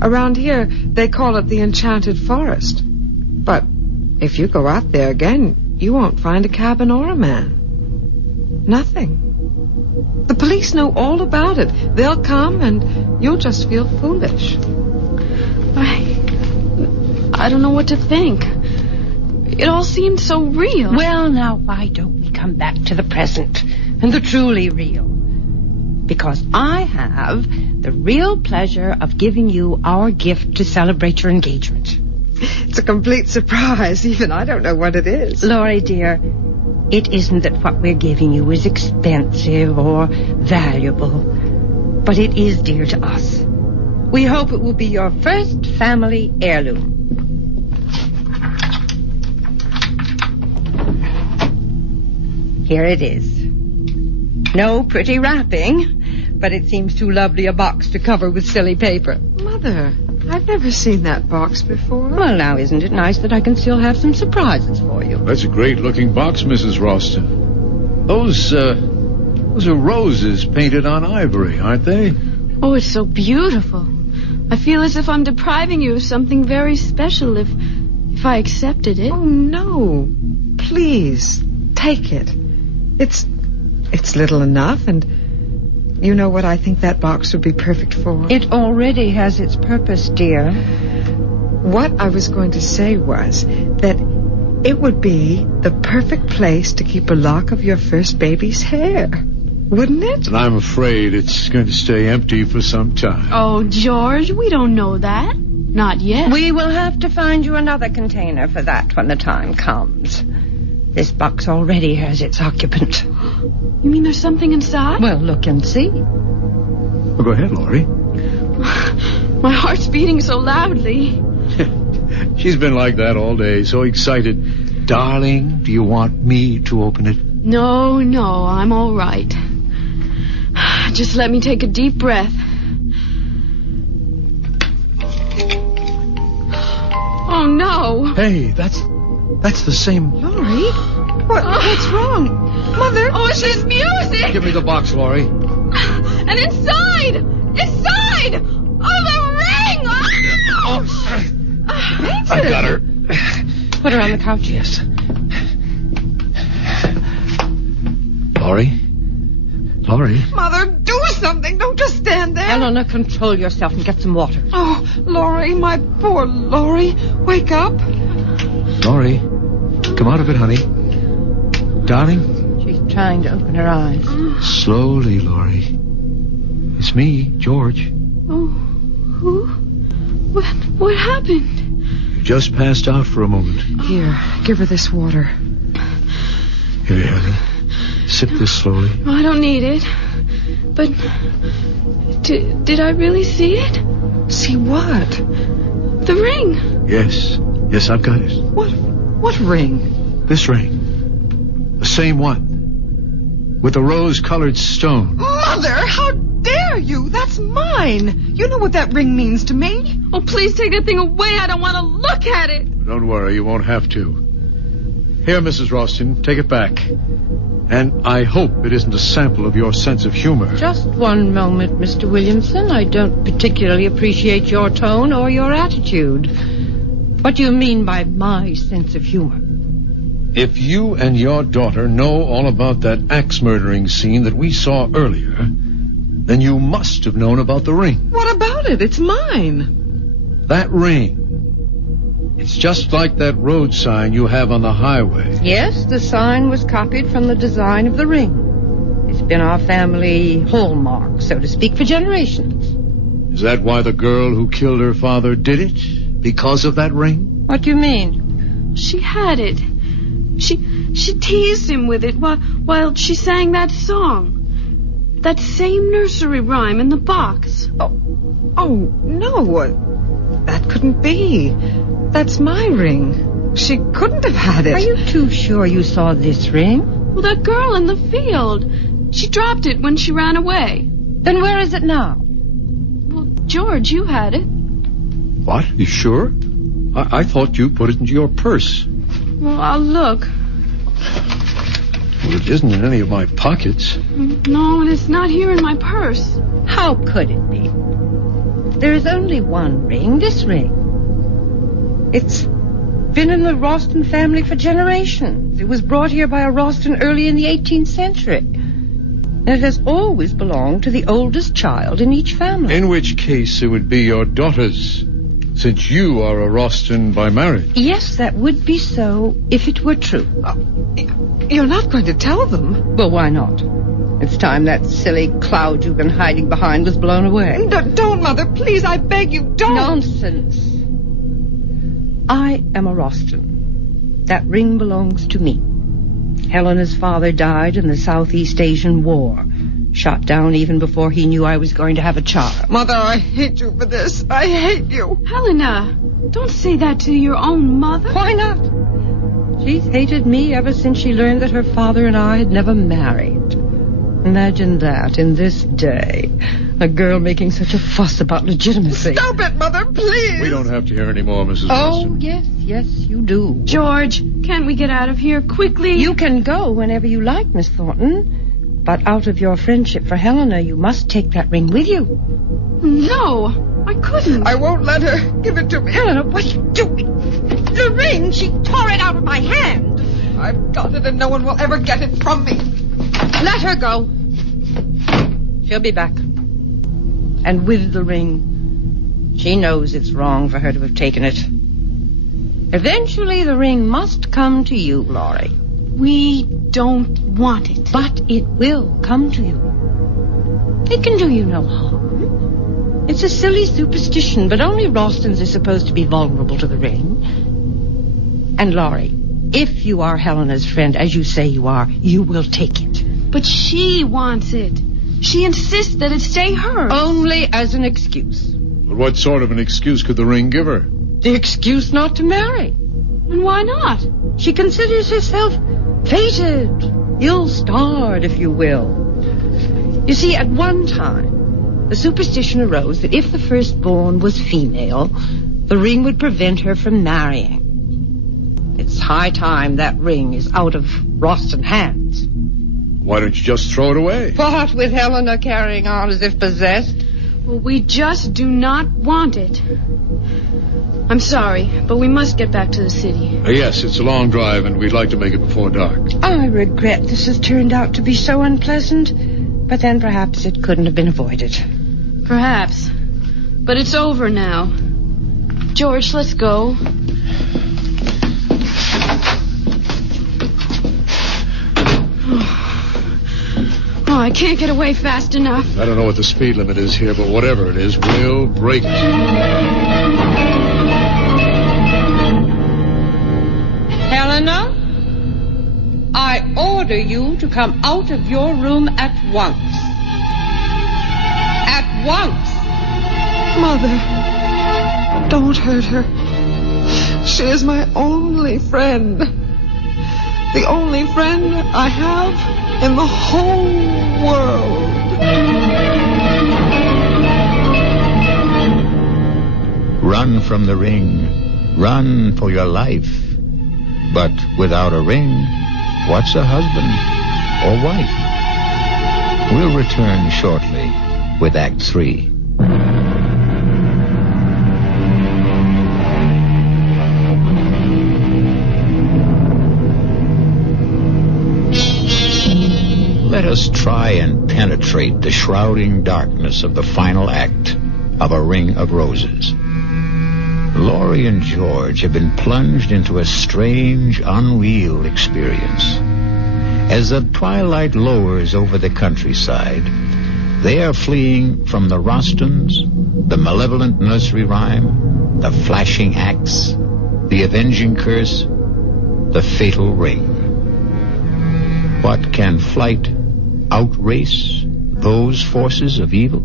Around here, they call it the Enchanted Forest. But if you go out there again, you won't find a cabin or a man. Nothing. The police know all about it. They'll come and you'll just feel foolish. I don't know what to think. It all seemed so real. Well, now, why don't we come back to the present and the truly real? Because I have the real pleasure of giving you our gift to celebrate your engagement. It's a complete surprise. Even I don't know what it is. Laurie, dear, it isn't that what we're giving you is expensive or valuable, but it is dear to us. We hope it will be your first family heirloom. Here it is. No pretty wrapping, but it seems too lovely a box to cover with silly paper. Mother, I've never seen that box before. Well, now, isn't it nice that I can still have some surprises for you? That's a great-looking box, Mrs. Ralston. Those are roses painted on ivory, aren't they? Oh, it's so beautiful. I feel as if I'm depriving you of something very special if I accepted it. Oh, no. Please, take it. It's little enough, and you know what I think that box would be perfect for? It already has its purpose, dear. What I was going to say was that it would be the perfect place to keep a lock of your first baby's hair. Wouldn't it? And I'm afraid it's going to stay empty for some time. Oh, George, we don't know that. Not yet. We will have to find you another container for that when the time comes. This box already has its occupant. You mean there's something inside? Well, look and see. Well, go ahead, Laurie. My heart's beating so loudly. She's been like that all day, so excited. Darling, do you want me to open it? No, I'm all right. Just let me take a deep breath. Oh, no. Hey, that's the same. Laurie? What's wrong? Mother? Oh, it's this music! Give me the box, Laurie. And inside! Oh, the ring! I got her. Put her on the couch. Yes. Laurie? Mother, do something. Don't just stand there. Eleanor, control yourself and get some water. Oh, Laurie, my poor Laurie. Wake up. Laurie, come out of it, honey. Darling? She's trying to open her eyes. Slowly, Laurie. It's me, George. Oh, who? What happened? You just passed out for a moment. Here, give her this water. Here, honey. Sip this slowly. Oh, I don't need it. But did I really see it? See what? The ring. Yes, I've got it. What ring? This ring. The same one. With the rose-colored stone. Mother, how dare you? That's mine. You know what that ring means to me. Oh, please take that thing away. I don't want to look at it. Don't worry, you won't have to. Here, Mrs. Ralston, take it back. And I hope it isn't a sample of your sense of humor. Just one moment, Mr. Williamson. I don't particularly appreciate your tone or your attitude. What do you mean by my sense of humor? If you and your daughter know all about that axe-murdering scene that we saw earlier, then you must have known about the ring. What about it? It's mine. That ring. It's just like that road sign you have on the highway. Yes, the sign was copied from the design of the ring. It's been our family hallmark, so to speak, for generations. Is that why the girl who killed her father did it? Because of that ring? What do you mean? She had it. She teased him with it while she sang that song. That same nursery rhyme in the box. Oh, no. That couldn't be. That's my ring. She couldn't have had it. Are you too sure you saw this ring? Well, that girl in the field. She dropped it when she ran away. Then where is it now? Well, George, you had it. What? You sure? I thought you put it into your purse. Well, I'll look. Well, it isn't in any of my pockets. No, and it's not here in my purse. How could it be? There is only one ring, this ring. It's been in the Ralston family for generations. It was brought here by a Ralston early in the 18th century. And it has always belonged to the oldest child in each family. In which case it would be your daughter's, since you are a Ralston by marriage. Yes, that would be so if it were true. You're not going to tell them? Well, why not? It's time that silly cloud you've been hiding behind was blown away. Don't, Mother. Please, I beg you, don't. Nonsense. I am a Ralston. That ring belongs to me. Helena's father died in the Southeast Asian War. Shot down even before he knew I was going to have a child. Mother, I hate you for this. I hate you. Helena, don't say that to your own mother. Why not? She's hated me ever since she learned that her father and I had never married. Imagine that in this day. A girl making such a fuss about legitimacy. Stop it, Mother, please. We don't have to hear any more, Mrs. Oh, Ralston. yes, you do. George, can't we get out of here quickly? You can go whenever you like, Miss Thornton. But out of your friendship for Helena, you must take that ring with you. No, I couldn't. I won't let her. Give it to me. Helena, what are you doing? The ring, she tore it out of my hand. I've got it and no one will ever get it from me. Let her go. She'll be back. And with the ring, she knows it's wrong for her to have taken it. Eventually, the ring must come to you, Laurie. We don't want it. But it will come to you. It can do you no harm. It's a silly superstition, but only Ralstons are supposed to be vulnerable to the ring. And, Laurie, if you are Helena's friend, as you say you are, you will take it. But she wants it. She insists that it stay hers. Only as an excuse. But what sort of an excuse could the ring give her? The excuse not to marry. And why not? She considers herself fated, ill-starred, if you will. You see, at one time, the superstition arose that if the firstborn was female, the ring would prevent her from marrying. It's high time that ring is out of Ralston hands. Why don't you just throw it away? What with Helena carrying on as if possessed? Well, we just do not want it. I'm sorry, but we must get back to the city. Yes, it's a long drive, and we'd like to make it before dark. I regret this has turned out to be so unpleasant, but then perhaps it couldn't have been avoided. Perhaps. But it's over now. George, let's go. Oh, I can't get away fast enough. I don't know what the speed limit is here, but whatever it is, we'll break it. Helena, I order you to come out of your room at once. At once. Mother, don't hurt her. She is my only friend. The only friend I have in the whole world. Run from the ring. Run for your life. But without a ring, what's a husband or wife? We'll return shortly with Act 3. Let us try and penetrate the shrouding darkness of the final act of A Ring of Roses. Laurie and George have been plunged into a strange, unreal experience. As the twilight lowers over the countryside, they are fleeing from the Ralstons, the malevolent nursery rhyme, the flashing axe, the avenging curse, the fatal ring. But can flight outrace those forces of evil?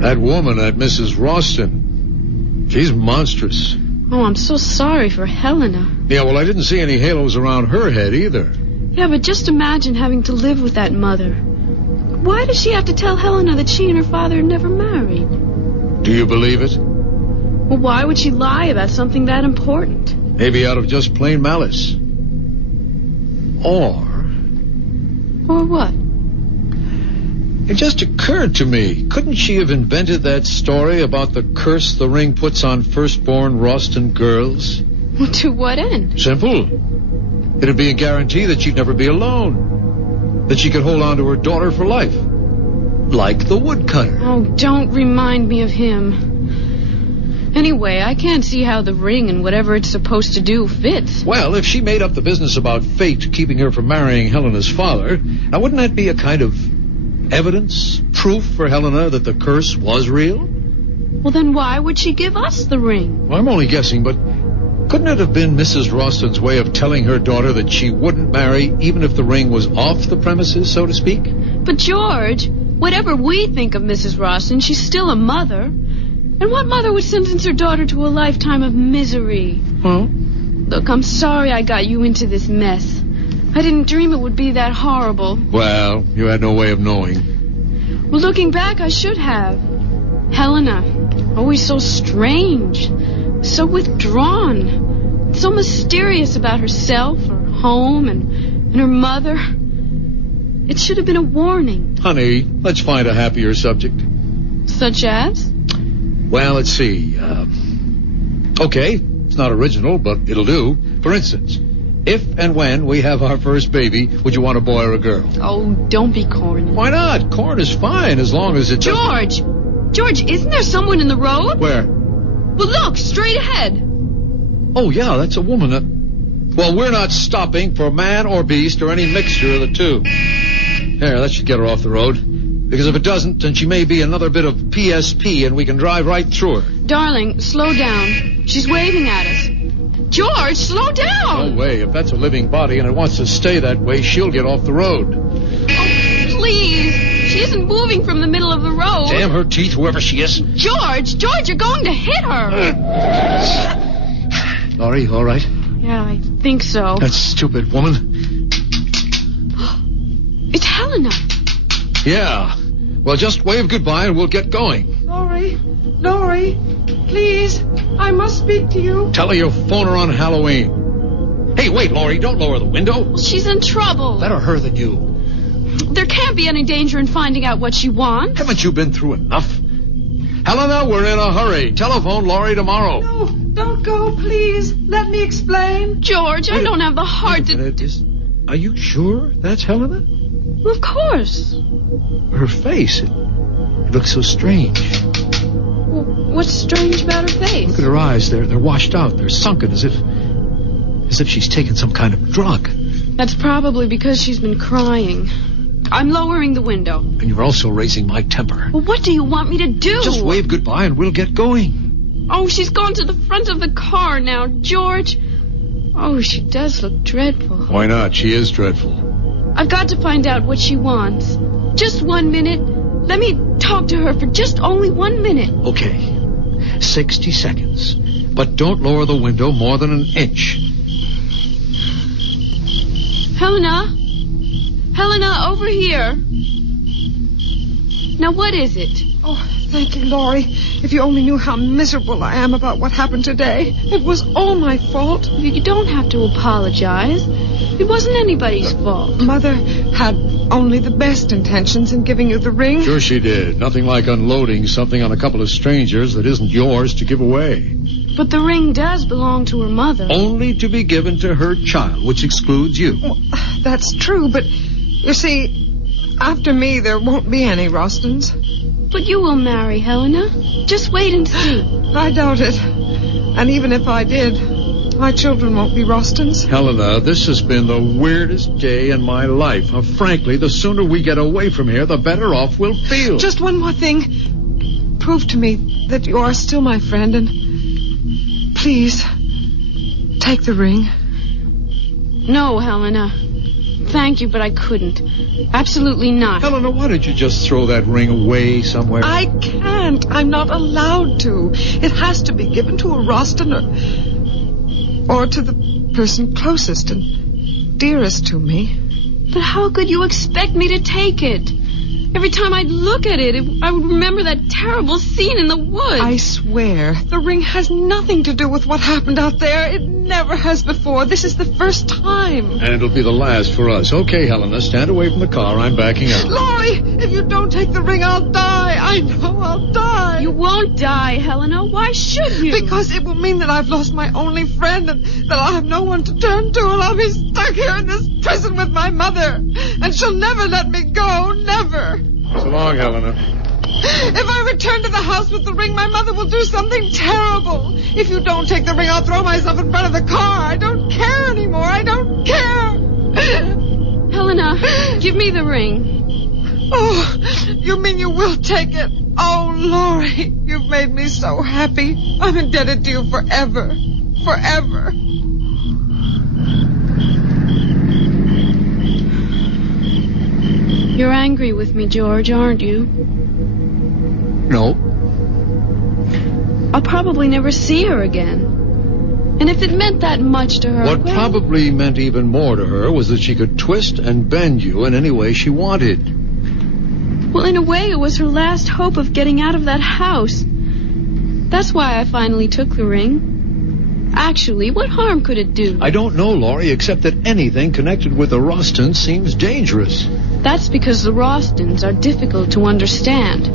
That woman, that Mrs. Ralston, she's monstrous. Oh, I'm so sorry for Helena. Yeah, well, I didn't see any halos around her head either. Yeah, but just imagine having to live with that mother. Why does she have to tell Helena that she and her father had never married? Do you believe it? Well, why would she lie about something that important? Maybe out of just plain malice. Or Or what? It just occurred to me. Couldn't she have invented that story about the curse the ring puts on firstborn Ralston girls? Well, to what end? Simple. It'd be a guarantee that she'd never be alone. That she could hold on to her daughter for life. Like the woodcutter. Oh, don't remind me of him. Anyway, I can't see how the ring and whatever it's supposed to do fits. Well, if she made up the business about fate keeping her from marrying Helena's father, now wouldn't that be a kind of evidence, proof for Helena that the curse was real? Well, then why would she give us the ring? Well, I'm only guessing, but couldn't it have been Mrs. Ralston's way of telling her daughter that she wouldn't marry even if the ring was off the premises, so to speak? But George, whatever we think of Mrs. Ralston, she's still a mother. And what mother would sentence her daughter to a lifetime of misery? Well? Look, I'm sorry I got you into this mess. I didn't dream it would be that horrible. Well, you had no way of knowing. Well, looking back, I should have. Helena, always so strange, so withdrawn, so mysterious about herself, her home, and her mother. It should have been a warning. Honey, let's find a happier subject. Such as? Well, let's see. Okay, it's not original, but it'll do. For instance, if and when we have our first baby, would you want a boy or a girl? Oh, don't be corny. Why not? Corn is fine as long as it's... George! George, isn't there someone in the road? Where? Well, look, straight ahead. Oh, yeah, that's a woman. Well, we're not stopping for man or beast or any mixture of the two. There, that should get her off the road. Because if it doesn't, then she may be another bit of PSP and we can drive right through her. Darling, slow down. She's waving at us. George, slow down! No way. If that's a living body and it wants to stay that way, she'll get off the road. Oh, please. She isn't moving from the middle of the road. Damn her teeth, whoever she is. George, you're going to hit her. Laurie, all right? Yeah, I think so. That stupid woman. It's Helena. Yeah. Well, just wave goodbye and we'll get going. Laurie, please, I must speak to you. Tell her you'll phone her on Halloween. Hey, wait, Laurie, don't lower the window. Well, she's in trouble. Better her than you. There can't be any danger in finding out what she wants. Haven't you been through enough? Helena, we're in a hurry. Telephone Laurie tomorrow. No, don't go, please. Let me explain. George, I don't have the heart to... Are you sure that's Helena? Well, of course. Her face, it looks so strange. Well, what's strange about her face? Look at her eyes. They're washed out. They're sunken as if she's taken some kind of drug. That's probably because she's been crying. I'm lowering the window. And you're also raising my temper. Well, what do you want me to do? Just wave goodbye and we'll get going. Oh, she's gone to the front of the car now, George. Oh, she does look dreadful. Why not? She is dreadful. I've got to find out what she wants. Just 1 minute. Let me talk to her for just only 1 minute. Okay. 60 seconds. But don't lower the window more than an inch. Helena? Helena, over here. Now, what is it? Oh, thank you, Laurie. If you only knew how miserable I am about what happened today. It was all my fault. You don't have to apologize. It wasn't anybody's fault. Mother had only the best intentions in giving you the ring. Sure she did. Nothing like unloading something on a couple of strangers that isn't yours to give away. But the ring does belong to her mother. Only to be given to her child, which excludes you. Well, that's true, but you see, after me there won't be any Ralstons. But you will marry Helena. Just wait and see. I doubt it. And even if I did, my children won't be Ralstons. Helena, this has been the weirdest day in my life. Frankly, the sooner we get away from here, the better off we'll feel. Just one more thing. Prove to me that you are still my friend, and please, take the ring. No, Helena. Thank you, but I couldn't. Absolutely not. Helena, why don't you just throw that ring away somewhere? I can't. I'm not allowed to. It has to be given to a Ralston or to the person closest and dearest to me. But how could you expect me to take it? Every time I'd look at it, I would remember that terrible scene in the woods. I swear, the ring has nothing to do with what happened out there. It never has before. This is the first time. And it'll be the last for us. Okay, Helena, stand away from the car. I'm backing up. Laurie, if you don't take the ring, I'll die. I know I'll die. You won't die, Helena. Why should you? Because it will mean that I've lost my only friend and that I'll have no one to turn to, and I'll be stuck here in this prison with my mother. And she'll never let me go. Never. So long, Helena. If I return to the house with the ring, my mother will do something terrible. If you don't take the ring, I'll throw myself in front of the car. I don't care anymore. I don't care. Helena, give me the ring. Oh, you mean you will take it? Oh, Laurie, you've made me so happy. I'm indebted to you forever. Forever. You're angry with me, George, aren't you? No. I'll probably never see her again. And if it meant that much to her... What probably meant even more to her was that she could twist and bend you in any way she wanted. Well, in a way, it was her last hope of getting out of that house. That's why I finally took the ring. Actually, what harm could it do? I don't know, Laurie, except that anything connected with the Rostons seems dangerous. That's because the Rostons are difficult to understand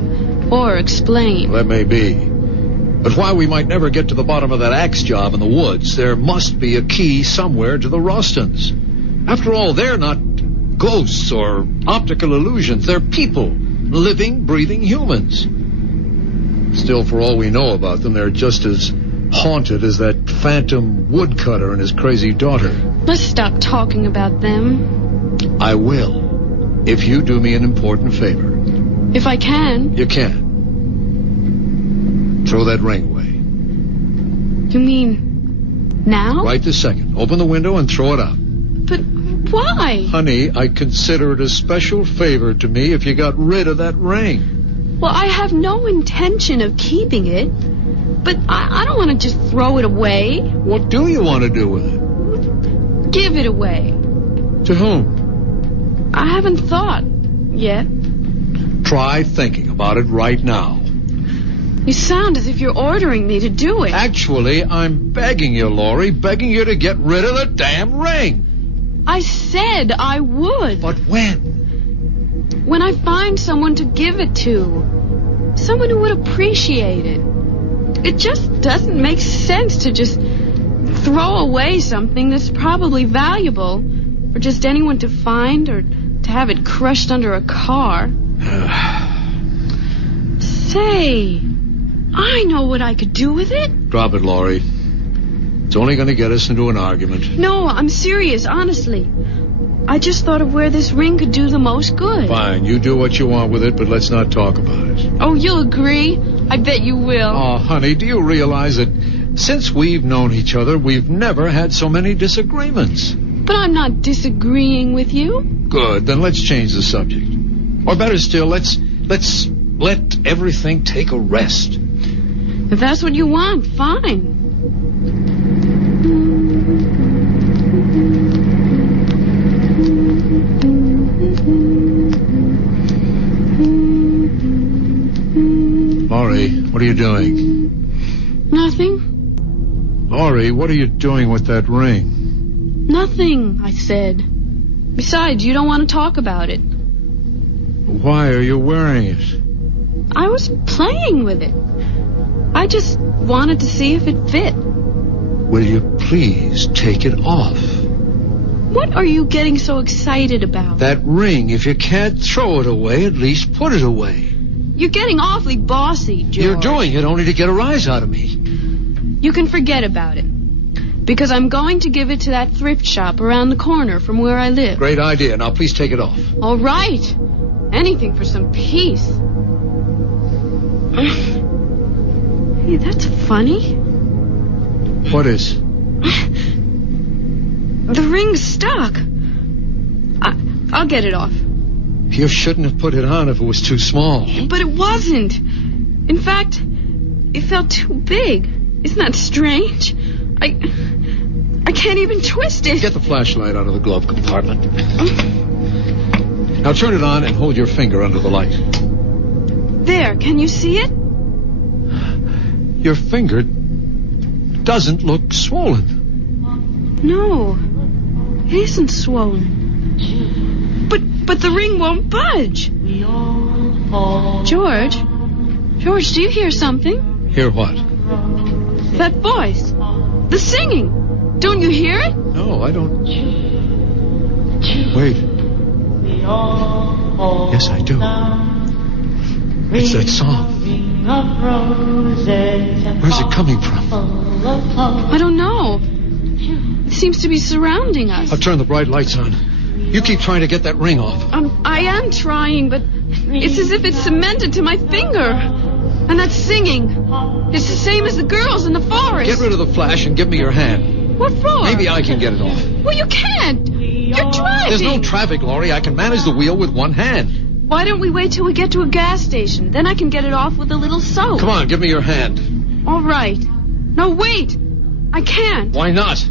or explain. Well, that may be. But while we might never get to the bottom of that axe job in the woods, there must be a key somewhere to the Rostons. After all, they're not ghosts or optical illusions. They're people, living, breathing humans. Still, for all we know about them, they're just as haunted as that phantom woodcutter and his crazy daughter. Let's stop talking about them. I will, if you do me an important favor. If I can. You can. Throw that ring away. You mean now? Right this second. Open the window and throw it out. But why? Honey, I consider it a special favor to me if you got rid of that ring. Well, I have no intention of keeping it. But I don't want to just throw it away. What do you want to do with it? Give it away. To whom? I haven't thought yet. Try thinking about it right now. You sound as if you're ordering me to do it. Actually, I'm begging you, Laurie, begging you to get rid of the damn ring. I said I would. But when? When I find someone to give it to. Someone who would appreciate it. It just doesn't make sense to just throw away something that's probably valuable for just anyone to find or to have it crushed under a car. Say, I know what I could do with it. Drop it, Laurie. It's only going to get us into an argument. No, I'm serious, honestly. I just thought of where this ring could do the most good. Fine, you do what you want with it, but let's not talk about it. Oh, you'll agree? I bet you will. Oh, honey, do you realize that since we've known each other, we've never had so many disagreements? But I'm not disagreeing with you. Good, then let's change the subject. Or better still, let's let everything take a rest. If that's what you want, fine. Laurie, what are you doing? Nothing. Laurie, what are you doing with that ring? Nothing, I said. Besides, you don't want to talk about it. Why are you wearing it? I was playing with it. I just wanted to see if it fit. Will you please take it off? What are you getting so excited about? That ring, if you can't throw it away, at least put it away. You're getting awfully bossy, George. You're doing it only to get a rise out of me. You can forget about it. Because I'm going to give it to that thrift shop around the corner from where I live. Great idea. Now please take it off. All right. Anything for some peace. Hey, that's funny. What is? The ring's stuck. I'll get it off. You shouldn't have put it on if it was too small. But it wasn't. In fact, it felt too big. Isn't that strange? I can't even twist it. Get the flashlight out of the glove compartment. Now turn it on and hold your finger under the light. There, can you see it? Your finger doesn't look swollen. No, it isn't swollen. But the ring won't budge. George, do you hear something? Hear what? That voice. The singing. Don't you hear it? No, I don't. Wait. Yes, I do. It's that song. Where's it coming from? I don't know. It seems to be surrounding us. I'll turn the bright lights on. You keep trying to get that ring off. I am trying, but it's as if it's cemented to my finger. And that singing, it's the same as the girls in the forest. Get rid of the flash and give me your hand. What for? Maybe I can get it off. Well, you can't. You're driving. There's no traffic, Laurie. I can manage the wheel with one hand. Why don't we wait till we get to a gas station? Then I can get it off with a little soap. Come on, give me your hand. All right. No, wait. I can't. Why not?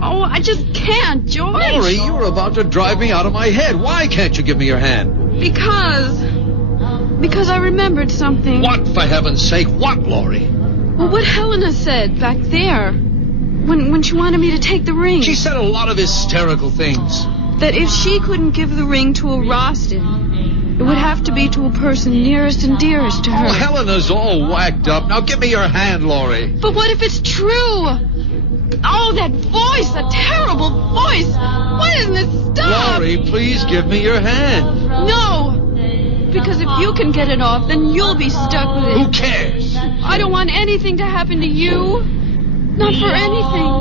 Oh, I just can't, George. Laurie, you're about to drive me out of my head. Why can't you give me your hand? Because I remembered something. What, for heaven's sake? What, Laurie? Well, what Helena said back there. When she wanted me to take the ring. She said a lot of hysterical things. That if she couldn't give the ring to a Roston, it would have to be to a person nearest and dearest to her. Oh, Helena's all whacked up. Now give me your hand, Laurie. But what if it's true? Oh, that voice, that terrible voice. Why doesn't it stop? Laurie, please give me your hand. No. Because if you can get it off, then you'll be stuck with it. Who cares? I don't want anything to happen to you. Not for anything.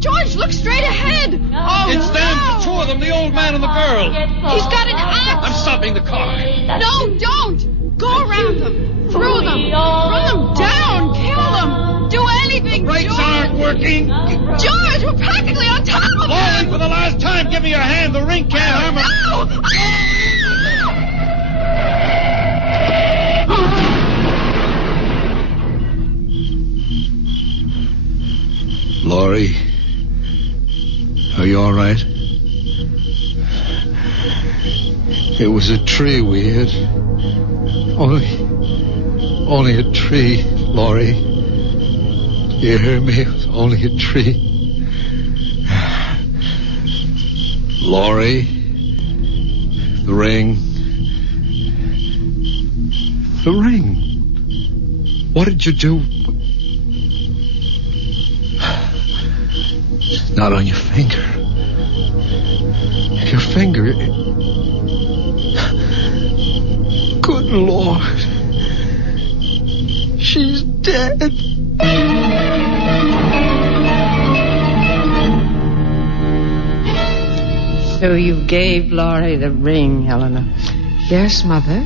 George, look straight ahead. Oh, it's them, the two of them, the old man and the girl. He's got an axe. I'm stopping the car. No, don't. Go around them. Through them. Run them down. Kill them. Do anything, The brakes George. aren't working. George, we're practically on top of Laurie, them. for the last time, give me your hand. The ring can't harm her. Laurie, are you all right? It was a tree we hit. Only a tree, Laurie. You hear me? It was only a tree. Laurie, the ring. The ring. What did you do? Not on your finger. Your finger. Good Lord. She's dead. So you gave Laurie the ring, Helena. Yes, Mother.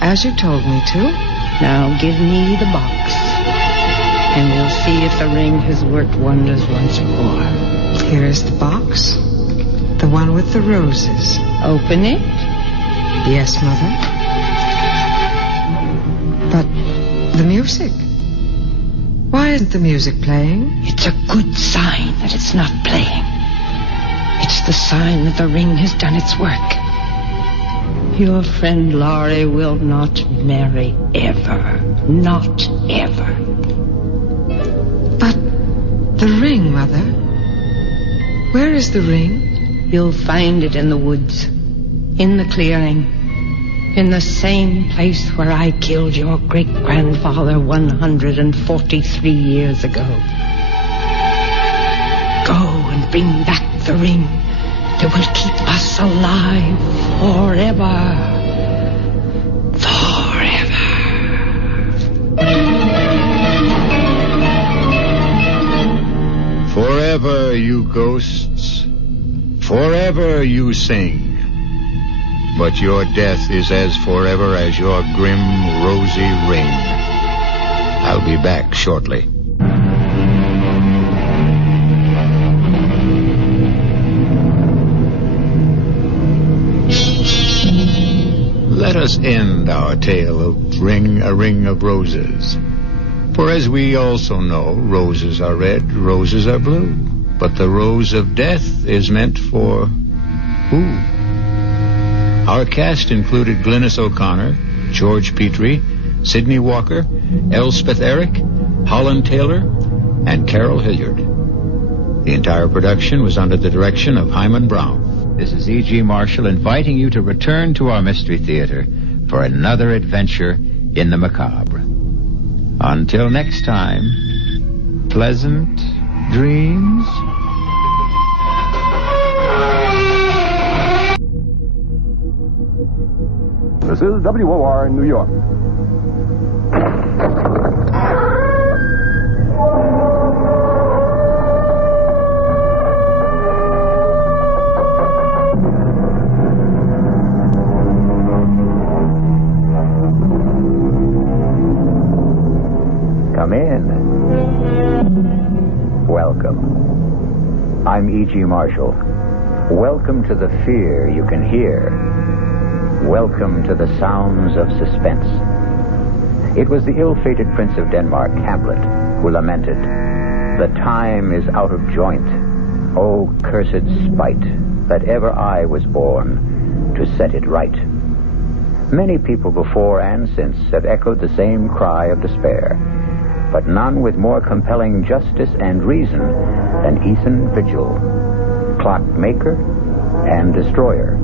As you told me to. Now give me the box, and we'll see if the ring has worked wonders once more. Here is the box. The one with the roses. Open it. Yes, Mother. But the music. Why isn't the music playing? It's a good sign that it's not playing. It's the sign that the ring has done its work. Your friend Laurie will not marry ever. Not ever. But the ring, Mother. Where is the ring? You'll find it in the woods. In the clearing. In the same place where I killed your great-grandfather 143 years ago. Go and bring back the ring that will keep us alive forever. Forever. Forever, you ghosts. Forever you sing. But your death is as forever as your grim, rosy ring. I'll be back shortly. Let us end our tale of Ring a Ring of Roses. For as we also know, roses are red, roses are blue. But the rose of death is meant for Who? Our cast included Glynis O'Connor, George Petrie, Sidney Walker, Elspeth Eric, Holland Taylor, and Carol Hilliard. The entire production was under the direction of Hyman Brown. This is E.G. Marshall inviting you to return to our Mystery Theater for another adventure in the macabre. Until next time, pleasant dreams. This is WOR in New York. Come in. Welcome. I'm E.G. Marshall. Welcome to the fear you can hear. Welcome to the sounds of suspense. It was the ill-fated Prince of Denmark, Hamlet, who lamented, "The time is out of joint. Oh, cursed spite, that ever I was born to set it right." Many people before and since have echoed the same cry of despair, but none with more compelling justice and reason than Ethan Vigil, clockmaker and destroyer.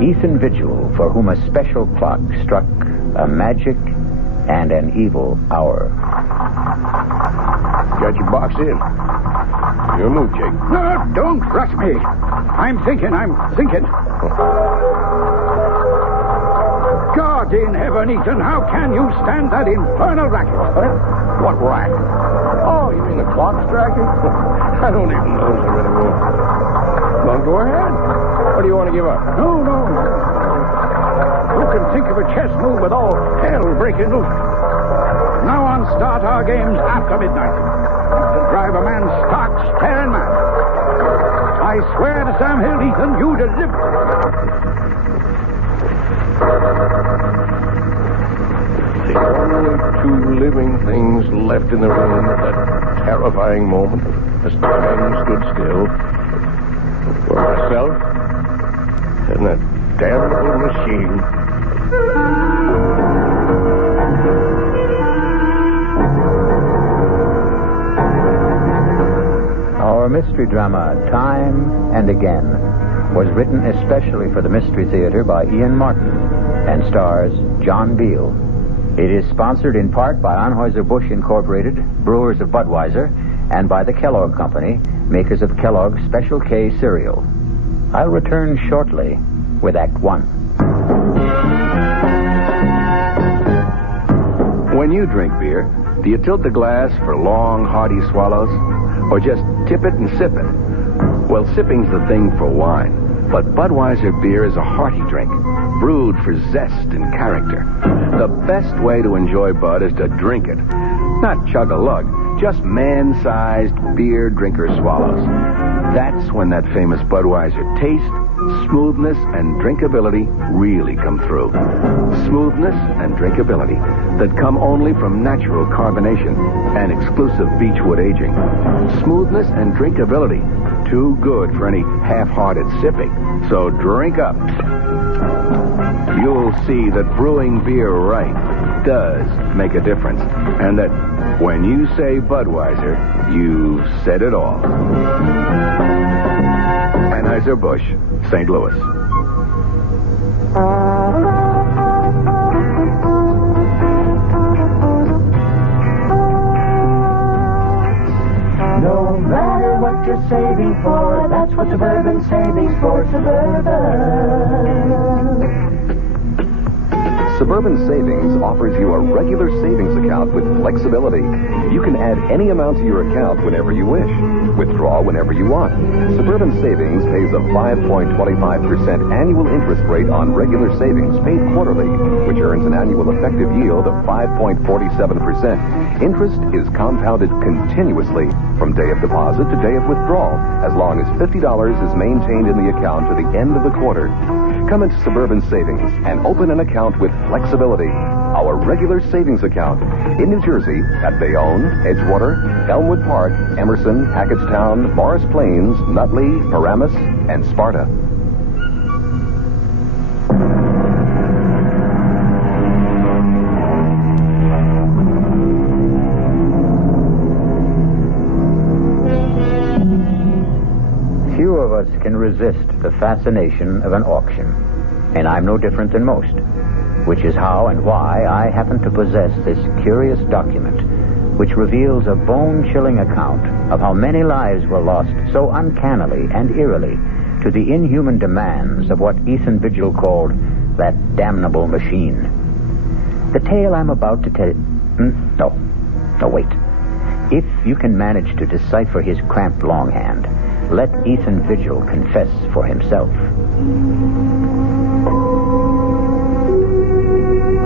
Ethan Vigil, for whom a special clock struck a magic and an evil hour. Got your box in. Your move, Jake. No, don't rush me. I'm thinking. God in heaven, Ethan, how can you stand that infernal racket? What racket? Oh, you mean the clock striking? I don't even know her anymore. Well, go ahead. What do you want to give up? No. Who can think of a chess move with all hell breaking loose? Now on start our games after midnight. To drive a man stark, staring mad. I swear to Sam Hill, Ethan, you deliver. The only two living things left in the room at that terrifying moment as time stood still were myself and that damnable machine. Our mystery drama, Time and Again, was written especially for the Mystery Theater by Ian Martin and stars John Beal. It is sponsored in part by Anheuser-Busch Incorporated, brewers of Budweiser, and by the Kellogg Company, makers of Kellogg's Special K cereal. I'll return shortly with Act 1. When you drink beer, do you tilt the glass for long, hearty swallows? Or just tip it and sip it? Well, sipping's the thing for wine. But Budweiser beer is a hearty drink, brewed for zest and character. The best way to enjoy Bud is to drink it. Not chug-a-lug, just man-sized beer drinker swallows. That's when that famous Budweiser taste, smoothness, and drinkability really come through. Smoothness and drinkability that come only from natural carbonation and exclusive beechwood aging. Smoothness and drinkability, too good for any half-hearted sipping. So drink up. You'll see that brewing beer right does make a difference. And that when you say Budweiser, you've said it all. Anheuser-Busch, St. Louis. No matter what you're saving for, that's what Suburban Savings for Suburban. Suburban Savings offers you a regular savings account with flexibility. You can add any amount to your account whenever you wish. Withdraw whenever you want. Suburban Savings pays a 5.25% annual interest rate on regular savings paid quarterly, which earns an annual effective yield of 5.47%. Interest is compounded continuously from day of deposit to day of withdrawal, as long as $50 is maintained in the account to the end of the quarter. Come into Suburban Savings and open an account with flexibility. Our regular savings account in New Jersey at Bayonne, Edgewater, Elmwood Park, Emerson, Hackettstown, Morris Plains, Nutley, Paramus, and Sparta. can resist the fascination of an auction, and I'm no different than most, which is how and why I happen to possess this curious document, which reveals a bone-chilling account of how many lives were lost so uncannily and eerily to the inhuman demands of what Ethan Vigil called that damnable machine. The tale I'm about to tell... No, wait. If you can manage to decipher his cramped longhand, let Ethan Vigil confess for himself.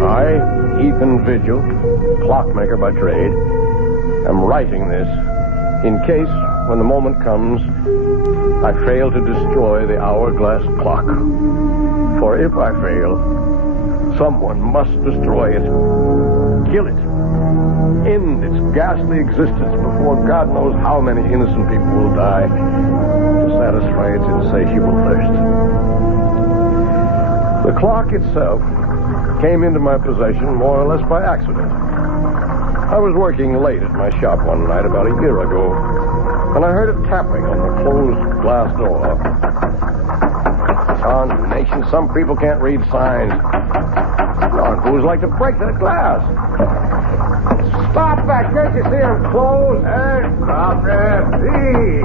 I, Ethan Vigil, clockmaker by trade, am writing this in case, when the moment comes, I fail to destroy the hourglass clock. For if I fail, someone must destroy it. Kill it. End its ghastly existence before God knows how many innocent people will die to satisfy its insatiable thirst. The clock itself came into my possession more or less by accident. I was working late at my shop one night about a year ago, and I heard a tapping on the closed glass door. Nation, some people can't read signs. Fools like to break that glass. Stop that! Can't you see I'm closed? Stop there, please.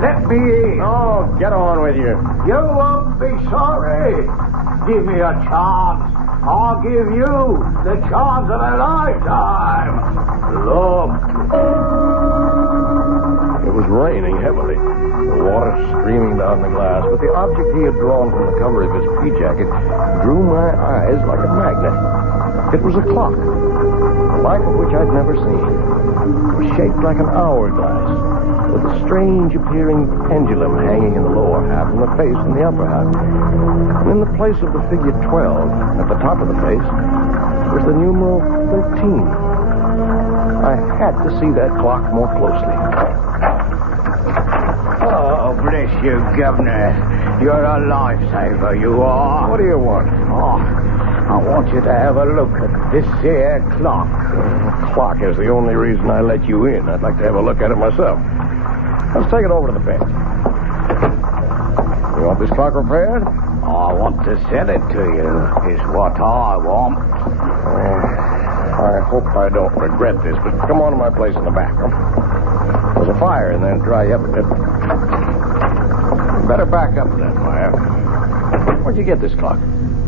Let me in. Oh, get on with you. You won't be sorry. Give me a chance. I'll give you the chance of a lifetime. Look. It was raining heavily, the water streaming down the glass, but the object he had drawn from the cover of his pea jacket drew my eyes like a magnet. It was a clock, the like of which I'd never seen. It was shaped like an hourglass, with a strange-appearing pendulum hanging in the lower half and the face in the upper half. And in the place of the figure 12, at the top of the face, was the numeral 13. I had to see that clock more closely. Oh, bless you, Governor. You're a lifesaver, you are. What do you want? Oh, I want you to have a look at this here clock. The clock is the only reason I let you in. I'd like to have a look at it myself. Let's take it over to the bench. You want this clock repaired? I want to sell it to you, is what I want. I hope I don't regret this, but come on to my place in the back. There's a fire in there to dry you up a bit. Better back up to that fire. Where'd you get this clock?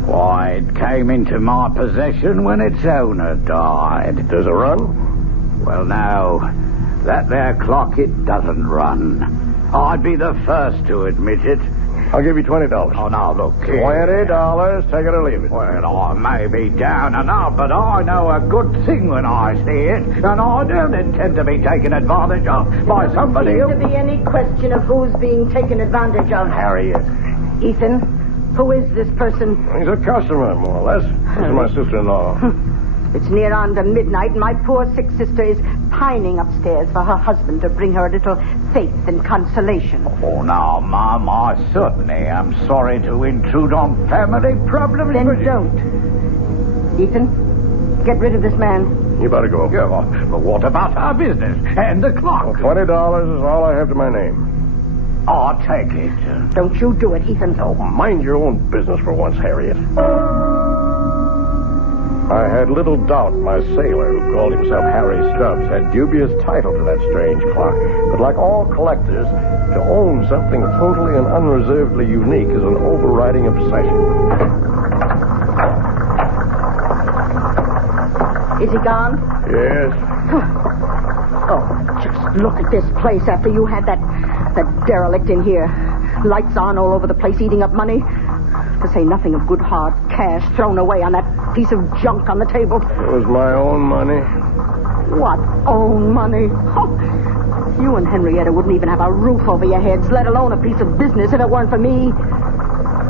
Why, it came into my possession when its owner died. Does it run? Well, no. That there clock, it doesn't run. I'd be the first to admit it. I'll give you $20. Oh, now, look here. $20. Take it or leave it. Well, I may be down and out, but I know a good thing when I see it, and I don't intend to be taken advantage of by somebody else. Seems to be any question of who's being taken advantage of. Harriet. Ethan, who is this person? He's a customer, more or less. This is my sister-in-law. It's near on to midnight, and my poor sick sister is pining upstairs for her husband to bring her a little faith and consolation. Oh, now, Mom, I certainly am sorry to intrude on family problems. Then don't. Ethan, get rid of this man. You better go. Yeah, but what about our business and the clock? Well, $20 is all I have to my name. I'll take it. Don't you do it, Ethan. Oh, mind your own business for once, Harriet. I had little doubt my sailor, who called himself Harry Stubbs, had dubious title to that strange clock. But like all collectors, to own something totally and unreservedly unique is an overriding obsession. Is he gone? Yes. Oh, just look at this place after you had that derelict in here. Lights on all over the place, eating up money. To say nothing of good hard cash thrown away on that piece of junk on the table. It was my own money. What own money? Oh, you and Henrietta wouldn't even have a roof over your heads, let alone a piece of business if it weren't for me.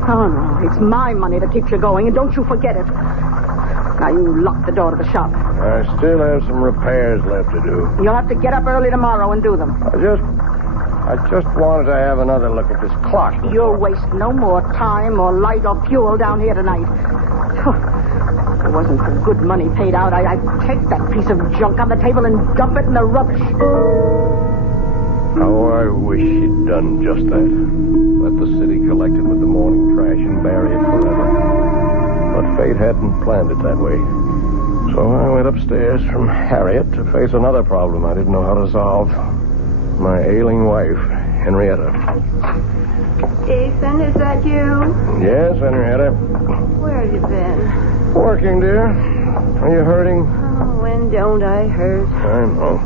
Oh, no, it's my money that keeps you going, and don't you forget it. Now, you lock the door to the shop. I still have some repairs left to do. You'll have to get up early tomorrow and do them. I just wanted to have another look at this clock. You'll waste no more time or light or fuel down here tonight. If it wasn't for good money paid out, I'd take that piece of junk on the table and dump it in the rubbish. Oh, I wish she'd done just that. Let the city collect it with the morning trash and bury it forever. But fate hadn't planned it that way. So I went upstairs from Harriet to face another problem I didn't know how to solve. My ailing wife, Henrietta. Ethan, is that you? Yes, Henrietta. Where have you been? Working, dear. Are you hurting? Oh, when don't I hurt? I know.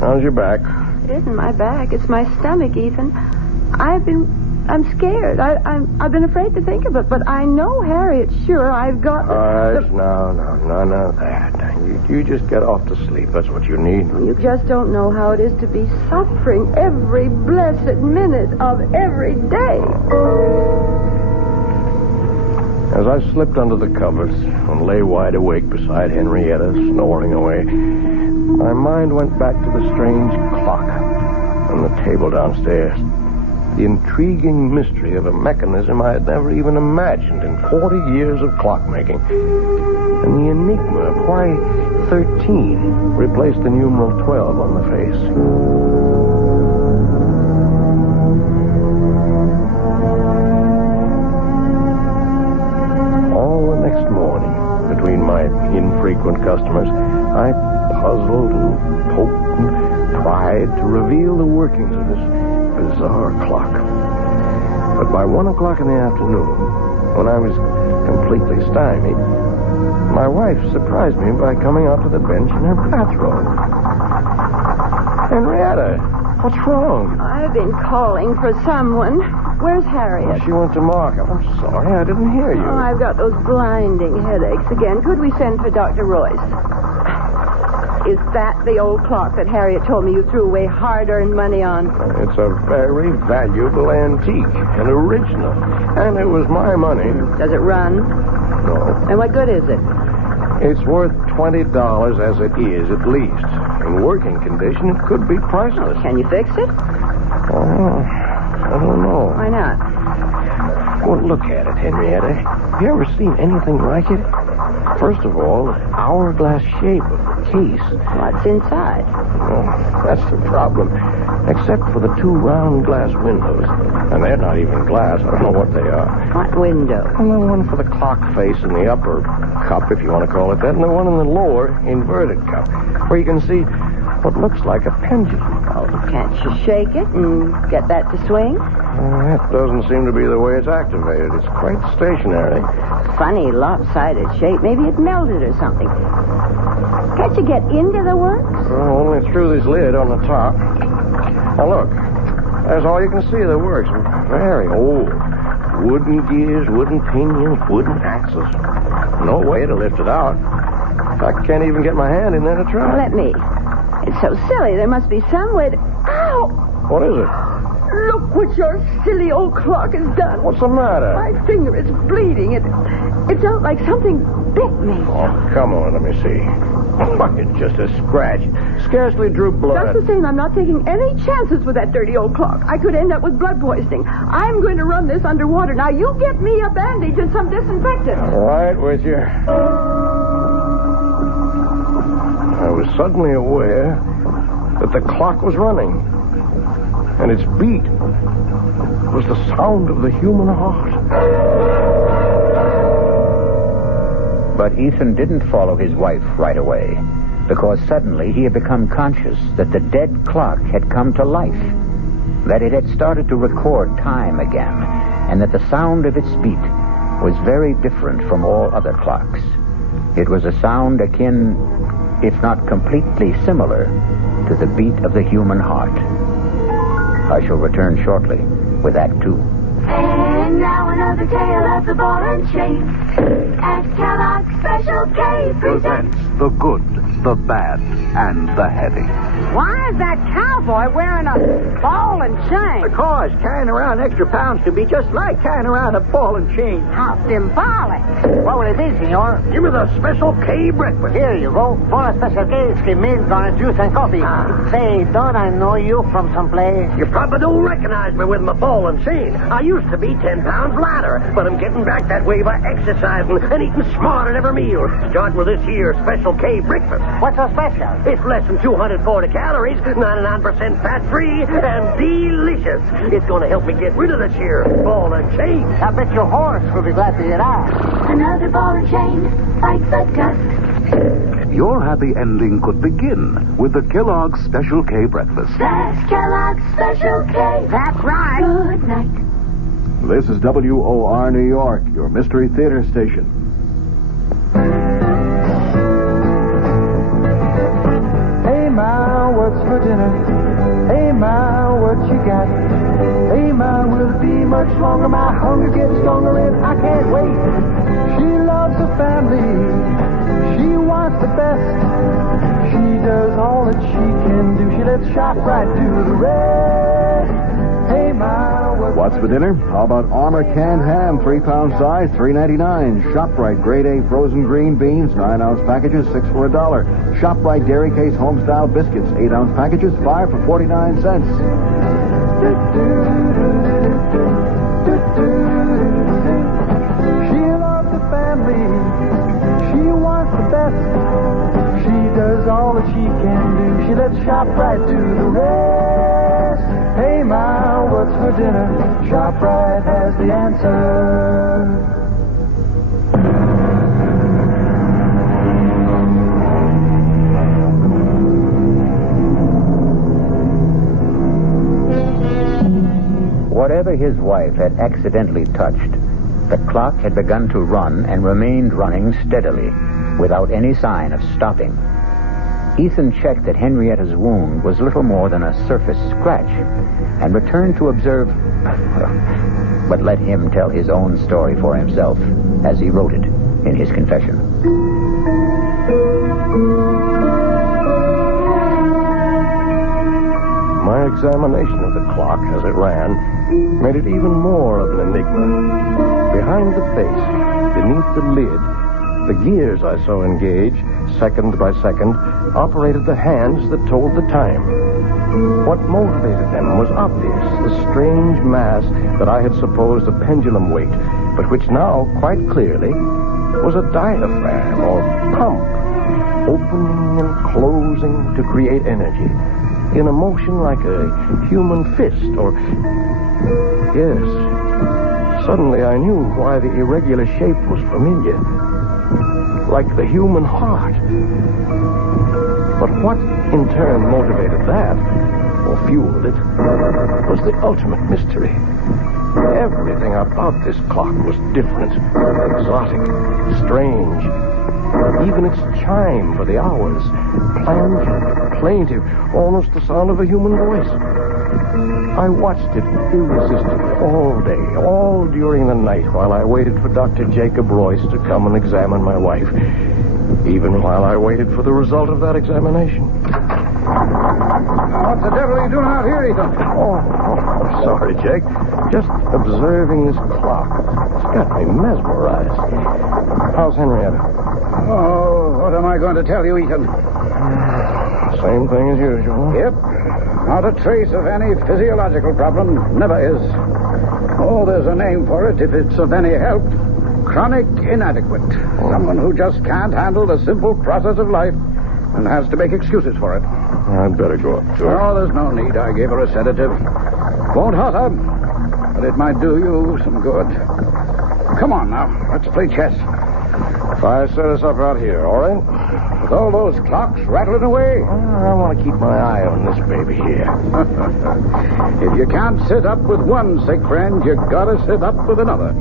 How's your back? It isn't my back. It's my stomach, Ethan. I'm scared. I've been afraid to think of it, but I know Harriet's sure I've got... No, that. You just get off to sleep. That's what you need. You just don't know how it is to be suffering every blessed minute of every day. As I slipped under the covers and lay wide awake beside Henrietta, snoring away, my mind went back to the strange clock on the table downstairs. The intriguing mystery of a mechanism I had never even imagined in 40 years of clockmaking. And the enigma of why 13 replaced the numeral 12 on the face. All the next morning, between my infrequent customers, I puzzled and poked and tried to reveal the workings of this bizarre clock. But by 1 o'clock in the afternoon, when I was completely stymied, my wife surprised me by coming out to the bench in her bathrobe. Henrietta, what's wrong? I've been calling for someone. Where's Harriet? She went to market. I'm sorry, I didn't hear you. Oh, I've got those blinding headaches again. Could we send for Dr. Royce? Is that the old clock that Harriet told me you threw away hard-earned money on? It's a very valuable antique, an original, and it was my money. Does it run? No. And what good is it? It's worth $20 as it is, at least. In working condition, it could be priceless. Can you fix it? Oh, I don't know. Why not? Well, look at it, Henrietta. Have you ever seen anything like it? First of all, the hourglass shape of the case. What's inside? Well, that's the problem. Except for the 2 round glass windows. And they're not even glass. I don't know what they are. What window? Well, the one for the clock face in the upper cup, if you want to call it that, and the one in the lower inverted cup, where you can see what looks like a pendulum. Oh, can't you shake it and get that to swing? That doesn't seem to be the way it's activated. It's quite stationary. Funny lopsided shape. Maybe it melted or something. Can't you get into the works? Well, only through this lid on the top. Now, look. There's all you can see of the works. Very old. Wooden gears, wooden pinions, wooden axles. No way to lift it out. I can't even get my hand in there to try. Let me. It's so silly. There must be some way to... Ow! What is it? Look what your silly old clock has done. What's the matter? My finger is bleeding. It felt like something bit me. Oh, come on, let me see. It's just a scratch. Scarcely drew blood. Just the same, I'm not taking any chances with that dirty old clock. I could end up with blood poisoning. I'm going to run this underwater. Now, you get me a bandage and some disinfectant. All right, with you. I was suddenly aware that the clock was running. And its beat was the sound of the human heart. But Ethan didn't follow his wife right away, because suddenly he had become conscious that the dead clock had come to life, that it had started to record time again, and that the sound of its beat was very different from all other clocks. It was a sound akin, if not completely similar, to the beat of the human heart. I shall return shortly with Act 2. And now another tale of the ball and chain. At Kellogg's Special K presents The good, the bad, and the heavy. Why is that cowboy wearing a ball and chain? Because carrying around extra pounds can be just like carrying around a ball and chain. How symbolic. What will it be, senor? Give me the Special K breakfast. Here you go. For a Special K, skim milk on juice and coffee. Say, don't I know you from someplace? You probably don't recognize me with my ball and chain. I used to be 10 pounds lighter, but I'm getting back that way by exercising and eating smart at every meal. Start with this here Special K breakfast. What's so special? It's less than 240 calories, 99% fat-free, and delicious. It's going to help me get rid of the sheer ball and chain. I bet your horse will be glad to hear that. Another ball and chain bites the dust. Your happy ending could begin with the Kellogg's Special K breakfast. That's Kellogg's Special K. That's right. Good night. This is WOR New York, your Mystery Theater station. Hey, Ma, what's for dinner? Hey, Ma, what you got? Hey, Ma, will it be much longer? My hunger gets stronger and I can't wait. She loves her family. She wants the best. She does all that she can do. She lets ShopRite do the rest. Hey, Ma, what's for dinner? How about Armour canned ham, 3-pound size, $3.99. ShopRite grade A frozen green beans, 9-ounce packages, 6 for $1. ShopRite Dairy Case Homestyle biscuits, 8-ounce packages, 5 for 49 cents. She loves the family. She wants the best. She does all that she can do. She lets ShopRite do the rest. Hey, Ma, what's for dinner? ShopRite has the answer. Whatever his wife had accidentally touched, the clock had begun to run and remained running steadily, without any sign of stopping. Ethan checked that Henrietta's wound was little more than a surface scratch and returned to observe, but let him tell his own story for himself as he wrote it in his confession. My examination of the clock as it ran made it even more of an enigma. Behind the face, beneath the lid, the gears I saw engaged, second by second, operated the hands that told the time. What motivated them was obvious, the strange mass that I had supposed a pendulum weight, but which now, quite clearly, was a diaphragm or pump, opening and closing to create energy, in a motion like a human fist, or... Yes, suddenly I knew why the irregular shape was familiar. Like the human heart. But what in turn motivated that, or fueled it, was the ultimate mystery. Everything about this clock was different, exotic, strange. Even its chime for the hours, plangent, plaintive, almost the sound of a human voice. I watched it irresistibly all day, all during the night, while I waited for Dr. Jacob Royce to come and examine my wife. Even while I waited for the result of that examination. What the devil are you doing out here, Ethan? Oh, sorry, Jake. Just observing this clock. It's got me mesmerized. How's Henrietta? Oh, what am I going to tell you, Ethan? Same thing as usual. Yep. Not a trace of any physiological problem. Never is. Oh, there's a name for it if it's of any help. Chronic inadequate. Someone who just can't handle the simple process of life and has to make excuses for it. I'd better go up to her. Oh, there's no need. I gave her a sedative. Won't hurt her, but it might do you some good. Come on now. Let's play chess. If I set us up out here, all right? With all those clocks rattling away. I want to keep my eye on this baby here. If you can't sit up with one sick friend, you gotta sit up with another.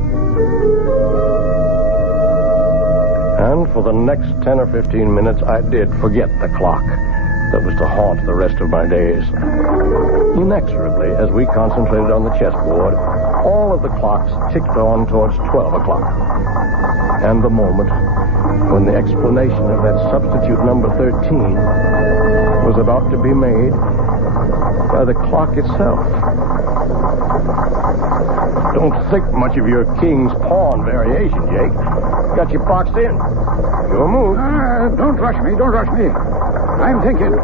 And for the next 10 or 15 minutes, I did forget the clock that was to haunt the rest of my days. Inexorably, as we concentrated on the chessboard, all of the clocks ticked on towards 12 o'clock. And the moment when the explanation of that substitute number 13 was about to be made by the clock itself. Don't think much of your king's pawn variation, Jake. Got you boxed in. Your move. Don't rush me. Don't rush me. I'm thinking.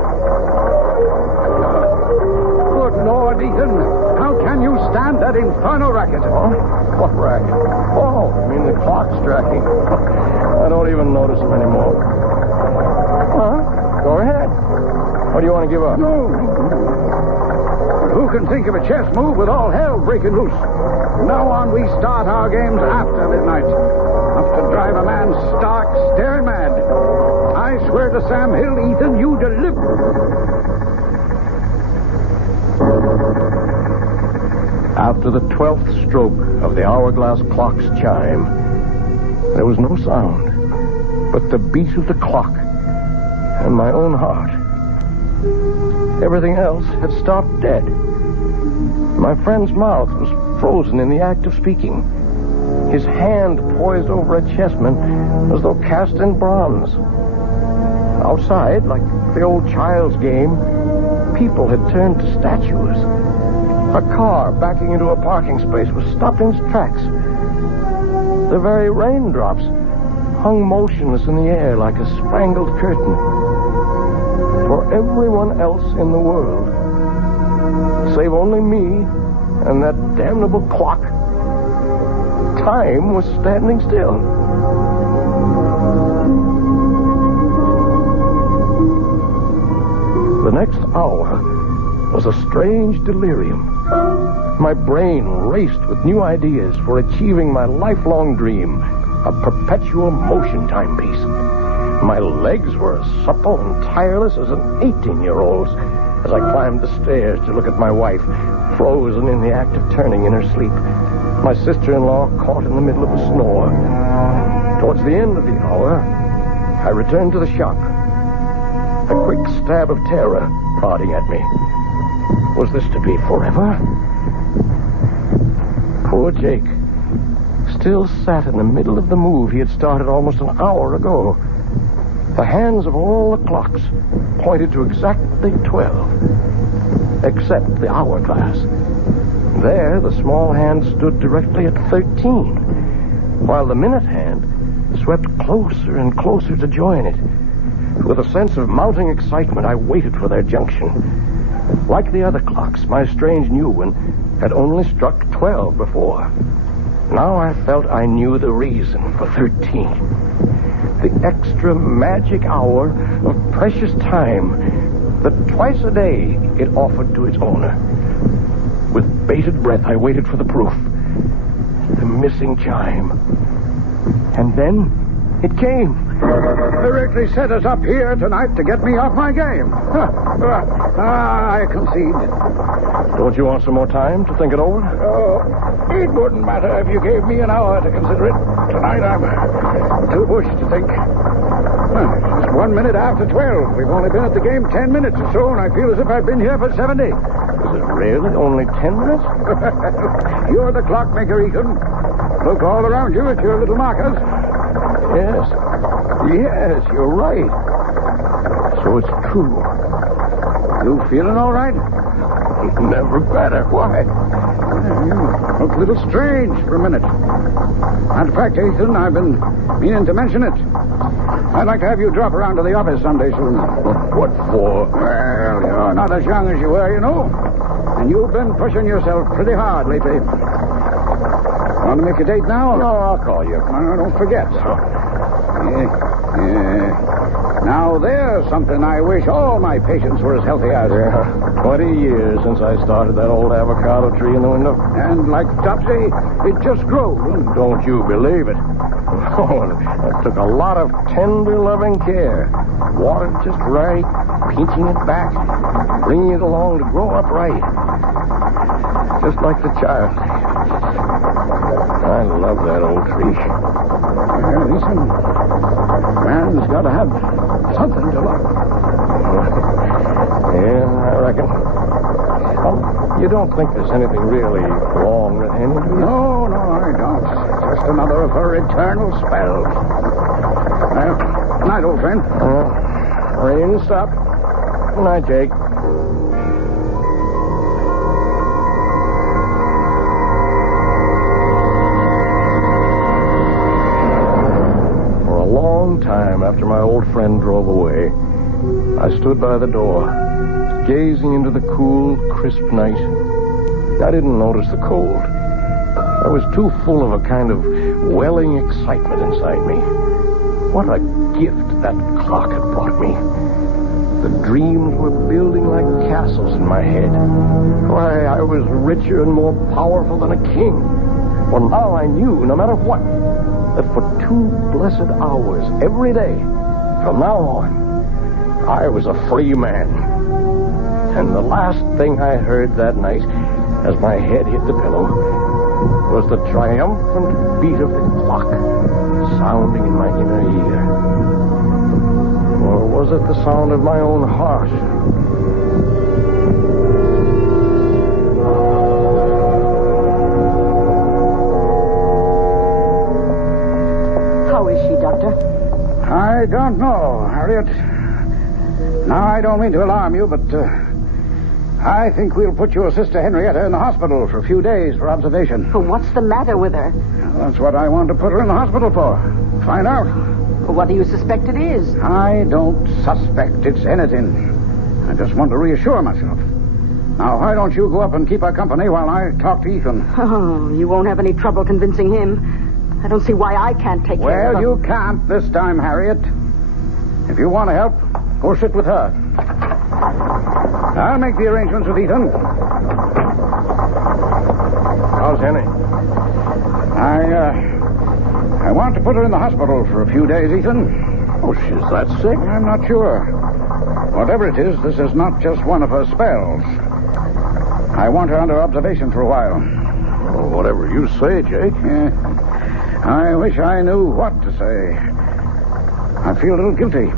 Good Lord, Ethan. How can you stand that infernal racket? Huh? What racket? Oh, you mean the clock striking? I don't even notice them anymore. Huh? Go ahead. What do you want to give up? No. But who can think of a chess move with all hell breaking loose? From now on, we start our games after midnight. Enough to drive a man stark, staring mad. I swear to Sam Hill, Ethan, you deliver. After the 12th stroke of the hourglass clock's chime, there was no sound but the beat of the clock and my own heart. Everything else had stopped dead. My friend's mouth was frozen in the act of speaking. His hand poised over a chessman as though cast in bronze. Outside, like the old child's game, people had turned to statues. A car backing into a parking space was stopped in its tracks. The very raindrops hung motionless in the air like a spangled curtain. For everyone else in the world, save only me and that damnable clock, time was standing still. The next hour was a strange delirium. My brain raced with new ideas for achieving my lifelong dream, a perpetual motion timepiece. My legs were as supple and tireless as an 18-year-old's as I climbed the stairs to look at my wife, frozen in the act of turning in her sleep. My sister-in-law caught in the middle of a snore. Towards the end of the hour, I returned to the shop. A quick stab of terror prodding at me. Was this to be forever? Poor Jake still sat in the middle of the move he had started almost an hour ago. The hands of all the clocks pointed to exactly 12, except the hourglass. There, the small hand stood directly at 13, while the minute hand swept closer and closer to join it. With a sense of mounting excitement, I waited for their junction. Like the other clocks, my strange new one had only struck 12 before. Now I felt I knew the reason for 13. The extra magic hour of precious time that twice a day it offered to its owner. With bated breath, I waited for the proof. The missing chime. And then it came. Directly set us up here tonight to get me off my game. I concede. Don't you want some more time to think it over? It wouldn't matter if you gave me an hour to consider it. Tonight I'm too bushed to think. It's 1 minute after 12. We've only been at the game 10 minutes or so, and I feel as if I've been here for 70. Is it really only 10 minutes? You're the clockmaker, Ethan. Look all around you at your little markers. Yes, you're right. So it's true. You feeling all right? Never better. Why? You look a little strange for a minute. Matter of fact, Ethan, I've been meaning to mention it. I'd like to have you drop around to the office someday soon. What for? Well, you're not as young as you were, you know. And you've been pushing yourself pretty hard lately. Want to make a date now? No, I'll call you. Don't forget. Now, there's something I wish all my patients were as healthy as. 20 years since I started that old avocado tree in the window. And like Topsy, it just grows. Don't you believe it? Oh, that took a lot of tender, loving care. Watered just right, pinching it back, bringing it along to grow up right. Just like the child. I love that old tree. Well, listen, man's got to have something to love. Yeah, I reckon. You don't think there's anything really wrong with him, do you? No, I don't. Just another of her eternal spells. Well, good night, old friend. Rain, stop. Good night, Jake. Time after my old friend drove away, I stood by the door, gazing into the cool, crisp night. I didn't notice the cold. I was too full of a kind of welling excitement inside me. What a gift that clock had brought me. The dreams were building like castles in my head. Why, I was richer and more powerful than a king. Well, now I knew, no matter what, that for 2 blessed hours every day, from now on, I was a free man. And the last thing I heard that night, as my head hit the pillow, was the triumphant beat of the clock sounding in my inner ear. Or was it the sound of my own heart? How is she, Doctor? I don't know, Harriet. Now, I don't mean to alarm you, but I think we'll put your sister Henrietta in the hospital for a few days for observation. Well, what's the matter with her? Well, that's what I want to put her in the hospital for. Find out. Well, what do you suspect it is? I don't suspect it's anything. I just want to reassure myself. Now, why don't you go up and keep her company while I talk to Ethan? Oh, you won't have any trouble convincing him. I don't see why I can't take care of Well, her. you can't this time, Harriet. If you want to help, go sit with her. I'll make the arrangements with Ethan. How's Henny? I want to put her in the hospital for a few days, Ethan. Oh, she's that sick? I'm not sure. Whatever it is, this is not just one of her spells. I want her under observation for a while. Well, whatever you say, Jake. Yeah. I wish I knew what to say. I feel a little guilty.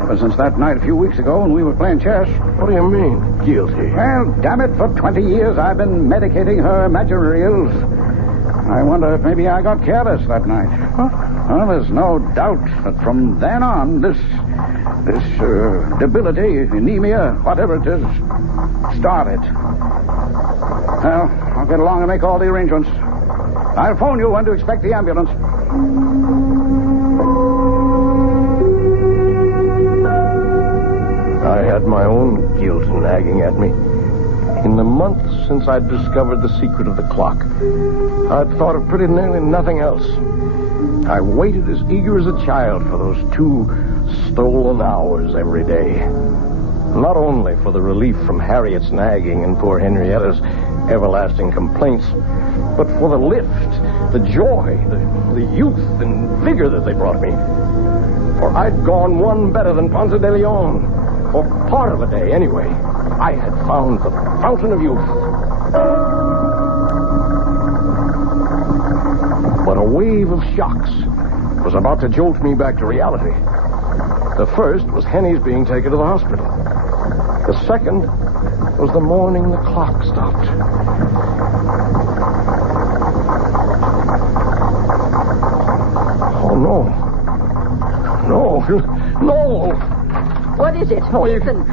Ever since that night a few weeks ago when we were playing chess. What do you mean, guilty? Well, damn it, for 20 years I've been medicating her imaginary ills. I wonder if maybe I got careless that night. Huh? Well, there's no doubt that from then on, this debility, anemia, whatever it is, started. Well, I'll get along and make all the arrangements. I'll phone you when to expect the ambulance. I had my own guilt nagging at me. In the months since I'd discovered the secret of the clock, I'd thought of pretty nearly nothing else. I waited as eager as a child for those 2 stolen hours every day. Not only for the relief from Harriet's nagging and poor Henrietta's everlasting complaints, but for the lift, the joy, the youth and vigor that they brought me. For I'd gone one better than Ponce de Leon. For part of a day, anyway. I had found the fountain of youth. But a wave of shocks was about to jolt me back to reality. The first was Henny's being taken to the hospital. The second was the morning the clock stopped. Oh, no. No! What is it? Oh, Ethan.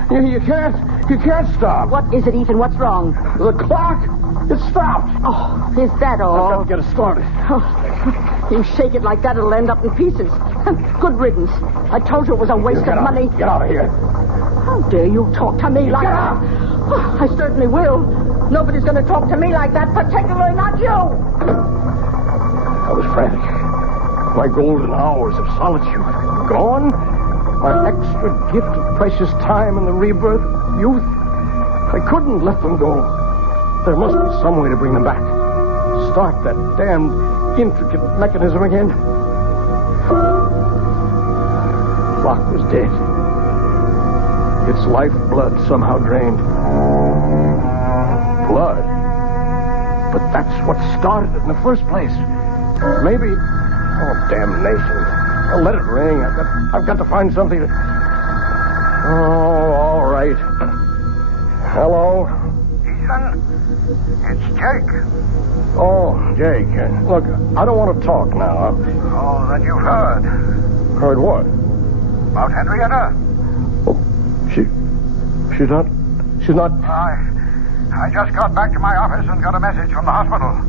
You can't stop. What is it, Ethan? What's wrong? The clock, it stopped. Oh, is that all? I've got to get it started. Oh, you shake it like that, it'll end up in pieces. Good riddance. I told you it was a waste of money. Get out of here. How dare you talk to me like that? Oh, I certainly will. Nobody's going to talk to me like that, particularly not you. I was frantic. My golden hours of solitude gone. My extra gift of precious time and the rebirth of youth. I couldn't let them go. There must be some way to bring them back. Start that damned intricate mechanism again. The clock was dead. Its lifeblood somehow drained. Blood. But that's what started it in the first place. Maybe... Oh, damnation. I'll let it ring. I've got to find something to... Oh, all right. Hello? Ethan, it's Jake. Oh, Jake. Look, I don't want to talk now. Oh, then you've heard. Heard what? About Henrietta. Oh, she's not... I just got back to my office and got a message from the hospital.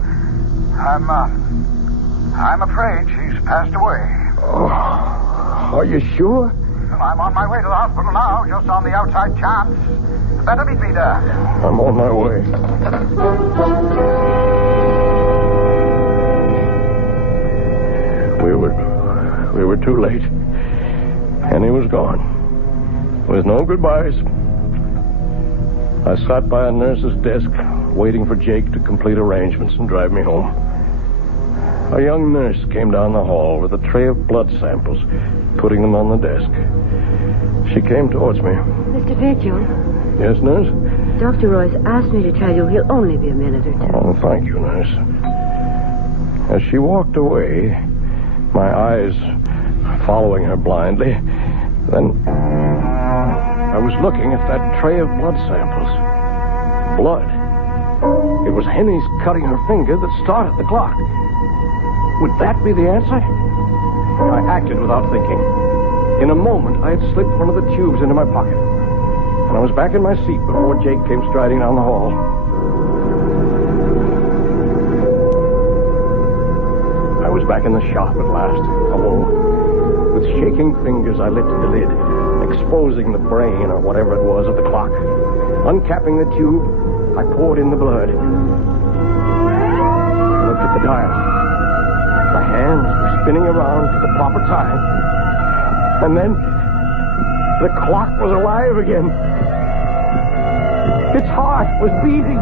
I'm afraid she's passed away. Oh, are you sure? Well, I'm on my way to the hospital now, just on the outside chance. Better meet me there. I'm on my way. We were too late. Henny was gone. With no goodbyes. I sat by a nurse's desk, waiting for Jake to complete arrangements and drive me home. A young nurse came down the hall with a tray of blood samples, putting them on the desk. She came towards me. Mr. Vigil? Yes, nurse? Dr. Royce asked me to tell you he'll only be a minute or two. Oh, thank you, nurse. As she walked away, my eyes following her blindly, then I was looking at that tray of blood samples. Blood. It was Henny's cutting her finger that started the clock. Would that be the answer? I acted without thinking. In a moment, I had slipped one of the tubes into my pocket. And I was back in my seat before Jake came striding down the hall. I was back in the shop at last, alone. With shaking fingers, I lifted the lid, exposing the brain or whatever it was of the clock. Uncapping the tube, I poured in the blood. I looked at the dial. The hands were spinning around to the proper time. And then the clock was alive again. Its heart was beating.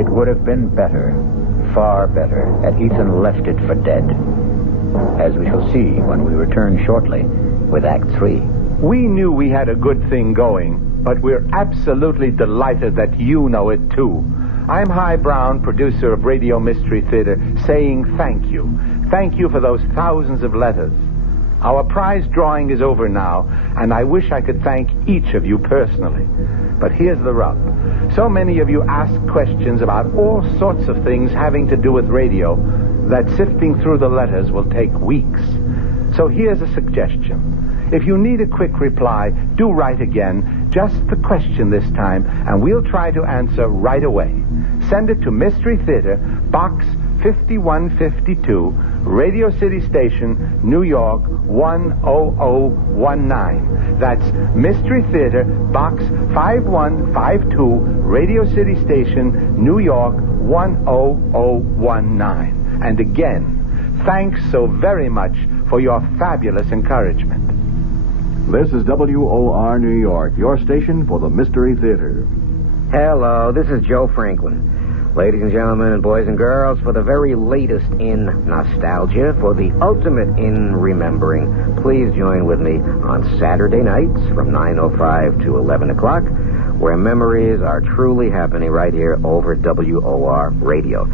It would have been better, far better, had Ethan left it for dead. As we shall see when we return shortly with Act 3. We knew we had a good thing going, but we're absolutely delighted that you know it too. I'm Hy Brown, producer of Radio Mystery Theater, saying thank you. Thank you for those thousands of letters. Our prize drawing is over now, and I wish I could thank each of you personally. But here's the rub. So many of you ask questions about all sorts of things having to do with radio that sifting through the letters will take weeks. So here's a suggestion. If you need a quick reply, do write again, just the question this time, and we'll try to answer right away. Send it to Mystery Theater, Box 5152, Radio City Station, New York 10019. That's Mystery Theater, Box 5152, Radio City Station, New York 10019. And again, thanks so very much for your fabulous encouragement. This is WOR New York, your station for the Mystery Theater. Hello, this is Joe Franklin. Ladies and gentlemen and boys and girls, for the very latest in nostalgia, for the ultimate in remembering, please join with me on Saturday nights from 9:05 to 11 o'clock, where memories are truly happening right here over WOR Radio.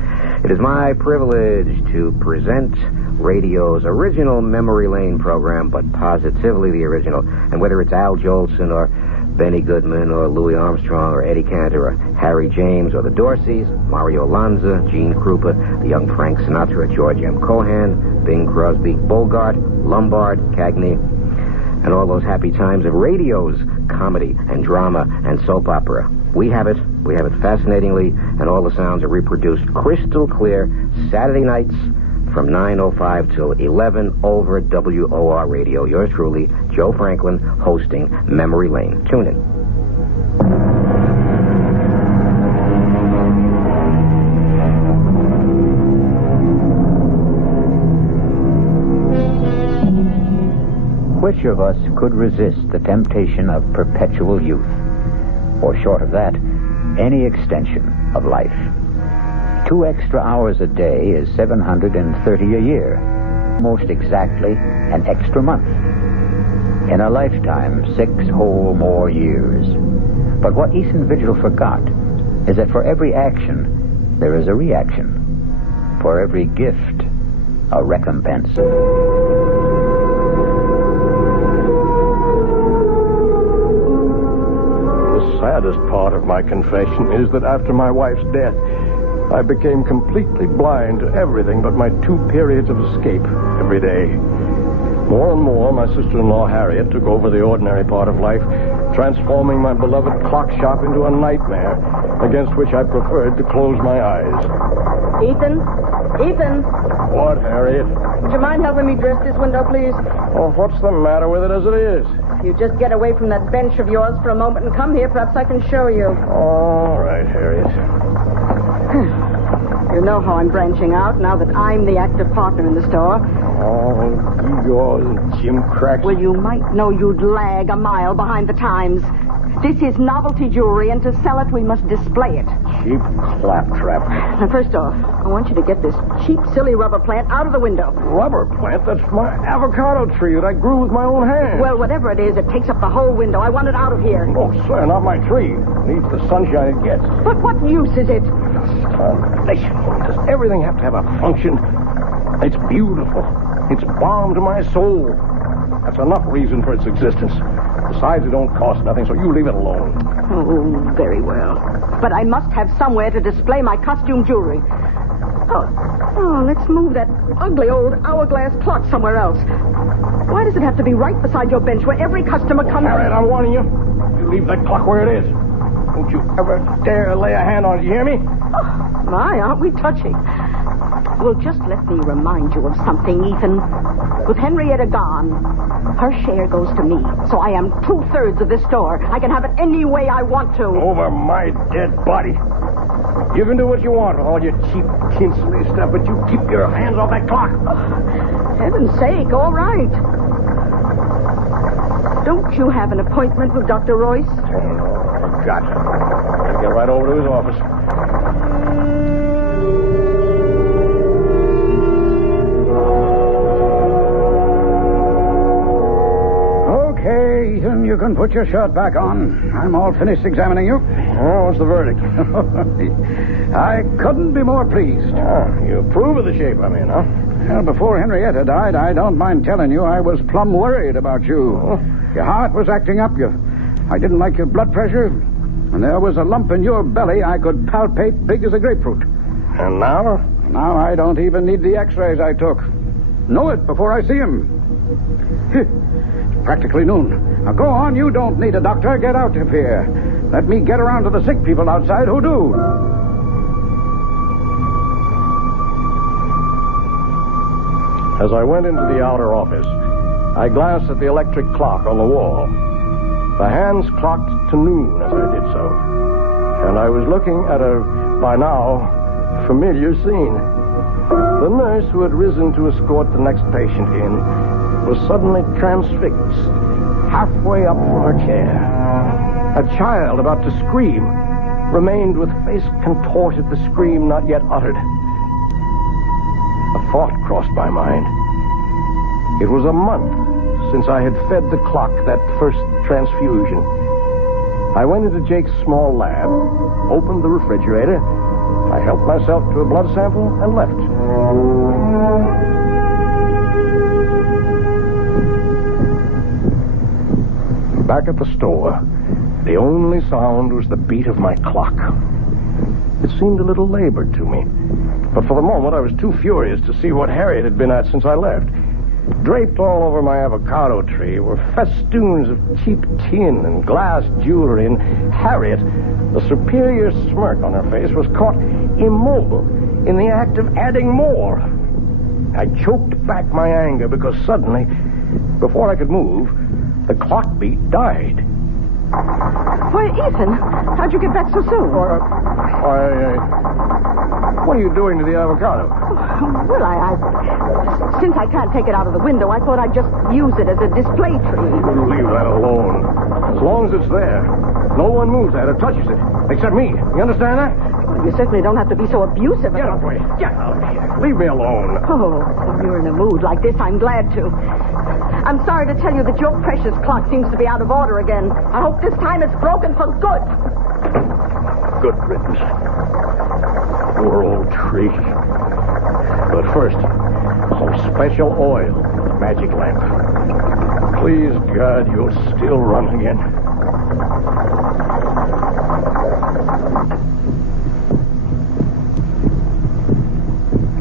It is my privilege to present radio's original Memory Lane program, but positively the original. And whether it's Al Jolson or Benny Goodman or Louis Armstrong or Eddie Cantor or Harry James or the Dorseys, Mario Lanza, Gene Krupa, the young Frank Sinatra, George M. Cohan, Bing Crosby, Bogart, Lombard, Cagney, and all those happy times of radio's comedy and drama and soap opera. We have it fascinatingly, and all the sounds are reproduced crystal clear Saturday nights from 9:05 till 11 over WOR Radio. Yours truly, Joe Franklin, hosting Memory Lane. Tune in. Which of us could resist the temptation of perpetual youth? Or short of that, any extension of life? 2 extra hours a day is 730 a year. Most exactly, an extra month. In a lifetime, 6 whole more years. But what Ethan Vigil forgot is that for every action, there is a reaction. For every gift, a recompense. The saddest part of my confession is that after my wife's death, I became completely blind to everything but my 2 periods of escape every day. More and more, my sister-in-law Harriet took over the ordinary part of life, transforming my beloved clock shop into a nightmare against which I preferred to close my eyes. Ethan? Ethan? What, Harriet? Would you mind helping me dress this window, please? Oh, what's the matter with it as it is? If you just get away from that bench of yours for a moment and come here, perhaps I can show you. All right, Harriet. You know how I'm branching out now that I'm the active partner in the store. Oh, yours, Jim Cracks. Well, you might know you'd lag a mile behind the times. This is novelty jewelry, and to sell it, we must display it. Cheap claptrap. Now, first off, I want you to get this cheap, silly rubber plant out of the window. Rubber plant? That's my avocado tree that I grew with my own hands. Well, whatever it is, it takes up the whole window. I want it out of here. Oh, sir, not my tree. It needs the sunshine it gets. But what use is it? Does everything have to have a function? It's beautiful. It's balm to my soul. That's enough reason for its existence. Besides, it don't cost nothing, so you leave it alone. Oh, very well. But I must have somewhere to display my costume jewelry. Oh, let's move that ugly old hourglass clock somewhere else. Why does it have to be right beside your bench where every customer comes... Harriet, I'm warning you. You leave that clock where it is. Don't you ever dare lay a hand on it, you hear me? Oh, my, aren't we touchy? Well, just let me remind you of something, Ethan. With Henrietta gone, her share goes to me. So I am 2/3 of this store. I can have it any way I want to. Over my dead body. You can do what you want with all your cheap, tinsely stuff, but you keep your hands off that clock. Oh, heaven's sake, all right. Don't you have an appointment with Dr. Royce? Oh, gotcha. I'll get right over to his office. Okay, Ethan, you can put your shirt back on. I'm all finished examining you. Oh, what's the verdict? I couldn't be more pleased. Oh, you approve of the shape I'm in, huh? Well, before Henrietta died, I don't mind telling you, I was plumb worried about you. Oh. Your heart was acting up. I didn't like your blood pressure. And there was a lump in your belly I could palpate big as a grapefruit. And now? Now I don't even need the x-rays I took. Know it before I see him. It's practically noon. Now go on, you don't need a doctor. Get out of here. Let me get around to the sick people outside who do. As I went into the outer office, I glanced at the electric clock on the wall. The hands clocked to noon as I did so. And I was looking at a, by now, familiar scene. The nurse who had risen to escort the next patient in was suddenly transfixed, halfway up from her chair. A child about to scream remained with face contorted, the scream not yet uttered. A thought crossed my mind. It was a month since I had fed the clock that first transfusion. I went into Jake's small lab, opened the refrigerator, I helped myself to a blood sample, and left. Back at the store, the only sound was the beat of my clock. It seemed a little labored to me, but for the moment I was too furious to see what Harriet had been at since I left. Draped all over my avocado tree were festoons of cheap tin and glass jewelry, and Harriet, the superior smirk on her face, was caught immobile in the act of adding more. I choked back my anger because suddenly, before I could move, the clock beat died. Why, Ethan, how'd you get back so soon? What are you doing to the avocado? Well, since I can't take it out of the window, I thought I'd just use it as a display tree. Leave that alone. As long as it's there, no one moves that or touches it, except me. You understand that? Well, you certainly don't have to be so abusive. Get away. Get out of here. Leave me alone. Oh, when you're in a mood like this, I'm glad to. I'm sorry to tell you that your precious clock seems to be out of order again. I hope this time it's broken for good. Good riddance. Poor old tree. But first, some special oil for the magic lamp. Please, God, you'll still run again.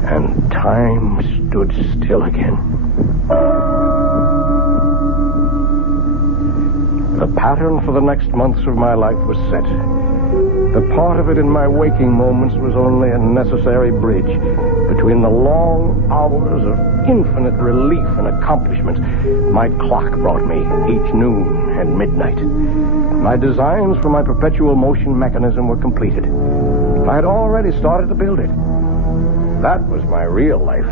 And time stood still again. The pattern for the next months of my life was set. The part of it in my waking moments was only a necessary bridge between the long hours of infinite relief and accomplishment my clock brought me each noon and midnight. My designs for my perpetual motion mechanism were completed. I had already started to build it. That was my real life.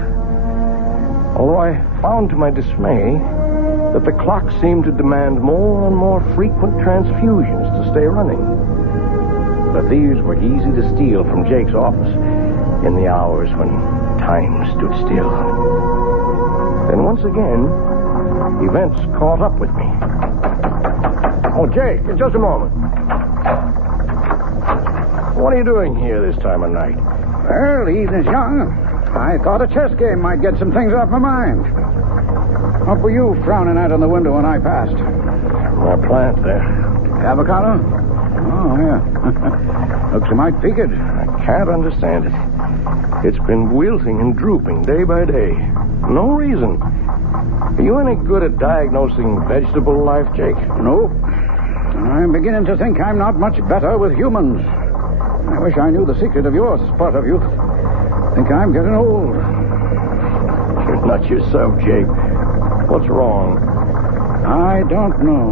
Although I found to my dismay that the clock seemed to demand more and more frequent transfusions to stay running. But these were easy to steal from Jake's office in the hours when time stood still. Then once again, events caught up with me. Oh, Jake, just a moment. What are you doing here this time of night? Well, the evening's young. I thought a chess game might get some things off my mind. What were you frowning at in the window when I passed? My plant there. Avocado? Oh, yeah. Looks a mite peaked. I can't understand it. It's been wilting and drooping day by day. No reason. Are you any good at diagnosing vegetable life, Jake? Nope. I'm beginning to think I'm not much better with humans. I wish I knew the secret of your spurt of youth. Think I'm getting old. You're not yourself, Jake. What's wrong? I don't know.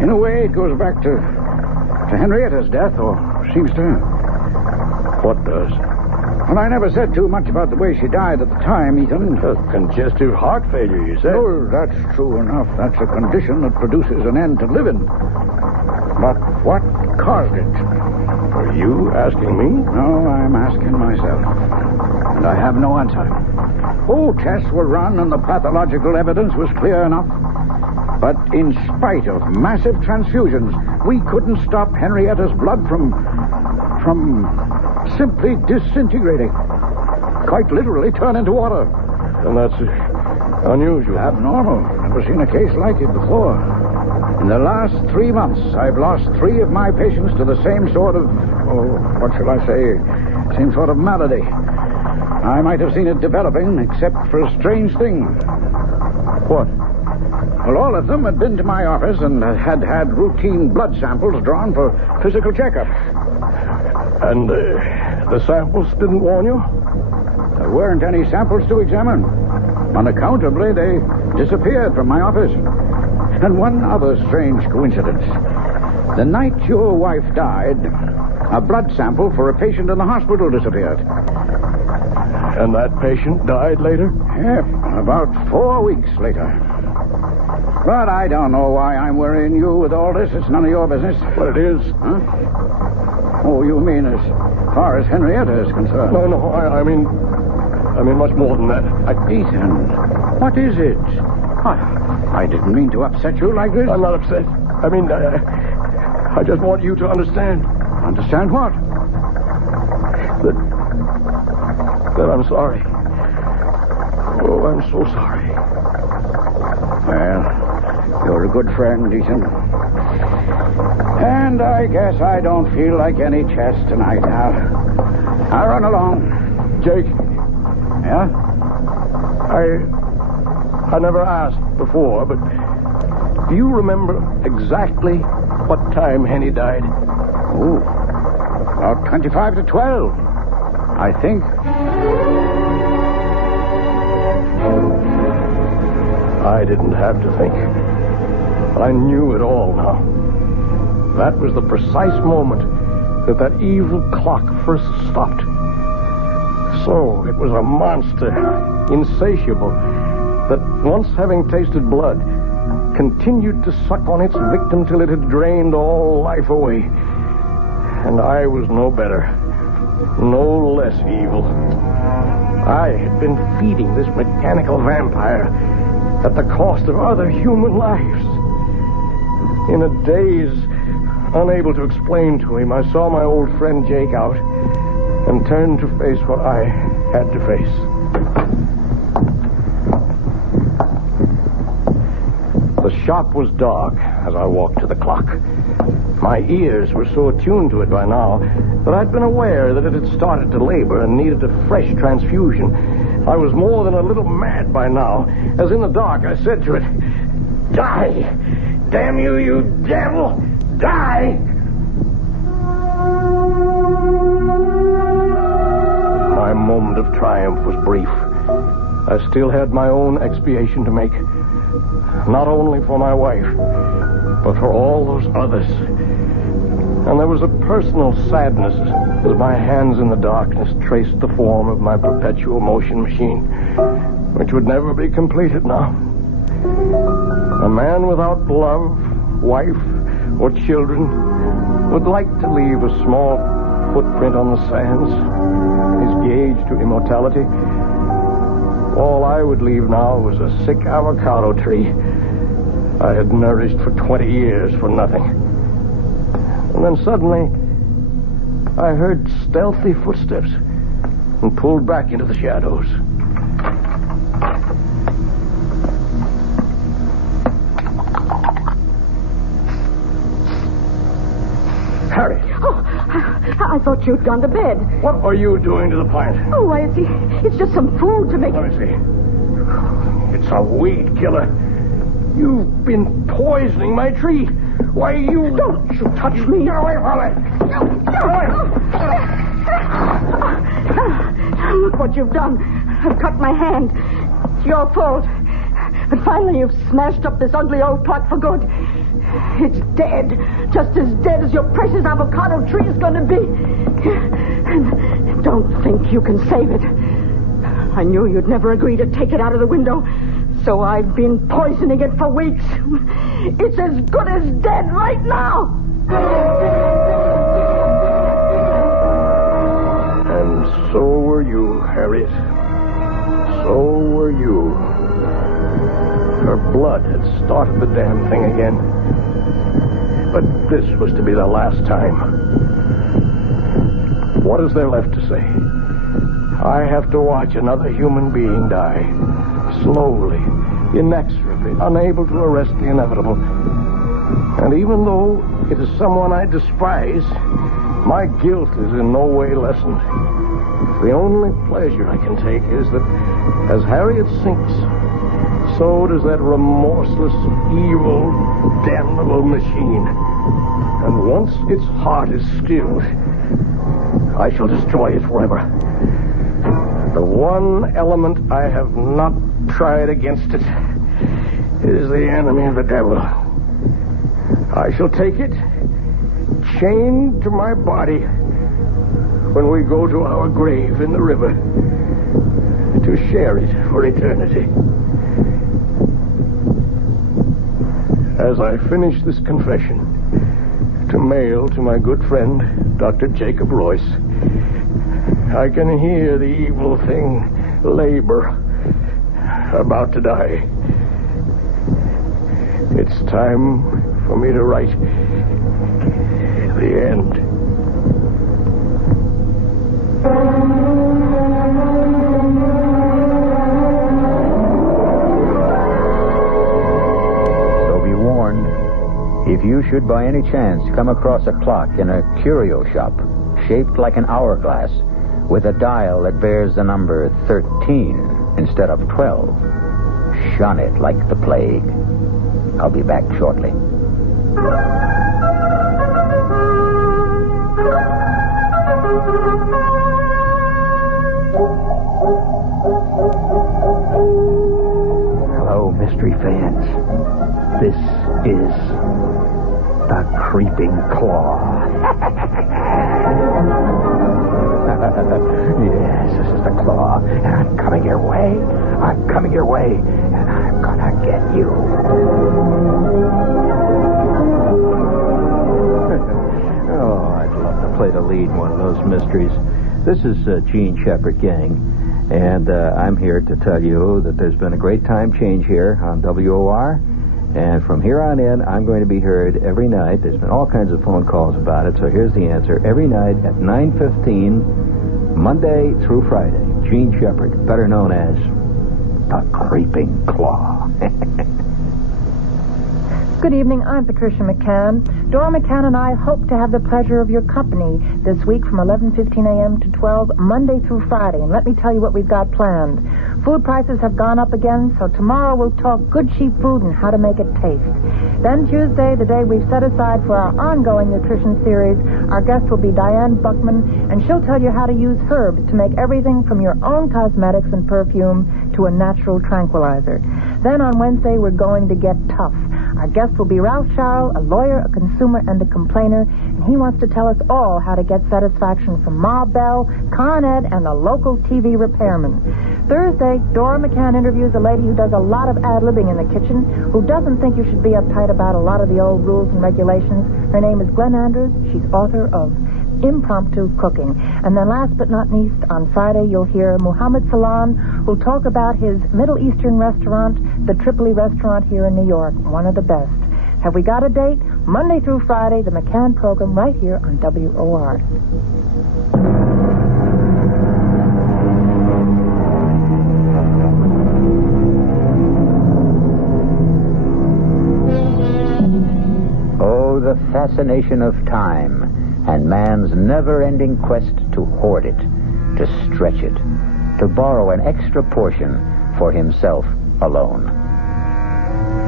In a way, it goes back to Henrietta's death, or seems to. What does? Well, I never said too much about the way she died at the time, Ethan. Congestive heart failure, you said? Oh, that's true enough. That's a condition that produces an end to living. But what caused it? Are you asking me? No, I'm asking myself. And I have no answer. Oh, tests were run and the pathological evidence was clear enough. But in spite of massive transfusions, we couldn't stop Henrietta's blood from simply disintegrating. Quite literally turn into water. And that's unusual. Abnormal. Never seen a case like it before. In the last 3 months, I've lost 3 of my patients to the same sort of, what shall I say, same sort of malady. I might have seen it developing, except for a strange thing. What? Well, all of them had been to my office and had routine blood samples drawn for physical checkup. And the samples didn't warn you? There weren't any samples to examine. Unaccountably, they disappeared from my office. And one other strange coincidence. The night your wife died, a blood sample for a patient in the hospital disappeared. And that patient died later? Yep, about 4 weeks later. But I don't know why I'm worrying you with all this. It's none of your business. But it is. Huh? Oh, you mean as far as Henrietta is concerned? No, I mean much more than that. Ethan, what is it? I didn't mean to upset you like this. I'm not upset. I just want you to understand. Understand what? That I'm sorry. Oh, I'm so sorry. Well, you're a good friend, Ethan. And I guess I don't feel like any chess tonight now. I'll run along. Jake. Yeah? I never asked before, but do you remember exactly what time Henny died? Oh, about 25 to 12, I think. I didn't have to think. I knew it all now. That was the precise moment that evil clock first stopped. So it was a monster, insatiable, that once having tasted blood, continued to suck on its victim till it had drained all life away. And I was no better, no less evil. I had been feeding this mechanical vampire at the cost of other human lives. In a daze, unable to explain to him, I saw my old friend Jake out and turned to face what I had to face. The shop was dark as I walked to the clock. My ears were so attuned to it by now that I'd been aware that it had started to labor and needed a fresh transfusion. I was more than a little mad by now, as in the dark I said to it, "Die! Damn you, you devil! Die!" My moment of triumph was brief. I still had my own expiation to make. Not only for my wife, but for all those others. And there was a personal sadness as my hands in the darkness traced the form of my perpetual motion machine, which would never be completed now. A man without love, wife, or children would like to leave a small footprint on the sands, his gauge to immortality. All I would leave now was a sick avocado tree I had nourished for 20 years for nothing. And then suddenly, I heard stealthy footsteps and pulled back into the shadows. Harry. Oh, I thought you'd gone to bed. What are you doing to the plant? Oh, why, it's just some food to make... Let me see. It's a weed killer. You've been poisoning my tree. Why, you... Don't you touch me. Get away from me. Get away. Look what you've done. I've cut my hand. It's your fault. But finally you've smashed up this ugly old plot for good. It's dead. Just as dead as your precious avocado tree is going to be. And don't think you can save it. I knew you'd never agree to take it out of the window. So I've been poisoning it for weeks. It's as good as dead right now. And so were you, Harriet. So were you. Her blood had started the damn thing again. But this was to be the last time. What is there left to say? I have to watch another human being die. Slowly, inexorably, unable to arrest the inevitable. And even though it is someone I despise, my guilt is in no way lessened. The only pleasure I can take is that as Harriet sinks, so does that remorseless, evil, damnable machine. And once its heart is stilled, I shall destroy it forever. The one element I have not tried against it is the enemy of the devil. I shall take it, chained to my body, when we go to our grave in the river, to share it for eternity. As I finish this confession, to mail to my good friend, Dr. Jacob Royce, I can hear the evil thing labor, about to die. It's time for me to write the end. So be warned, if you should by any chance come across a clock in a curio shop shaped like an hourglass with a dial that bears the number 13 instead of 12, shun it like the plague. I'll be back shortly. Hello, mystery fans. This is the Creeping Claw. Yes, this is the Claw, and I'm coming your way. I'm coming your way, and I'm gonna get you. Oh, I'd love to play the lead in one of those mysteries. This is Gene Shepherd, gang, and I'm here to tell you that there's been a great time change here on WOR, and from here on in, I'm going to be heard every night. There's been all kinds of phone calls about it, so here's the answer. Every night at 9:15, Monday through Friday, Gene Shepherd, better known as the Creeping Claw. Good evening, I'm Patricia McCann. Dora McCann and I hope to have the pleasure of your company this week from 11:15 a.m. to 12, Monday through Friday. And let me tell you what we've got planned. Food prices have gone up again, so tomorrow we'll talk good, cheap food and how to make it taste. Then Tuesday, the day we've set aside for our ongoing nutrition series, our guest will be Diane Buckman, and she'll tell you how to use herbs to make everything from your own cosmetics and perfume to a natural tranquilizer. Then on Wednesday, we're going to get tough. Our guest will be Ralph Sharrow, a lawyer, a consumer, and a complainer, and he wants to tell us all how to get satisfaction from Ma Bell, Con Ed, and a local TV repairman. Thursday, Dora McCann interviews a lady who does a lot of ad-libbing in the kitchen, who doesn't think you should be uptight about a lot of the old rules and regulations. Her name is Glenn Andrews. She's author of Impromptu Cooking. And then last but not least, on Friday, you'll hear Muhammad Salam, who'll talk about his Middle Eastern restaurant, the Tripoli restaurant here in New York, one of the best. Have we got a date? Monday through Friday, the McCann program right here on WOR. Oh, the fascination of time and man's never-ending quest to hoard it, to stretch it, to borrow an extra portion for himself alone.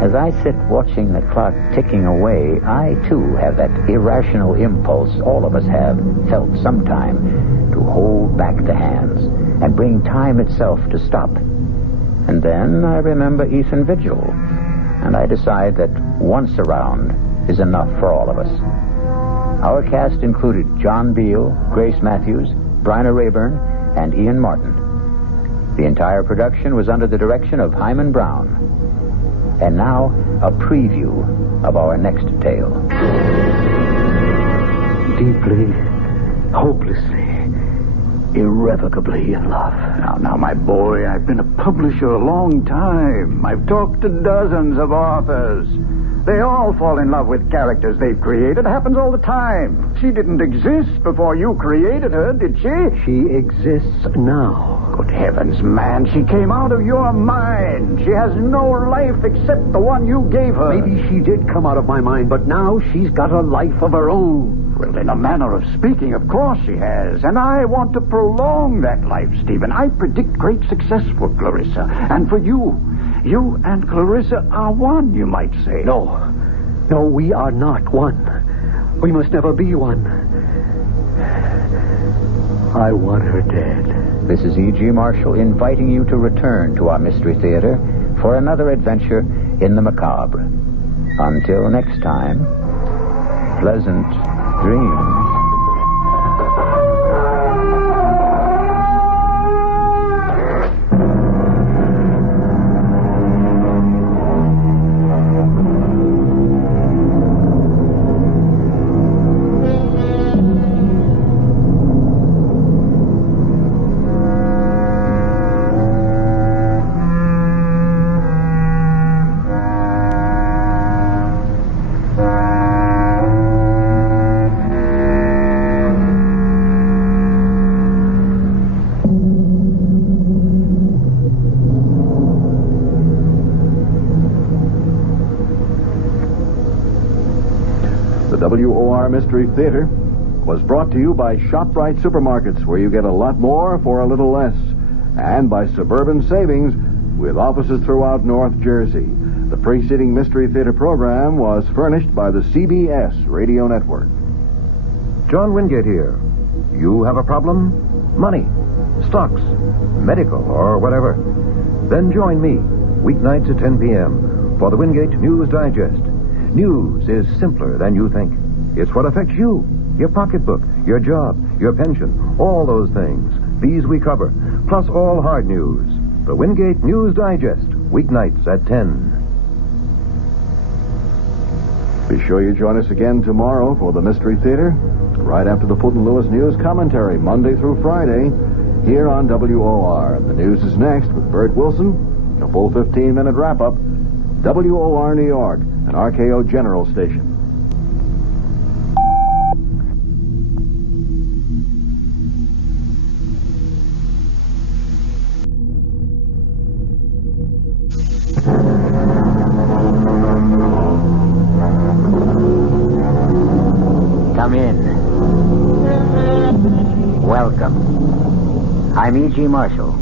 As I sit watching the clock ticking away, I, too, have that irrational impulse all of us have felt sometime to hold back the hands and bring time itself to stop. And then I remember Ethan Vigil, and I decide that once around is enough for all of us. Our cast included John Beale, Grace Matthews, Bryna Rayburn, and Ian Martin. The entire production was under the direction of Hyman Brown. And now, a preview of our next tale. Deeply, hopelessly, irrevocably in love. Now, my boy, I've been a publisher a long time. I've talked to dozens of authors. They all fall in love with characters they've created. It happens all the time. She didn't exist before you created her, did she? She exists now. Good heavens, man. She came out of your mind. She has no life except the one you gave her. Maybe she did come out of my mind, but now she's got a life of her own. Well, in a manner of speaking, of course she has. And I want to prolong that life, Stephen. I predict great success for Clarissa. And for you. You and Clarissa are one, you might say. No, we are not one. We must never be one. I want her dead. This is E.G. Marshall inviting you to return to our Mystery Theater for another adventure in the macabre. Until next time, pleasant dreams. WOR Mystery Theater was brought to you by ShopRite Supermarkets, where you get a lot more for a little less, and by Suburban Savings, with offices throughout North Jersey. The preceding Mystery Theater program was furnished by the CBS Radio Network. John Wingate here. You have a problem? Money, stocks, medical, or whatever. Then join me, weeknights at 10 p.m. for the Wingate News Digest. News is simpler than you think. It's what affects you, your pocketbook, your job, your pension, all those things. These we cover, plus all hard news. The Wingate News Digest, weeknights at 10. Be sure you join us again tomorrow for the Mystery Theater, right after the Fulton Lewis News Commentary, Monday through Friday, here on WOR. The news is next with Bert Wilson, a full 15-minute wrap-up. WOR New York, an RKO General station. Come in. Welcome. I'm E.G. Marshall.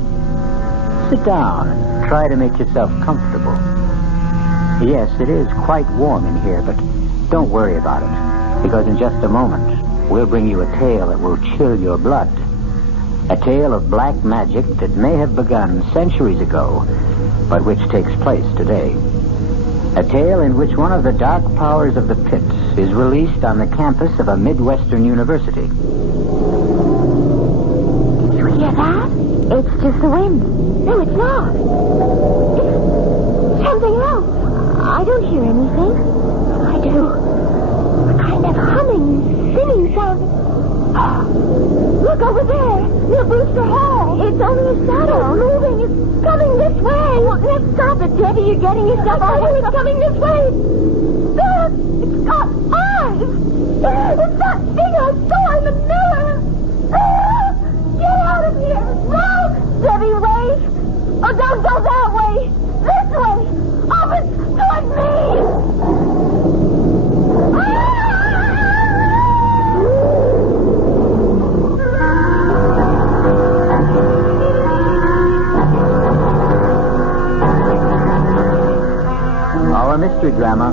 Sit down. Try to make yourself comfortable. Yes, it is quite warm in here, but don't worry about it, because in just a moment, we'll bring you a tale that will chill your blood. A tale of black magic that may have begun centuries ago, but which takes place today. A tale in which one of the dark powers of the pit is released on the campus of a Midwestern university. Did you hear that? It's just the wind. No, it's not. It's something else. I don't hear anything. I do. A kind of humming, singing sound. Look over there, near Booster Hall. It's only a shadow. It's moving. It's coming this way. Well, let's stop it, Debbie. You're getting yourself out. It's coming this way. There. It's got eyes. It's that thing I saw in the mirror. Get out of here. Run. Debbie, wait. Oh, don't go that way. This way. Up and toward me. Our mystery drama,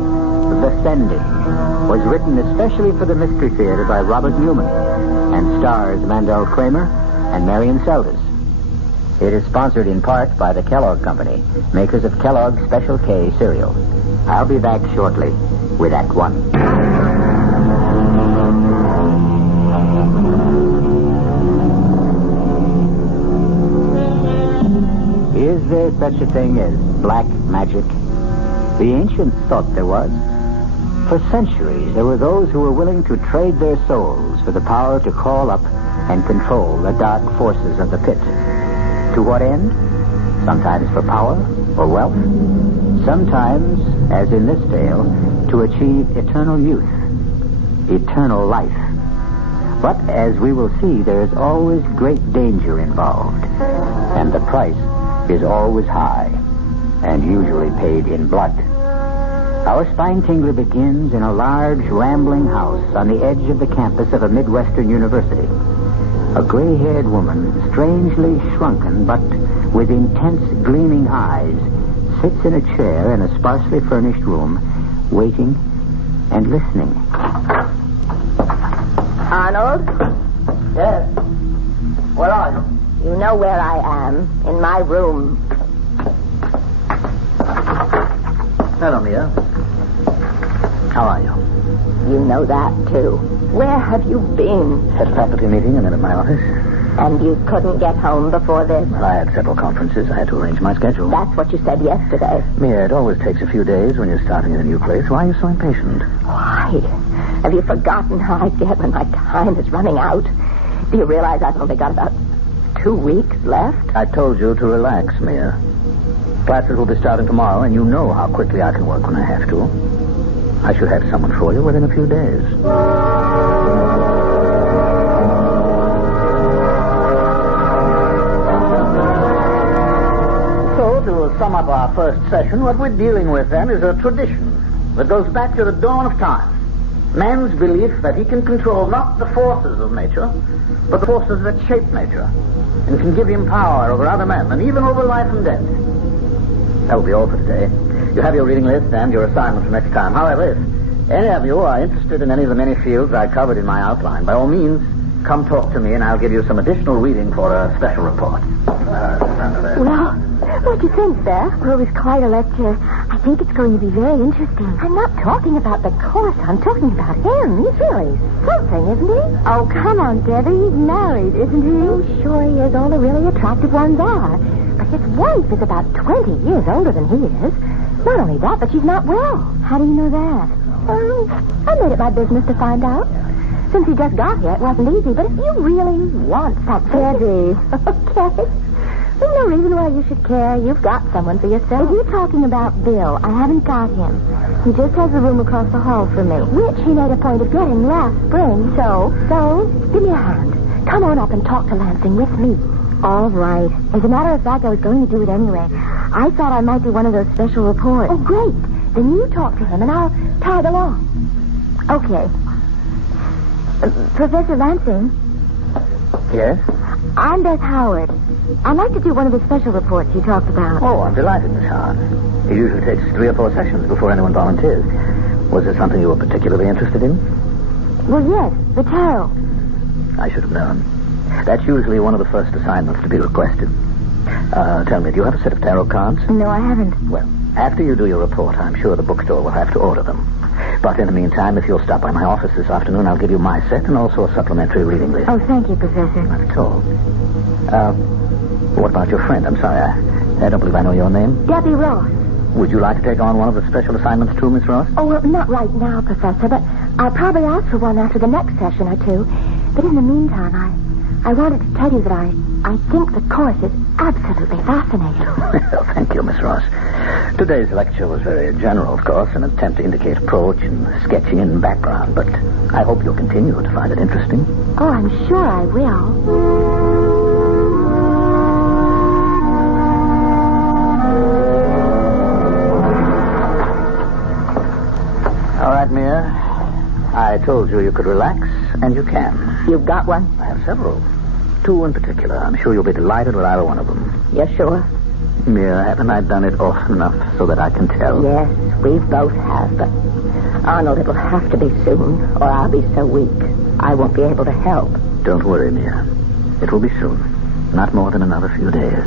The Sending, was written especially for the Mystery Theater by Robert Newman and stars Mandel Kramer and Marion Seldes. It is sponsored in part by the Kellogg Company, makers of Kellogg's Special K cereal. I'll be back shortly with Act One. Is there such a thing as black magic? The ancients thought there was. For centuries, there were those who were willing to trade their souls for the power to call up and control the dark forces of the pit. To what end? Sometimes for power or wealth. Sometimes, as in this tale, to achieve eternal youth, eternal life. But as we will see, there is always great danger involved. And the price is always high, and usually paid in blood. Our spine tingler begins in a large, rambling house on the edge of the campus of a Midwestern university. A gray-haired woman, strangely shrunken but with intense, gleaming eyes, sits in a chair in a sparsely furnished room, waiting and listening. Arnold? Yes? Where are you? You know where I am. In my room. Hello, Mia. How are you? You know that, too. Where have you been? At a faculty meeting and then at my office. And you couldn't get home before this? Well, I had several conferences. I had to arrange my schedule. That's what you said yesterday. Mia, it always takes a few days when you're starting in a new place. Why are you so impatient? Why? Have you forgotten how I get when my time is running out? Do you realize I've only got about 2 weeks left? I told you to relax, Mia. Classes will be starting tomorrow, and you know how quickly I can work when I have to. I should have someone for you within a few days. So, to sum up our first session, what we're dealing with, then, is a tradition that goes back to the dawn of time. Man's belief that he can control not the forces of nature, but the forces that shape nature, and can give him power over other men, and even over life and death. That will be all for today. You have your reading list and your assignment for next time. However, if any of you are interested in any of the many fields I covered in my outline, by all means, come talk to me and I'll give you some additional reading for a special report. Well, what do you think, Beth? Well, it was quite a lecture. I think it's going to be very interesting. I'm not talking about the course. I'm talking about him. He's really something, isn't he? Oh, come on, Debbie. He's married, isn't he? Oh, sure he is. All the really attractive ones are. But his wife is about 20 years older than he is. Not only that, but she's not well. How do you know that? I made it my business to find out. Since he just got here, it wasn't easy. But if you really want something... Debbie. Okay. There's no reason why you should care. You've got someone for yourself. If you're talking about Bill, I haven't got him. He just has a room across the hall from me, which he made a point of getting last spring. So, give me a hand. Come on up and talk to Lansing with me. All right. As a matter of fact, I was going to do it anyway. I thought I might do one of those special reports. Oh, great. Then you talk to him, and I'll tag along. Okay. Professor Lansing? Yes? I'm Beth Howard. I'd like to do one of the special reports you talked about. Oh, I'm delighted, Miss Howard. It usually takes 3 or 4 sessions before anyone volunteers. Was there something you were particularly interested in? Well, yes, the tarot. I should have known. That's usually one of the first assignments to be requested. Tell me, do you have a set of tarot cards? No, I haven't. Well, After you do your report, I'm sure the bookstore will have to order them. But in the meantime, if you'll stop by my office this afternoon, I'll give you my set and also a supplementary reading list. Oh, thank you, Professor. Not at all. What about your friend? I'm sorry, I don't believe I know your name. Debbie Ross. Would you like to take on one of the special assignments too, Miss Ross? Oh, well, not right now, Professor, but I'll probably ask for one after the next session or two. But in the meantime, I wanted to tell you that I think the course is absolutely fascinating. Well, thank you, Miss Ross. Today's lecture was very general, of course, an attempt to indicate approach and sketching and background, but I hope you'll continue to find it interesting. Oh, I'm sure I will. All right, Mia. I told you could relax, and you can. You've got one? I have several. 2 in particular. I'm sure you'll be delighted with either one of them. You're sure? Mia, haven't I done it often enough so that I can tell? Yes, we both have, but Arnold, it'll have to be soon, or I'll be so weak I won't be able to help. Don't worry, Mia. It will be soon. Not more than another few days.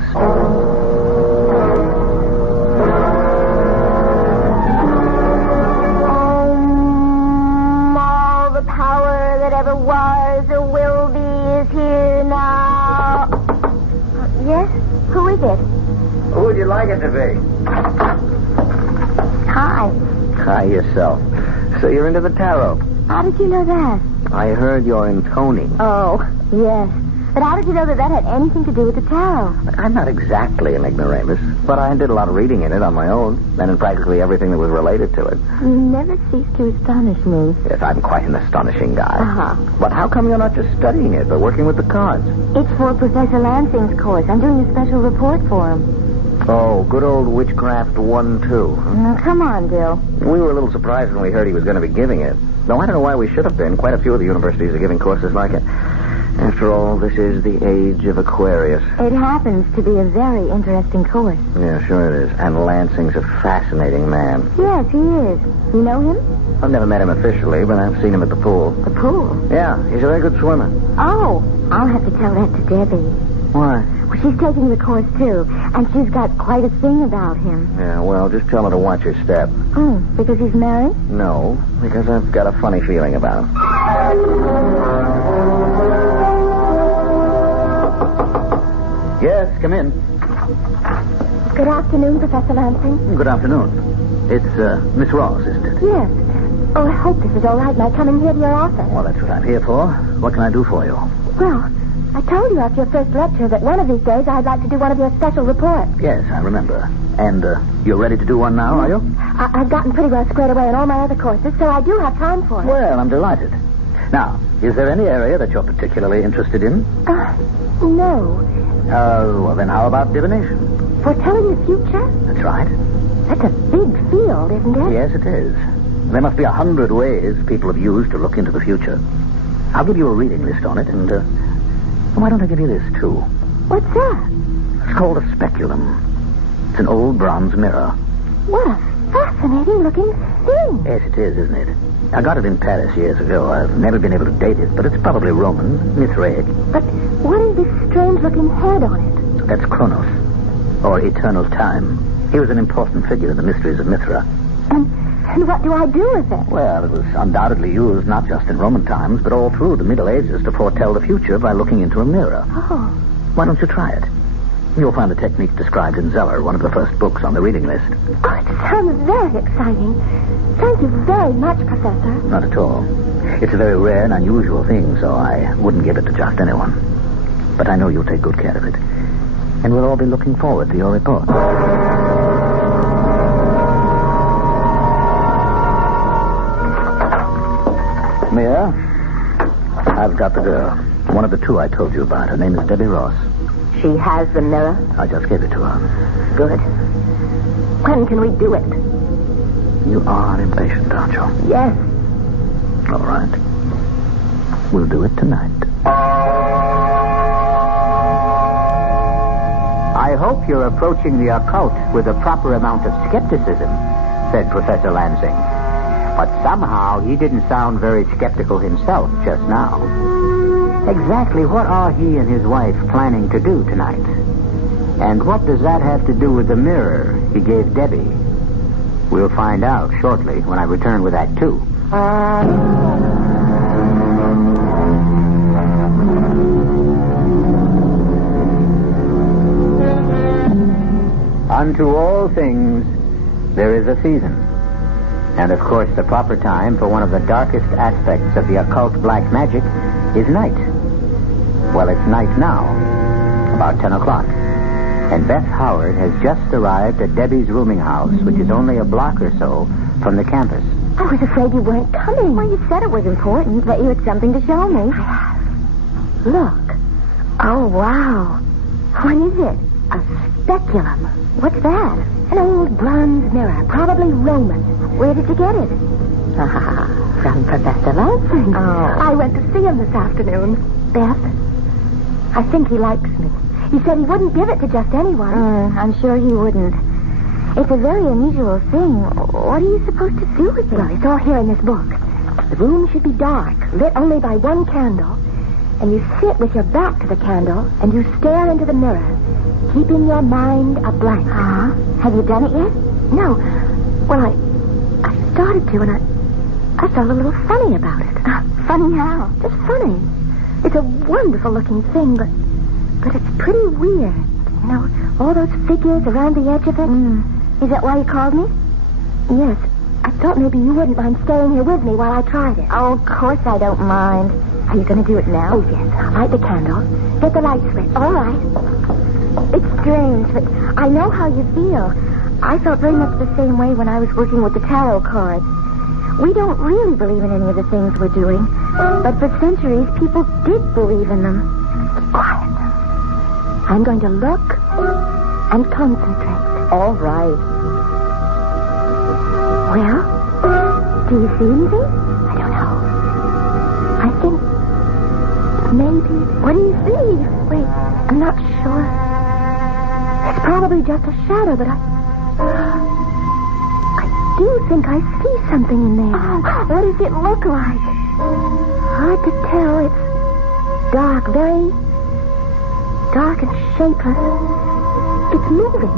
All the power that ever was or will be is here now. Yes? Who is it? Who would you like it to be? Hi. Hi yourself. So you're into the tarot. How did you know that? I heard your intoning. Oh, yes. But how did you know that had anything to do with the tarot? I'm not exactly an ignoramus, but I did a lot of reading in it on my own, and in practically everything that was related to it. You never cease to astonish me. Yes, I'm quite an astonishing guy. Uh-huh. But how come you're not just studying it, but working with the cards? It's for Professor Lansing's course. I'm doing a special report for him. Oh, good old Witchcraft 1-2. Now, come on, Bill. We were a little surprised when we heard he was going to be giving it. Though I don't know why we should have been. Quite a few of the universities are giving courses like it. After all, this is the age of Aquarius. It happens to be a very interesting course. Yeah, sure it is. And Lansing's a fascinating man. Yes, he is. You know him? I've never met him officially, but I've seen him at the pool. The pool? Yeah, he's a very good swimmer. Oh, I'll have to tell that to Debbie. Why? Well, she's taking the course, too, and she's got quite a thing about him. Yeah, well, just tell her to watch her step. Oh, because he's married? No, because I've got a funny feeling about him. Yes, come in. Good afternoon, Professor Lansing. Good afternoon. It's Miss Ross, isn't it? Yes. Oh, I hope this is all right, my coming here to your office. Well, that's what I'm here for. What can I do for you? Well, I told you after your first lecture that one of these days I'd like to do one of your special reports. Yes, I remember. And you're ready to do one now, are you? I've gotten pretty well squared away in all my other courses, so I do have time for it. Well, I'm delighted. Now, is there any area that you're particularly interested in? No. Well, then how about divination? Foretelling the future? That's right. That's a big field, isn't it? Yes, it is. There must be 100 ways people have used to look into the future. I'll give you a reading list on it, and why don't I give you this, too? What's that? It's called a speculum. It's an old bronze mirror. What a fascinating-looking thing. Yes, it is, isn't it? I got it in Paris years ago. I've never been able to date it, but it's probably Roman, Mithraic. But what is this strange-looking head on it? That's Kronos, or eternal time. He was an important figure in the mysteries of Mithra. And what do I do with it? Well, it was undoubtedly used not just in Roman times, but all through the Middle Ages to foretell the future by looking into a mirror. Oh. Why don't you try it? You'll find the technique described in Zeller, one of the first books on the reading list. Oh, it sounds very exciting. Thank you very much, Professor. Not at all. It's a very rare and unusual thing, so I wouldn't give it to just anyone. But I know you'll take good care of it. And we'll all be looking forward to your report. Mia, I've got the girl. One of the 2 I told you about. Her name is Debbie Ross. She has the mirror? I just gave it to her. Good. When can we do it? You are impatient, aren't you? Yes. All right. We'll do it tonight. I hope you're approaching the occult with a proper amount of skepticism, said Professor Lansing. But somehow he didn't sound very skeptical himself just now. Exactly what are he and his wife planning to do tonight? And what does that have to do with the mirror he gave Debbie? We'll find out shortly when I return with Act 2. Unto all things there is a season. And of course the proper time for one of the darkest aspects of the occult black magic is night. Well, it's night now, about 10 o'clock. And Beth Howard has just arrived at Debbie's rooming house, which is only a block or so from the campus. I was afraid you weren't coming. Well, you said it was important, that you had something to show me. Look. Oh, wow. What is it? A speculum. What's that? An old bronze mirror, probably Roman. Where did you get it? From Professor Lansing. Oh. I went to see him this afternoon. Beth, I think he likes me. He said he wouldn't give it to just anyone. I'm sure he wouldn't. It's a very unusual thing. What are you supposed to do with it? Well, it's all here in this book. The room should be dark, lit only by one candle. And you sit with your back to the candle, and you stare into the mirror, keeping your mind a blank. Have you done it yet? No. Well, I started to, and I felt a little funny about it. Funny how? Just funny. It's a wonderful-looking thing, but it's pretty weird. You know, all those figures around the edge of it. Is that why you called me? Yes. I thought maybe you wouldn't mind staying here with me while I tried it. Oh, of course I don't mind. Are you going to do it now? Oh, yes. Light the candle. Get the light switch. All right. It's strange, but I know how you feel. I felt very much the same way when I was working with the tarot cards. We don't really believe in any of the things we're doing, but for centuries, people did believe in them. Quiet. I'm going to look and concentrate. All right. Well, do you see anything? I don't know. I think maybe... What do you see? Wait, I'm not sure. It's probably just a shadow, but I do think I see something in there. What does it look like? Hard to tell. It's dark, very dark and shapeless. It's moving.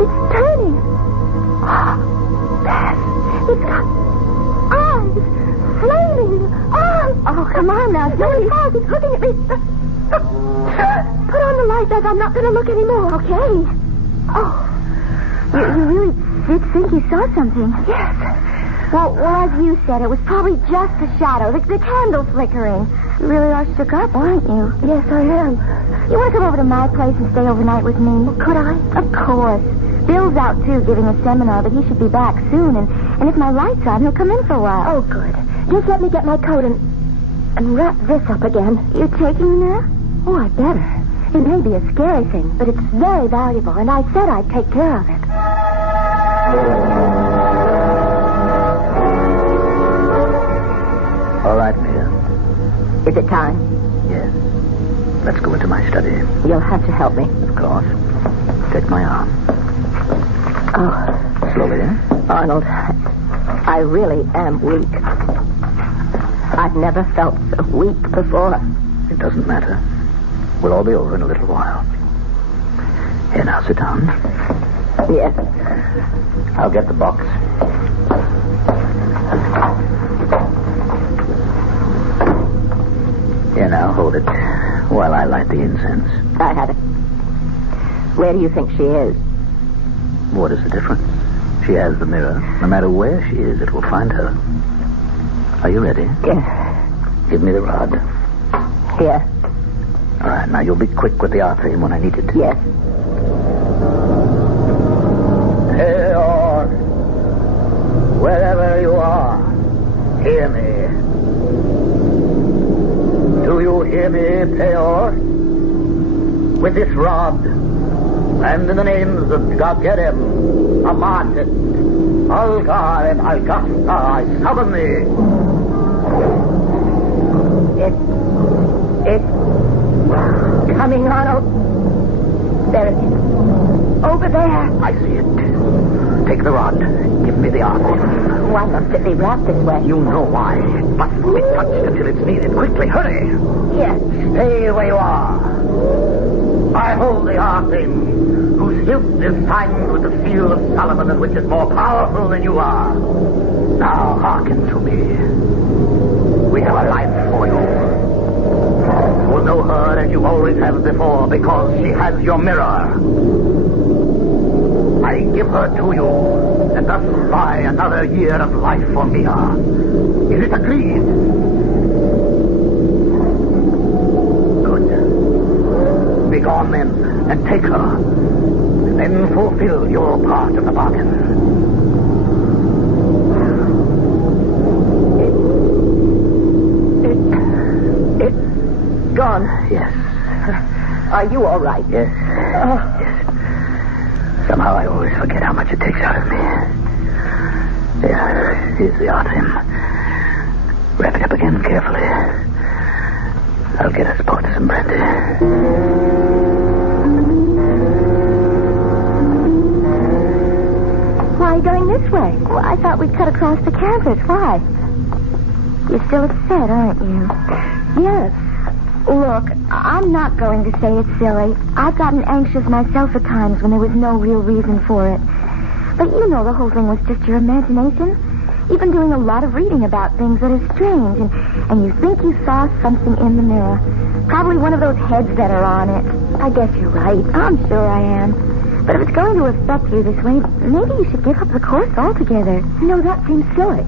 It's turning. Beth, it's got eyes. Flaming eyes. Oh, come on now. No, it has. It's looking at me. Put on the light, Beth. I'm not going to look anymore. Okay. Oh. You really did think you saw something? Yes. Well, as you said, it was probably just a shadow. The candle flickering. You really are shook up, aren't you? Yes, I am. You want to come over to my place and stay overnight with me? Well, could I? Of course. Bill's out, too, giving a seminar, but he should be back soon. And if my light's on, he'll come in for a while. Oh, good. Just let me get my coat and wrap this up again. You're taking me there? Oh, I better. It may be a scary thing, but it's very valuable, and I said I'd take care of it. All right, Mia. Is it time? Yes. Let's go into my study. You'll have to help me. Of course. Take my arm. Oh. Slowly, eh? Arnold, I really am weak. I've never felt so weak before. It doesn't matter. We'll all be over in a little while. Here, now, sit down. Yes. I'll get the box. Here, now, hold it while I light the incense. I have it. Where do you think she is? What is the difference? She has the mirror. No matter where she is, it will find her. Are you ready? Yes. Give me the rod. Here. All right, now you'll be quick with the arcane when I need it. Yes. Peor, wherever you are, hear me. Do you hear me, Peor? With this rod, and in the names of Gagerim, Amat, Algar, and Algasta, I summon thee. It's coming, Arnold. There it is. Over there. I see it. Take the rod. Give me the arm. Why must it be wrapped this way? You know why. It mustn't be touched until it's needed. Quickly, hurry. Yes. Stay where you are. I hold the Arthing, whose hilt is timed with the seal of Solomon, and which is more powerful than you are. Now hearken to me. We have a life for you. You will know her as you always have before, because she has your mirror. I give her to you, and thus buy another year of life for Mia. Is it agreed? Good. Begone then, and take her. Then fulfill your part of the bargain. It's gone. Yes. Are you all right? Yes. Yes. Somehow I always forget how much it takes out of me. Yeah, here's the Arthing. Wrap it up again carefully. I'll get us both some brandy. Why are you going this way? Well, I thought we'd cut across the campus. Why? You're still upset, aren't you? Yes. Look, I'm not going to say it's silly. I've gotten anxious myself at times when there was no real reason for it. But you know the whole thing was just your imagination. You've been doing a lot of reading about things that are strange, and you think you saw something in the mirror. Probably one of those heads that are on it. I guess you're right. I'm sure I am. But if it's going to affect you this way, maybe you should give up the course altogether. No, that seems silly.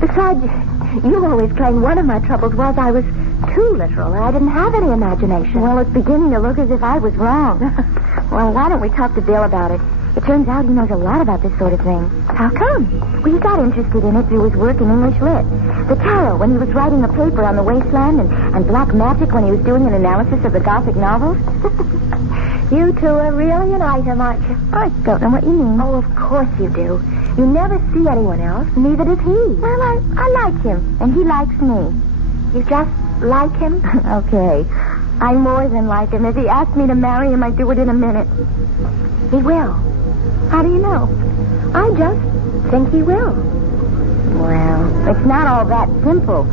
Besides, you've always claimed one of my troubles was I was too literal, and I didn't have any imagination. Well, it's beginning to look as if I was wrong. Well, why don't we talk to Bill about it? It turns out he knows a lot about this sort of thing. How come? Well, he got interested in it through his work in English Lit. The tarot when he was writing a paper on the wasteland, and black magic when he was doing an analysis of the Gothic novels. You two are really an item, aren't you? I don't know what you mean. Oh, of course you do. You never see anyone else, neither does he. Well, I like him, and he likes me. You just like him? Okay. I more than like him. If he asked me to marry him, I'd do it in a minute. He will. How do you know? I just think he will. Well, it's not all that simple.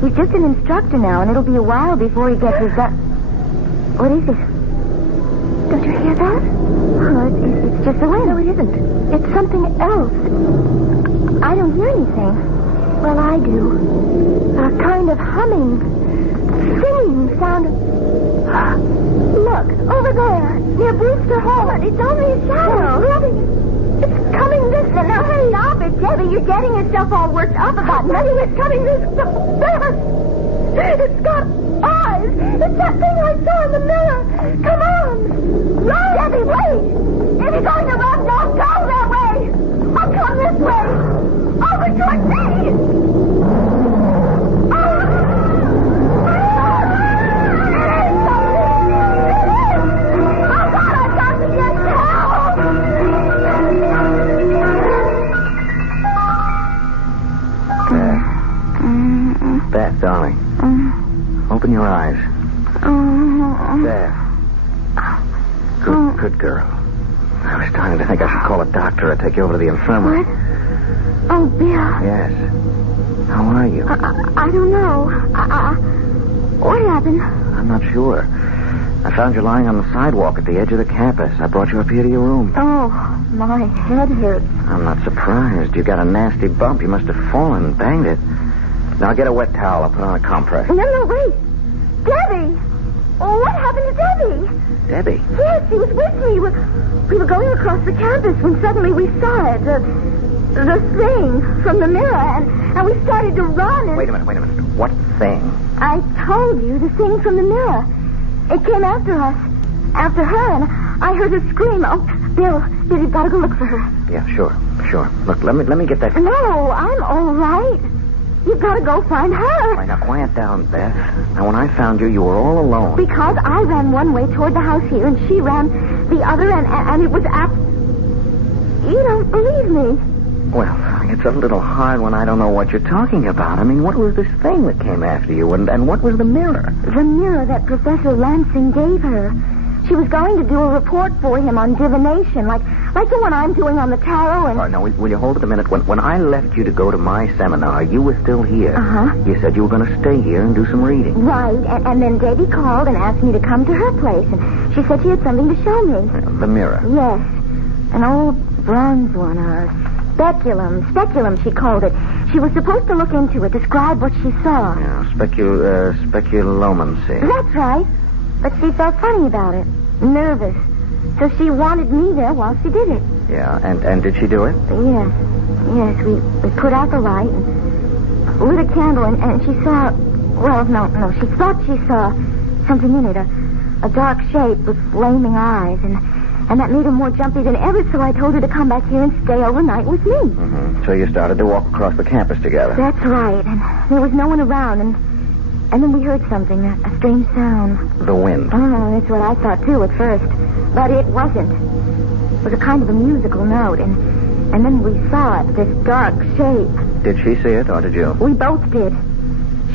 He's just an instructor now, and it'll be a while before he gets his... What is it? Don't you hear that? Oh, it's just the wind. No, it isn't. It's something else. I don't hear anything. Well, I do. A kind of humming, singing sound. Look, over there, near Brewster Hall. It's only a shadow. It's coming this way. Now, hurry, stop it, Debbie. You're getting yourself all worked up about nothing. It's coming this fast. It's got eyes. It's that thing I saw in the mirror. Come on. Run, Debbie, wait. If you're going to run, don't go that way. I'll come this way. Over toward me. Beth, darling. Open your eyes. There. Good girl. I was starting to think I should call a doctor or take you over to the infirmary. What? Oh, Bill. Yes. How are you? I don't know. What happened? I'm not sure. I found you lying on the sidewalk at the edge of the campus. I brought you up here to your room. Oh, my head hurts. I'm not surprised. You got a nasty bump. You must have fallen and banged it. Now get a wet towel. I'll put on a compress. No, wait. Debbie! Oh, what happened to Debbie? Debbie? Yes, she was with me. We were going across the campus when suddenly we saw it. The thing from the mirror, and we started to run. And... Wait a minute. What thing? I told you, the thing from the mirror. It came after us. After her, and I heard her scream. Oh, Bill, you've got to go look for her. Yeah, sure. Look, let me get that... No, I'm all right. You've got to go find her. All right, now quiet down, Beth. Now, when I found you, you were all alone. Because I ran one way toward the house here, and she ran the other, and it was after... You don't believe me. Well, it's a little hard when I don't know what you're talking about. I mean, what was this thing that came after you, and what was the mirror? The mirror that Professor Lansing gave her. She was going to do a report for him on divination, like Like the one I'm doing on the tarot and... All right, now, will you hold it a minute? When I left you to go to my seminar, you were still here. Uh-huh. You said you were going to stay here and do some reading. Right, and then Debbie called and asked me to come to her place, and she said she had something to show me. The mirror. Yes, an old bronze one, or speculum. Speculum, she called it. She was supposed to look into it, describe what she saw. Yeah, speculomancy. That's right, but she felt funny about it, nervous. So she wanted me there while she did it. Yeah, and did she do it? Yes. We put out the light and lit a candle, and she saw... Well, no, she thought she saw something in it, a dark shape with flaming eyes, and that made her more jumpy than ever, so I told her to come back here and stay overnight with me. Mm-hmm. So you started to walk across the campus together. That's right, and there was no one around, and then we heard something, a strange sound. The wind. Oh, that's what I thought, too, at first. But it wasn't. It was a kind of a musical note, and then we saw it, this dark shape. Did she see it, or did you? We both did.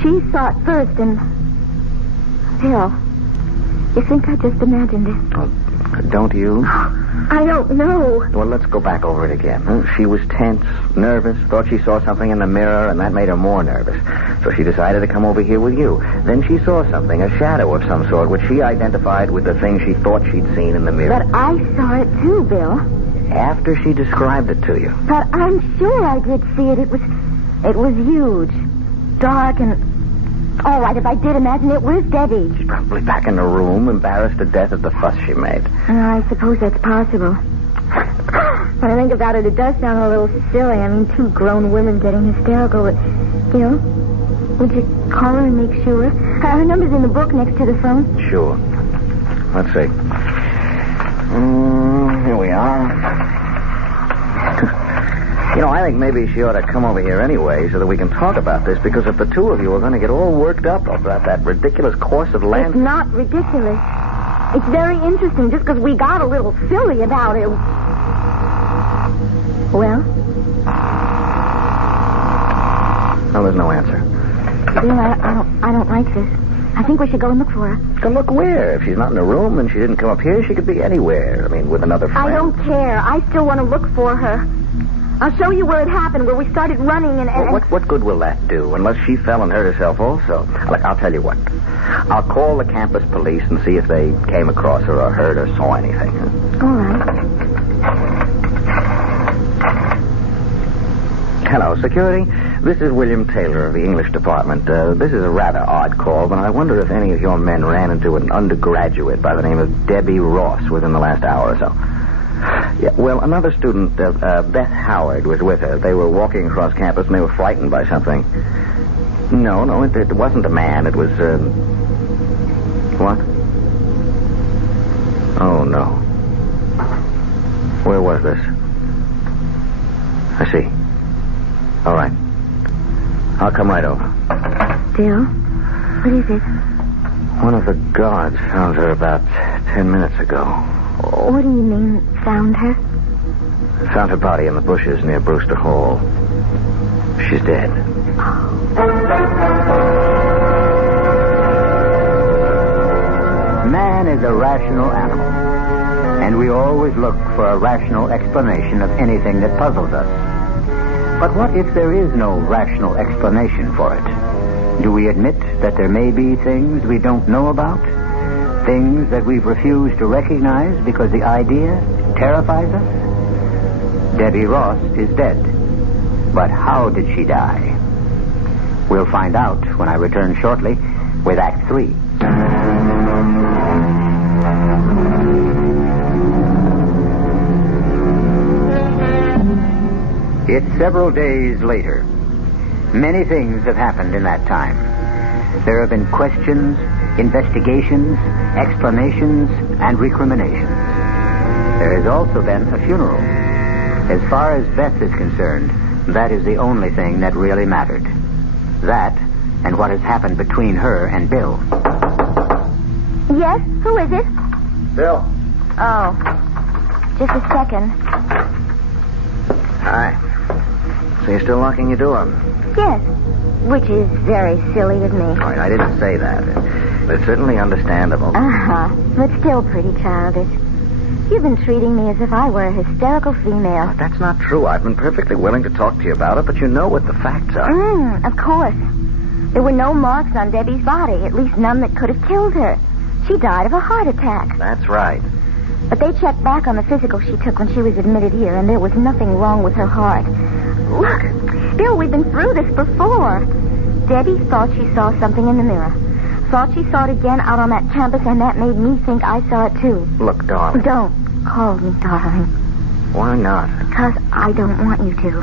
She saw it first, and... Phil, you think I just imagined it? Oh, don't you? I don't know. Well, let's go back over it again. She was tense, nervous, thought she saw something in the mirror, and that made her more nervous. So she decided to come over here with you. Then she saw something, a shadow of some sort, which she identified with the thing she thought she'd seen in the mirror. But I saw it too, Bill. After she described it to you. But I'm sure I did see it. It was huge, dark, and... All right, if I did imagine it, where's Debbie? She's probably back in the room, embarrassed to death at the fuss she made. I suppose that's possible. When I think about it, it does sound a little silly. I mean, two grown women getting hysterical. But, Bill, would you call her and make sure? Her number's in the book next to the phone. Sure. Let's see. Here we are. You know, I think maybe she ought to come over here anyway so that we can talk about this, because if the two of you are going to get all worked up about that ridiculous course of land... It's not ridiculous. It's very interesting just because we got a little silly about it. Well? No, there's no answer. Bill, I don't like this. I think we should go and look for her. Go look where? If she's not in the room and she didn't come up here, she could be anywhere. I mean, with another friend. I don't care. I still want to look for her. I'll show you where it happened, where we started running and... Well, what good will that do, unless she fell and hurt herself also? Look, I'll tell you what. I'll call the campus police and see if they came across her or heard or saw anything. All right. Hello, security. This is William Taylor of the English department. This is a rather odd call, but I wonder if any of your men ran into an undergraduate by the name of Debbie Ross within the last hour or so. Yeah, well, another student, Beth Howard, was with her. They were walking across campus and they were frightened by something. No, it wasn't a man. It was, what? Oh, no. Where was this? I see. All right. I'll come right over. Bill, what is it? One of the guards found her about 10 minutes ago. What do you mean, found her? Found her body in the bushes near Brewster Hall. She's dead. Man is a rational animal, and we always look for a rational explanation of anything that puzzles us. But what if there is no rational explanation for it? Do we admit that there may be things we don't know about? Things that we've refused to recognize because the idea terrifies us? Debbie Ross is dead. But how did she die? We'll find out when I return shortly with Act 3. It's several days later. Many things have happened in that time. There have been questions, investigations, explanations, and recriminations. There has also been a funeral. As far as Beth is concerned, that is the only thing that really mattered. That and what has happened between her and Bill. Yes? Who is it? Bill. Oh. Just a second. Hi. So you're still locking your door? Yes. Which is very silly of me. All right, I didn't say that. It's certainly understandable. Uh-huh. But still pretty childish. You've been treating me as if I were a hysterical female. That's not true. I've been perfectly willing to talk to you about it, but you know what the facts are. Of course. There were no marks on Debbie's body, at least none that could have killed her. She died of a heart attack. That's right. But they checked back on the physical she took when she was admitted here, and there was nothing wrong with her heart. Look, Bill, we've been through this before. Debbie thought she saw something in the mirror. Thought she saw it again out on that campus, and that made me think I saw it too. Look, darling. Don't call me darling. Why not? Because I don't want you to.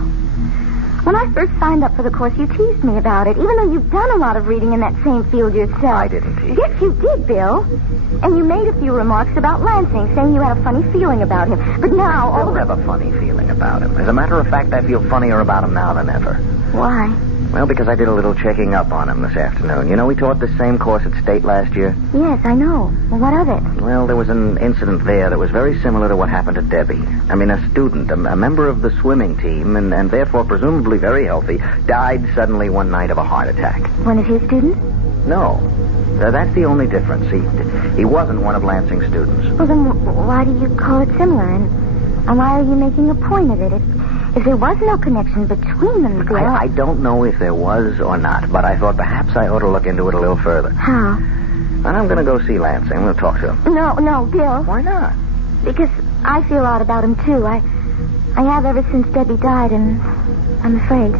When I first signed up for the course, you teased me about it, even though you've done a lot of reading in that same field yourself. I didn't tease. Yes, you did, Bill. And you made a few remarks about Lansing, saying you had a funny feeling about him. But now... I don't have a funny feeling about him. As a matter of fact, I feel funnier about him now than ever. Why? Well, because I did a little checking up on him this afternoon. You know, we taught the same course at State last year? Yes, I know. Well, what of it? Well, there was an incident there that was very similar to what happened to Debbie. I mean, a student, a member of the swimming team, and therefore presumably very healthy, died suddenly one night of a heart attack. One of his students? No. That's the only difference. He wasn't one of Lansing's students. Well, then why do you call it similar? And why are you making a point of it? If there was no connection between them, Bill... I don't know if there was or not, but I thought perhaps I ought to look into it a little further. How? And I'm going to go see Lansing. I'm going to talk to him. No, Bill. Why not? Because I feel odd about him, too. I have ever since Debbie died, and I'm afraid.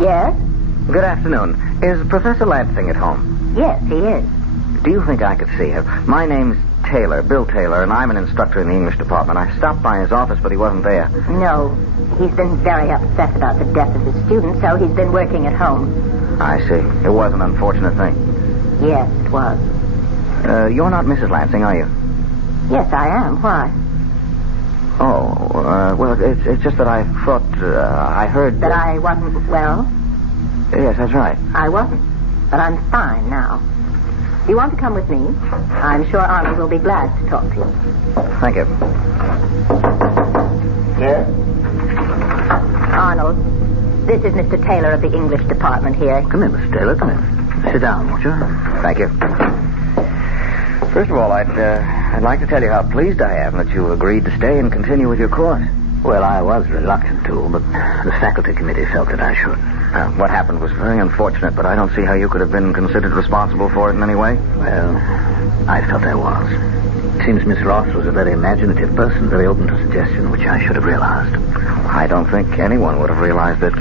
Yes? Good afternoon. Is Professor Lansing at home? Yes, he is. Do you think I could see him? My name's Taylor, Bill Taylor, and I'm an instructor in the English department. I stopped by his office, but he wasn't there. No, he's been very upset about the death of his student, so he's been working at home. I see. It was an unfortunate thing. Yes, it was. You're not Mrs. Lansing, are you? Yes, I am. Why? Oh, well, it's just that I thought, I heard... That I wasn't well? Yes, that's right. I wasn't, but I'm fine now. You want to come with me? I'm sure Arnold will be glad to talk to you. Thank you. Yes? Arnold, this is Mr. Taylor of the English department here. Come in, Mr. Taylor, come in. Sit down, won't you? Thank you. First of all, I'd like to tell you how pleased I am that you agreed to stay and continue with your course. Well, I was reluctant to, but the faculty committee felt that I should. What happened was very unfortunate, but I don't see how you could have been considered responsible for it in any way. Well, I felt I was. It seems Miss Ross was a very imaginative person, very open to suggestion, which I should have realized. I don't think anyone would have realized it.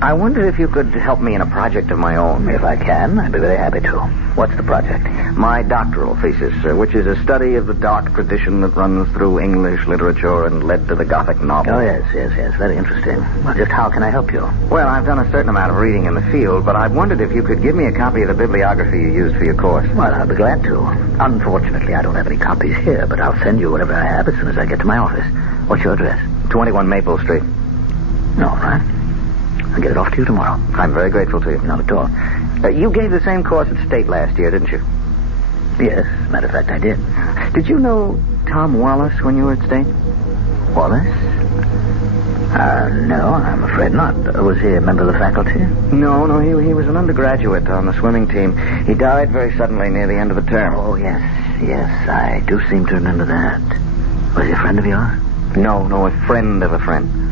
I wonder if you could help me in a project of my own. If I can, I'd be very happy to. What's the project? My doctoral thesis, which is a study of the dark tradition that runs through English literature and led to the Gothic novel. Oh, yes. Very interesting. Well, just how can I help you? Well, I've done a certain amount of reading in the field, but I wondered if you could give me a copy of the bibliography you used for your course. Well, I'll be glad to. Unfortunately, I don't have any copies here, but I'll send you whatever I have as soon as I get to my office. What's your address? 21 Maple Street. No, right? I'll get it off to you tomorrow. I'm very grateful to you. Not at all. You gave the same course at State last year, didn't you? Yes, matter of fact, I did. Did you know Tom Wallace when you were at State? Wallace? No, I'm afraid not. Was he a member of the faculty? No, he was an undergraduate on the swimming team. He died very suddenly near the end of the term. Oh, yes, I do seem to remember that. Was he a friend of yours? No, a friend of a friend.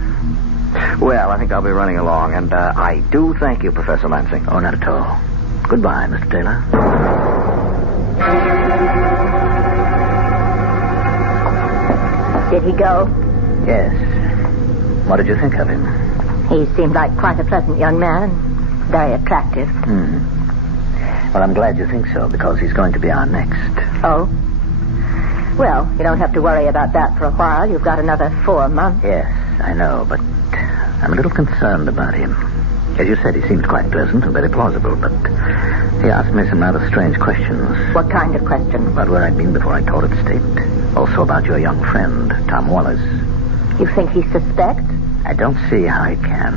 Well, I think I'll be running along, and I do thank you, Professor Lansing. Oh, not at all. Goodbye, Mr. Taylor. Did he go? Yes. What did you think of him? He seemed like quite a pleasant young man and very attractive. Well, I'm glad you think so, because he's going to be our next. Oh? Well, you don't have to worry about that for a while. You've got another 4 months. Yes, I know, but I'm a little concerned about him. As you said, he seems quite pleasant and very plausible, but he asked me some rather strange questions. What kind of questions? About where I'd been before I taught at State. Also about your young friend, Tom Wallace. You think he suspects? I don't see how he can.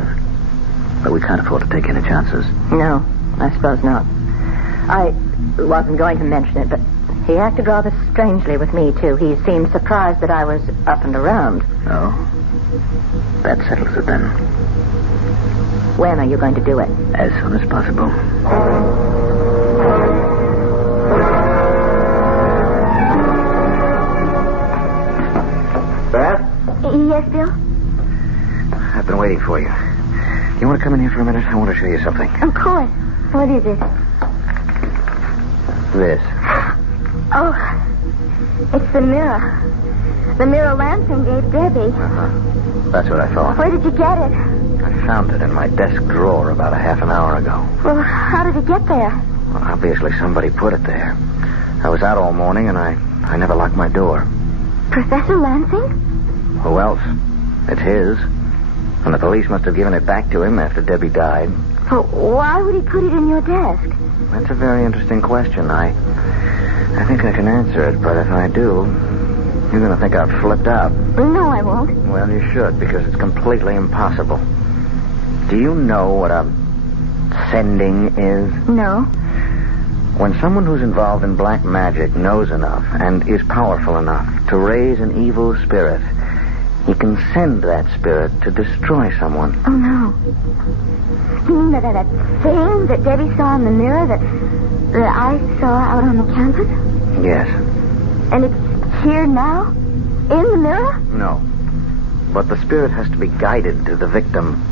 But we can't afford to take any chances. No, I suppose not. I wasn't going to mention it, but He acted rather strangely with me, too. He seemed surprised that I was up and around. Oh? That settles it then. When are you going to do it? As soon as possible. Beth? Yes, Bill? I've been waiting for you. You want to come in here for a minute? I want to show you something. Of course. What is it? This. Oh, it's the mirror. The mirror Lansing gave Debbie. That's what I thought. Where did you get it? I found it in my desk drawer about a half an hour ago. Well, how did it get there? Well, obviously somebody put it there. I was out all morning and I never locked my door. Professor Lansing? Who else? It's his. And the police must have given it back to him after Debbie died. Well, why would he put it in your desk? That's a very interesting question. I think I can answer it, but if I do, you're going to think I've flipped out. No, I won't. Well, you should, because it's completely impossible. Do you know what a sending is? No. When someone who's involved in black magic knows enough and is powerful enough to raise an evil spirit, he can send that spirit to destroy someone. Oh, no. You mean that thing that Debbie saw in the mirror that I saw out on the campus? Yes. And it's here now? In the mirror? No. But the spirit has to be guided to the victim.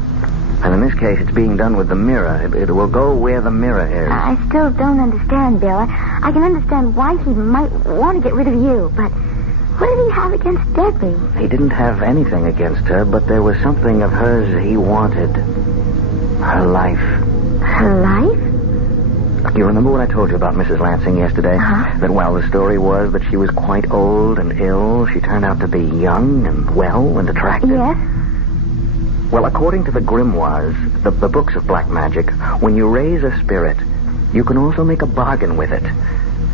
And in this case, it's being done with the mirror. It will go where the mirror is. I still don't understand, Bill. I can understand why he might want to get rid of you, but what did he have against Debbie? He didn't have anything against her, but there was something of hers he wanted. Her life. Her life? You remember what I told you about Mrs. Lansing yesterday? That while the story was that she was quite old and ill, she turned out to be young and well and attractive? Yes. Well, according to the grimoires, the books of black magic, when you raise a spirit, you can also make a bargain with it.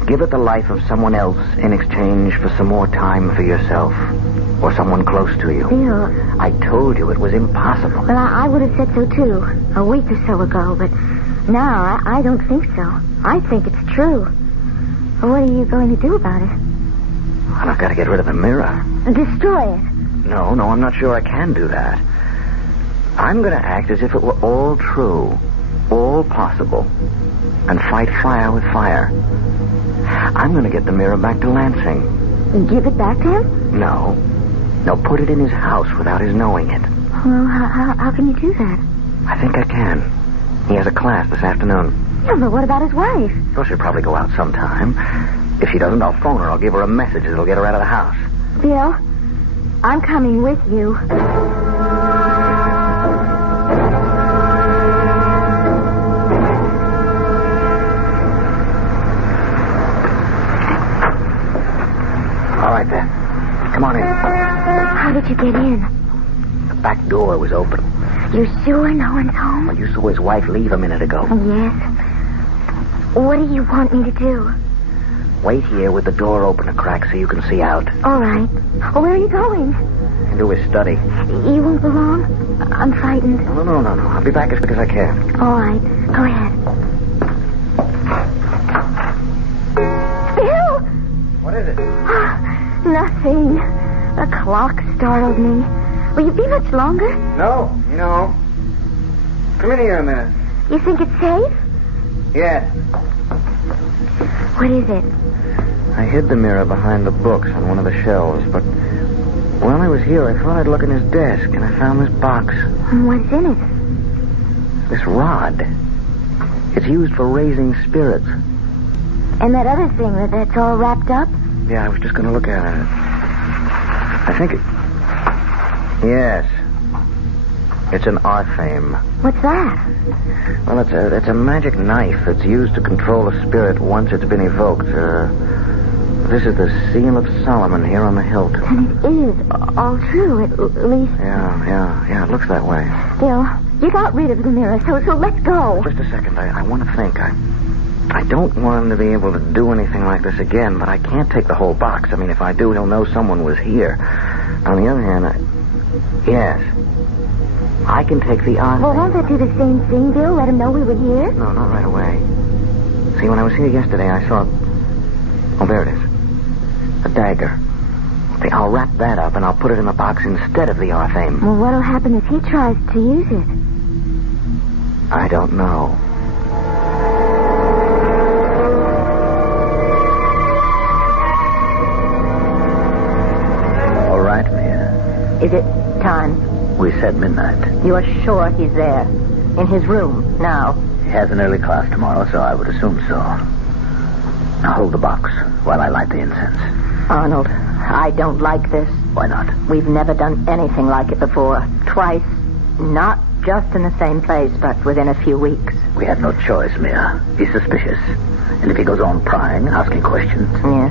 Give it the life of someone else in exchange for some more time for yourself or someone close to you. Bill. I told you it was impossible. Well, I would have said so, too, a week or so ago, but now I don't think so. I think it's true. What are you going to do about it? Well, I've got to get rid of the mirror. Destroy it? No, I'm not sure I can do that. I'm going to act as if it were all true, all possible, and fight fire with fire. I'm going to get the mirror back to Lansing. Give it back to him? No, put it in his house without his knowing it. Well, how can you do that? I think I can. He has a class this afternoon. Yeah, but what about his wife? Well, she'll probably go out sometime. If she doesn't, I'll phone her. I'll give her a message that'll get her out of the house. Bill, I'm coming with you. All right, then. Come on in. How did you get in? The back door was open. You're sure no one's home? Well, you saw his wife leave a minute ago. Yes. What do you want me to do? Wait here with the door open a crack so you can see out. All right. Where are you going? Into his study. You won't be long? I'm frightened. No. I'll be back as quick as I can. All right. Go ahead. Bill! What is it? Nothing. The clock startled me. Will you be much longer? No. Come in here a minute. You think it's safe? Yes. What is it? I hid the mirror behind the books on one of the shelves, but while I was here, I thought I'd look in his desk, and I found this box. What's in it? This rod. It's used for raising spirits. And that other thing that's all wrapped up? Yeah, I was just going to look at it. I think it... Yes. It's an arthame. What's that? Well, it's a magic knife that's used to control a spirit once it's been evoked. This is the seal of Solomon here on the hilt. And it is all true, at least... Yeah, it looks that way. Bill, you got rid of the mirror, so let's go. Just a second, I want to think. I don't want him to be able to do anything like this again, but I can't take the whole box. I mean, if I do, he'll know someone was here. On the other hand, yes, I can take the arthame. Well, won't that do the same thing, Bill? Let him know we were here? No, not right away. See, when I was here yesterday, I saw... Oh, there it is. A dagger. See, I'll wrap that up and I'll put it in the box instead of the Arthame. Well, what'll happen if he tries to use it? I don't know. All right, Mia. Is it time? We said midnight. You are sure he's there? In his room, now? He has an early class tomorrow, so I would assume so. Now hold the box while I light the incense. Arnold, I don't like this. Why not? We've never done anything like it before. Twice. Not just in the same place, but within a few weeks. We had no choice, Mia. He's suspicious. And if he goes on prying, asking questions... Yeah.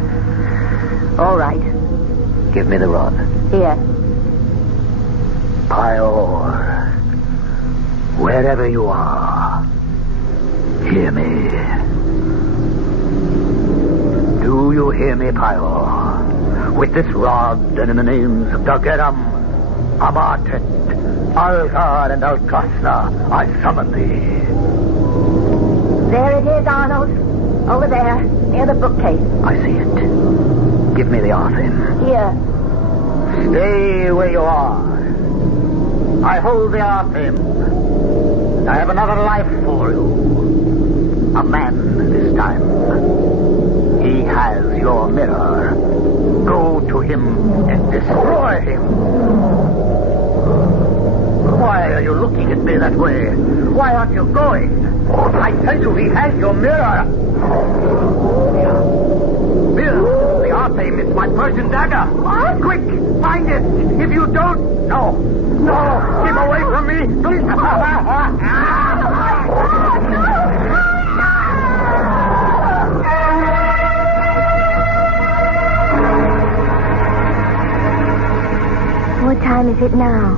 All right. Give me the rod. Here. Pior, wherever you are, hear me. Do you hear me, Pior? With this rod and in the names of Dageram, Amatet, Algar, and Alcasna, I summon thee. There it is, Arnold. Over there, near the bookcase. I see it. Give me the Arthame. Here. Stay where you are. I hold the Arthame. I have another life for you. A man this time. He has your mirror. Go to him and destroy him. Why are you looking at me that way? Why aren't you going? I tell you, he has your mirror. Bill, the Arthame is my Persian dagger. What? Quick, find it. If you don't, no. No, keep away from me, please. What time is it now?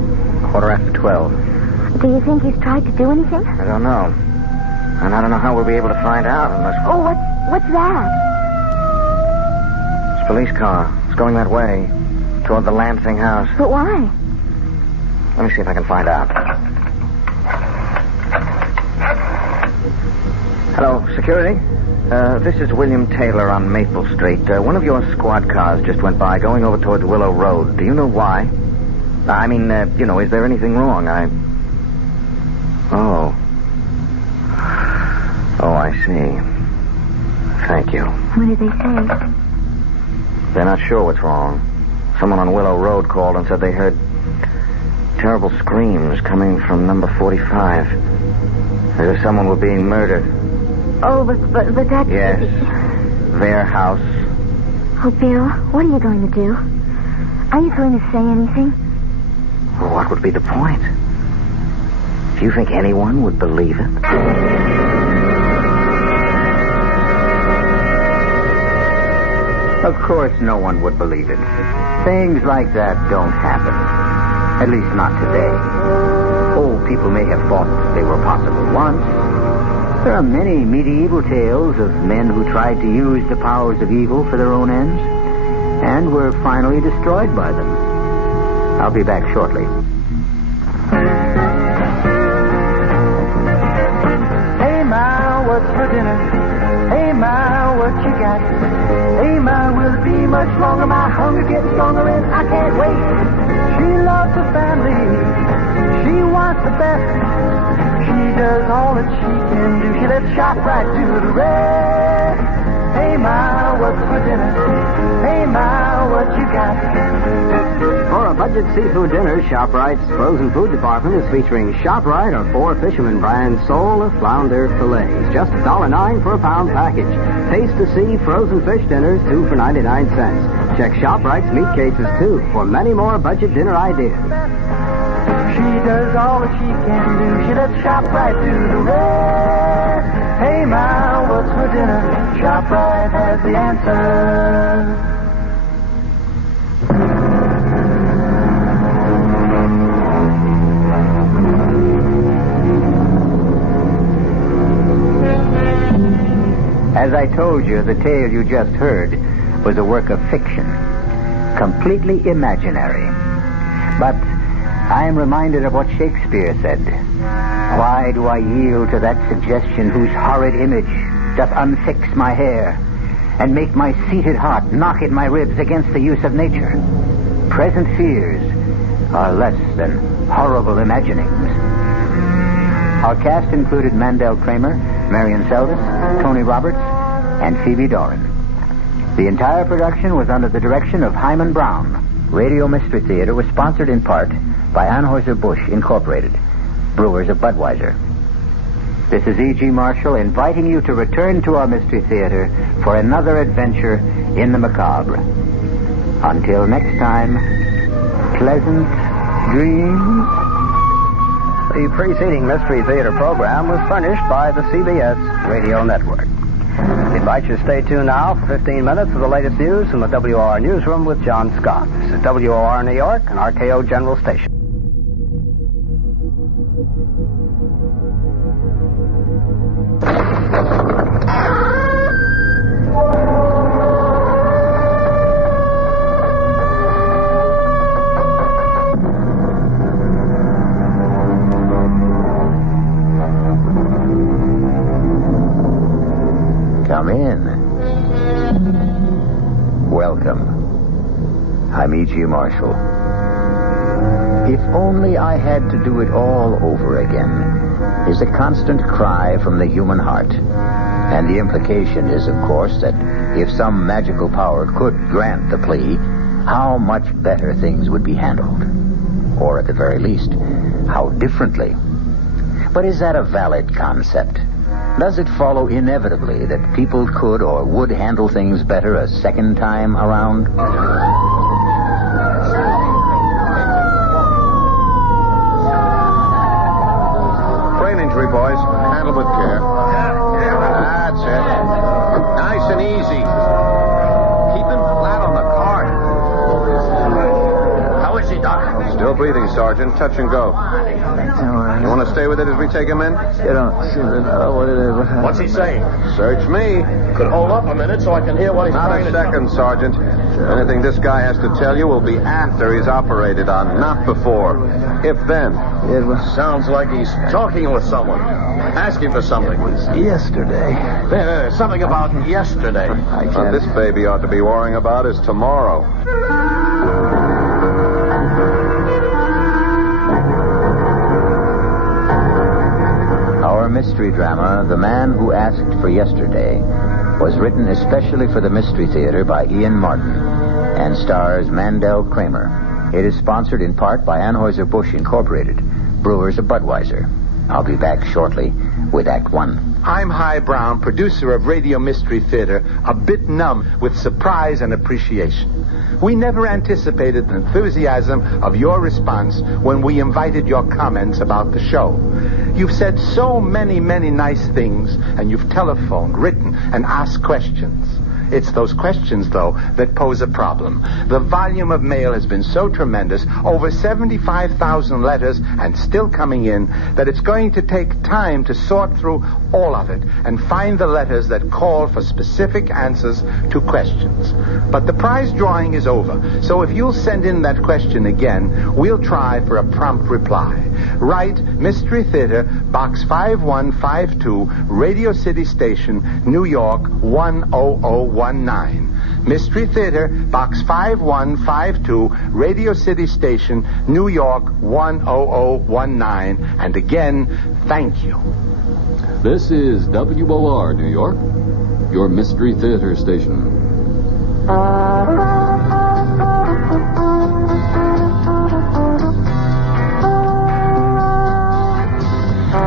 12:15. Do you think he's tried to do anything? I don't know. And I don't know how we'll be able to find out unless... Oh, what's that? It's a police car. It's going that way, toward the Lansing house. But why? Let me see if I can find out. Hello, security? This is William Taylor on Maple Street. One of your squad cars just went by going over towards Willow Road. Do you know why? I mean, is there anything wrong? Oh, I see. Thank you. What did they say? They're not sure what's wrong. Someone on Willow Road called and said they heard terrible screams coming from number 45. As if someone were being murdered. Oh, but that's... Yes. Their house. Oh, Bill, what are you going to do? Are you going to say anything? Well, what would be the point? Do you think anyone would believe it? Of course no one would believe it. Things like that don't happen. At least not today. Old people may have thought they were possible once. There are many medieval tales of men who tried to use the powers of evil for their own ends and were finally destroyed by them. I'll be back shortly. Hey, Ma, what's for dinner? Hey, Ma, what you got? Hey, Ma, will it be much longer? My hunger getting stronger and I can't wait. She loves her family. She wants the best. She does all that she can do. She lets shop right do the rest. Hey, Ma, what's for dinner? Hey, Ma, what you got? For a budget seafood dinner, ShopRite's frozen food department is featuring ShopRite or 4 Fisherman brand sole or flounder fillets. Just $1.09 for a pound package. Taste to see frozen fish dinners, 2 for 99 cents. Check ShopRite's meat cases, too, for many more budget dinner ideas. She does all that she can do. She lets ShopRite do the rest. Hey, Ma, what's for dinner? ShopRite has the answer. As I told you, the tale you just heard was a work of fiction. Completely imaginary. But I am reminded of what Shakespeare said. Why do I yield to that suggestion whose horrid image doth unfix my hair and make my seated heart knock at my ribs against the use of nature. Present fears are less than horrible imaginings. Our cast included Mandel Kramer, Marion Seldes, Tony Roberts, and Phoebe Doran. The entire production was under the direction of Hyman Brown. Radio Mystery Theater was sponsored in part by Anheuser-Busch Incorporated, brewers of Budweiser. This is E.G. Marshall inviting you to return to our Mystery Theater for another adventure in the macabre. Until next time, pleasant dreams. The preceding Mystery Theater program was furnished by the CBS Radio Network. We invite you to stay tuned now for 15 minutes of the latest news from the WOR Newsroom with John Scott. This is WOR New York and RKO General Station. Come in. Welcome. I'm E.G. Marshall. If only I had to do it all over again is a constant cry from the human heart. And the implication is, of course, that if some magical power could grant the plea, how much better things would be handled. Or at the very least, how differently. But is that a valid concept? Does it follow inevitably that people could or would handle things better a second time around? Brain injury, boys. Handle with care. That's it. Nice and easy. Keep him flat on the cart. How is he, Doc? Still breathing, Sergeant. Touch and go. You want to stay with it as we take him in? You don't seem to know what it is. What's he saying? Search me. Could hold up a minute so I can hear what he's Not trying a to second, Sergeant. Anything this guy has to tell you will be after he's operated on, not before. If then. It sounds like he's talking with someone. Asking for something. Yesterday. There's something about yesterday. What this baby ought to be worrying about is tomorrow. Our mystery drama, The Man Who Asked for Yesterday, was written especially for the Mystery Theater by Ian Martin and stars Mandel Kramer. It is sponsored in part by Anheuser-Busch Incorporated, brewers of Budweiser. I'll be back shortly with Act One. I'm Hy Brown, producer of Radio Mystery Theater, a bit numb with surprise and appreciation. We never anticipated the enthusiasm of your response when we invited your comments about the show. You've said so many, many nice things, and you've telephoned, written, and asked questions. It's those questions, though, that pose a problem. The volume of mail has been so tremendous, over 75,000 letters, and still coming in, that it's going to take time to sort through all of it and find the letters that call for specific answers to questions. But the prize drawing is over, so if you'll send in that question again, we'll try for a prompt reply. Write Mystery Theater, Box 5152, Radio City Station, New York 10019. Mystery Theater, Box 5152, Radio City Station, New York 10019. And again, thank you. This is WOR New York, your Mystery Theater station.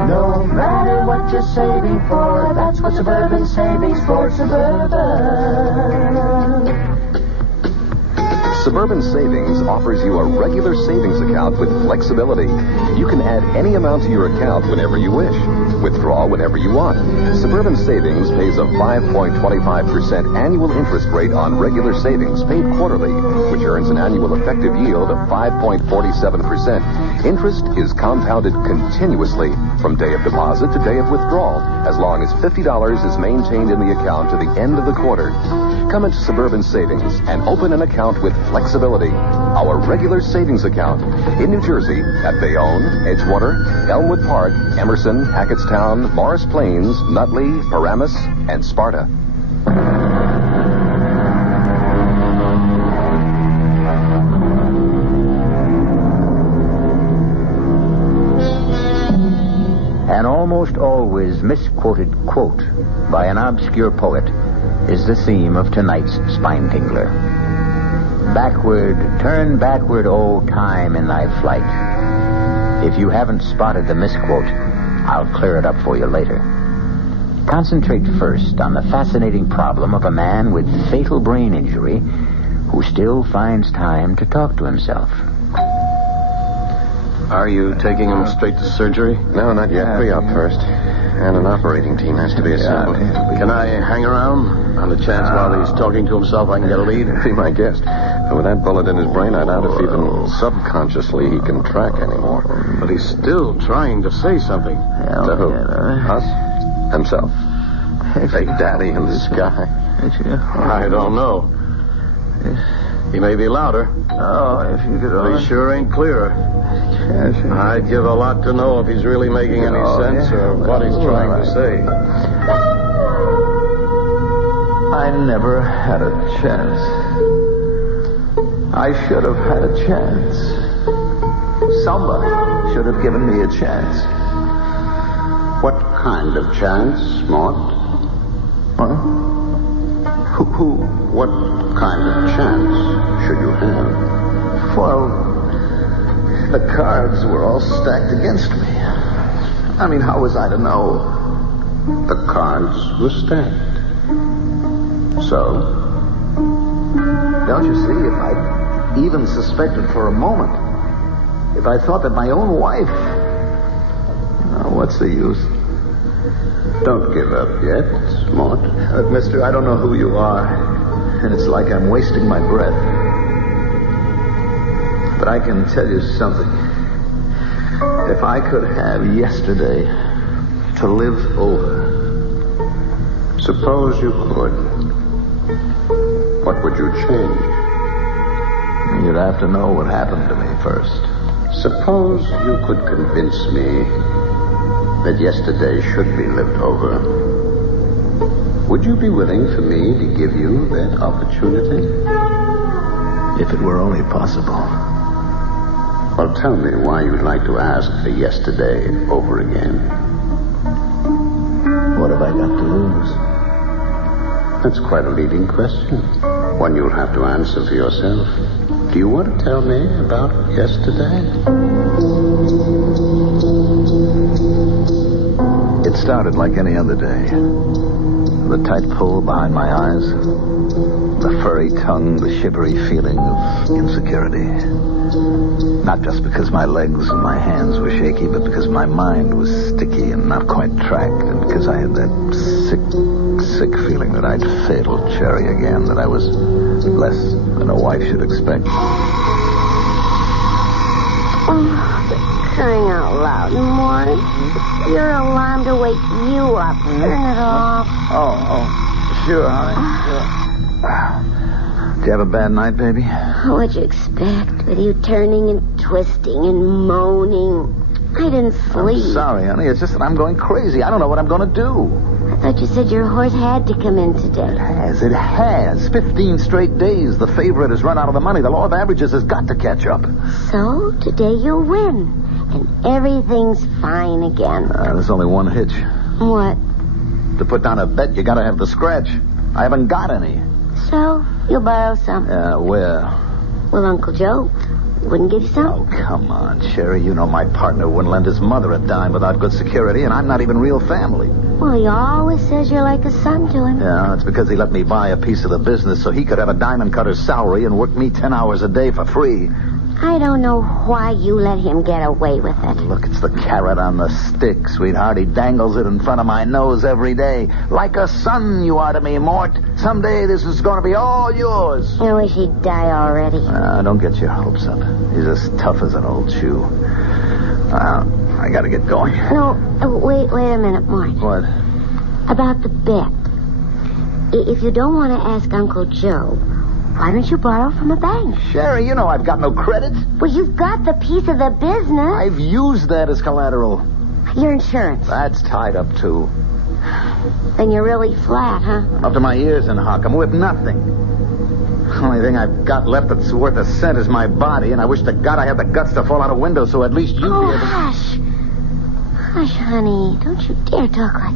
No matter what you're saving for, that's what Suburban Savings for Suburban. Suburban Savings offers you a regular savings account with flexibility. You can add any amount to your account whenever you wish. Withdraw whenever you want. Suburban Savings pays a 5.25% annual interest rate on regular savings paid quarterly, which earns an annual effective yield of 5.47%. Interest is compounded continuously from day of deposit to day of withdrawal, as long as $50 is maintained in the account to the end of the quarter. Come into Suburban Savings and open an account with flexibility. Our regular savings account in New Jersey at Bayonne, Edgewater, Elmwood Park, Emerson, Hackettstown, Morris Plains, Nutley, Paramus, and Sparta. An almost always misquoted quote by an obscure poet is the theme of tonight's Spine Tingler. Backward, turn backward, O time, in thy flight. If you haven't spotted the misquote, I'll clear it up for you later. Concentrate first on the fascinating problem of a man with fatal brain injury who still finds time to talk to himself. Are you taking him straight to surgery? No, not yet. Pre-op first. And an operating team has to be assembled. Can I hang around? On the chance while he's talking to himself I can get a lead? Be my guest. But with that bullet in his brain, I doubt if even subconsciously he can track anymore. But he's still trying to say something. To who? Us? Himself. Big Daddy in the sky. I don't know. He may be louder. Oh, if you could... But he sure ain't clearer. I'd give a lot to know if he's really making any sense or what he's trying to say. I never had a chance. I should have had a chance. Somebody should have given me a chance. What kind of chance, Mort? Huh? What kind of chance should you have? Well, the cards were all stacked against me. I mean, how was I to know? The cards were stacked. So? Don't you see, if I'd even suspected for a moment, if I thought that my own wife... Oh, what's the use? Don't give up yet, Mort. Look, mister, I don't know who you are, and it's like I'm wasting my breath. But I can tell you something. If I could have yesterday to live over... Suppose you could. What would you change? You'd have to know what happened to me first. Suppose you could convince me that yesterday should be lived over. Would you be willing for me to give you that opportunity? If it were only possible. Well, tell me why you'd like to ask for yesterday over again. What have I got to lose? That's quite a leading question. One you'll have to answer for yourself. Do you want to tell me about yesterday? It started like any other day. The tight pull behind my eyes, the furry tongue, the shivery feeling of insecurity. Not just because my legs and my hands were shaky, but because my mind was sticky and not quite tracked, and because I had that sick feeling that I'd failed Cherry again, that I was less than a wife should expect. Oh, crying out loud, Mort. Your alarm to wake you up. Turn it off. Oh, sure, honey, sure. Did you have a bad night, baby? What'd you expect? With you turning and twisting and moaning. I didn't sleep. I'm sorry, honey. It's just that I'm going crazy. I don't know what I'm going to do. I thought you said your horse had to come in today. It has. 15 straight days. The favorite has run out of the money. The law of averages has got to catch up. So, today you'll win. And everything's fine again. There's only one hitch. What? To put down a bet, you got to have the scratch. I haven't got any. So, you'll borrow some. Where? Well, Uncle Joe wouldn't give you some. Oh, come on, Sherry. You know my partner wouldn't lend his mother a dime without good security, and I'm not even real family. Well, he always says you're like a son to him. Yeah, it's because he let me buy a piece of the business so he could have a diamond cutter's salary and work me 10 hours a day for free. I don't know why you let him get away with it. Look, it's the carrot on the stick, sweetheart. He dangles it in front of my nose every day. Like a son you are to me, Mort. Someday this is going to be all yours. I wish he'd die already. Don't get your hopes up. He's as tough as an old shoe. I got to get going. No, wait a minute, Mort. What? About the bet. If you don't want to ask Uncle Joe, why don't you borrow from a bank? Sherry, you know I've got no credit. Well, you've got the piece of the business. I've used that as collateral. Your insurance. That's tied up, too. Then you're really flat, huh? Up to my ears in hock. I'm worth nothing. The only thing I've got left that's worth a cent is my body, and I wish to God I had the guts to fall out a window so at least you'd be able to... Hush. Hush, honey. Don't you dare talk like...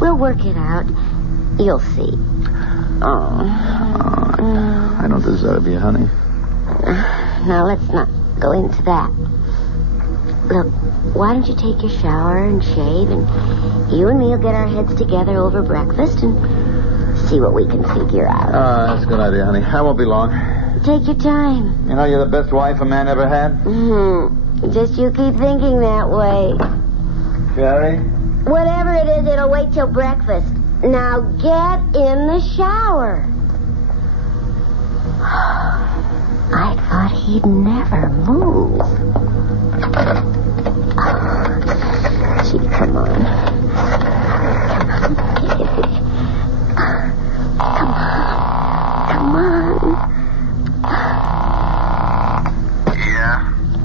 We'll work it out. You'll see. I don't deserve you, honey. Now, let's not go into that. Look, why don't you take your shower and shave, and you and me will get our heads together over breakfast and see what we can figure out. That's a good idea, honey. I won't be long. Take your time. You know you're the best wife a man ever had? Just you keep thinking that way. Sherry? Whatever it is, it'll wait till breakfast. Now get in the shower. I thought he'd never move. Gee, come on. Come on. Yeah?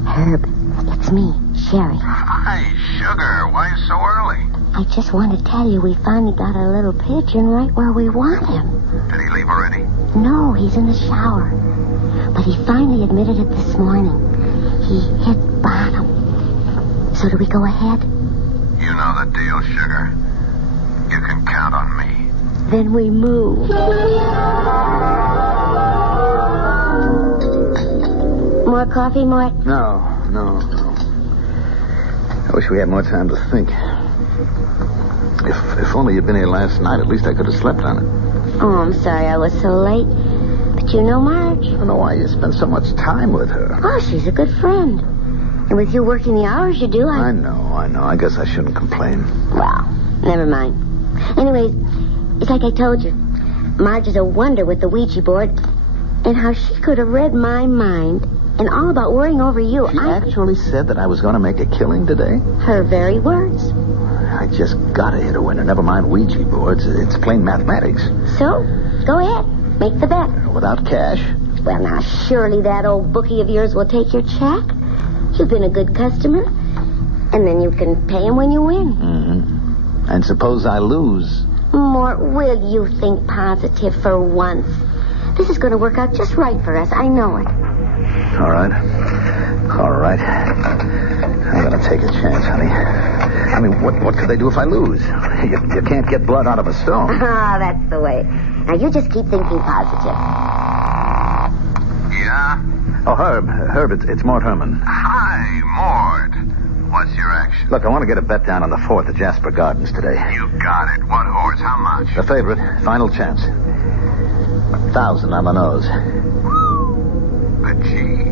Herb, it's me, Sherry. Hi, sugar. Why so early? I just want to tell you we finally got our little pigeon right where we want him. Did he leave already? No, he's in the shower. But he finally admitted it this morning. He hit bottom. So do we go ahead? You know the deal, sugar. You can count on me. Then we move. More coffee, Mort? No. I wish we had more time to think. If only you'd been here last night, at least I could have slept on it. Oh, I'm sorry I was so late. But you know Marge. I don't know why you spend so much time with her. Oh, she's a good friend. And with you working the hours you do, I know. I guess I shouldn't complain. Well, never mind. Anyways, it's like I told you. Marge is a wonder with the Ouija board. And how she could have read my mind and all about worrying over you. She actually said that I was going to make a killing today? Her very words. I just gotta hit a winner. Never mind Ouija boards. It's plain mathematics. So, go ahead. Make the bet. Without cash? Well, now, surely that old bookie of yours will take your check. You've been a good customer. And then you can pay him when you win. Mm-hmm. And suppose I lose? Mort, will you think positive for once? This is going to work out just right for us. I know it. All right. I'm going to take a chance, honey. I mean, what could they do if I lose? You can't get blood out of a stone. Ah, that's the way. Now, you just keep thinking positive. Yeah? Oh, Herb, it's Mort Herman. Hi, Mort. What's your action? Look, I want to get a bet down on the 4th at Jasper Gardens today. You got it. What horse? How much? The favorite. Final chance. 1,000 on the nose. But gee.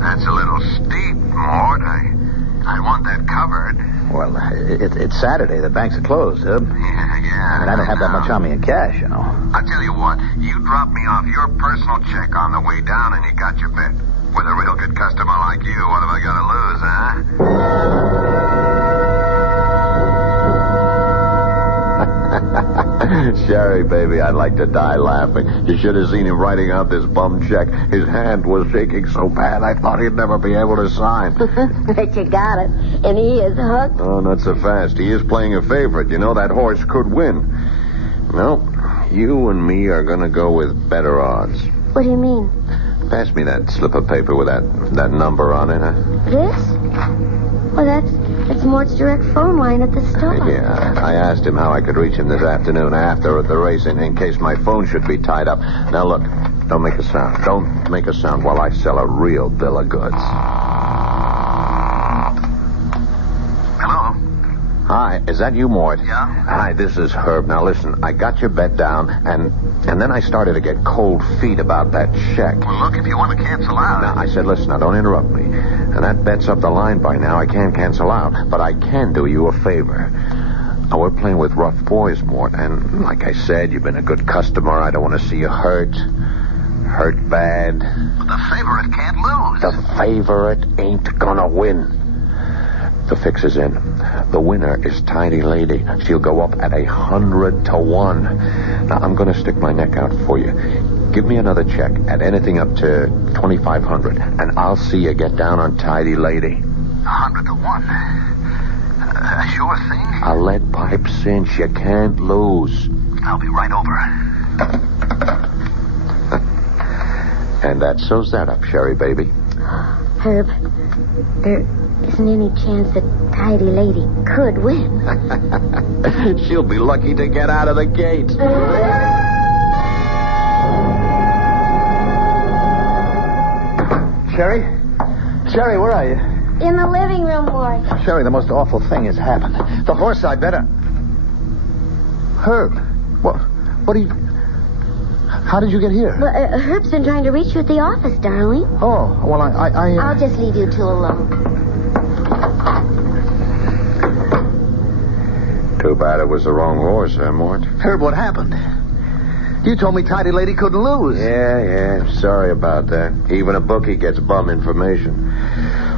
That's a little steep, Mort. I want that covered. Well, it's Saturday. The banks are closed, Herb. Yeah. I mean, I don't have that much on me in cash, you know. I'll tell you what. You dropped me off your personal check on the way down, and you got your bet. With a real good customer like you, what have I got to lose, huh? Sherry, baby, I'd like to die laughing. You should have seen him writing out this bum check. His hand was shaking so bad I thought he'd never be able to sign. But you got it. And he is hooked. Oh, not so fast. He is playing a favorite. You know, that horse could win. No, you and me are going to go with better odds. What do you mean? Pass me that slip of paper with that number on it, huh? This? Well, that's Mort's direct phone line at the store. Yeah, I asked him how I could reach him this afternoon after the race in case my phone should be tied up. Now, look, don't make a sound. Don't make a sound while I sell a real bill of goods. Hello? Hi, is that you, Mort? Yeah? Hi, this is Herb. Now, listen, I got your bet down, and then I started to get cold feet about that check. Well, look, if you want to cancel out... Now, I said, listen, now, don't interrupt me. And that bet's up the line by now. I can't cancel out. But I can do you a favor. Now, we're playing with rough boys, Mort. And like I said, you've been a good customer. I don't want to see you hurt. Hurt bad. But the favorite can't lose. The favorite ain't gonna win. The fix is in. The winner is Tidy Lady. She'll go up at 100 to 1. Now, I'm gonna stick my neck out for you. Give me another check at anything up to 2,500, and I'll see you get down on Tidy Lady. 100 to 1. A sure thing? A lead pipe cinch. You can't lose. I'll be right over. And that sews that up, Sherry, baby. Herb, there isn't any chance that Tidy Lady could win. She'll be lucky to get out of the gate. Sherry? Sherry, where are you? In the living room, Mort. Sherry, the most awful thing has happened. The horse I better... Herb, what do you... How did you get here? Well, Herb's been trying to reach you at the office, darling. Oh, well, I'll just leave you two alone. Too bad it was the wrong horse, Mort? Herb, what happened? You told me Tidy Lady couldn't lose. Yeah. Sorry about that. Even a bookie gets bum information.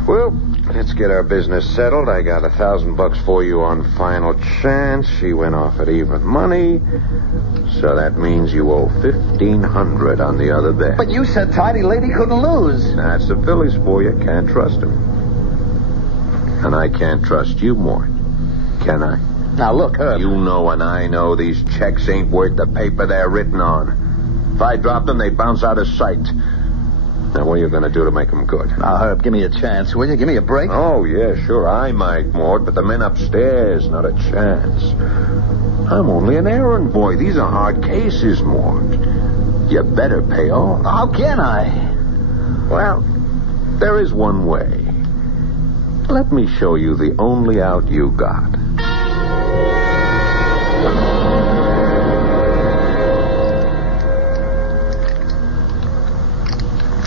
Well, let's get our business settled. I got $1,000 for you on final chance. She went off at even money. So that means you owe $1,500 on the other bet. But you said Tidy Lady couldn't lose. That's the Phillies for you. Can't trust them. And I can't trust you, Mort. Can I? Now, look, Herb. You know and I know these checks ain't worth the paper they're written on. If I drop them, they bounce out of sight. Now, what are you going to do to make them good? Now, Herb, give me a chance, will you? Give me a break. Oh, yeah, sure, I might, Mort, but the men upstairs, not a chance. I'm only an errand boy. These are hard cases, Mort. You better pay off. How can I? Well, there is one way. Let me show you the only out you got.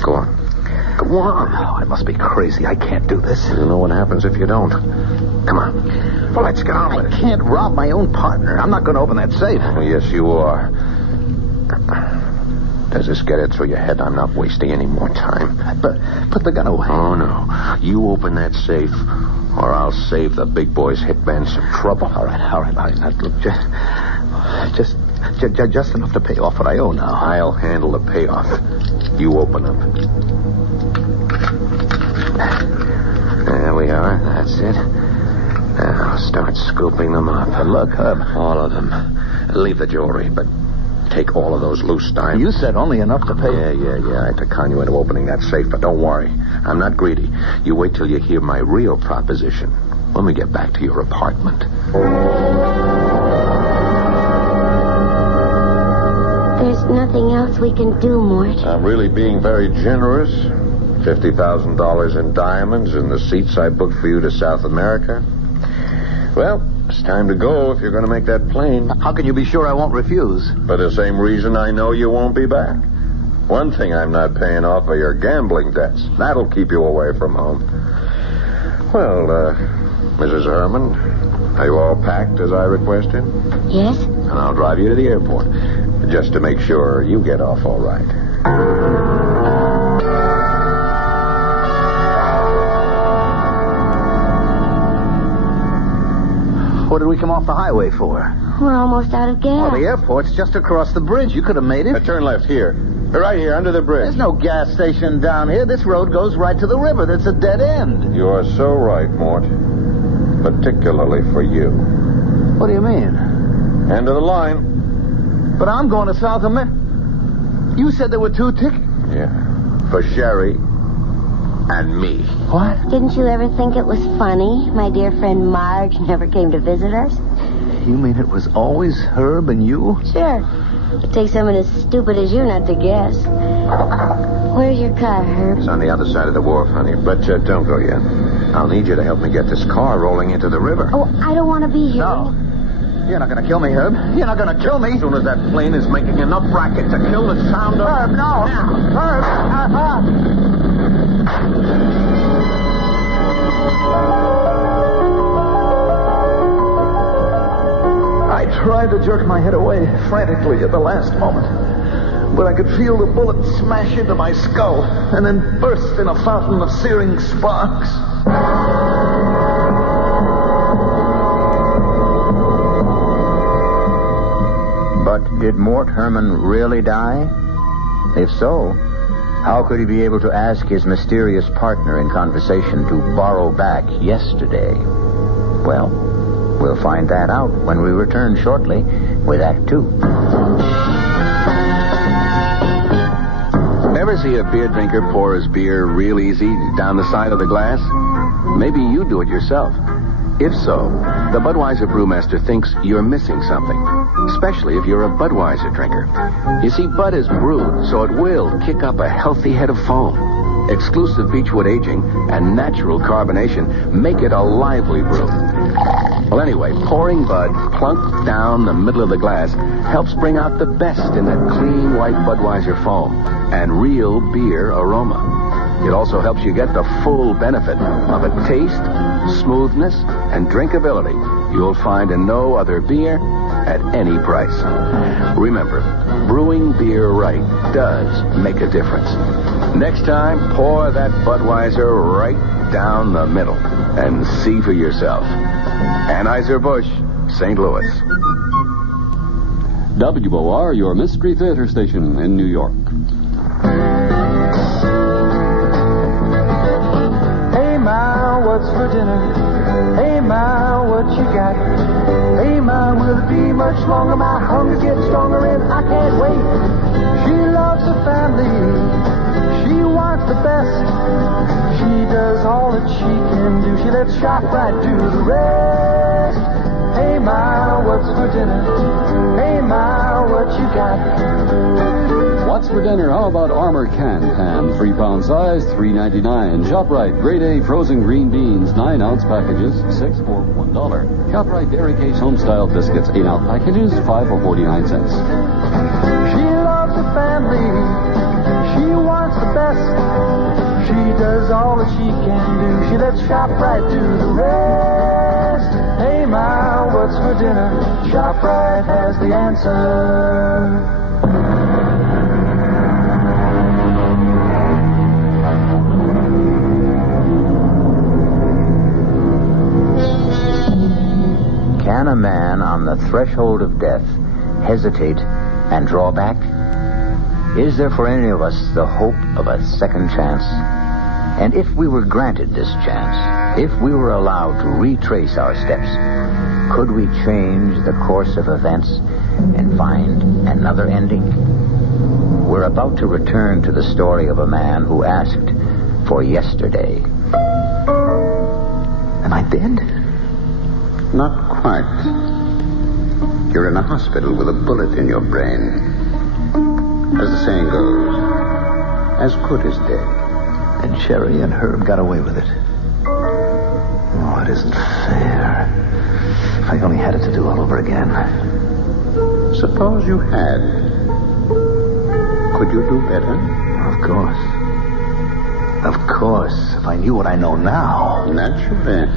Go on. Go on. Oh, I must be crazy. I can't do this. You know what happens if you don't. Come on. Well, let's get on with it. I can't rob my own partner. I'm not going to open that safe. Oh, yes, you are. Does this get it through your head? I'm not wasting any more time. But put the gun away. Oh, no. You open that safe, or I'll save the big boy's hitman some trouble. All right. Now, look, just enough to pay off what I owe now. I'll handle the payoff. You open up. There we are. That's it. Now, start scooping them up. Look, Herb. All of them. Leave the jewelry, but take all of those loose dimes. You said only enough to pay. Yeah. I had to con you into opening that safe, but don't worry. I'm not greedy. You wait till you hear my real proposition when we get back to your apartment. There's nothing else we can do, Mort. I'm really being very generous. $50,000 in diamonds and the seats I booked for you to South America. Well, it's time to go if you're going to make that plane. How can you be sure I won't refuse? For the same reason I know you won't be back. One thing I'm not paying off are your gambling debts. That'll keep you away from home. Well, Mrs. Herman, are you all packed as I requested? Yes. And I'll drive you to the airport, just to make sure you get off all right. What did we come off the highway for? We're almost out of gas. Well, the airport's just across the bridge. You could have made it. Turn left here. Right here, under the bridge. There's no gas station down here. This road goes right to the river. That's a dead end. You are so right, Mort. Particularly for you. What do you mean? End of the line. But I'm going to South America. You said there were 2 tickets. Yeah. For Sherry and me. What? Didn't you ever think it was funny? My dear friend Marge never came to visit us. You mean it was always Herb and you? Sure. It takes someone as stupid as you not to guess. Where's your car, Herb? It's on the other side of the wharf, honey. But don't go yet. I'll need you to help me get this car rolling into the river. Oh, I don't want to be here. No. You're not going to kill me, Herb. You're not going to kill me. As soon as that plane is making enough racket to kill the sound of... Herb, no. Now. Herb. I tried to jerk my head away frantically at the last moment, but I could feel the bullet smash into my skull and then burst in a fountain of searing sparks. But did Mort Herman really die? If so, how could he be able to ask his mysterious partner in conversation to borrow back yesterday? Well, we'll find that out when we return shortly with Act 2. Ever see a beer drinker pour his beer real easy down the side of the glass? Maybe you do it yourself. If so, the Budweiser brewmaster thinks you're missing something, especially if you're a Budweiser drinker. You see, Bud is brewed, so it will kick up a healthy head of foam. Exclusive beechwood aging and natural carbonation make it a lively brew. Well, anyway, pouring Bud plunk down the middle of the glass helps bring out the best in that clean white Budweiser foam and real beer aroma. It also helps you get the full benefit of a taste, smoothness, and drinkability you'll find in no other beer at any price. Remember, brewing beer right does make a difference. Next time, pour that Budweiser right down the middle and see for yourself. Anheuser-Busch, St. Louis. WOR, your Mystery Theater station in New York. Hey, Ma, what's for dinner? Hey, Ma, what you got? Hey, Ma, will it be much longer? My hunger gets stronger and I can't wait. She loves her family. She wants the best. She does all that she can do. She lets ShopRite do the rest. Hey, Ma, what's for dinner? Hey, Ma, what you got? What's for dinner? How about Armor Can Pan? 3-pound size, $3.99. ShopRite, grade A frozen green beans, 9-ounce packages, 6 for $1. ShopRite Dairy Case Homestyle biscuits, 8-ounce packages, 5 for 49 cents. She loves her family. She wants the best. She does all that she can do. She lets ShopRite do the rest. Hey, Ma, what's for dinner? ShopRite has the answer. Can a man on the threshold of death hesitate and draw back? Is there for any of us the hope of a second chance? And if we were granted this chance, if we were allowed to retrace our steps, could we change the course of events and find another ending? We're about to return to the story of a man who asked for yesterday. Am I dead? Not quite. You're in a hospital with a bullet in your brain. As the saying goes, as good as dead. And Sherry and Herb got away with it. Oh, it isn't fair. If I only had it to do all over again. Suppose you had. Could you do better? Of course. Of course, if I knew what I know now. Naturally.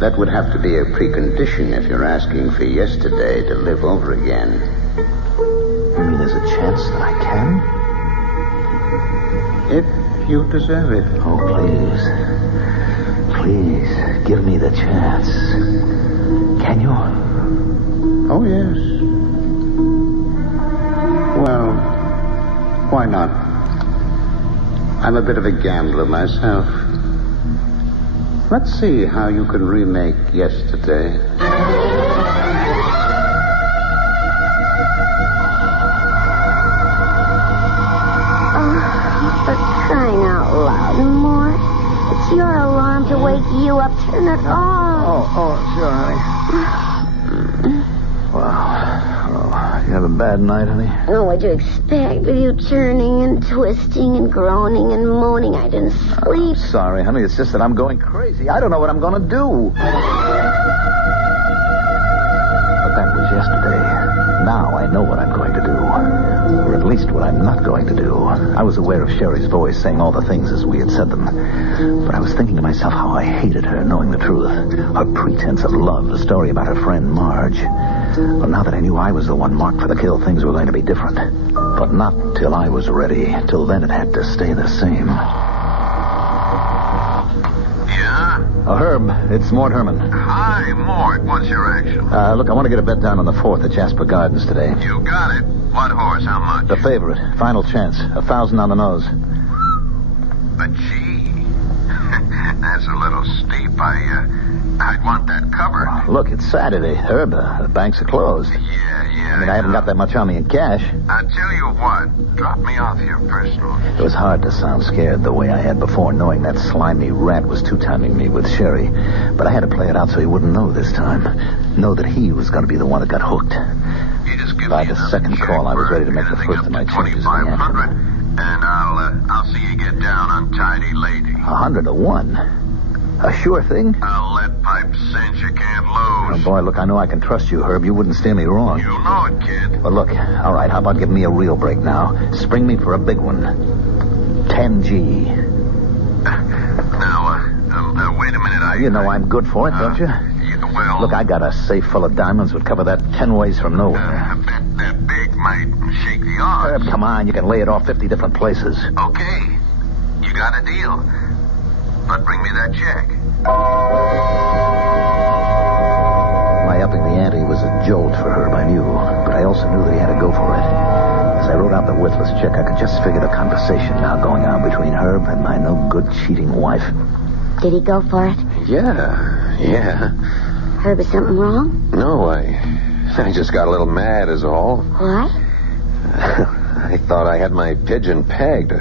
That would have to be a precondition if you're asking for yesterday to live over again. You mean there's a chance that I can? If you deserve it. Oh, please. Please, give me the chance. Can you? Oh, yes. Well, why not? I'm a bit of a gambler myself. Let's see how you can remake yesterday. For crying out loud, Mort. It's your alarm to wake you up. Turn it off. Oh, sure, honey. Wow. Oh, you have a bad night, honey? Oh, what'd you expect? With you turning and twisting and groaning and moaning, I didn't sleep. Sorry, honey. It's just that I'm going crazy. I don't know what I'm going to do. But that was yesterday. Now I know what I'm going to do. Or at least what I'm not going to do. I was aware of Sherry's voice saying all the things as we had said them. But I was thinking to myself how I hated her, knowing the truth. Her pretense of love, the story about her friend Marge. Well, now that I knew I was the one marked for the kill, things were going to be different. But not till I was ready. Till then it had to stay the same. Yeah? Oh, Herb, it's Mort Herman. Hi, Mort. What's your action? Look, I want to get a bet down on the 4th at Jasper Gardens today. You got it. What horse? How much? The favorite. Final chance. 1,000 on the nose. But gee, that's a little steep. I'd want that cover. Look, it's Saturday, Herb. The banks are closed. Yeah. I mean, I haven't got that much on me in cash. I tell you what, drop me off here personally. It was hard to sound scared the way I had before, knowing that slimy rat was two-timing me with Sherry. But I had to play it out so he wouldn't know this time. Know that he was going to be the one that got hooked. By the second call, I was ready to make the first of my changes in the afternoon. And I'll see you get down on Tidy Lady. 100 to 1? A sure thing? A lead pipe cinch you can't lose. Oh, boy, look, I know I can trust you, Herb. You wouldn't steer me wrong. You know it, kid. Well, look, all right, how about giving me a real break now? Spring me for a big one. 10G. Now, wait a minute. You know I'm good for it, don't you? Well... Look, I got a safe full of diamonds would cover that 10 ways from nowhere. That big might shake the odds. Herb, come on, you can lay it off 50 different places. Okay, you got a deal. But bring me that check. My upping the ante was a jolt for Herb, I knew. But I also knew that he had to go for it. As I wrote out the worthless check, I could just figure the conversation now going on between Herb and my no-good cheating wife. Did he go for it? Yeah. Herb, is something wrong? No, I just got a little mad is all. What? I thought I had my pigeon pegged.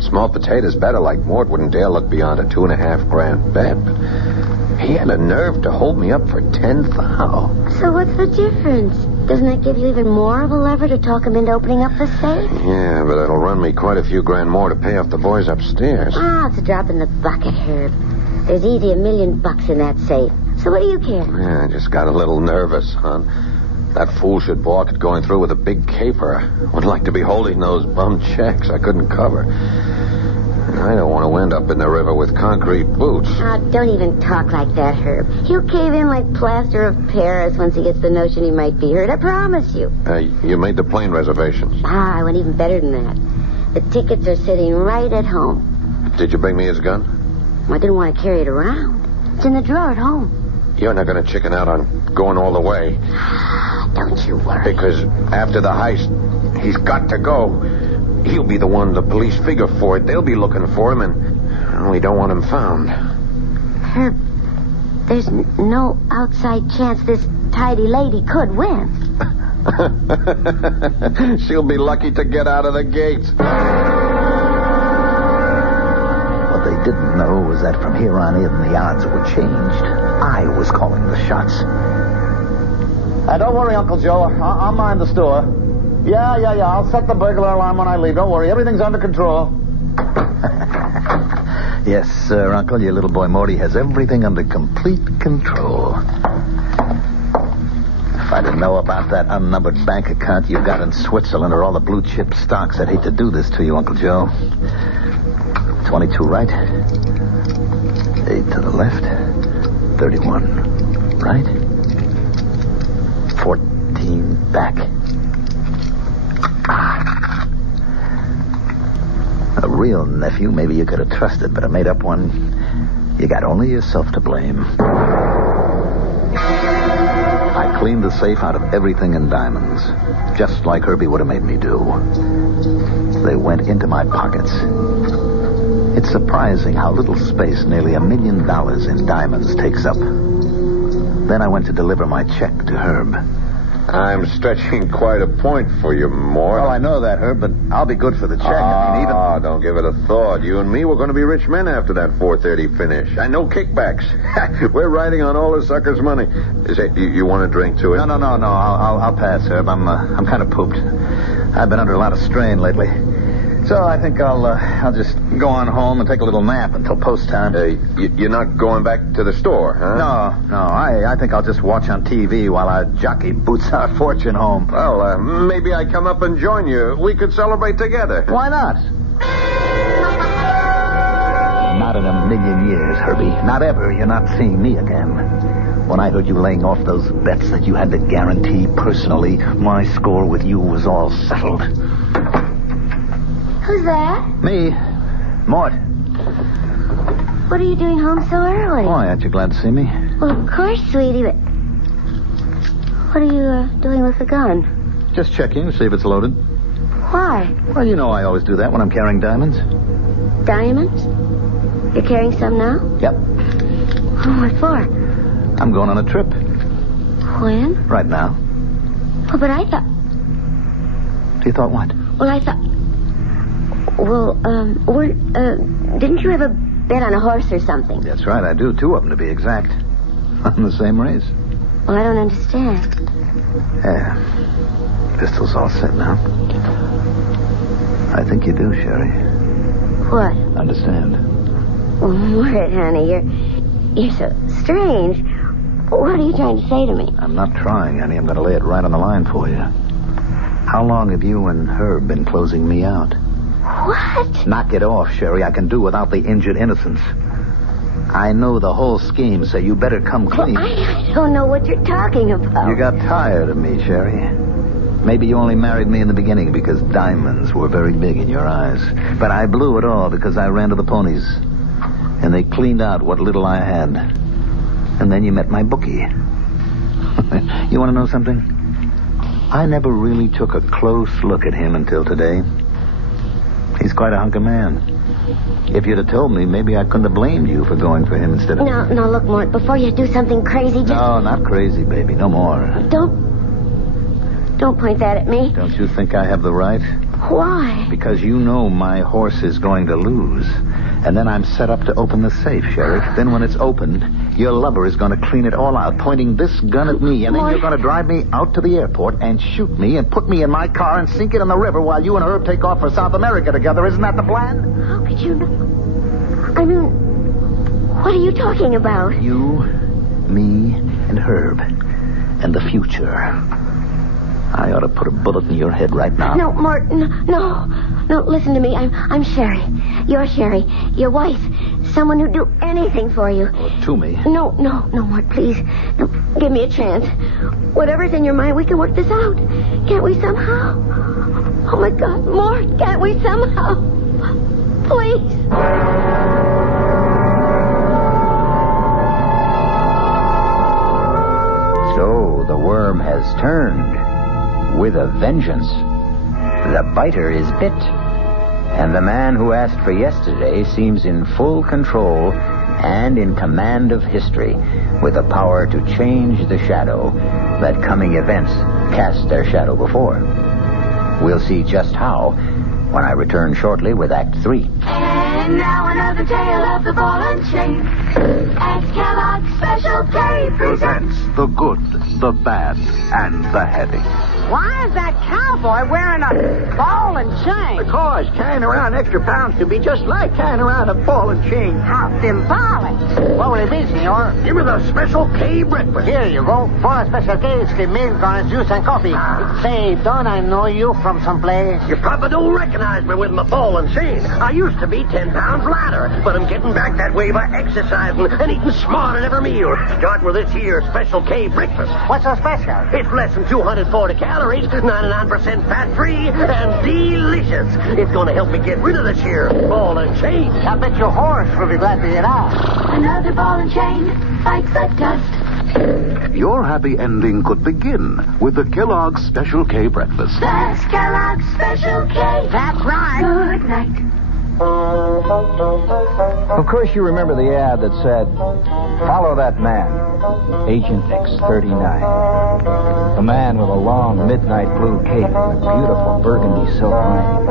Small potatoes better, like Mort wouldn't dare look beyond a $2,500 bet. But he had a nerve to hold me up for 10 thou. So what's the difference? Doesn't that give you even more of a lever to talk him into opening up the safe? Yeah, but it'll run me quite a few grand more to pay off the boys upstairs. It's a drop in the bucket, Herb. There's easy $1 million in that safe. So what do you care? Yeah, I just got a little nervous, hon. That fool should balk at going through with a big caper. I wouldn't like to be holding those bum checks I couldn't cover. I don't want to end up in the river with concrete boots. Don't even talk like that, Herb. He'll cave in like plaster of Paris once he gets the notion he might be hurt. I promise you. You made the plane reservations. I went even better than that. The tickets are sitting right at home. Did you bring me his gun? I didn't want to carry it around. It's in the drawer at home. You're not going to chicken out on going all the way. Don't you worry. Because after the heist, he's got to go. He'll be the one the police figure for it. They'll be looking for him, and we don't want him found. Herb, there's no outside chance this Tidy Lady could win. She'll be lucky to get out of the gates. What they didn't know was that from here on in, the odds were changed. I was calling the shots. Don't worry, Uncle Joe. I'll mind the store. Yeah. I'll set the burglar alarm when I leave. Don't worry. Everything's under control. Yes, sir, Uncle. Your little boy Morty has everything under complete control. If I didn't know about that unnumbered bank account you've got in Switzerland or all the blue chip stocks, I'd hate to do this to you, Uncle Joe. 22 right. 8 to the left. 31 right. 14 back. A real nephew, maybe you could have trusted, but a made-up one, you got only yourself to blame. I cleaned the safe out of everything in diamonds, just like Herbie would have made me do. They went into my pockets. It's surprising how little space nearly $1 million in diamonds takes up. Then I went to deliver my check to Herb. I'm stretching quite a point for you, Mort. Oh, I know that, Herb, but I'll be good for the check. Don't give it a thought. You and me, we're going to be rich men after that 4:30 finish. And no kickbacks. We're riding on all the suckers' money. You want a drink to it? No. I'll pass, Herb. I'm kind of pooped. I've been under a lot of strain lately. So I think I'll just go on home and take a little nap until post time. You're not going back to the store, huh? No. I think I'll just watch on TV while our jockey boots our fortune home. Well, maybe I come up and join you. We could celebrate together. Why not? Not in a million years, Herbie. Not ever. You're not seeing me again. When I heard you laying off those bets that you had to guarantee personally, my score with you was all settled. Who's that? Me. Mort. What are you doing home so early? Why, aren't you glad to see me? Well, of course, sweetie, but... What are you doing with the gun? Just checking to see if it's loaded. Why? Well, you know I always do that when I'm carrying diamonds. Diamonds? You're carrying some now? Yep. Oh, what for? I'm going on a trip. When? Right now. Oh, but I thought... You thought what? Well, I thought... Well, didn't you have a bet on a horse or something? That's right, I do. 2 of them, to be exact. On the same race. Well, I don't understand. Yeah. Pistol's all set now. I think you do, Sherry. What? Understand. Oh, Mort, honey, you're so strange. What are you trying to say to me? I'm not trying, honey. I'm going to lay it right on the line for you. How long have you and Herb been closing me out? What? Knock it off, Sherry. I can do without the injured innocence. I know the whole scheme, so you better come clean. Well, I don't know what you're talking about. You got tired of me, Sherry. Maybe you only married me in the beginning because diamonds were very big in your eyes. But I blew it all because I ran to the ponies. And they cleaned out what little I had. And then you met my bookie. You want to know something? I never really took a close look at him until today. He's quite a hunk of man. If you'd have told me, maybe I couldn't have blamed you for going for him instead of... No, look, Mort, before you do something crazy, just... No, not crazy, baby. No more. Don't point that at me. Don't you think I have the right? Why? Because you know my horse is going to lose. And then I'm set up to open the safe, Sheriff. Then when it's opened, your lover is going to clean it all out, pointing this gun at me. And then you're going to drive me out to the airport and shoot me and put me in my car and sink it in the river while you and Herb take off for South America together. Isn't that the plan? How could you know? I mean, what are you talking about? You, me, and Herb. And the future. I ought to put a bullet in your head right now. No, Mort, no, listen to me. I'm Sherry. You're Sherry. Your wife. Someone who'd do anything for you. To me? No, Mort, please. No, give me a chance. Whatever's in your mind, we can work this out. Can't we somehow? Oh, my God, Mort, can't we somehow? Please. So the worm has turned. With a vengeance. The biter is bit. And the man who asked for yesterday seems in full control and in command of history, with the power to change the shadow that coming events cast their shadow before. We'll see just how when I return shortly with Act 3. And now another tale of the ball and chain. As Kellogg's Special K presents the good, the bad, and the heavy. Why is that cowboy wearing a ball and chain? Because carrying around extra pounds could be just like carrying around a ball and chain. How symbolic. What will it be, senor? Give me the Special K breakfast. Here you go. 4 Special K's with milk, orange juice, and coffee. Say, don't I know you from someplace? You probably don't recognize me with my ball and chain. I used to be 10 pounds lighter, but I'm getting back that way by exercising and eating smart at every meal. Start with this here Special K breakfast. What's so special? It's less than 240 calories, 99% fat-free, and delicious. It's going to help me get rid of this here ball and chain. I bet your horse will be glad to get out. another ball and chain bites the dust. Your happy ending could begin with the Kellogg's Special K breakfast. That's Kellogg's Special K. That's right. Good night. Of course, you remember the ad that said, "Follow that man, Agent X39. A man with a long midnight blue cape and a beautiful burgundy silk lining.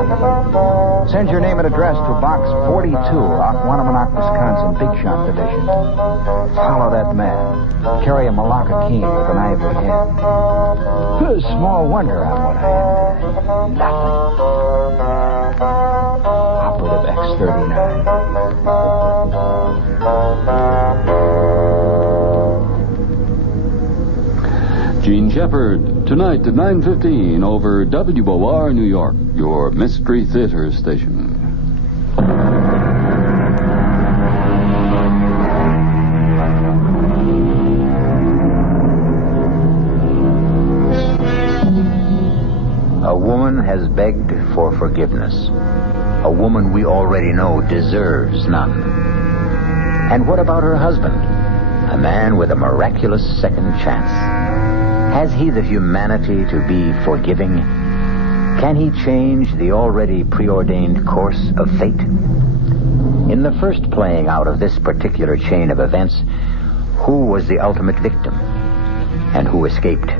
Send your name and address to Box 42, Aquanamonac, Wisconsin, Big Shot Division. Follow that man. Carry a Malacca cane with an ivory head. Small wonder I'm what I am. Nothing. Operative X39. Gene Shepard, tonight at 9:15 over WOR New York, your Mystery Theater station. A woman has begged for forgiveness. A woman we already know deserves none. And what about her husband? A man with a miraculous second chance. Has he the humanity to be forgiving? Can he change the already preordained course of fate? In the first playing out of this particular chain of events, who was the ultimate victim? And who escaped?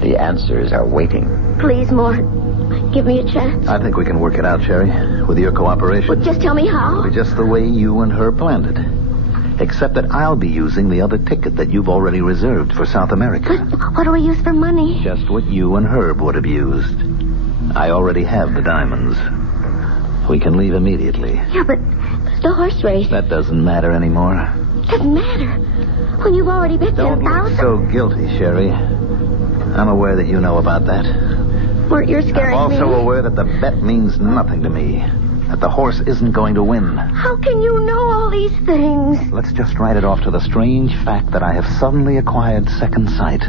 The answers are waiting. Please, Mort. Give me a chance. I think we can work it out, Sherry, with your cooperation. Well, just tell me how. It'll be just the way you and her planned it. Except that I'll be using the other ticket that you've already reserved for South America. But what do we use for money? Just what you and Herb would have used. I already have the diamonds. We can leave immediately. Yeah, but the horse race. That doesn't matter anymore. Doesn't matter. When you've already bet Don't look 10,000. so guilty, Sherry. I'm aware that you know about that. Mort, you're scaring I'm me. also aware that the bet means nothing to me. That the horse isn't going to win. How can you know all these things? Let's just write it off to the strange fact that I have suddenly acquired second sight.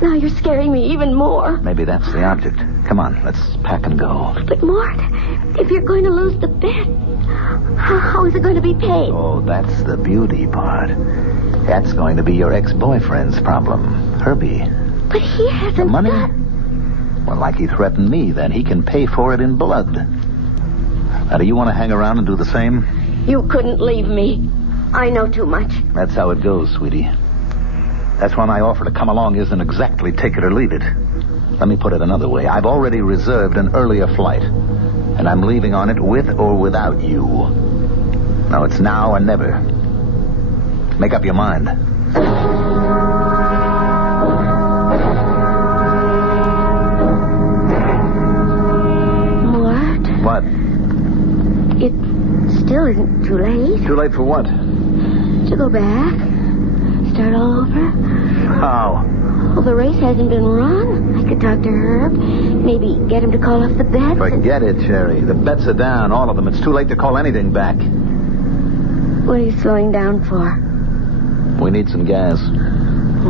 Now you're scaring me even more. Maybe that's the object. Come on, let's pack and go. But, Mort, if you're going to lose the bet, how is it going to be paid? Oh, that's the beauty part. That's going to be your ex-boyfriend's problem, Herbie. But he hasn't The money? got... Well, like he threatened me, then he can pay for it in blood. Now, do you want to hang around and do the same? You couldn't leave me. I know too much. That's how it goes, sweetie. That's why my offer to come along isn't exactly take it or leave it. Let me put it another way. I've already reserved an earlier flight, and I'm leaving on it with or without you. Now, it's now or never. Make up your mind. Mort? What? It still isn't too late. Too late for what? To go back. Start all over. How? Well, the race hasn't been run. I could talk to Herb. Maybe get him to call off the bet. Forget it, Sherry. The bets are down, all of them. It's too late to call anything back. What are you slowing down for? We need some gas.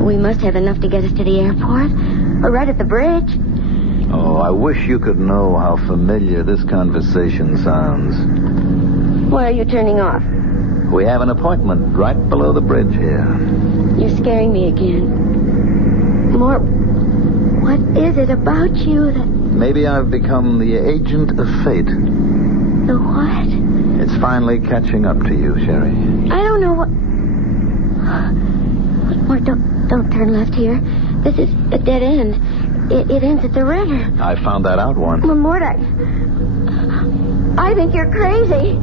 We must have enough to get us to the airport. Or right at the bridge. Oh, I wish you could know how familiar this conversation sounds. Why are you turning off? We have an appointment right below the bridge here. You're scaring me again. Mort, what is it about you that... Maybe I've become the agent of fate. The what? It's finally catching up to you, Sherry. I don't know what... Mort, don't turn left here. This is a dead end. It ends at the river. I found that out once. Well, Mort, I think you're crazy.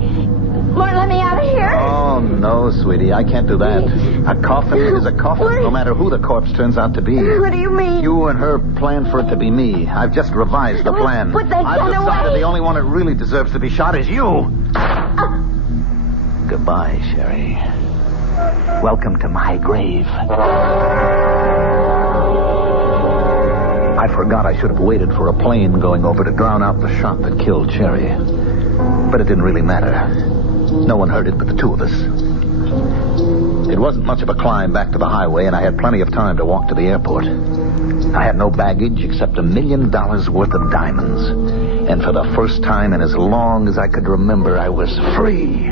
Mort, let me out of here. Oh, no, sweetie. I can't do that. A coffin is a coffin, no matter who the corpse turns out to be. What do you mean? You and her planned for it to be me. I've just revised the plan. Put that I've gun decided away. the only one that really deserves to be shot is you. Goodbye, Sherry. Welcome to my grave. I forgot I should have waited for a plane going over to drown out the shot that killed Sherry. But it didn't really matter. No one heard it but the two of us. It wasn't much of a climb back to the highway, and I had plenty of time to walk to the airport. I had no baggage except $1 million worth of diamonds. And for the first time in as long as I could remember, I was free.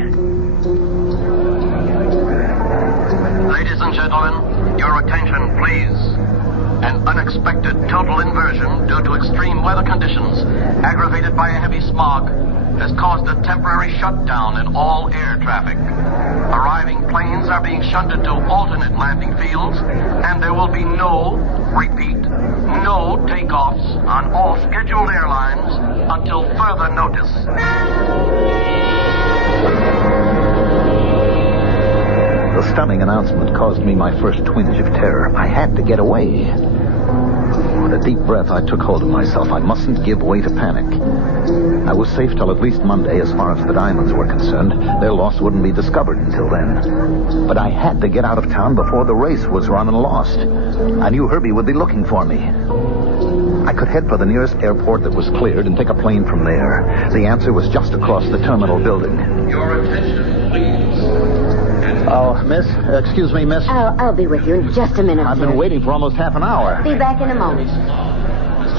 Ladies and gentlemen, your attention, please. An unexpected total inversion due to extreme weather conditions, aggravated by a heavy smog, has caused a temporary shutdown in all air traffic. Arriving planes are being shunted to alternate landing fields, and there will be no takeoffs on all scheduled airlines until further notice. The stunning announcement caused me my first twinge of terror. I had to get away. With a deep breath, I took hold of myself. I mustn't give way to panic. I was safe till at least Monday as far as the diamonds were concerned. Their loss wouldn't be discovered until then. But I had to get out of town before the race was run and lost. I knew Herbie would be looking for me. I could head for the nearest airport that was cleared and take a plane from there. The answer was just across the terminal building. Your attention, please. Oh, miss? Excuse me, miss? I'll be with you in just a minute. I've been waiting for almost half an hour. Be back in a moment.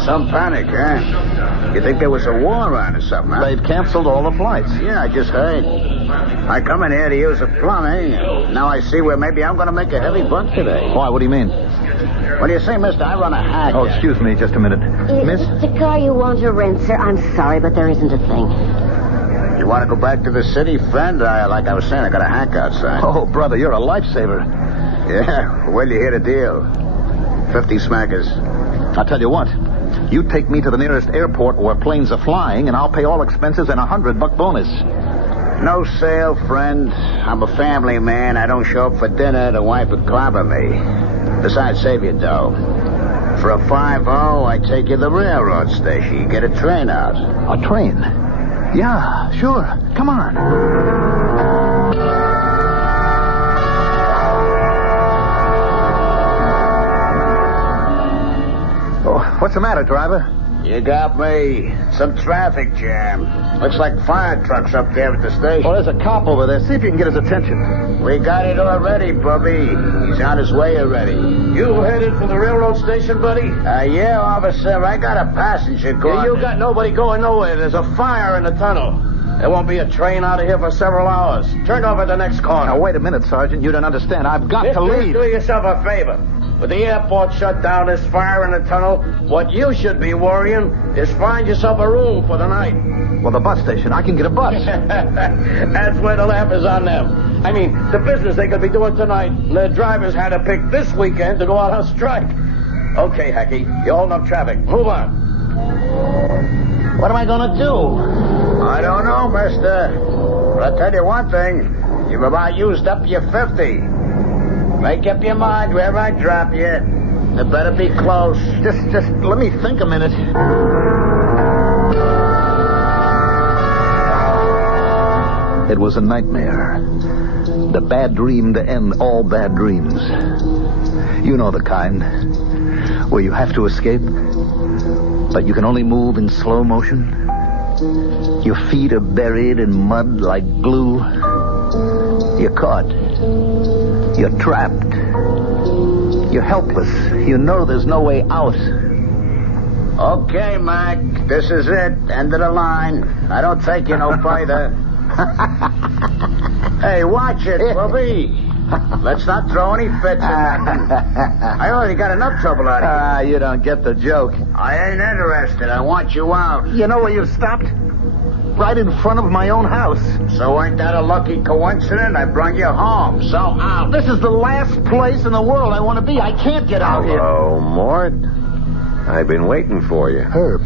Some panic, huh? You think there was a war on or something, huh? They've canceled all the flights. Yeah, I just heard. I come in here to use a plumbing. Now I see where maybe I'm going to make a heavy buck today. Why, what do you mean? What do you say, mister? I run a hack. Oh, excuse me just a minute. Miss? It's a car you want to rent, sir. I'm sorry, but there isn't a thing. You want to go back to the city, friend? Like I was saying, I got a hack outside. Oh, brother, you're a lifesaver. Yeah, well, you hear the deal. 50 smackers. I'll tell you what. You take me to the nearest airport where planes are flying, and I'll pay all expenses and $100 bonus. No sale, friend. I'm a family man. I don't show up for dinner. The wife would clobber me. Besides, save your dough. For a 5-0, I take you to the railroad station. You get a train out. A train? Yeah, sure. Come on. Oh, what's the matter, driver? You got me. Some traffic jam. Looks like fire trucks up there at the station. Well, there's a cop over there. See if you can get his attention. We got it already, Bubby. He's on his way already. You headed for the railroad station, buddy? Yeah, officer. I got a passenger going. You got nobody going nowhere. There's a fire in the tunnel. There won't be a train out of here for several hours. Turn over at the next corner. Now, wait a minute, Sergeant. You don't understand. I've got to leave. Do yourself a favor. With the airport shut down, this fire in the tunnel, what you should be worrying is find yourself a room for the night. Well, the bus station. I can get a bus. That's where the laugh is on them. I mean, the business they could be doing tonight, and their drivers had to pick this weekend to go out on strike. Okay, Hacky, you're holding up traffic. Move on. What am I going to do? I don't know, mister. But I'll tell you one thing. You've about used up your 50. Make up your mind wherever I drop you. It better be close. Just let me think a minute. It was a nightmare. The bad dream to end all bad dreams. You know the kind. Where you have to escape, but you can only move in slow motion. Your feet are buried in mud like glue. You're caught. You're trapped. You're helpless. You know there's no way out. Okay, Mac. This is it. End of the line. I don't take you no further. Hey, watch it, Bubby. Let's not throw any fits or nothing. I already got enough trouble out of you. You don't get the joke. I ain't interested. I want you out. You know where you've stopped? Right in front of my own house. So ain't that a lucky coincidence? I brought you home. So out. This is the last place in the world I want to be. I can't get out here. Hello, Mort. I've been waiting for you. Herb.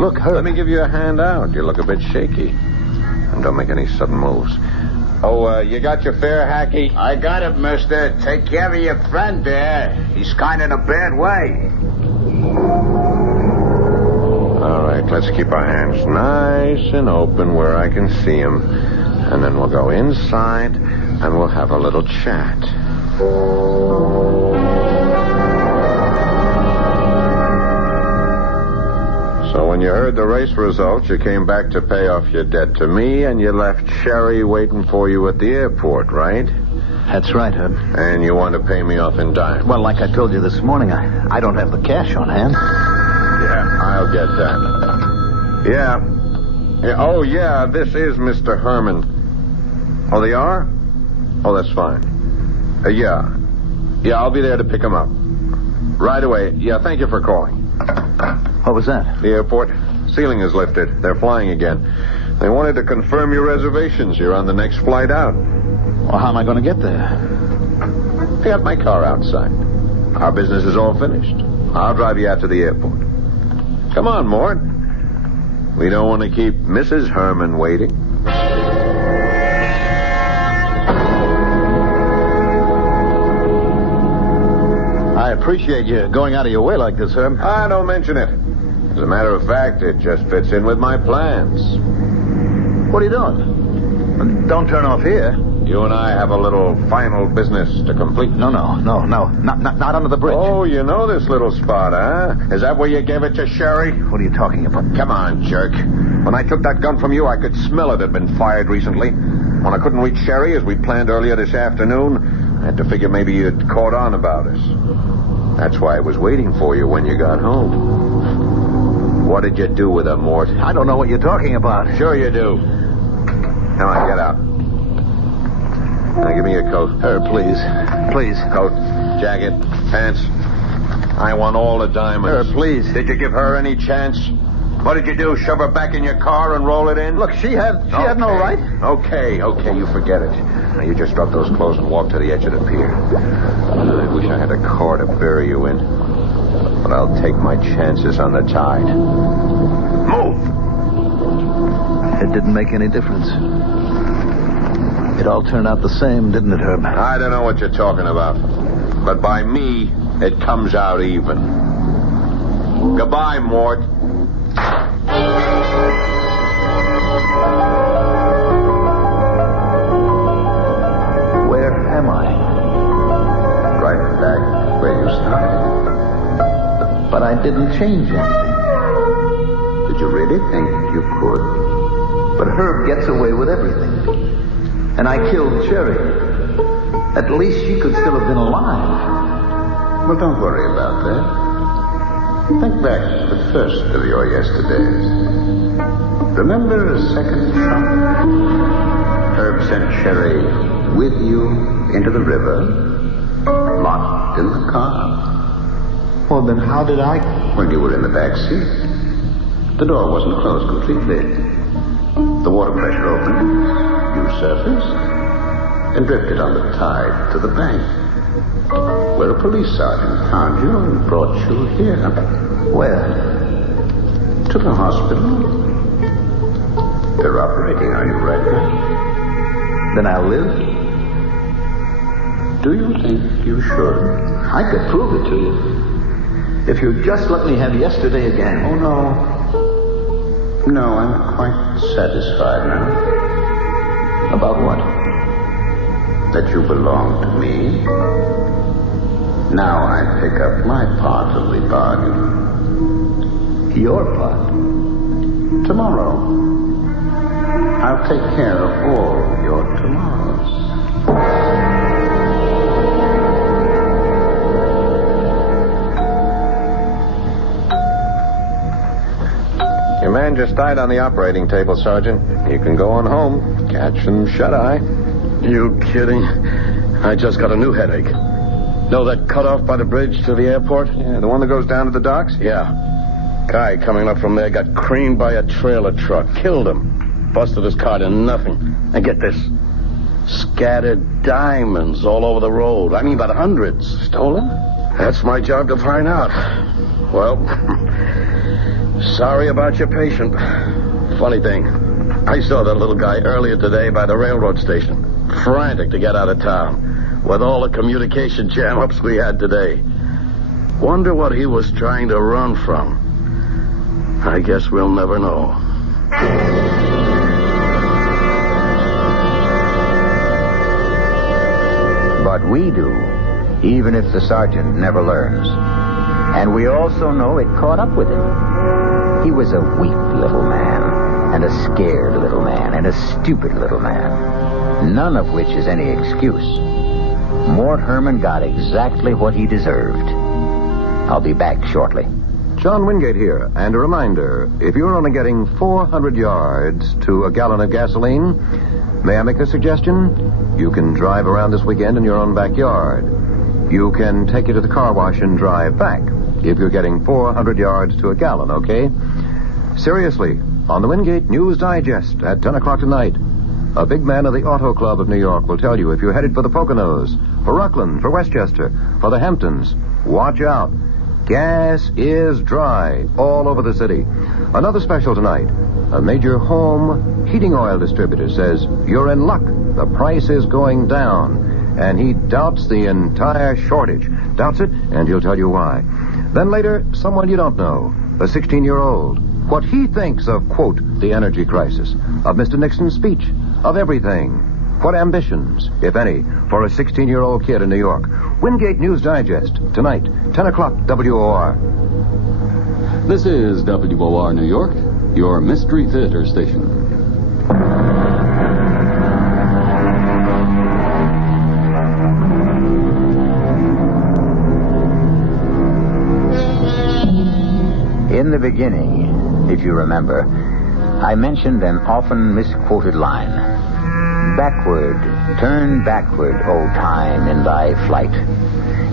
Look, Herb. Let me give you a hand out. You look a bit shaky. And don't make any sudden moves. Oh, you got your fare, Hacky? I got it, mister. Take care of your friend there. He's kind of in a bad way. All right, let's keep our hands nice and open where I can see him. And then we'll go inside and we'll have a little chat. So when you heard the race results, you came back to pay off your debt to me, and you left Sherry waiting for you at the airport, right? That's right, Herb. And you want to pay me off in dimes? Well, like I told you this morning, I don't have the cash on hand. Yeah, I'll get that. Yeah. Oh, yeah, this is Mr. Herman. Oh, they are? Oh, that's fine. Yeah. Yeah, I'll be there to pick him up. Right away. Yeah, thank you for calling. What was that? The airport. Ceiling is lifted. They're flying again. They wanted to confirm your reservations. You're on the next flight out. Well, how am I going to get there? I got my car outside. Our business is all finished. I'll drive you out to the airport. Come on, Mort. We don't want to keep Mrs. Herman waiting. I appreciate you going out of your way like this, Herb. Don't mention it. As a matter of fact, it just fits in with my plans. What are you doing? Don't turn off here. You and I have a little final business to complete. No. Not under the bridge. Oh, you know this little spot, huh? Is that where you gave it to Sherry? What are you talking about? Come on, jerk. When I took that gun from you, I could smell it had been fired recently. When I couldn't reach Sherry, as we planned earlier this afternoon, I had to figure maybe you'd caught on about us. That's why I was waiting for you when you got home. What did you do with her, Mort? I don't know what you're talking about. Sure you do. Come on, get out. Now give me your coat. Please. Please. Coat, jacket, pants. I want all the diamonds. Please. Did you give her any chance? What did you do? Shove her back in your car and roll it in? Look, she had no right. Okay, you forget it. Now, you just drop those clothes and walk to the edge of the pier. I wish I had a car to bury you in. But I'll take my chances on the tide. Move! It didn't make any difference. It all turned out the same, didn't it, Herb? I don't know what you're talking about. But by me, it comes out even. Goodbye, Mort. Where am I? Right back where you started. But I didn't change anything. Did you really think you could? But Herb gets away with everything. And I killed Cherry. At least she could still have been alive. Well, don't worry about that. Think back to the first of your yesterdays. Remember a second shot? Herb sent Cherry with you into the river, locked in the car. Well, then how did I... Well, you were in the back seat. The door wasn't closed completely. The water pressure opened. You surfaced and drifted on the tide to the bank, where a police sergeant found you and brought you here. Where? To the hospital. They're operating on you right now. Then I'll live? Do you think you should? I could prove it to you. If you'd just let me have yesterday again. Oh, no. No, I'm quite satisfied now. About what? That you belong to me. Now I pick up my part of the bargain. Your part? Tomorrow. I'll take care of all your tomorrows. Your man just died on the operating table, Sergeant. You can go on home. Catch and shut-eye. You kidding? I just got a new headache. Know that cutoff by the bridge to the airport? Yeah, the one that goes down to the docks? Yeah. Guy coming up from there got creamed by a trailer truck. Killed him. Busted his car to nothing. And get this. Scattered diamonds all over the road. I mean, by the hundreds. Stolen? That's my job to find out. Well, sorry about your patient. Funny thing, I saw that little guy earlier today by the railroad station. Frantic to get out of town. With all the communication jam-ups we had today. Wonder what he was trying to run from. I guess we'll never know. But we do, even if the sergeant never learns. And we also know it caught up with him. He was a weak little man, and a scared little man, and a stupid little man. None of which is any excuse. Mort Herman got exactly what he deserved. I'll be back shortly. John Wingate here, and a reminder, if you're only getting 400 yards to a gallon of gasoline, may I make a suggestion? You can drive around this weekend in your own backyard. You can take it to the car wash and drive back, if you're getting 400 yards to a gallon, okay? Seriously, on the Wingate News Digest at 10 o'clock tonight, a big man of the Auto Club of New York will tell you if you're headed for the Poconos, for Rockland, for Westchester, for the Hamptons, watch out. Gas is dry all over the city. Another special tonight. A major home heating oil distributor says you're in luck. The price is going down. And he doubts the entire shortage. Doubts it, and he'll tell you why. Then later, someone you don't know, a 16-year-old. What he thinks of, quote, the energy crisis, of Mr. Nixon's speech, of everything. What ambitions, if any, for a 16-year-old kid in New York. Wingate News Digest, tonight, 10 o'clock, WOR. This is WOR New York, your Mystery Theater station. In the beginning, if you remember, I mentioned an often misquoted line. Backward, turn backward, O time, in thy flight.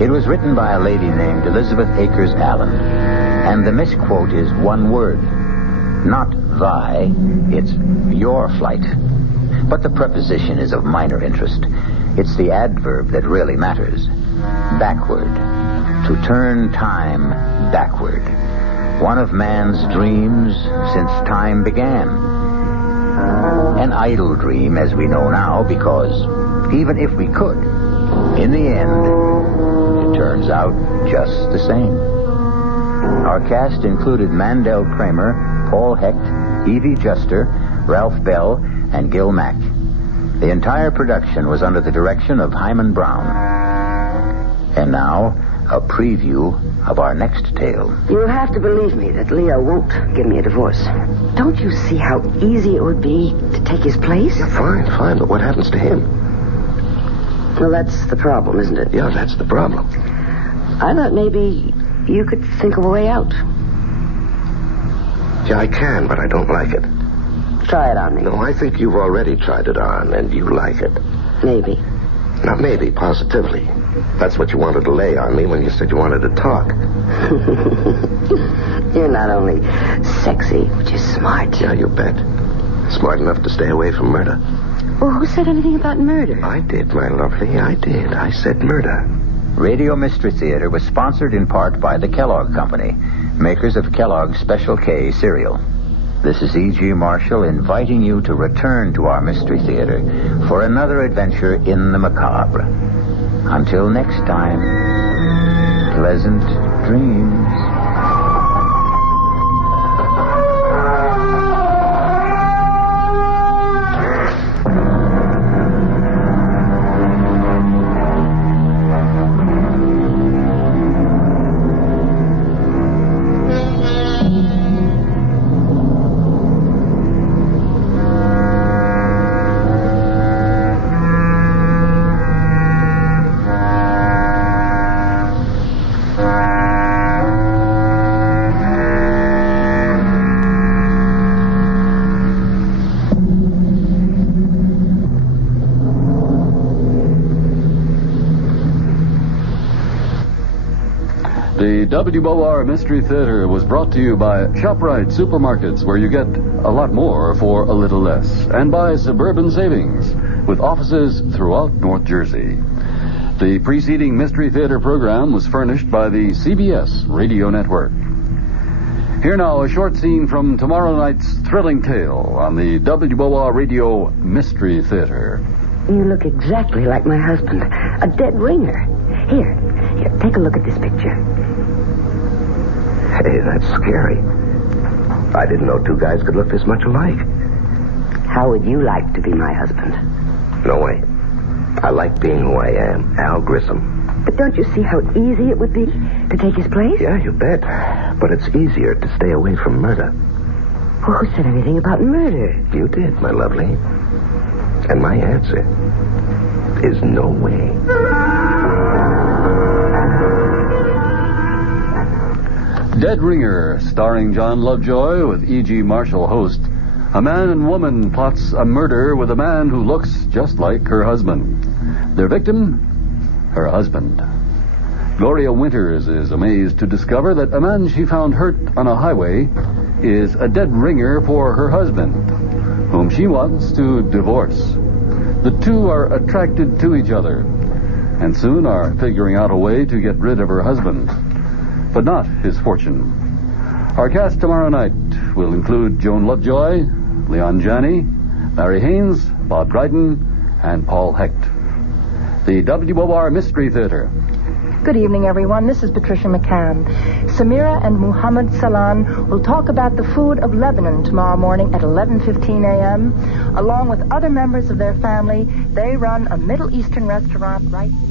It was written by a lady named Elizabeth Akers Allen, and the misquote is one word. Not thy, it's your flight. But the preposition is of minor interest. It's the adverb that really matters. Backward. To turn time backward. One of man's dreams since time began. An idle dream, as we know now, because even if we could, in the end, it turns out just the same. Our cast included Mandel Kramer, Paul Hecht, Evie Juster, Ralph Bell, and Gil Mack. The entire production was under the direction of Hyman Brown. And now, a preview of our next tale. You'll have to believe me that Leo won't give me a divorce. Don't you see how easy it would be to take his place? Yeah, fine, but what happens to him? Well, that's the problem, isn't it? Yeah, that's the problem. I thought maybe you could think of a way out. Yeah, I can, but I don't like it. Try it on me. No, I think you've already tried it on, and you like it. Maybe. Not maybe, positively. That's what you wanted to lay on me when you said you wanted to talk. You're not only sexy, but you're smart. Yeah, you bet. Smart enough to stay away from murder. Well, who said anything about murder? I did, my lovely, I did. I said murder. Radio Mystery Theater was sponsored in part by the Kellogg Company, makers of Kellogg's Special K cereal. This is E.G. Marshall inviting you to return to our Mystery Theater for another adventure in the macabre. Until next time, pleasant dreams. The WOR Mystery Theater was brought to you by ShopRite Supermarkets, where you get a lot more for a little less, and by Suburban Savings, with offices throughout North Jersey. The preceding Mystery Theater program was furnished by the CBS Radio Network. Here now, a short scene from tomorrow night's thrilling tale on the WOR Radio Mystery Theater. You look exactly like my husband. A dead ringer. Here, take a look at this picture. Hey, that's scary. I didn't know two guys could look this much alike. How would you like to be my husband? No way. I like being who I am, Al Grissom. But don't you see how easy it would be to take his place? Yeah, you bet. But it's easier to stay away from murder. Well, who said anything about murder? You did, my lovely. And my answer is no way. Dead Ringer, starring John Lovejoy with E.G. Marshall host. A man and woman plots a murder with a man who looks just like her husband. Their victim, her husband. Gloria Winters is amazed to discover that a man she found hurt on a highway is a dead ringer for her husband, whom she wants to divorce. The two are attracted to each other, and soon are figuring out a way to get rid of her husband, but not his fortune. Our cast tomorrow night will include Joan Lovejoy, Leon Janney, Larry Haynes, Bob Dryden, and Paul Hecht. The WOR Mystery Theater. Good evening, everyone. This is Patricia McCann. Samira and Muhammad Salan will talk about the food of Lebanon tomorrow morning at 11:15 a.m. Along with other members of their family, they run a Middle Eastern restaurant right here.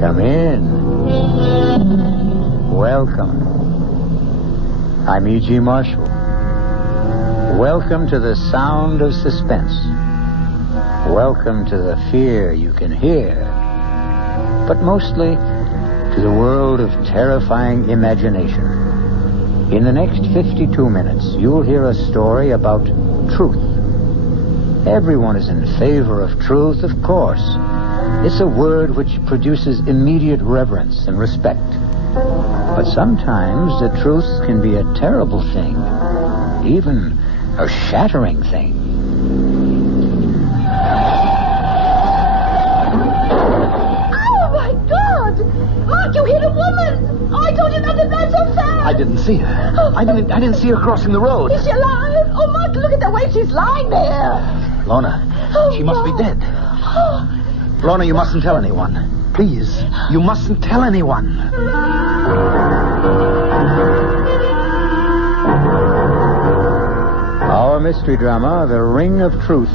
Come in. Welcome. I'm E.G. Marshall. Welcome to the sound of suspense. Welcome to the fear you can hear. But mostly to the world of terrifying imagination. In the next 52 minutes, you'll hear a story about truth. Everyone is in favor of truth, of course. It's a word which produces immediate reverence and respect. But sometimes the truth can be a terrible thing, even a shattering thing. Oh, my God! Mark, you hit a woman! I told you not to drive so fast! I didn't see her. I didn't see her crossing the road. Is she alive? Oh, Mark, look at the way she's lying there. Lorna, she must be dead. Lorna, you mustn't tell anyone. Please, you mustn't tell anyone. Our mystery drama, The Ring of Truth,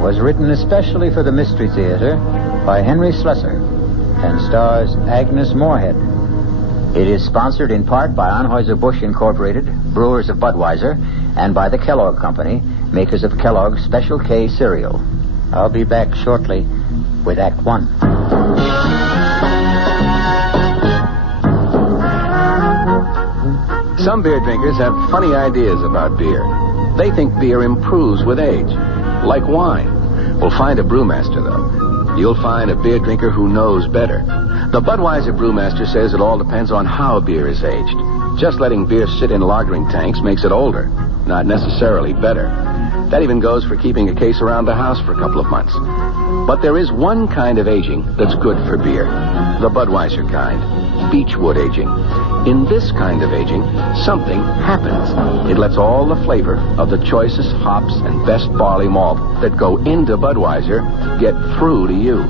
was written especially for the Mystery Theater by Henry Slessor and stars Agnes Moorehead. It is sponsored in part by Anheuser-Busch Incorporated, brewers of Budweiser, and by the Kellogg Company, makers of Kellogg's Special K cereal. I'll be back shortly with Act One. Some beer drinkers have funny ideas about beer. They think beer improves with age, like wine. Well, find a brewmaster, though. You'll find a beer drinker who knows better. The Budweiser brewmaster says it all depends on how beer is aged. Just letting beer sit in lagering tanks makes it older, not necessarily better. That even goes for keeping a case around the house for a couple of months. But there is one kind of aging that's good for beer. The Budweiser kind. Beechwood aging. In this kind of aging, something happens. It lets all the flavor of the choicest hops and best barley malt that go into Budweiser get through to you.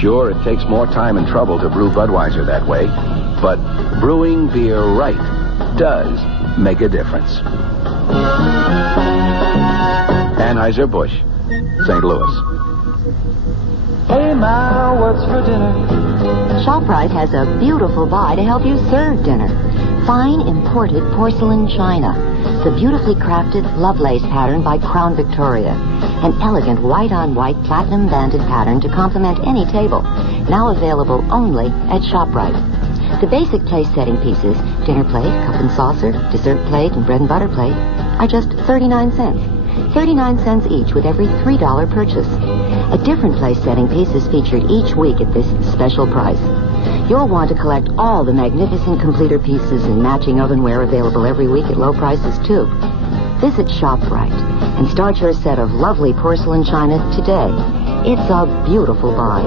Sure, it takes more time and trouble to brew Budweiser that way, but brewing beer right does make a difference. Anheuser-Busch, St. Louis. Hey, Ma, what's for dinner? ShopRite has a beautiful buy to help you serve dinner. Fine imported porcelain china. The beautifully crafted Lovelace pattern by Crown Victoria. An elegant white-on-white platinum-banded pattern to complement any table. Now available only at ShopRite. The basic place-setting pieces, dinner plate, cup and saucer, dessert plate, and bread and butter plate, are just 39 cents. 39 cents each with every $3 purchase. A different place-setting piece is featured each week at this special price. You'll want to collect all the magnificent completer pieces and matching ovenware available every week at low prices, too. Visit ShopRite and start your set of lovely porcelain china today. It's a beautiful buy.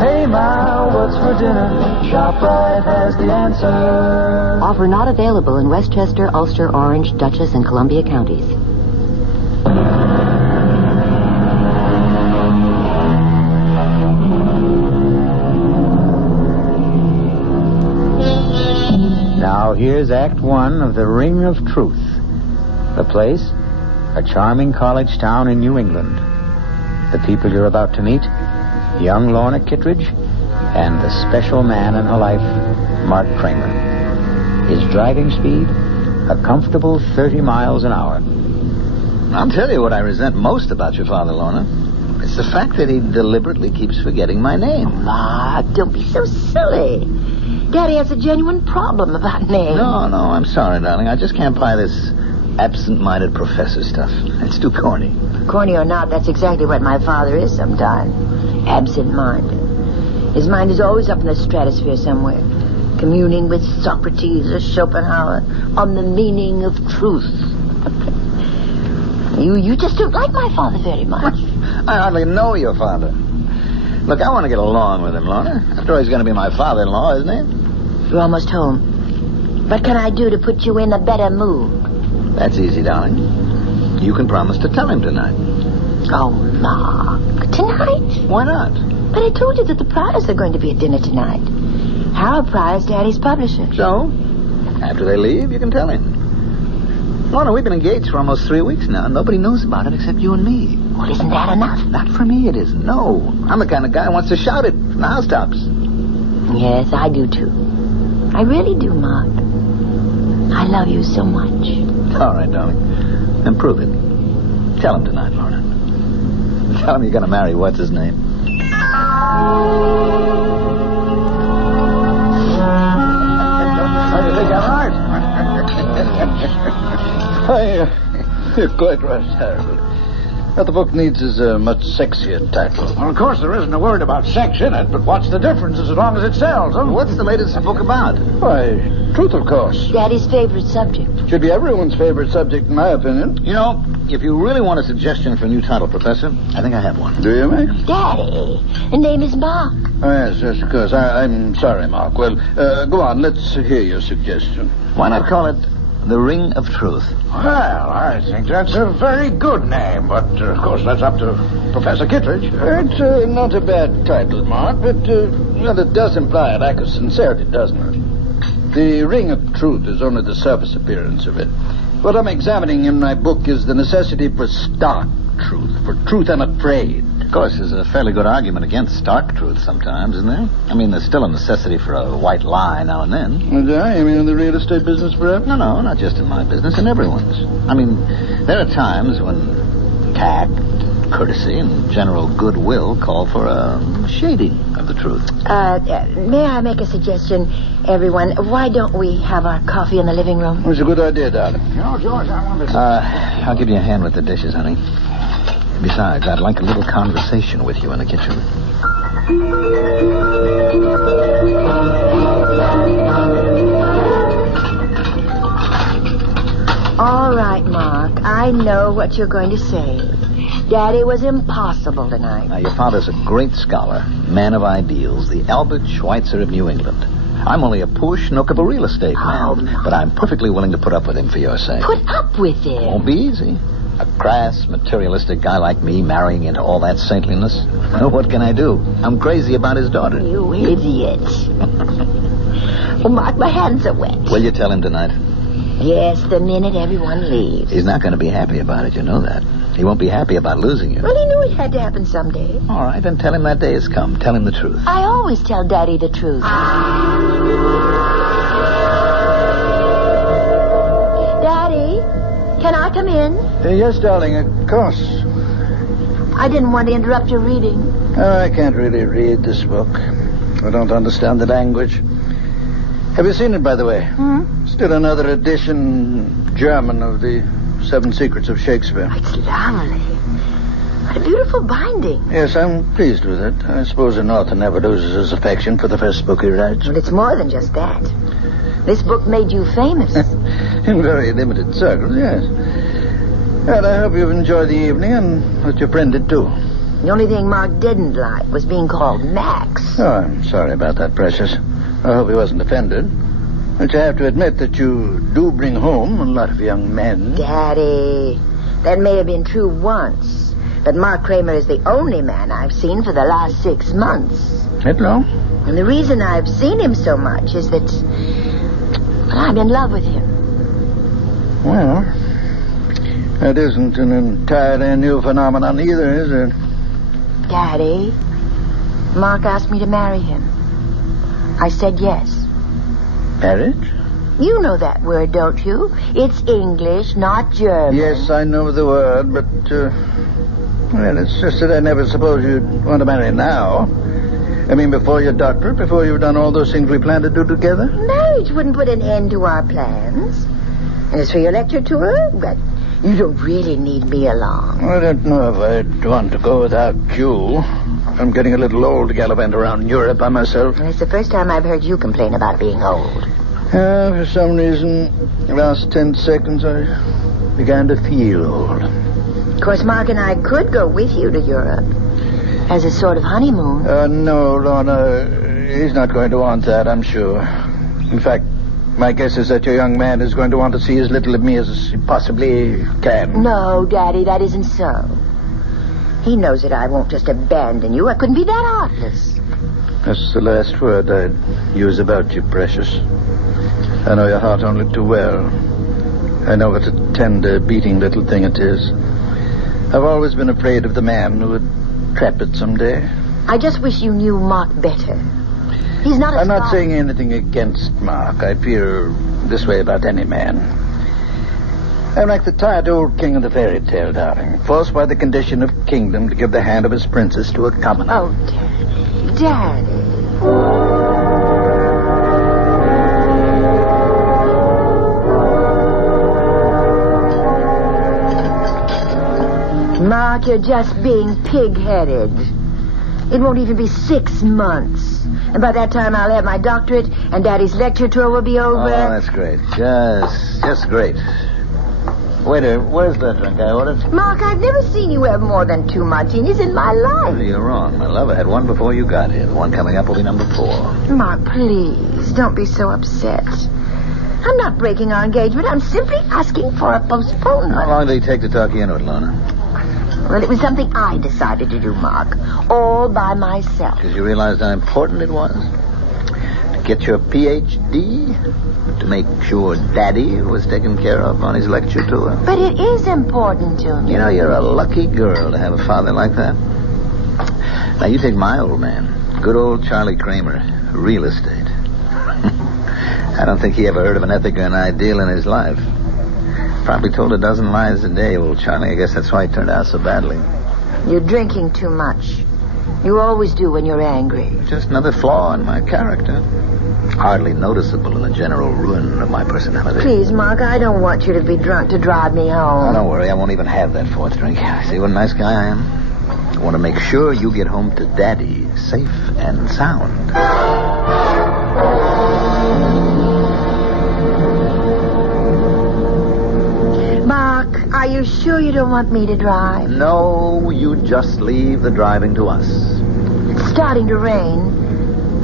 Hey, Ma, what's for dinner? ShopRite has the answer. Offer not available in Westchester, Ulster, Orange, Dutchess, and Columbia counties. Now here's Act One of The Ring of Truth. The place, a charming college town in New England. The people you're about to meet, young Lorna Kittredge and the special man in her life, Mark Kramer. His driving speed, a comfortable 30 miles an hour. I'll tell you what I resent most about your father, Lorna. It's the fact that he deliberately keeps forgetting my name. Mark, don't be so silly. Daddy has a genuine problem about names. No, I'm sorry, darling. I just can't buy this absent-minded professor stuff. It's too corny. Corny or not, that's exactly what my father is sometimes. Absent-minded. His mind is always up in the stratosphere somewhere, communing with Socrates or Schopenhauer on the meaning of truth. You just don't like my father very much. I hardly know your father. Look, I want to get along with him, Lorna. After all, he's going to be my father-in-law, isn't he? You're almost home. What can I do to put you in a better mood? That's easy, darling. You can promise to tell him tonight. Oh, Mark. Tonight? Why not? But I told you that the Pryors are going to be at dinner tonight. Harold Pryor's Daddy's publisher. So? After they leave, you can tell him. Lorna, we've been engaged for almost 3 weeks now. Nobody knows about it except you and me. Well, isn't that enough? Not for me, it isn't. No. I'm the kind of guy who wants to shout it from the housetops. Yes, I do, too. I really do, Mark. I love you so much. All right, darling. Then prove it. Tell him tonight, Lorna. Tell him you're going to marry what's-his-name. Hurry You think I'm right? You're quite right, Harold. What the book needs is a much sexier title. Well, of course, there isn't a word about sex in it, but what's the difference as long as it sells, huh? What's the latest book about? Why, truth, of course. Daddy's favorite subject. Should be everyone's favorite subject, in my opinion. You know, if you really want a suggestion for a new title, Professor, I think I have one. Do you, Max? Daddy, the name is Mark. Oh, yes, of course. I'm sorry, Mark. Well, go on. Let's hear your suggestion. Why not call it The Ring of Truth? Well, I think that's a very good name, but, of course, that's up to Professor Kittredge. It's not a bad title, Mark, but, well, it does imply a lack of sincerity, doesn't it? The Ring of Truth is only the surface appearance of it. What I'm examining in my book is the necessity for stark truth, for truth unafraid. Of course, there's a fairly good argument against stark truth sometimes, isn't there? I mean, there's still a necessity for a white lie now and then. You mean in the real estate business, perhaps? No, not just in my business, in everyone's. I mean, there are times when tact, courtesy, and general goodwill call for a shading of the truth. May I make a suggestion, everyone? Why don't we have our coffee in the living room? It's a good idea, darling. No, George, I want to... I'll give you a hand with the dishes, honey. Besides, I'd like a little conversation with you in the kitchen. All right, Mark. I know what you're going to say. Daddy was impossible tonight. Now, your father's a great scholar, man of ideals, the Albert Schweitzer of New England. I'm only a poor schnook of a real estate man, but I'm perfectly willing to put up with him for your sake. Put up with him? Won't be easy. A crass, materialistic guy like me marrying into all that saintliness. What can I do? I'm crazy about his daughter. You idiot. Well, Mark, my hands are wet. Will you tell him tonight? Yes, the minute everyone leaves. He's not going to be happy about it, you know that. He won't be happy about losing you. Well, he knew it had to happen someday. All right, then tell him that day has come. Tell him the truth. I always tell Daddy the truth. Daddy, can I come in? Yes, darling, of course. I didn't want to interrupt your reading. I can't really read this book. I don't understand the language. Have you seen it, by the way? Still another edition, German, of the 7 Secrets of Shakespeare. It's lovely. What a beautiful binding. Yes, I'm pleased with it. I suppose an author never loses his affection for the first book he writes. Well, it's more than just that. This book made you famous. In very limited circles, yes. Well, I hope you've enjoyed the evening and that your friend did too. The only thing Mark didn't like was being called Max. Oh, I'm sorry about that, Precious. I hope he wasn't offended. But you have to admit that you do bring home a lot of young men. Daddy, that may have been true once, but Mark Kramer is the only man I've seen for the last 6 months. That long? And the reason I've seen him so much is that, well, I'm in love with him. Well, that isn't an entirely new phenomenon either, is it? Daddy, Mark asked me to marry him. I said yes. Marriage? You know that word, don't you? It's English, not German. Yes, I know the word, but, well, it's just that I never supposed you'd want to marry now. I mean, before your doctorate, before you've done all those things we planned to do together? Marriage wouldn't put an end to our plans. And as for your lecture tour, but you don't really need me along. I don't know if I'd want to go without you. I'm getting a little old to gallivant around Europe by myself. And it's the first time I've heard you complain about being old. For some reason, the last 10 seconds, I began to feel old. Of course, Mark and I could go with you to Europe as a sort of honeymoon. No, Lorna, he's not going to want that, I'm sure. In fact, my guess is that your young man is going to want to see as little of me as he possibly can. No, Daddy, that isn't so. He knows that I won't just abandon you. I couldn't be that heartless. That's the last word I'd use about you, Precious. I know your heart only too well. I know what a tender, beating little thing it is. I've always been afraid of the man who would trap it someday. I just wish you knew Mark better. He's not I'm not saying anything against Mark. I feel this way about any man. I'm like the tired old king of the fairy tale, darling, forced by the condition of kingdom to give the hand of his princess to a commoner. Oh, Daddy. Mark, you're just being pig-headed. It won't even be 6 months. And by that time, I'll have my doctorate, and Daddy's lecture tour will be over. Oh, that's great. Just great. Waiter, where's the drink I ordered? Mark, I've never seen you have more than 2 martinis in my life. You're wrong, my love. I had one before you got here. The one coming up will be number 4. Mark, please, don't be so upset. I'm not breaking our engagement. I'm simply asking for a postponement. How long did it take to talk you into it, Lorna? Well, it was something I decided to do, Mark. All by myself. Because you realized how important it was? To get your Ph.D.? To make sure Daddy was taken care of on his lecture tour? But it is important to me. You know, you're a lucky girl to have a father like that. Now, you take my old man. Good old Charlie Kramer. Real estate. I don't think he ever heard of an ethic or an ideal in his life. Probably told a dozen lies a day, old Charlie. I guess that's why he turned out so badly. You're drinking too much. You always do when you're angry. Just another flaw in my character. Hardly noticeable in the general ruin of my personality. Please, Mark, I don't want you to be drunk to drive me home. Oh, don't worry. I won't even have that 4th drink. See what a nice guy I am? I want to make sure you get home to Daddy safe and sound. Mark, are you sure you don't want me to drive? No, you just leave the driving to us. It's starting to rain.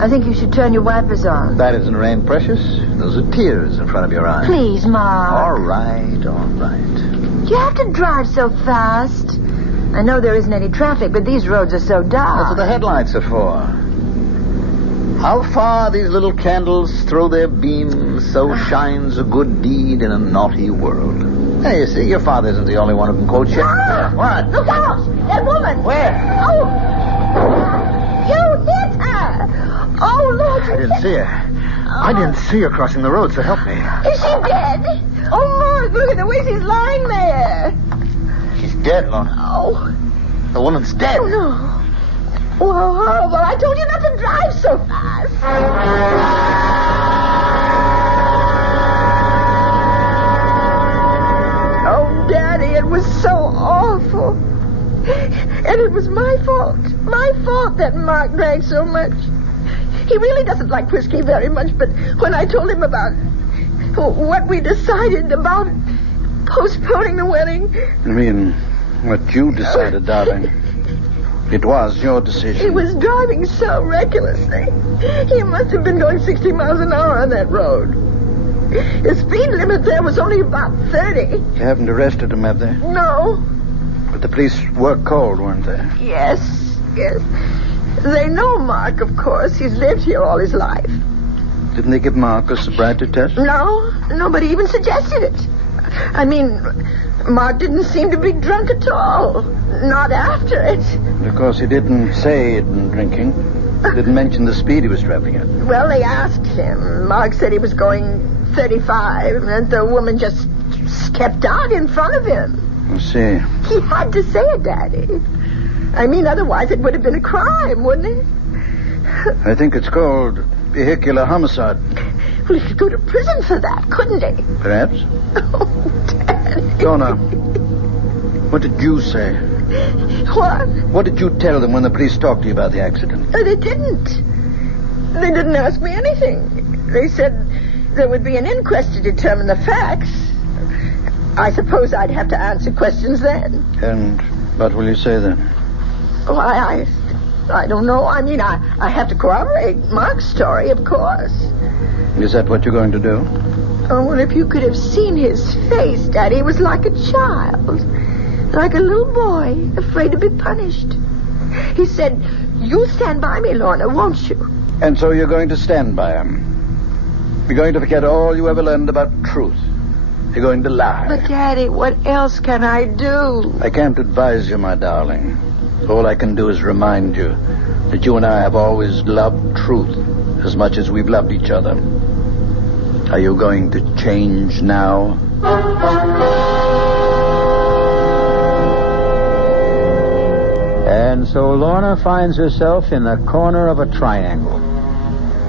I think you should turn your wipers on. That isn't rain, precious. Those are tears in front of your eyes. Please, Mark. All right. Do you have to drive so fast? I know there isn't any traffic, but these roads are so dark. That's what the headlights are for. How far these little candles throw their beams, so shines a good deed in a naughty world. Hey, you see, your father isn't the only one who can quote you. What? Look out! That woman! Where? Oh! You hit her! Oh, Lord! I didn't see her. I didn't see her crossing the road, so help me. Is she dead? Oh, Mark, look at the way she's lying there. She's dead, Lorna. Oh. The woman's dead. Oh, no. Oh, how horrible. I told you not to drive so fast. Oh, Daddy, it was so awful. And it was my fault. My fault that Mark drank so much. He really doesn't like whiskey very much, but when I told him about what we decided about postponing the wedding... You mean what you decided, darling? It was your decision. He was driving so recklessly. He must have been going 60 miles an hour on that road. The speed limit there was only about 30. You haven't arrested him, have they? No. But the police were called, weren't they? Yes. They know Mark, of course. He's lived here all his life. Didn't they give Mark a sobriety test? No, nobody even suggested it. I mean, Mark didn't seem to be drunk at all. Not after it. And of course, he didn't say he'd been drinking. Didn't mention the speed he was traveling at. Well, they asked him. Mark said he was going 35, and the woman just stepped out in front of him. I see. He had to say it, Daddy. I mean, otherwise it would have been a crime, wouldn't it? I think it's called vehicular homicide. Well, he could go to prison for that, couldn't he? Perhaps. Oh, Daddy. Donna, what did you say? What? What did you tell them when the police talked to you about the accident? They didn't. They didn't ask me anything. They said there would be an inquest to determine the facts. I suppose I'd have to answer questions then. And what will you say then? Oh, I don't know. I mean, I have to corroborate Mark's story, of course. Is that what you're going to do? Oh, well, if you could have seen his face, Daddy, it was like a child. Like a little boy, afraid to be punished. He said, "You'll stand by me, Lorna, won't you?" And so you're going to stand by him. You're going to forget all you ever learned about truth. You're going to lie. But, Daddy, what else can I do? I can't advise you, my darling. All I can do is remind you that you and I have always loved truth as much as we've loved each other. Are you going to change now? And so Lorna finds herself in the corner of a triangle.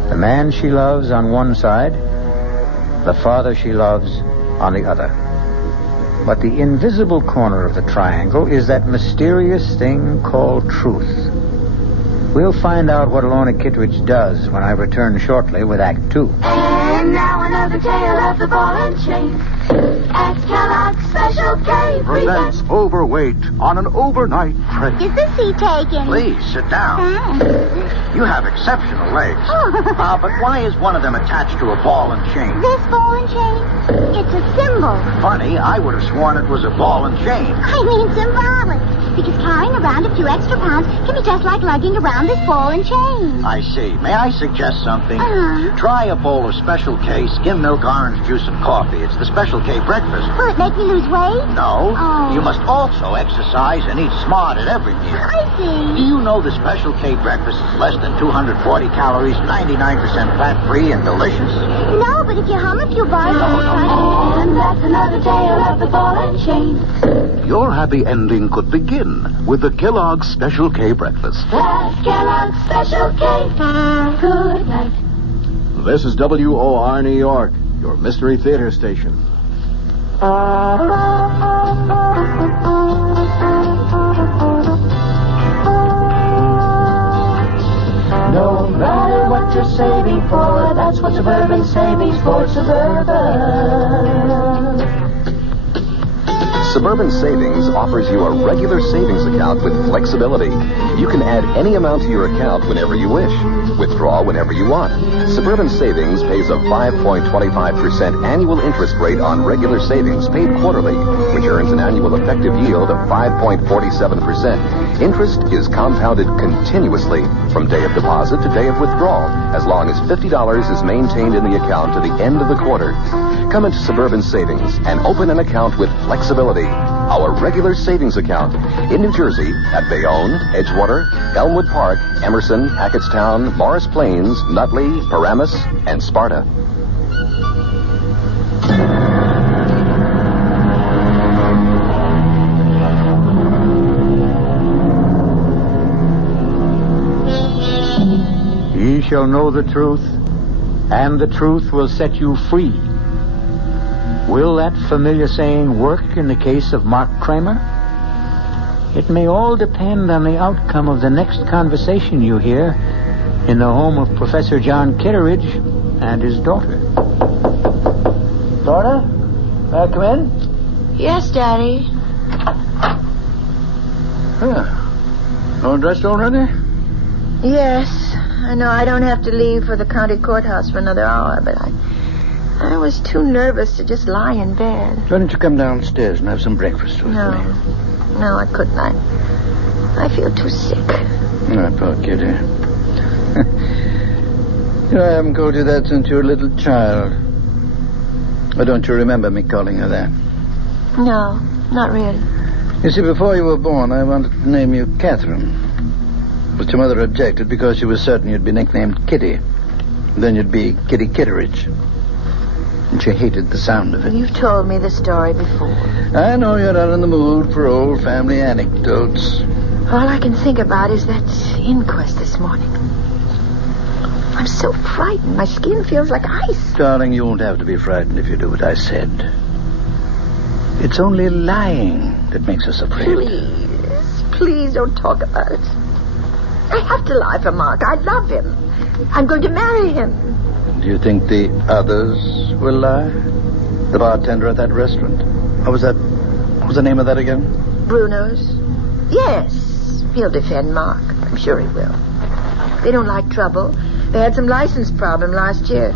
The man she loves on one side, the father she loves on the other. But the invisible corner of the triangle is that mysterious thing called truth. We'll find out what Lorna Kittredge does when I return shortly with Act 2. And now another tale of the ball and chain. At Kellogg's Special K Presents Overweight on an overnight trip. Is the seat taken? Please, sit down. You have exceptional legs. But why is one of them attached to a ball and chain? This ball and chain? It's a symbol. Funny, I would have sworn it was a ball and chain. I mean symbolic. Because carrying around a few extra pounds can be just like lugging around this ball and chain. I see. May I suggest something? Uh-huh. Try a bowl of Special K, skim milk, orange juice, and coffee. It's the Special K breakfast. Will it make me lose weight? No. Oh. You must also exercise and eat smart at every meal. I see. Do you know the Special K breakfast is less than 240 calories, 99% fat-free, and delicious? No, but if you hum a few bars... And that's another tale of the ball and chain. Your happy ending could begin with the Kellogg's Special K breakfast. That's Kellogg's Special K. Good night. This is WOR New York, your Mystery Theater station. No matter what you're saving for, that's what Suburban Savings for Suburban. Suburban Savings offers you a regular savings account with flexibility. You can add any amount to your account whenever you wish. Withdraw whenever you want. Suburban Savings pays a 5.25% annual interest rate on regular savings paid quarterly, which earns an annual effective yield of 5.47%. Interest is compounded continuously from day of deposit to day of withdrawal, as long as $50 is maintained in the account to the end of the quarter. Come into Suburban Savings and open an account with flexibility. Our regular savings account in New Jersey at Bayonne, Edgewater, Elmwood Park, Emerson, Hackettstown, Morris Plains, Nutley, Paramus, and Sparta. Ye shall know the truth, and the truth will set you free. Will that familiar saying work in the case of Mark Kramer? It may all depend on the outcome of the next conversation you hear in the home of Professor John Kitteridge and his daughter. Daughter, may I come in? Yes, Daddy. All dressed already? Yes. I know I don't have to leave for the county courthouse for another hour, but I was too nervous to just lie in bed. Why don't you come downstairs and have some breakfast with me? No, I couldn't. I feel too sick. Oh, poor kitty. I haven't called you that since you were a little child. Or don't you remember me calling you that? No, not really. You see, before you were born, I wanted to name you Catherine. But your mother objected because she was certain you'd be nicknamed Kitty. Then you'd be Kitty Kitteridge. And she hated the sound of it. You've told me the story before. I know you're not in the mood for old family anecdotes. All I can think about is that inquest this morning. I'm so frightened. My skin feels like ice. Darling, you won't have to be frightened if you do what I said. It's only lying that makes us afraid. Please don't talk about it. I have to lie for Mark. I love him. I'm going to marry him. Do you think the others will lie? The bartender at that restaurant? What was the name of that again? Bruno's? Yes. He'll defend Mark. I'm sure he will. They don't like trouble. They had some license problem last year.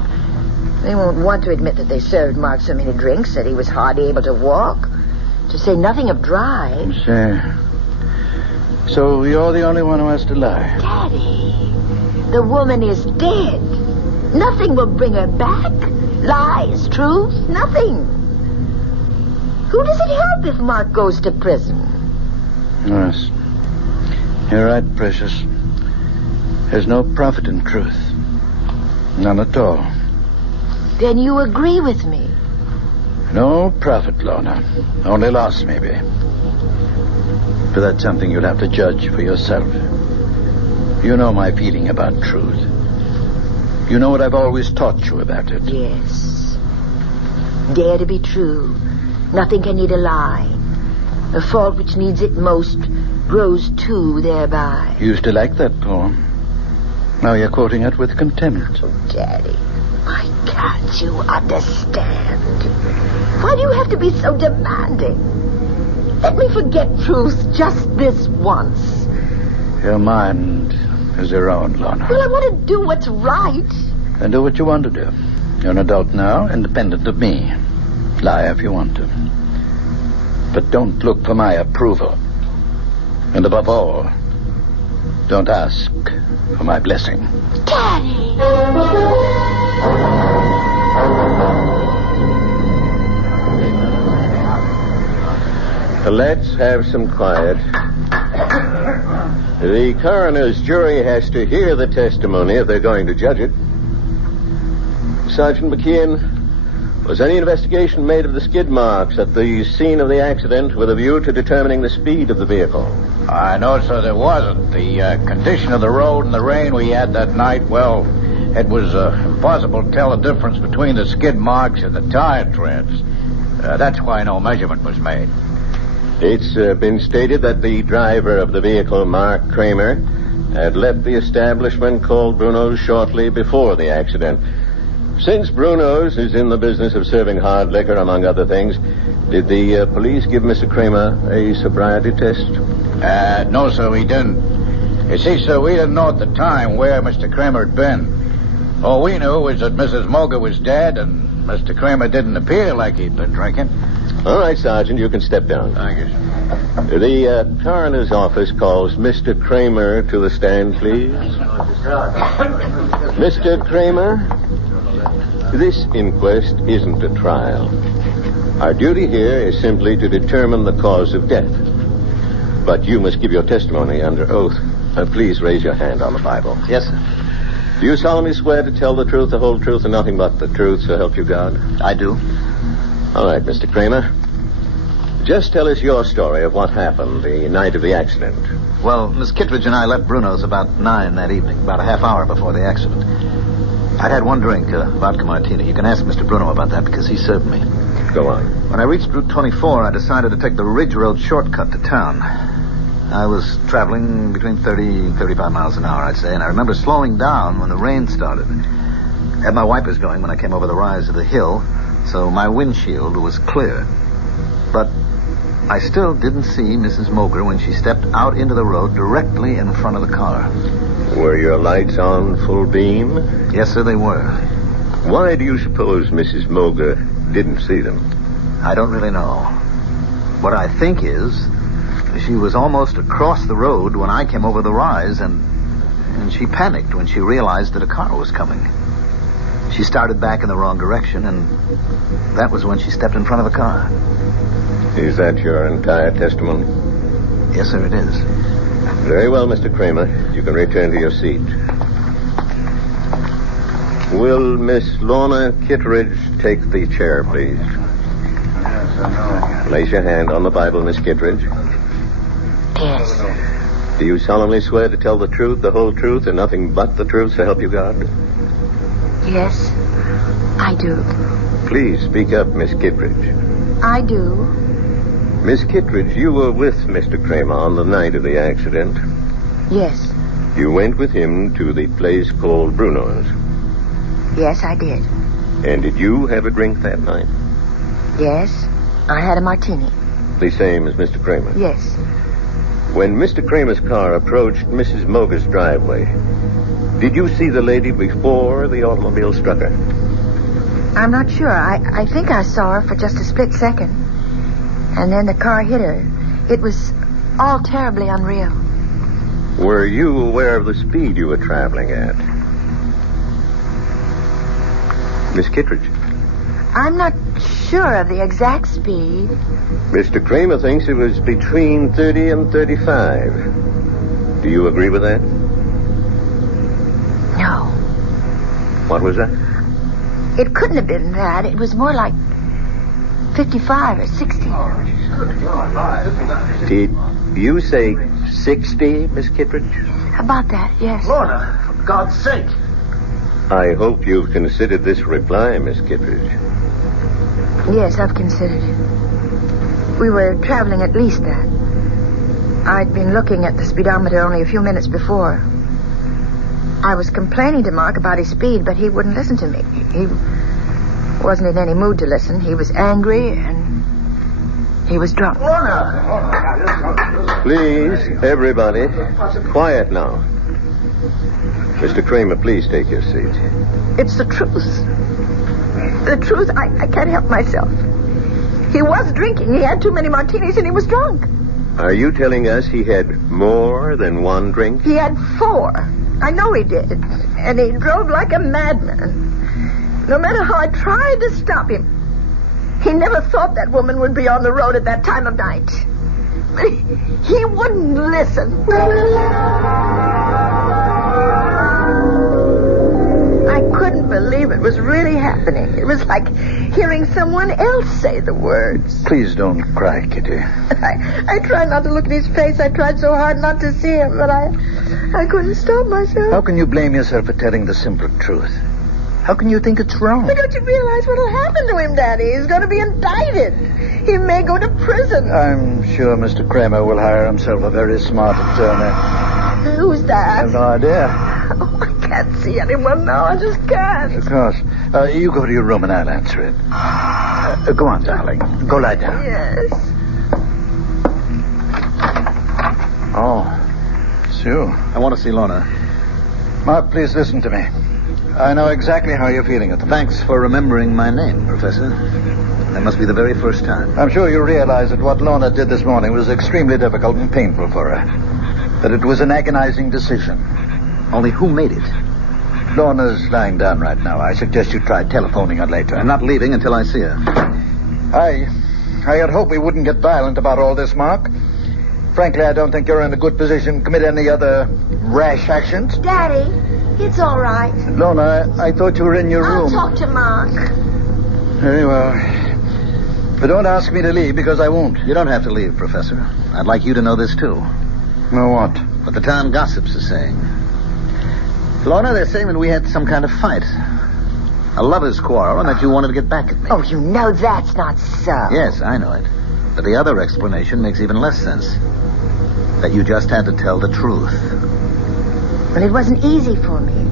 They won't want to admit that they served Mark so many drinks that he was hardly able to walk. To say nothing of drive. So you're the only one who has to lie. Daddy, the woman is dead. Nothing will bring her back. Lies, truth, nothing. Who does it help if Mark goes to prison? Yes. You're right, precious. There's no profit in truth. None at all. Then you agree with me? No profit, Lorna. Only loss, maybe. But that's something you'll have to judge for yourself. You know my feeling about truth. You know what I've always taught you about it. Yes. Dare to be true. Nothing can need a lie. The fault which needs it most grows too thereby. You used to like that poem. Now you're quoting it with contempt. Oh, Daddy, why can't you understand? Why do you have to be so demanding? Let me forget truth just this once. Your mind is your own, Lorna. Well, I want to do what's right. Then do what you want to do. You're an adult now, independent of me. Lie if you want to. But don't look for my approval. And above all, don't ask for my blessing. Daddy! Let's have some quiet. The coroner's jury has to hear the testimony if they're going to judge it. Sergeant McKeon, was any investigation made of the skid marks at the scene of the accident with a view to determining the speed of the vehicle? No, sir, there wasn't. The condition of the road and the rain we had that night, well, it was impossible to tell the difference between the skid marks and the tire treads. That's why no measurement was made. It's been stated that the driver of the vehicle, Mark Kramer, had left the establishment called Bruno's shortly before the accident. Since Bruno's is in the business of serving hard liquor, among other things, did the police give Mr. Kramer a sobriety test? No, sir, we didn't. You see, sir, we didn't know at the time where Mr. Kramer had been. All we knew was that Mrs. Moger was dead and Mr. Kramer didn't appear like he'd been drinking. All right, Sergeant, you can step down. Thank you. The coroner's office calls Mr. Kramer to the stand, please. Mr. Kramer, this inquest isn't a trial. Our duty here is simply to determine the cause of death. But you must give your testimony under oath. Please raise your hand on the Bible. Yes, sir. Do you solemnly swear to tell the truth, the whole truth, and nothing but the truth, so help you God? I do. All right, Mr. Kramer. Just tell us your story of what happened the night of the accident. Well, Miss Kittredge and I left Bruno's about 9 that evening, about a half hour before the accident. I'd had one drink, vodka martini. You can ask Mr. Bruno about that because he served me. Go on. When I reached Route 24, I decided to take the Ridge Road shortcut to town. I was traveling between 30 and 35 miles an hour, I'd say, and I remember slowing down when the rain started. I had my wipers going when I came over the rise of the hill, so my windshield was clear. But I still didn't see Mrs. Moger when she stepped out into the road directly in front of the car. Were your lights on full beam? Yes, sir, they were. Why do you suppose Mrs. Moger didn't see them? I don't really know. What I think is she was almost across the road when I came over the rise, and she panicked when she realized that a car was coming. She started back in the wrong direction, and that was when she stepped in front of the car. Is that your entire testimony? Yes, sir, it is. Very well, Mr. Kramer. You can return to your seat. Will Miss Lorna Kittredge take the chair, please? Yes, I know. Place your hand on the Bible, Miss Kittredge. Yes. Do you solemnly swear to tell the truth, the whole truth, and nothing but the truth, so help you God? Yes, I do. Please speak up, Miss Kittredge. I do. Miss Kittredge, you were with Mr. Kramer on the night of the accident. Yes. You went with him to the place called Bruno's. Yes, I did. And did you have a drink that night? Yes, I had a martini. The same as Mr. Kramer? Yes. When Mr. Kramer's car approached Mrs. Moger's driveway, did you see the lady before the automobile struck her? I'm not sure. I think I saw her for just a split second. And then the car hit her. It was all terribly unreal. Were you aware of the speed you were traveling at? Miss Kittredge? I'm not sure of the exact speed. Mr. Kramer thinks it was between 30 and 35. Do you agree with that? No. What was that? It couldn't have been that. It was more like 55 or 60. Did you say 60, Miss Kittredge? About that, yes. Lorna, for God's sake. I hope you've considered this reply, Miss Kittredge. Yes, I've considered it. We were traveling at least that. I'd been looking at the speedometer only a few minutes before. I was complaining to Mark about his speed, but he wouldn't listen to me. He wasn't in any mood to listen. He was angry and he was drunk. Please, everybody, quiet now. Mr. Kramer, please take your seat. It's the truth. The truth, I can't help myself. He was drinking. He had too many martinis and he was drunk. Are you telling us he had more than one drink? He had 4. I know he did. And he drove like a madman. No matter how I tried to stop him, he never thought that woman would be on the road at that time of night. He wouldn't listen. I couldn't believe it was really happening. It was like hearing someone else say the words. Please don't cry, Kitty. I tried not to look at his face. I tried so hard not to see him, but I couldn't stop myself. How can you blame yourself for telling the simple truth? How can you think it's wrong? But don't you realize what'll happen to him, Daddy? He's going to be indicted. He may go to prison. I'm sure Mr. Kramer will hire himself a very smart attorney. Who's that? I have no idea. Oh, I can't see anyone now. I just can't. Of course. You go to your room and I'll answer it. Go on, darling. Go lie down. Yes. Oh, Sue. I want to see Lorna. Mark, please listen to me. I know exactly how you're feeling at the moment. Thanks for remembering my name, Professor. That must be the very first time. I'm sure you realize that what Lorna did this morning was extremely difficult and painful for her. That it was an agonizing decision. Only who made it? Lorna's lying down right now. I suggest you try telephoning her later. I'm not leaving until I see her. I had hoped we wouldn't get violent about all this, Mark. Frankly, I don't think you're in a good position to commit any other rash actions. Daddy, it's all right. Lorna, I thought you were in your room. I'll talk to Mark. Very well. But don't ask me to leave, because I won't. You don't have to leave, Professor. I'd like you to know this, too. Know what? What the town gossips are saying. Lorna, they're saying that we had some kind of fight. A lover's quarrel, and that you wanted to get back at me. Oh, you know that's not so. Yes, I know it. But the other explanation makes even less sense. That you just had to tell the truth. Well, it wasn't easy for me.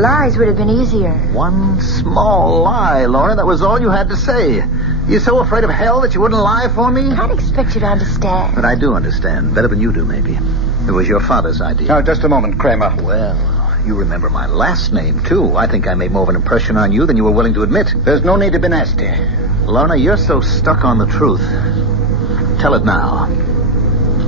Lies would have been easier. One small lie, Lorna. That was all you had to say. You're so afraid of hell that you wouldn't lie for me? I can't expect you to understand. But I do understand. Better than you do, maybe. It was your father's idea. Now, just a moment, Kramer. Well, you remember my last name, too. I think I made more of an impression on you than you were willing to admit. There's no need to be nasty. Lorna, you're so stuck on the truth. Tell it now.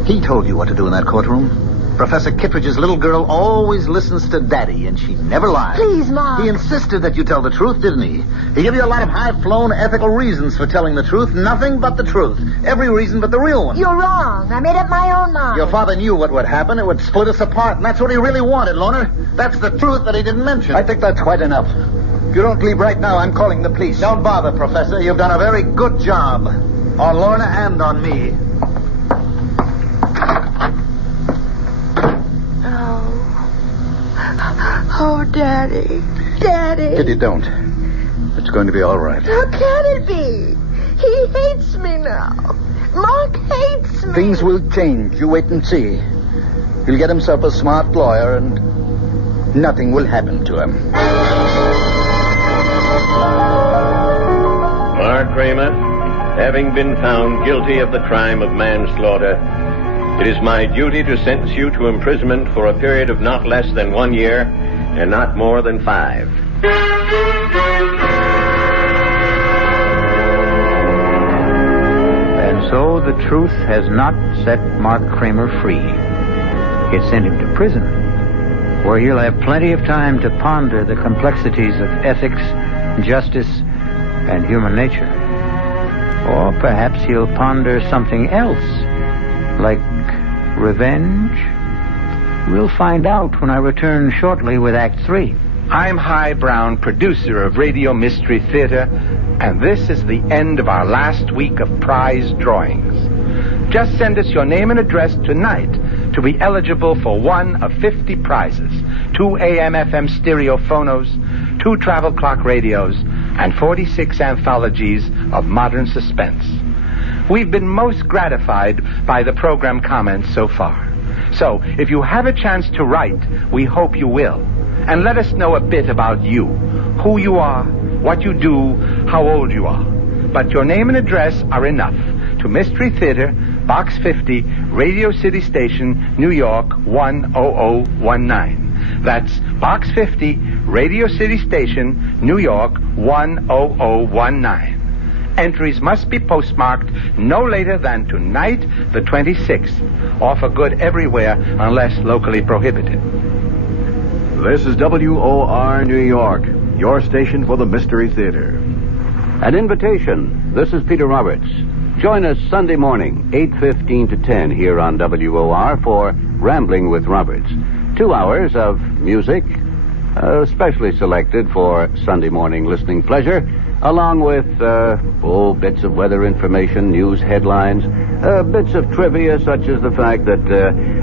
He told you what to do in that courtroom. Professor Kittredge's little girl always listens to Daddy, and she never lies. Please, Mom. He insisted that you tell the truth, didn't he? He gave you a lot of high-flown ethical reasons for telling the truth. Nothing but the truth. Every reason but the real one. You're wrong. I made up my own mind. Your father knew what would happen. It would split us apart, and that's what he really wanted, Lorna. That's the truth that he didn't mention. I think that's quite enough. If you don't leave right now, I'm calling the police. Don't bother, Professor. You've done a very good job. On Lorna and on me. Oh, Daddy. Daddy. Kitty, don't. It's going to be all right. How can it be? He hates me now. Mark hates me. Things will change. You wait and see. He'll get himself a smart lawyer, and nothing will happen to him. Mark Kramer, having been found guilty of the crime of manslaughter, it is my duty to sentence you to imprisonment for a period of not less than 1 year and not more than 5. And so the truth has not set Mark Kramer free. It sent him to prison, where he'll have plenty of time to ponder the complexities of ethics, justice, and human nature. Or perhaps he'll ponder something else, like revenge? We'll find out when I return shortly with Act 3. I'm Hy Brown, producer of Radio Mystery Theater, and this is the end of our last week of prize drawings. Just send us your name and address tonight to be eligible for one of 50 prizes: 2 AM/FM stereo phonos, 2 travel clock radios, and 46 anthologies of modern suspense. We've been most gratified by the program comments so far. So, if you have a chance to write, we hope you will. And let us know a bit about you, who you are, what you do, how old you are. But your name and address are enough. To Mystery Theater, Box 50, Radio City Station, New York, 10019. That's Box 50, Radio City Station, New York, 10019. Entries must be postmarked no later than tonight, the 26th. Offer good everywhere unless locally prohibited. This is WOR New York, your station for the Mystery Theater. An invitation. This is Peter Roberts. Join us Sunday morning, 8:15 to 10 here on WOR for Rambling with Roberts. 2 hours of music, specially selected for Sunday morning listening pleasure, along with, bits of weather information, news headlines, bits of trivia, such as the fact that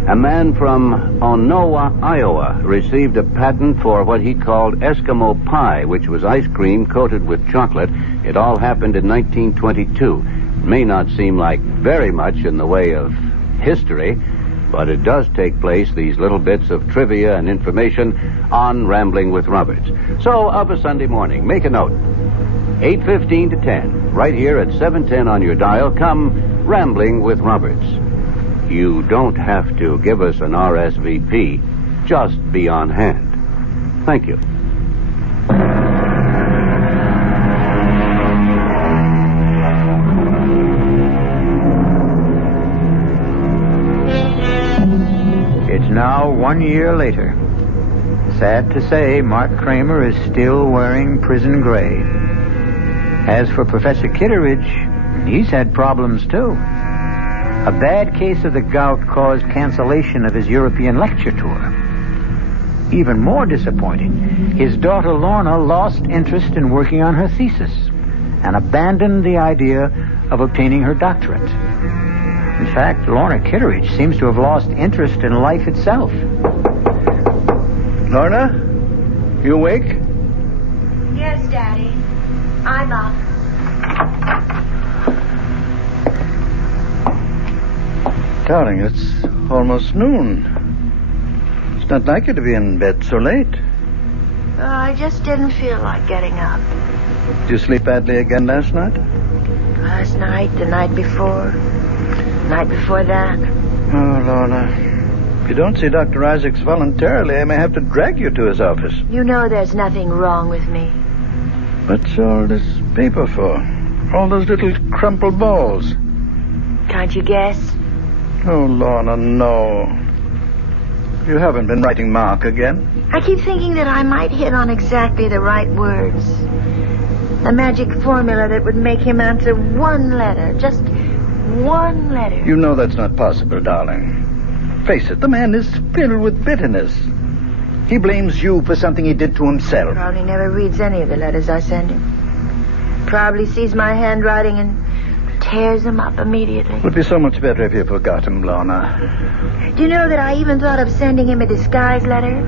a man from Onowa, Iowa, received a patent for what he called Eskimo pie, which was ice cream coated with chocolate. It all happened in 1922. It may not seem like very much in the way of history, but it does take place, these little bits of trivia and information, on Rambling with Roberts. So, of a Sunday morning, make a note. 8:15 to 10, right here at 710 on your dial, come Rambling with Roberts. You don't have to give us an RSVP. Just be on hand. Thank you. It's now 1 year later. Sad to say, Mark Kramer is still wearing prison gray. As for Professor Kitteridge, he's had problems too. A bad case of the gout caused cancellation of his European lecture tour. Even more disappointing, his daughter Lorna lost interest in working on her thesis and abandoned the idea of obtaining her doctorate. In fact, Lorna Kitteridge seems to have lost interest in life itself. Lorna, you awake? Yes, Daddy. I'm up. Darling, it's almost noon. It's not like you to be in bed so late. I just didn't feel like getting up. Did you sleep badly again last night? Last night, the night before that. Oh, Lorna. If you don't see Dr. Isaacs voluntarily, I may have to drag you to his office. You know there's nothing wrong with me. What's all this paper for? All those little crumpled balls. Can't you guess? Oh, Lorna, no. You haven't been writing Mark again? I keep thinking that I might hit on exactly the right words. The magic formula that would make him answer one letter. Just one letter. You know that's not possible, darling. Face it, the man is filled with bitterness. He blames you for something he did to himself. Probably never reads any of the letters I send him. Probably sees my handwriting and tears them up immediately. It would be so much better if you forgot him, Lorna. Do you know that I even thought of sending him a disguise letter?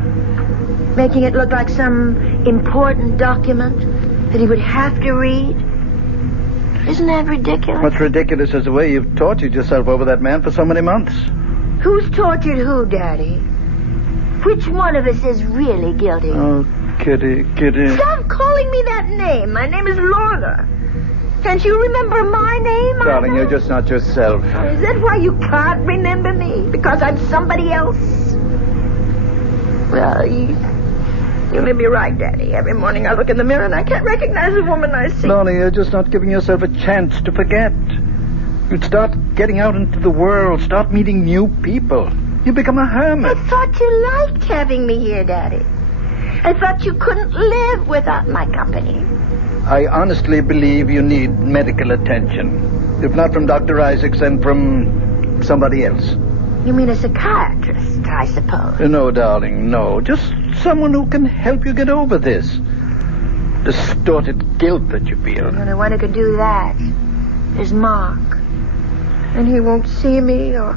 Making it look like some important document that he would have to read? Isn't that ridiculous? What's ridiculous is the way you've tortured yourself over that man for so many months. Who's tortured who, Daddy? Which one of us is really guilty? Oh, Kitty. Stop calling me that name. My name is Lorna. Can't you remember my name? Darling, you're just not yourself. Is that why you can't remember me? Because I'm somebody else? Well, you may be right, Daddy. Every morning I look in the mirror and I can't recognize the woman I see. Lorna, you're just not giving yourself a chance to forget. You'd start getting out into the world, start meeting new people. You become a hermit. I thought you liked having me here, Daddy. I thought you couldn't live without my company. I honestly believe you need medical attention. If not from Dr. Isaacs, then from somebody else. You mean a psychiatrist, I suppose? No, darling, no. Just someone who can help you get over this distorted guilt that you feel. The only one who could do that is Mark. And he won't see me or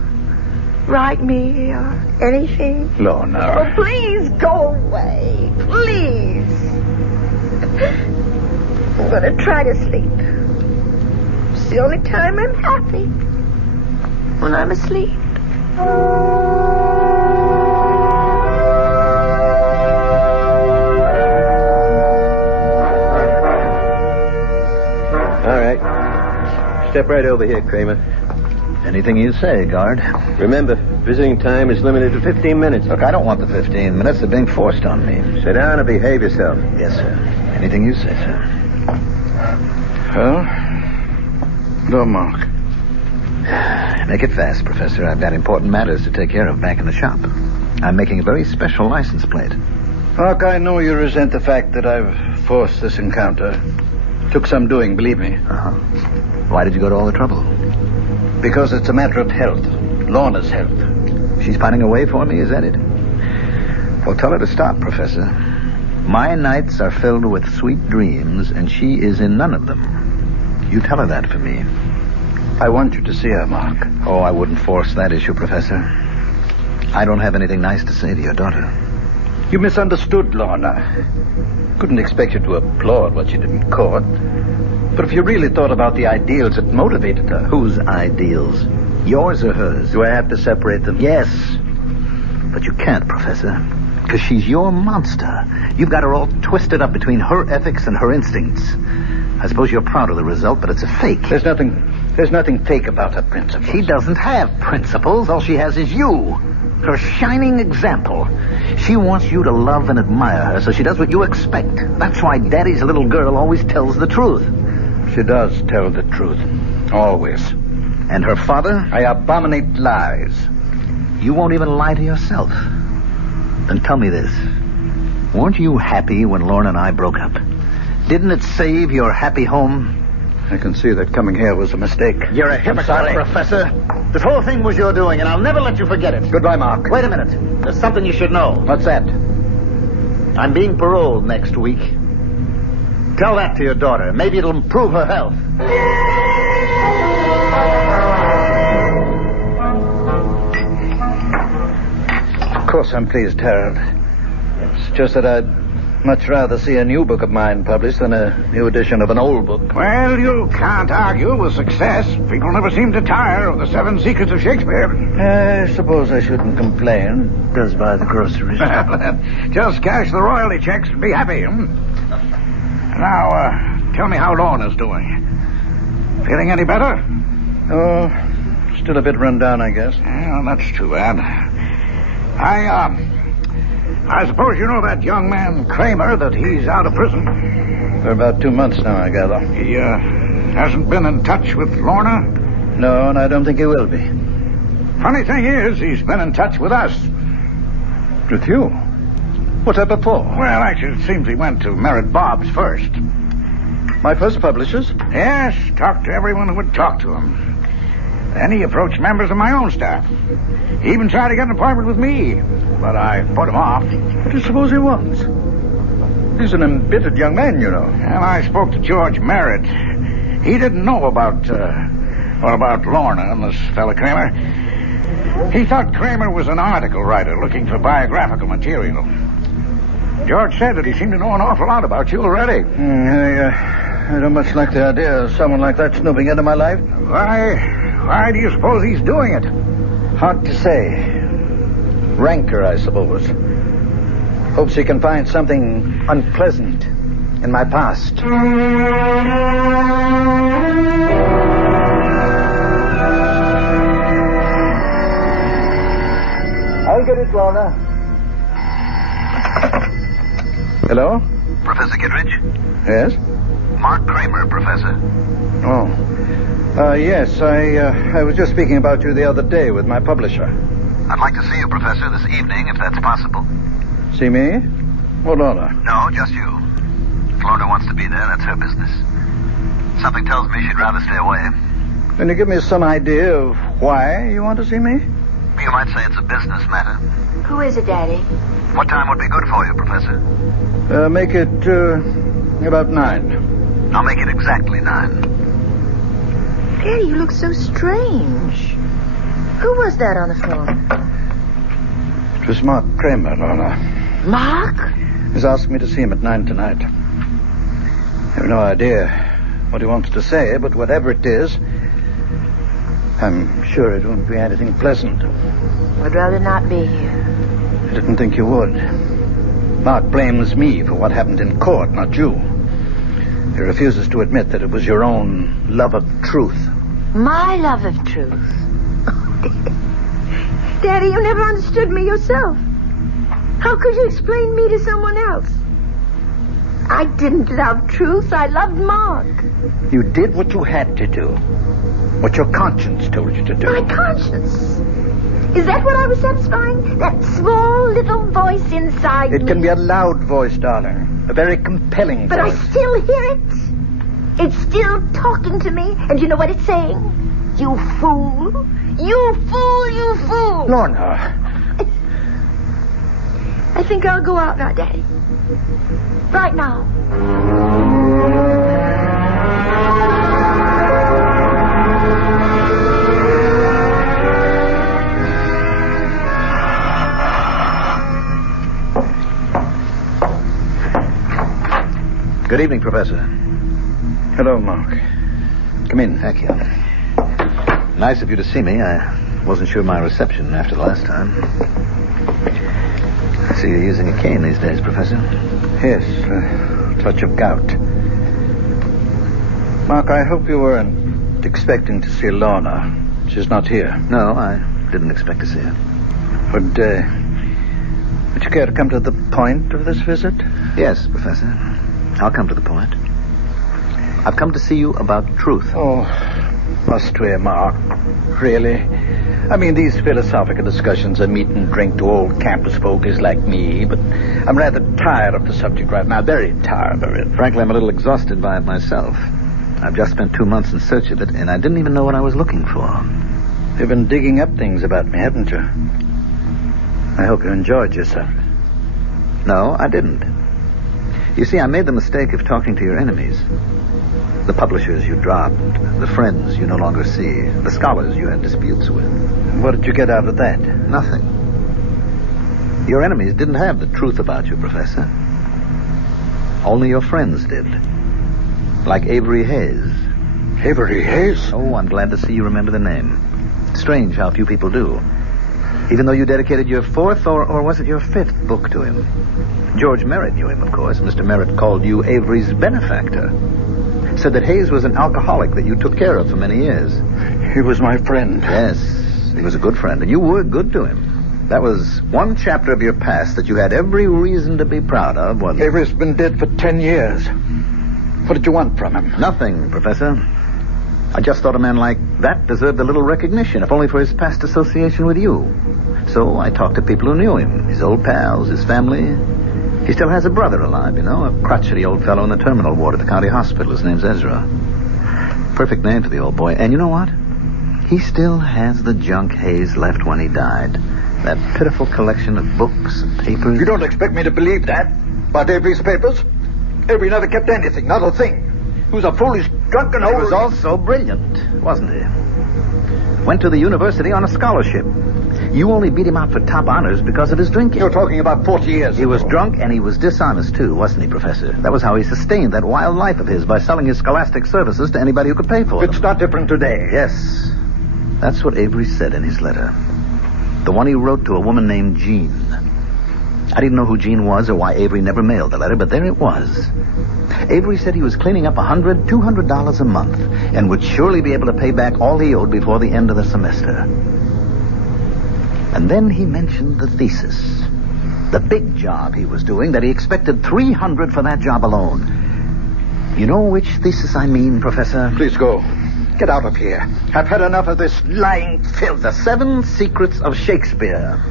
write me or anything. Lorna. Oh, please go away. Please. I'm going to try to sleep. It's the only time I'm happy. When I'm asleep. All right. Step right over here, Kramer. Anything you say, guard. Remember, visiting time is limited to 15 minutes. Look, I don't want the 15 minutes. They're being forced on me. Sit down and behave yourself. Yes, sir. Anything you say, sir. Well, no, Mark. Make it fast, Professor. I've got important matters to take care of back in the shop. I'm making a very special license plate. Mark, I know you resent the fact that I've forced this encounter. Took some doing, believe me. Uh-huh. Why did you go to all the trouble? Because it's a matter of health. Lorna's health. She's finding a way for me, is that it? Well, tell her to stop, Professor. My nights are filled with sweet dreams, and she is in none of them. You tell her that for me. I want you to see her, Mark. Oh, I wouldn't force that issue, Professor. I don't have anything nice to say to your daughter. You misunderstood Lorna. Couldn't expect you to applaud what she did in court. But if you really thought about the ideals that motivated her... Whose ideals? Yours or hers? Do I have to separate them? Yes. But you can't, Professor. Because she's your monster. You've got her all twisted up between her ethics and her instincts. I suppose you're proud of the result, but it's a fake. There's nothing fake about her principles. She doesn't have principles. All she has is you. Her shining example. She wants you to love and admire her, so she does what you expect. That's why Daddy's little girl always tells the truth. She does tell the truth. Always. And her father? I abominate lies. You won't even lie to yourself. Then tell me this. Weren't you happy when Lorna and I broke up? Didn't it save your happy home? I can see that coming here was a mistake. You're a hypocrite, Professor. This whole thing was your doing, and I'll never let you forget it. Goodbye, Mark. Wait a minute. There's something you should know. What's that? I'm being paroled next week. Tell that to your daughter. Maybe it'll improve her health. Of course I'm pleased, Harold. It's just that I'd much rather see a new book of mine published than a new edition of an old book. Well, you can't argue with success. People never seem to tire of the 7 Secrets of Shakespeare. I suppose I shouldn't complain. Does buy the groceries. Well, then, just cash the royalty checks and be happy. Now, tell me how Lorna's doing. Feeling any better? Oh, still a bit run down, I guess. Well, that's too bad. I suppose you know that young man, Kramer, that he's out of prison. For about 2 months now, I gather. He hasn't been in touch with Lorna? No, and I don't think he will be. Funny thing is, he's been in touch with us. With you? What's that before? Well, actually, it seems he went to Merritt Bob's first. My first publishers? Yes, talked to everyone who would talk to him. Then he approached members of my own staff. He even tried to get an appointment with me, but I put him off. What do you suppose he wants? He's an embittered young man, you know. And I spoke to George Merritt. He didn't know about Lorna and this fella Kramer. He thought Kramer was an article writer looking for biographical material. George said that he seemed to know an awful lot about you already. I don't much like the idea of someone like that snooping into my life. Why do you suppose he's doing it? Hard to say. Rancor, I suppose. Hopes he can find something unpleasant in my past. I'll get it, Lorna. Hello? Professor Kittredge? Yes? Mark Kramer, Professor. Oh. Yes, I was just speaking about you the other day with my publisher. I'd like to see you, Professor, this evening, if that's possible. See me? Or Lorna? No, just you. If Lorna wants to be there, that's her business. Something tells me she'd rather stay away. Can you give me some idea of why you want to see me? You might say it's a business matter. Who is it, Daddy? What time would be good for you, Professor? Make it, about 9. I'll make it exactly 9. Daddy, you look so strange. Who was that on the phone? It was Mark Kramer, Lorna. Mark? He's asked me to see him at 9 tonight. I have no idea what he wants to say, but whatever it is, I'm sure it won't be anything pleasant. I'd rather not be here. I didn't think you would. Mark blames me for what happened in court, not you. He refuses to admit that it was your own love of truth. My love of truth. Daddy, you never understood me yourself. How could you explain me to someone else? I didn't love truth. I loved Mark. You did what you had to do. What your conscience told you to do. My conscience? Is that what I was satisfying? That small little voice inside me? It can be a loud voice, darling. A very compelling But voice. I still hear it. It's still talking to me. And you know what it's saying? You fool. You fool, you fool. Lorna. I think I'll go out now, Daddy. Right now. Good evening, Professor. Hello, Mark. Come in. Thank you. Nice of you to see me. I wasn't sure my reception after the last time. I see you're using a cane these days, Professor. Yes, a touch of gout. Mark, I hope you weren't expecting to see Lorna. She's not here. No, I didn't expect to see her. Would you care to come to the point of this visit? Yes, Professor. I'll come to the point. I've come to see you about truth. Oh, must we, Mark? Really? I mean, these philosophical discussions are meat and drink to old campus fogies like me, but I'm rather tired of the subject right now. Very tired of it. Frankly, I'm a little exhausted by it myself. I've just spent 2 months in search of it, and I didn't even know what I was looking for. You've been digging up things about me, haven't you? I hope you enjoyed yourself. No, I didn't. You see, I made the mistake of talking to your enemies. The publishers you dropped, the friends you no longer see, the scholars you had disputes with. What did you get out of that? Nothing. Your enemies didn't have the truth about you, Professor. Only your friends did. Like Avery Hayes. Avery Hayes? Oh, I'm glad to see you remember the name. Strange how few people do. Even though you dedicated your 4th, or was it your 5th book to him? George Merritt knew him, of course. Mr. Merritt called you Avery's benefactor. Said that Hayes was an alcoholic that you took care of for many years. He was my friend. Yes, he was a good friend, and you were good to him. That was one chapter of your past that you had every reason to be proud of, wasn't it? Avery's been dead for 10 years. What did you want from him? Nothing, Professor. I just thought a man like that deserved a little recognition, if only for his past association with you. So I talked to people who knew him, his old pals, his family. He still has a brother alive, you know, a crotchety old fellow in the terminal ward at the county hospital. His name's Ezra. Perfect name for the old boy. And you know what? He still has the junk Hayes left when he died. That pitiful collection of books and papers. You don't expect me to believe that? About Avery's papers? Avery never kept anything, not a thing. He was a foolish, drunken old... He was also brilliant, wasn't he? Went to the university on a scholarship. You only beat him out for top honors because of his drinking. You're talking about 40 years He was drunk, and he was dishonest, too, wasn't he, Professor? That was how he sustained that wild life of his, by selling his scholastic services to anybody who could pay for them. It's not different today. Yes. That's what Avery said in his letter. The one he wrote to a woman named Jean. I didn't know who Jean was or why Avery never mailed the letter, but there it was. Avery said he was cleaning up $100, $200 a month and would surely be able to pay back all he owed before the end of the semester. And then he mentioned the thesis. The big job he was doing, that he expected $300 for that job alone. You know which thesis I mean, Professor? Please go. Get out of here. I've had enough of this lying filth. The 7 Secrets of Shakespeare.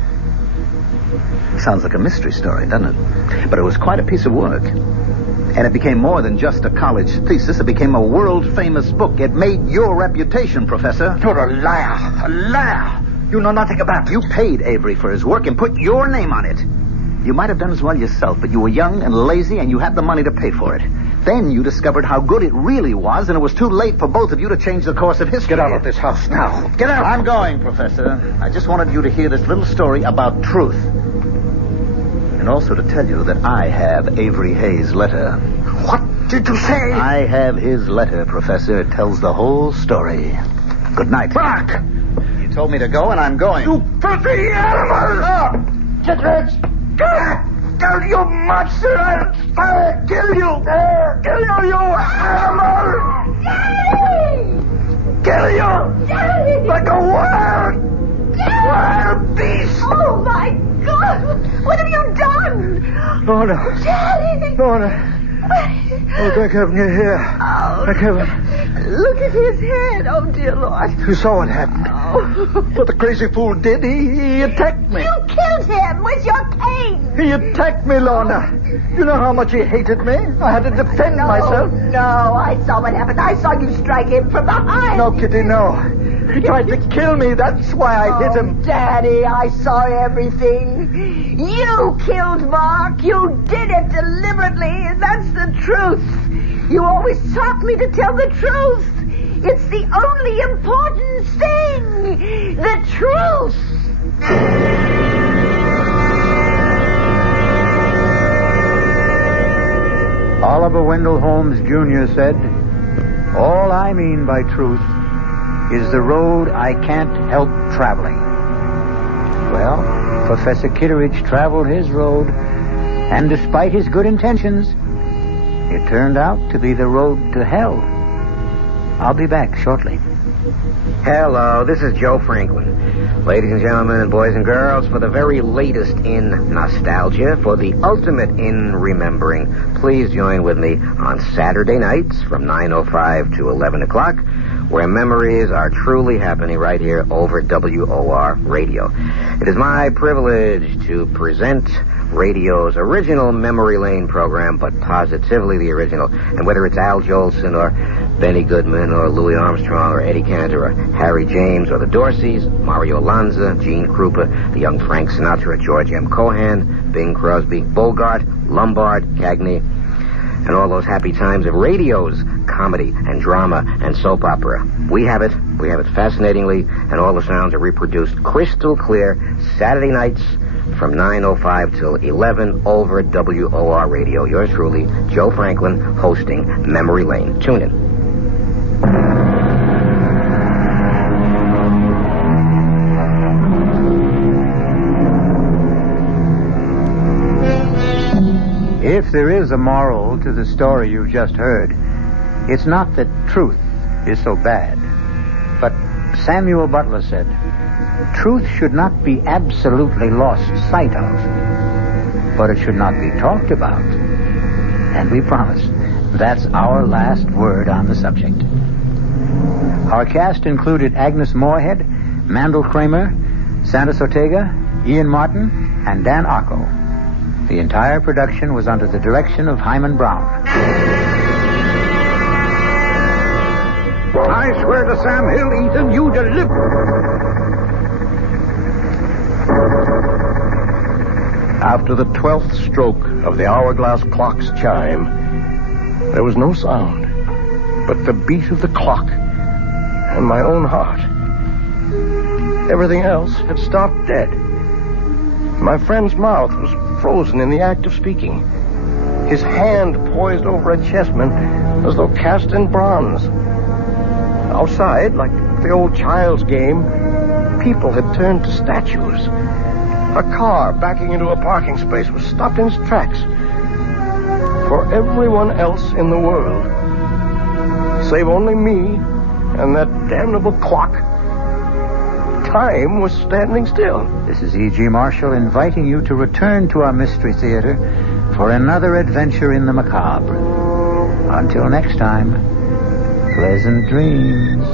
Sounds like a mystery story, doesn't it? But it was quite a piece of work. And it became more than just a college thesis. It became a world-famous book. It made your reputation, Professor. You're a liar. A liar. You know nothing about it. You paid Avery for his work and put your name on it. You might have done as well yourself, but you were young and lazy and you had the money to pay for it. Then you discovered how good it really was, and it was too late for both of you to change the course of history. Get out of this house now. Get out. I'm going, Professor. I just wanted you to hear this little story about truth. And also to tell you that I have Avery Hayes' letter. What? did you say? I have his letter, Professor. It tells the whole story. Good night. Mark! You told me to go, and I'm going. You filthy animal! Get rich! Kill you monster! I'll kill you! Kill you, you animal! Daddy! Kill you! Daddy! Like a wild beast! Oh, my God! What have you done? Lorna! Daddy! Lorna! Oh, thank heaven you're here. Oh, Thank heaven. look at his head. Oh, dear Lord. You saw what happened. What the crazy fool did, he attacked me. You killed him with your cane. He attacked me, Lorna. You know how much he hated me? I had to defend myself. No, I saw what happened. I saw you strike him from behind. No, Kitty, no. He tried to kill me. That's why I hit him. Daddy, I saw everything. You killed Mark. You did it deliberately. That's the truth. You always taught me to tell the truth. It's the only important thing. The truth. Oliver Wendell Holmes Jr. said, "All I mean by truth is the road I can't help traveling." Well, Professor Kitteridge traveled his road, and despite his good intentions, it turned out to be the road to hell. I'll be back shortly. Hello, this is Joe Franklin. Ladies and gentlemen and boys and girls, for the very latest in nostalgia, for the ultimate in remembering, please join with me on Saturday nights from 9:05 to 11 o'clock, where memories are truly happening right here over WOR Radio. It is my privilege to present radio's original Memory Lane program, but positively the original. And whether it's Al Jolson or Benny Goodman or Louis Armstrong or Eddie Cantor or Harry James or the Dorseys, Mario Lanza, Gene Krupa, the young Frank Sinatra, George M. Cohan, Bing Crosby, Bogart, Lombard, Cagney, and all those happy times of radio's comedy and drama and soap opera. We have it fascinatingly, and all the sounds are reproduced crystal clear Saturday nights from 9:05 till 11 over WOR Radio. Yours truly, Joe Franklin, hosting Memory Lane. Tune in. If there is a moral to the story you've just heard, it's not that truth is so bad. But Samuel Butler said, truth should not be absolutely lost sight of, but it should not be talked about. And we promise that's our last word on the subject. Our cast included Agnes Moorehead, Mandel Kramer, Sandus Ortega, Ian Martin, and Dan Arco. The entire production was under the direction of Hyman Brown. I swear to Sam Hill, Ethan, you deliver. After the 12th stroke of the hourglass clock's chime, there was no sound but the beat of the clock and my own heart. Everything else had stopped dead. My friend's mouth was frozen in the act of speaking. His hand poised over a chessman as though cast in bronze. Outside, like the old child's game, people had turned to statues. A car backing into a parking space was stopped in its tracks. For everyone else in the world, save only me and that damnable clock, time was standing still. This is E.G. Marshall inviting you to return to our Mystery Theater for another adventure in the macabre. Until next time, pleasant dreams.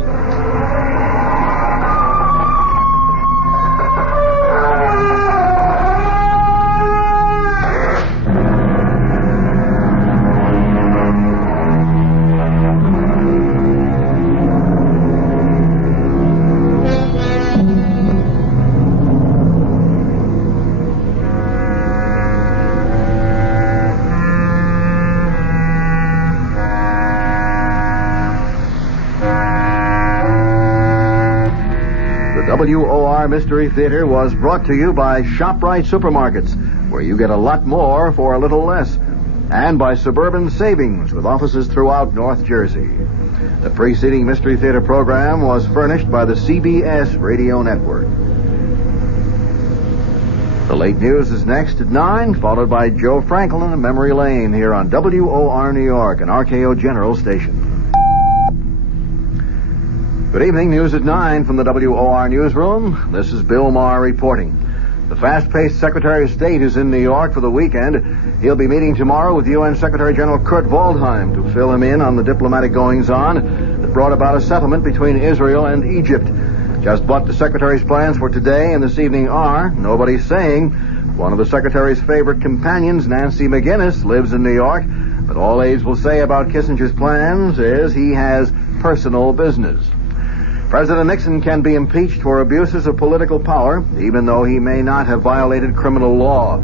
WOR Mystery Theater was brought to you by ShopRite Supermarkets, where you get a lot more for a little less. and by Suburban Savings with offices throughout North Jersey. The preceding Mystery Theater program was furnished by the CBS Radio Network. The late news is next at 9, followed by Joe Franklin and Memory Lane here on WOR New York, an RKO General station. Good evening, news at 9 from the WOR newsroom. This is Bill Maher reporting. The fast-paced Secretary of State is in New York for the weekend. He'll be meeting tomorrow with UN Secretary General Kurt Waldheim to fill him in on the diplomatic goings-on that brought about a settlement between Israel and Egypt. Just what the Secretary's plans for today and this evening are, nobody's saying. One of the Secretary's favorite companions, Nancy McGinnis, lives in New York, but all aides will say about Kissinger's plans is he has personal business. President Nixon can be impeached for abuses of political power, even though he may not have violated criminal law.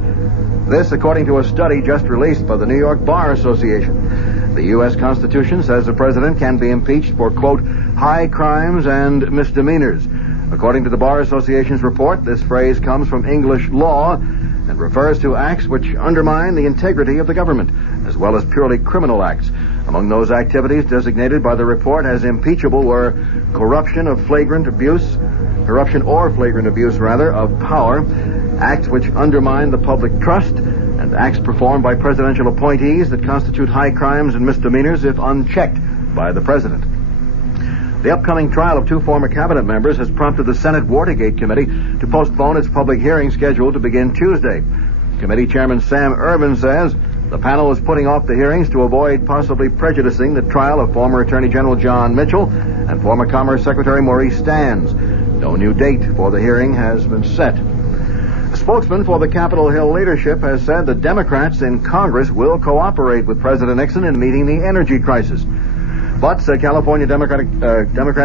This, according to a study just released by the New York Bar Association. The U.S. Constitution says the president can be impeached for, quote, high crimes and misdemeanors. According to the Bar Association's report, this phrase comes from English law and refers to acts which undermine the integrity of the government, as well as purely criminal acts. Among those activities designated by the report as impeachable were corruption or flagrant abuse of power, acts which undermine the public trust, and acts performed by presidential appointees that constitute high crimes and misdemeanors if unchecked by the president. The upcoming trial of two former cabinet members has prompted the Senate Watergate Committee to postpone its public hearing scheduled to begin Tuesday. Committee Chairman Sam Ervin says the panel is putting off the hearings to avoid possibly prejudicing the trial of former Attorney General John Mitchell and former Commerce Secretary Maurice Stans. No new date for the hearing has been set. A spokesman for the Capitol Hill leadership has said the Democrats in Congress will cooperate with President Nixon in meeting the energy crisis. But, said California Democrat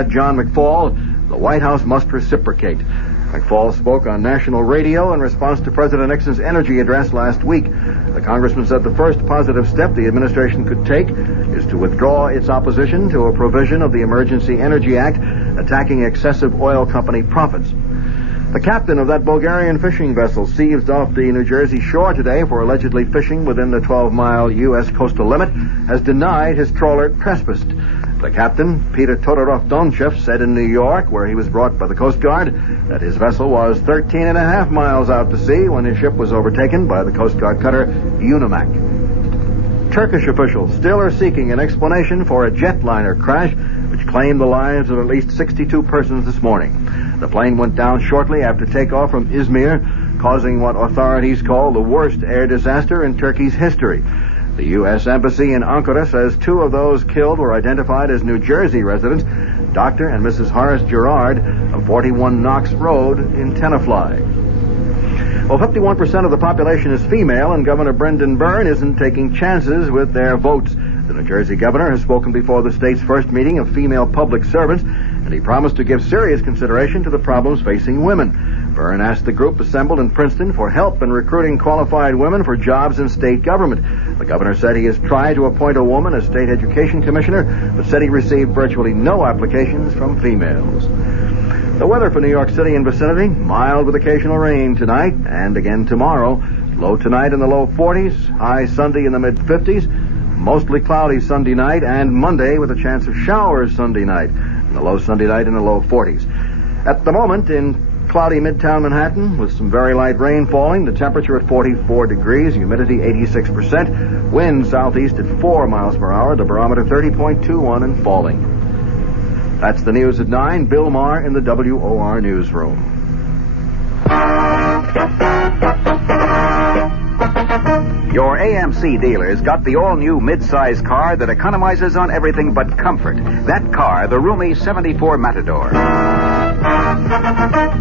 John McFaul, the White House must reciprocate. McFaul spoke on national radio in response to President Nixon's energy address last week. The congressman said the first positive step the administration could take is to withdraw its opposition to a provision of the Emergency Energy Act attacking excessive oil company profits. The captain of that Bulgarian fishing vessel seized off the New Jersey shore today for allegedly fishing within the 12-mile U.S. coastal limit has denied his trawler trespassed. The captain, Peter Todorov-Donchev, said in New York, where he was brought by the Coast Guard, that his vessel was 13 and a half miles out to sea when his ship was overtaken by the Coast Guard cutter Unimak. Turkish officials still are seeking an explanation for a jetliner crash which claimed the lives of at least 62 persons this morning. The plane went down shortly after takeoff from Izmir, causing what authorities call the worst air disaster in Turkey's history. The U.S. Embassy in Ankara says two of those killed were identified as New Jersey residents, Dr. and Mrs. Horace Gerard of 41 Knox Road in Tenafly. Well, 51% of the population is female, and Governor Brendan Byrne isn't taking chances with their votes. The New Jersey governor has spoken before the state's first meeting of female public servants, and he promised to give serious consideration to the problems facing women. Byrne asked the group assembled in Princeton for help in recruiting qualified women for jobs in state government. The governor said he has tried to appoint a woman as state education commissioner, but said he received virtually no applications from females. The weather for New York City and vicinity, mild with occasional rain tonight and again tomorrow. Low tonight in the low 40s, high Sunday in the mid-50s, mostly cloudy Sunday night and Monday with a chance of showers Sunday night, and the low Sunday night in the low 40s. At the moment in cloudy Midtown Manhattan with some very light rain falling, the temperature at 44 degrees, humidity 86%, wind southeast at 4 miles per hour, the barometer 30.21 and falling. That's the news at 9. Bill Maher in the WOR newsroom. Your AMC dealer's got the all-new mid-size car that economizes on everything but comfort. That car, the roomy 74 Matador.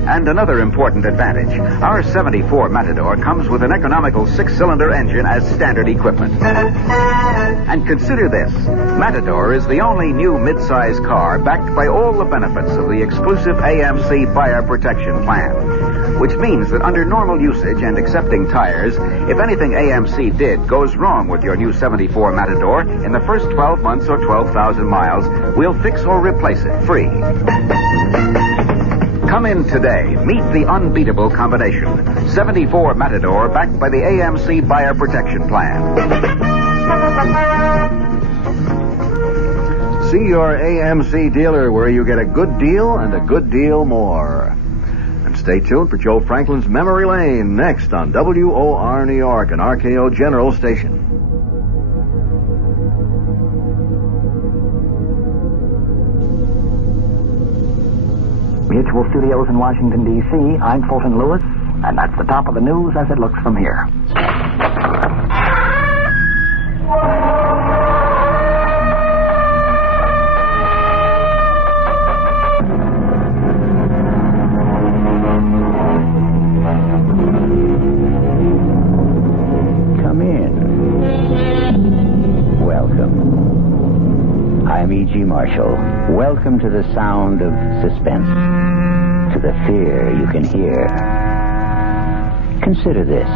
And another important advantage. Our 74 Matador comes with an economical 6-cylinder engine as standard equipment. And consider this. Matador is the only new mid-size car backed by all the benefits of the exclusive AMC Buyer Protection Plan. Which means that under normal usage and accepting tires, if anything AMC did goes wrong with your new 74 Matador, in the first 12 months or 12,000 miles, we'll fix or replace it free. Come in today. Meet the unbeatable combination. 74 Matador backed by the AMC Buyer Protection Plan. See your AMC dealer where you get a good deal and a good deal more. And stay tuned for Joe Franklin's Memory Lane next on WOR New York, an RKO General station. Mutual Studios in Washington, D.C. I'm Fulton Lewis, and that's the top of the news as it looks from here. Come in. Welcome. I'm E.G. Marshall. Welcome to the sound of suspense, to the fear you can hear. Consider this.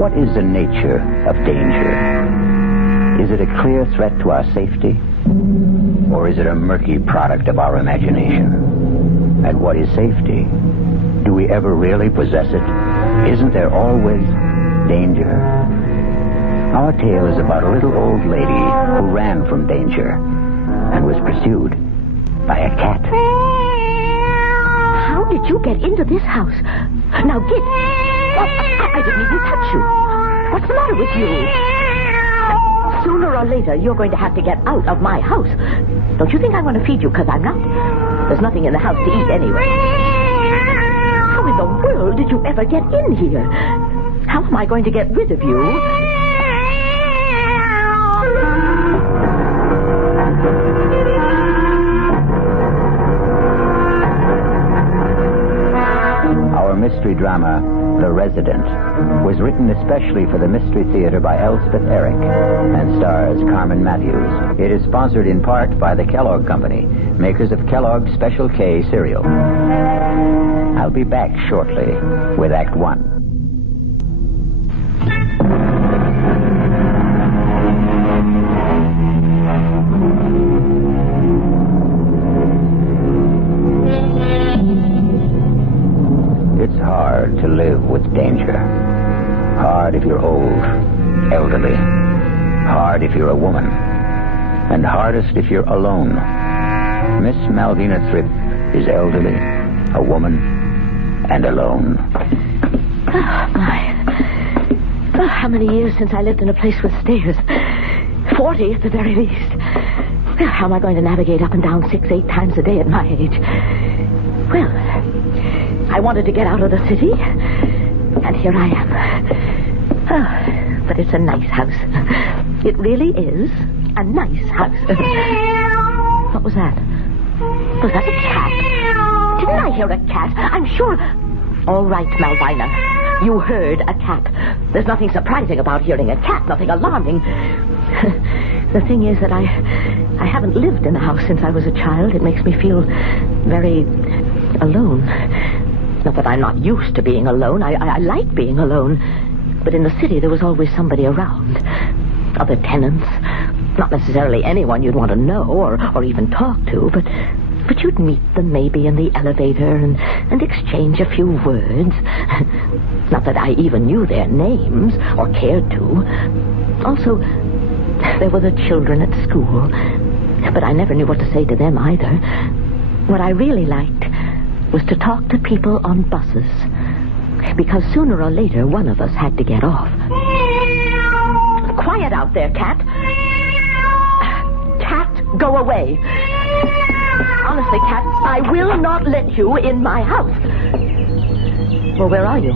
What is the nature of danger? Is it a clear threat to our safety? Or is it a murky product of our imagination? And what is safety? Do we ever really possess it? Isn't there always danger? Our tale is about a little old lady who ran from danger and was pursued by a cat. How did you get into this house? Now get... I didn't even touch you. What's the matter with you? Sooner or later, you're going to have to get out of my house. Don't you think I'm going to feed you? Because I'm not. There's nothing in the house to eat anyway. How in the world did you ever get in here? How am I going to get rid of you? Our mystery drama, The Resident, was written especially for the Mystery Theater by Elspeth Eric and stars Carmen Matthews. It is sponsored in part by the Kellogg Company, makers of Kellogg's Special K cereal. I'll be back shortly with Act One. It's hard to live with danger. Hard if you're old, elderly. Hard if you're a woman. And hardest if you're alone. Miss Malvina Thripp is elderly, a woman, and alone. Oh, my. Oh, how many years since I lived in a place with stairs? 40 at the very least. Well, how am I going to navigate up and down 6-8 times a day at my age? Well, I wanted to get out of the city, and here I am. Oh, but it's a nice house. It really is a nice house. What was that? Was that a cat? Didn't I hear a cat? I'm sure... All right, Malvina. You heard a cat. There's nothing surprising about hearing a cat, nothing alarming. The thing is that I haven't lived in a house since I was a child. It makes me feel very alone. Not that I'm not used to being alone. I like being alone. But in the city, there was always somebody around. Other tenants. Not necessarily anyone you'd want to know or even talk to, but you'd meet them maybe in the elevator and exchange a few words. Not that I even knew their names or cared to. Also, there were the children at school. But I never knew what to say to them either. What I really liked was to talk to people on buses. Because sooner or later, one of us had to get off. Quiet out there, Cat. Cat, go away. Honestly, Cat, I will not let you in my house. Well, where are you?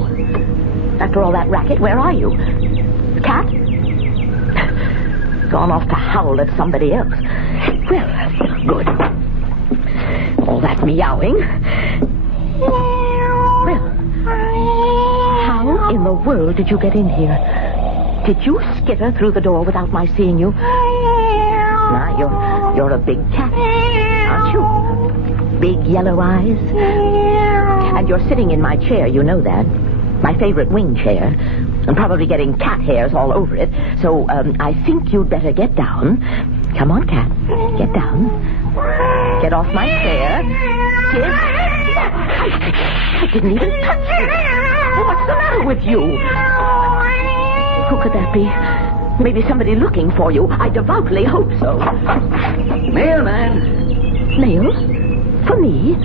After all that racket, where are you? Cat? Gone off to howl at somebody else. Well, good. All that meowing. Well, how in the world did you get in here? Did you skitter through the door without my seeing you? Nah, you're a big cat, aren't you? Big yellow eyes. And you're sitting in my chair, you know that. My favorite wing chair. I'm probably getting cat hairs all over it. So, I think you'd better get down. Come on, Cat. Get down. Get off my chair. I didn't even touch you. What's the matter with you? Who could that be? Maybe somebody looking for you. I devoutly hope so. Mailman. Mail? For me?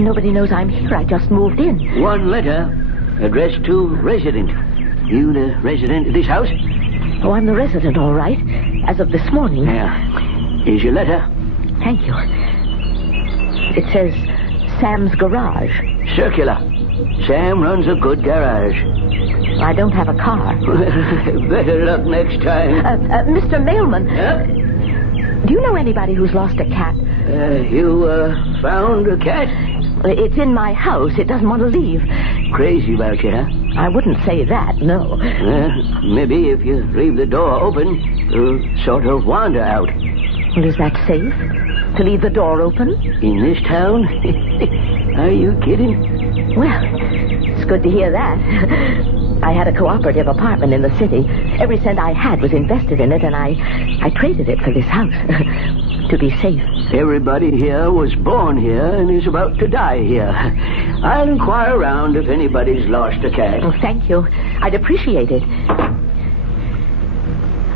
Nobody knows I'm here. I just moved in. One letter addressed to resident. You the resident of this house? Oh, I'm the resident, all right. As of this morning. Yeah. Here's your letter. Thank you. It says Sam's Garage. Circular. Sam runs a good garage. I don't have a car. Better luck next time. Mr. Mailman. Huh? Do you know anybody who's lost a cat? You found a cat? It's in my house. It doesn't want to leave. Crazy about you, huh? I wouldn't say that, no. Maybe if you leave the door open, it'll sort of wander out. Well, is that safe? To leave the door open? In this town? Are you kidding? Well, it's good to hear that. I had a cooperative apartment in the city. Every cent I had was invested in it, and I traded it for this house. To be safe. Everybody here was born here and is about to die here. I'll inquire around if anybody's lost a cat. Oh, thank you. I'd appreciate it.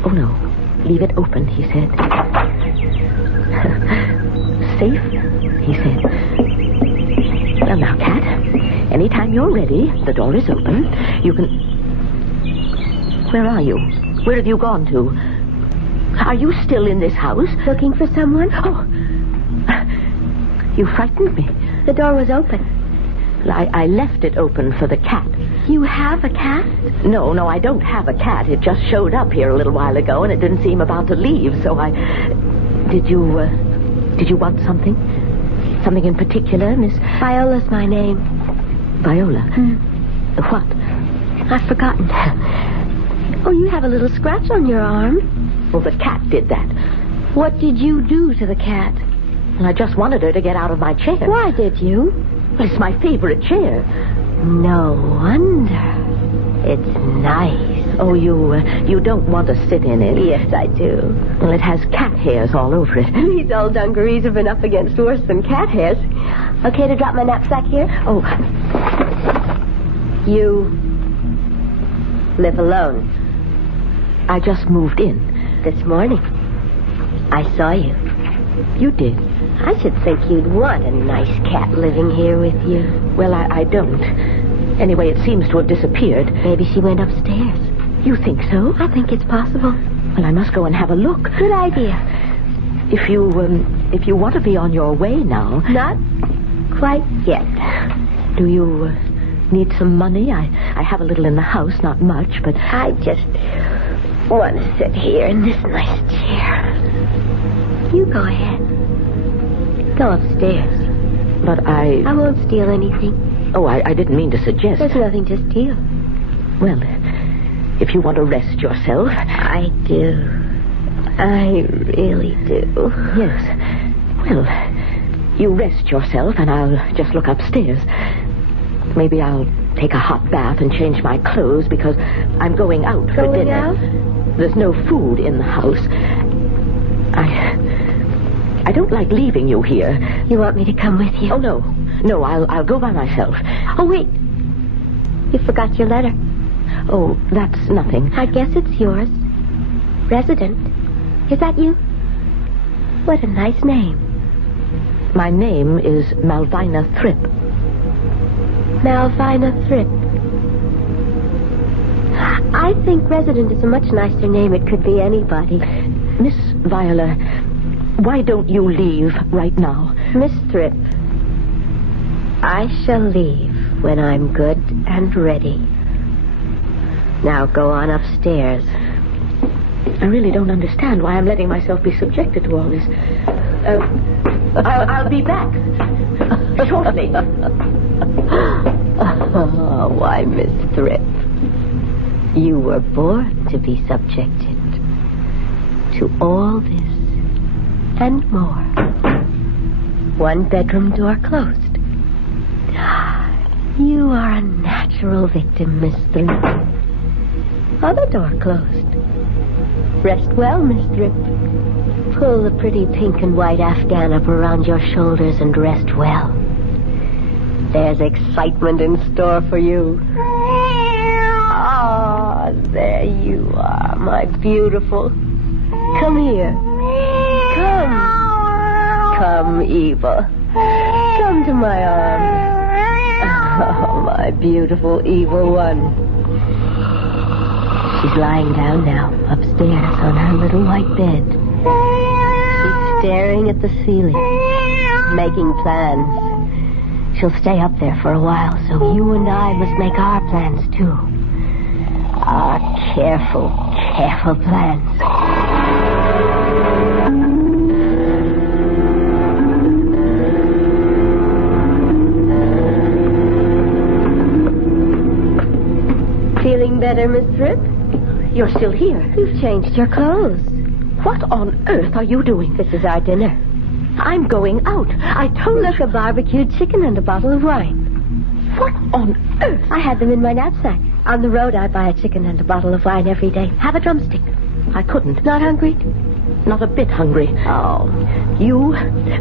Oh, no. Leave it open, he said. Safe, he said. Well, now, cat, anytime you're ready, the door is open. You can... Where are you? Where have you gone to? Are you still in this house? Looking for someone? Oh. You frightened me. The door was open. I left it open for the cat. You have a cat? No, I don't have a cat. It just showed up here a little while ago, and it didn't seem about to leave, so I... Did you want something? Something in particular, Miss... Viola's my name. Viola? What? I've forgotten. Oh, you have a little scratch on your arm. Well, the cat did that. What did you do to the cat? I just wanted her to get out of my chair. Why did you? Well, it's my favorite chair. No wonder. It's nice. Oh, you don't want to sit in it? Yes, I do. Well, it has cat hairs all over it. These old dungarees have been up against worse than cat hairs. Okay to drop my knapsack here? Oh. You live alone? I just moved in. This morning. I saw you. You did? I should think you'd want a nice cat living here with you. Well, I don't. Anyway, it seems to have disappeared. Maybe she went upstairs. You think so? I think it's possible. Well, I must go and have a look. Good idea. If you want to be on your way now... Not quite yet. Do you need some money? I have a little in the house, not much, but... I just want to sit here in this nice chair. You go ahead. Go upstairs. But I won't steal anything. Oh, I didn't mean to suggest... There's nothing to steal. Well, if you want to rest yourself... I do. I really do. Yes. Well, you rest yourself, and I'll just look upstairs. Maybe I'll take a hot bath and change my clothes, because I'm going out for dinner. Going out? There's no food in the house. I don't like leaving you here. You want me to come with you? Oh, no. No, I'll go by myself. Oh, wait. You forgot your letter. Oh, that's nothing. I guess it's yours. Resident. Is that you? What a nice name. My name is Malvina Thripp. Malvina Thripp. I think Resident is a much nicer name. It could be anybody. Miss Viola, why don't you leave right now? Miss Thripp, I shall leave when I'm good and ready. Now go on upstairs. I really don't understand why I'm letting myself be subjected to all this. I'll be back shortly. Oh, why, Miss Thripp, you were born to be subjected to all this and more. One bedroom door closed. You are a natural victim, Miss Thripp. Other door closed. Rest well, Miss Thripp. Pull the pretty pink and white Afghan up around your shoulders and rest well. There's excitement in store for you. Oh, there you are, my beautiful. Come here. Come, Eva. Come to my arms. Oh, my beautiful evil one. She's lying down now, upstairs on her little white bed. She's staring at the ceiling, making plans. She'll stay up there for a while, so you and I must make our plans, too. Our careful plans. Feeling better, Miss Tripp? You're still here. You've changed your clothes. What on earth are you doing? This is our dinner. I'm going out. I told you. A barbecued chicken and a bottle of wine. What on earth? I had them in my knapsack. On the road, I buy a chicken and a bottle of wine every day. Have a drumstick. I couldn't. Not hungry? Not a bit hungry. Oh. You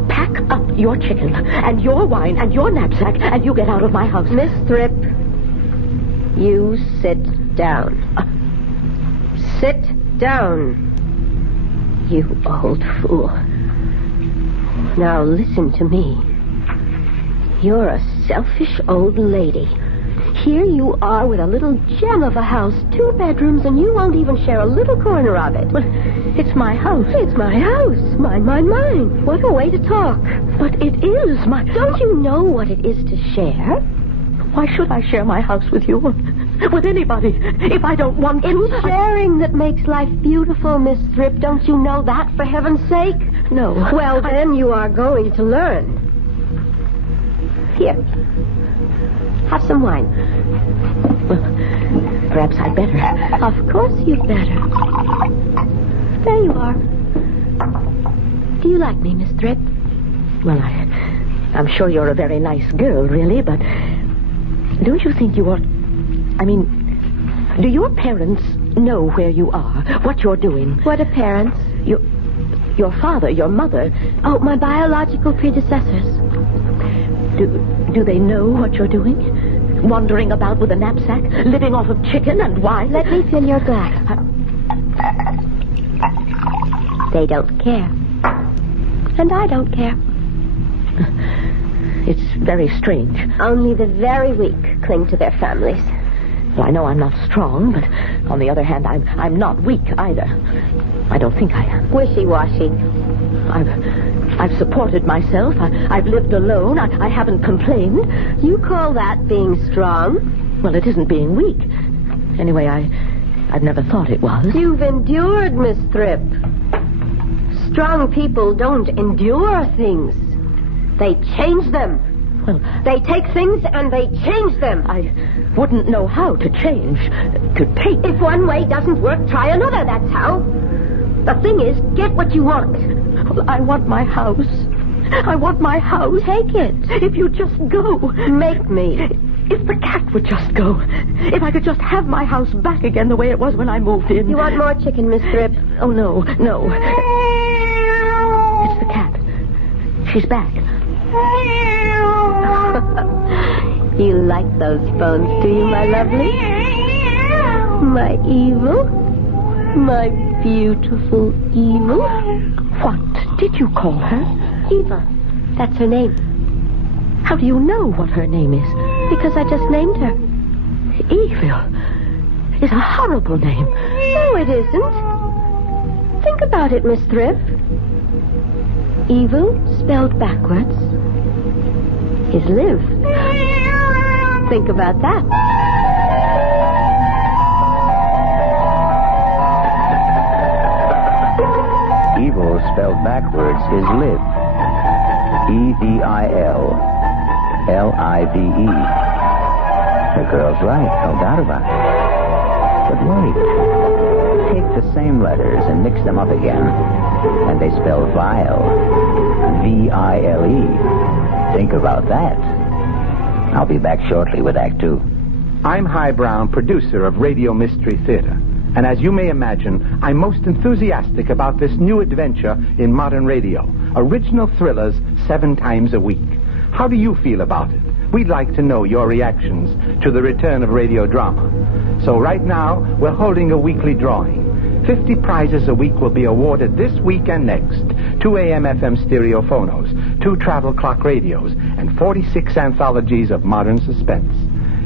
pack up your chicken and your wine and your knapsack and you get out of my house. Miss Tripp, you sit down. Sit down. You old fool. Now listen to me. You're a selfish old lady. Here you are with a little gem of a house, 2 bedrooms, and you won't even share a little corner of it. Well, it's my house. It's my house. Mine. What a way to talk. But it is my... Don't you know what it is to share? Why should I share my house with you? With anybody, if I don't want to? It's sharing that makes life beautiful, Miss Tripp. Don't you know that, for heaven's sake? No. Well, then you are going to learn. Here. Have some wine. Well, perhaps I'd better. Of course you'd better. There you are. Do you like me, Miss Tripp? Well, I'm sure you're a very nice girl, really, but don't you think you ought... I mean, do your parents know where you are, what you're doing? What are parents? Your father, your mother. Oh, my biological predecessors. Do they know what you're doing? Wandering about with a knapsack, living off of chicken and wine? Let me fill your glass. They don't care. And I don't care. It's very strange. Only the very weak cling to their families. Well, I know I'm not strong, but on the other hand, I'm not weak either. I don't think I am. Wishy-washy. I've supported myself. I've lived alone. I haven't complained. You call that being strong? Well, it isn't being weak. Anyway, I've never thought it was. You've endured, Miss Tripp. Strong people don't endure things. They change them. Well, they take things and they change them. I wouldn't know how to change. To take. If one way doesn't work, try another, that's how. The thing is, get what you want. Well, I want my house. I want my house. Take it. If you just go. Make me. If the cat would just go. If I could just have my house back again the way it was when I moved in. You want more chicken, Miss Tripp? Oh, no. It's the cat. She's back. You like those bones, do you, my lovely? My evil? My beautiful evil? What did you call her? Eva. That's her name. How do you know what her name is? Because I just named her. Evil is a horrible name. No, it isn't. Think about it, Miss Tripp. Evil, spelled backwards, is live. Think about that. Evil, spelled backwards, is live. E-V-I-L-L-I-V-E. The girl's right, no doubt about it. But wait. Take the same letters and mix them up again, and they spell vile. V-I-L-E. Think about that. I'll be back shortly with Act 2. I'm High Brown, producer of Radio Mystery Theater. And as you may imagine, I'm most enthusiastic about this new adventure in modern radio. Original thrillers 7 times a week. How do you feel about it? we'd like to know your reactions to the return of radio drama. So right now, we're holding a weekly drawing. 50 prizes a week will be awarded this week and next. 2 AM/FM stereo phonos, 2 travel clock radios, and 46 anthologies of modern suspense.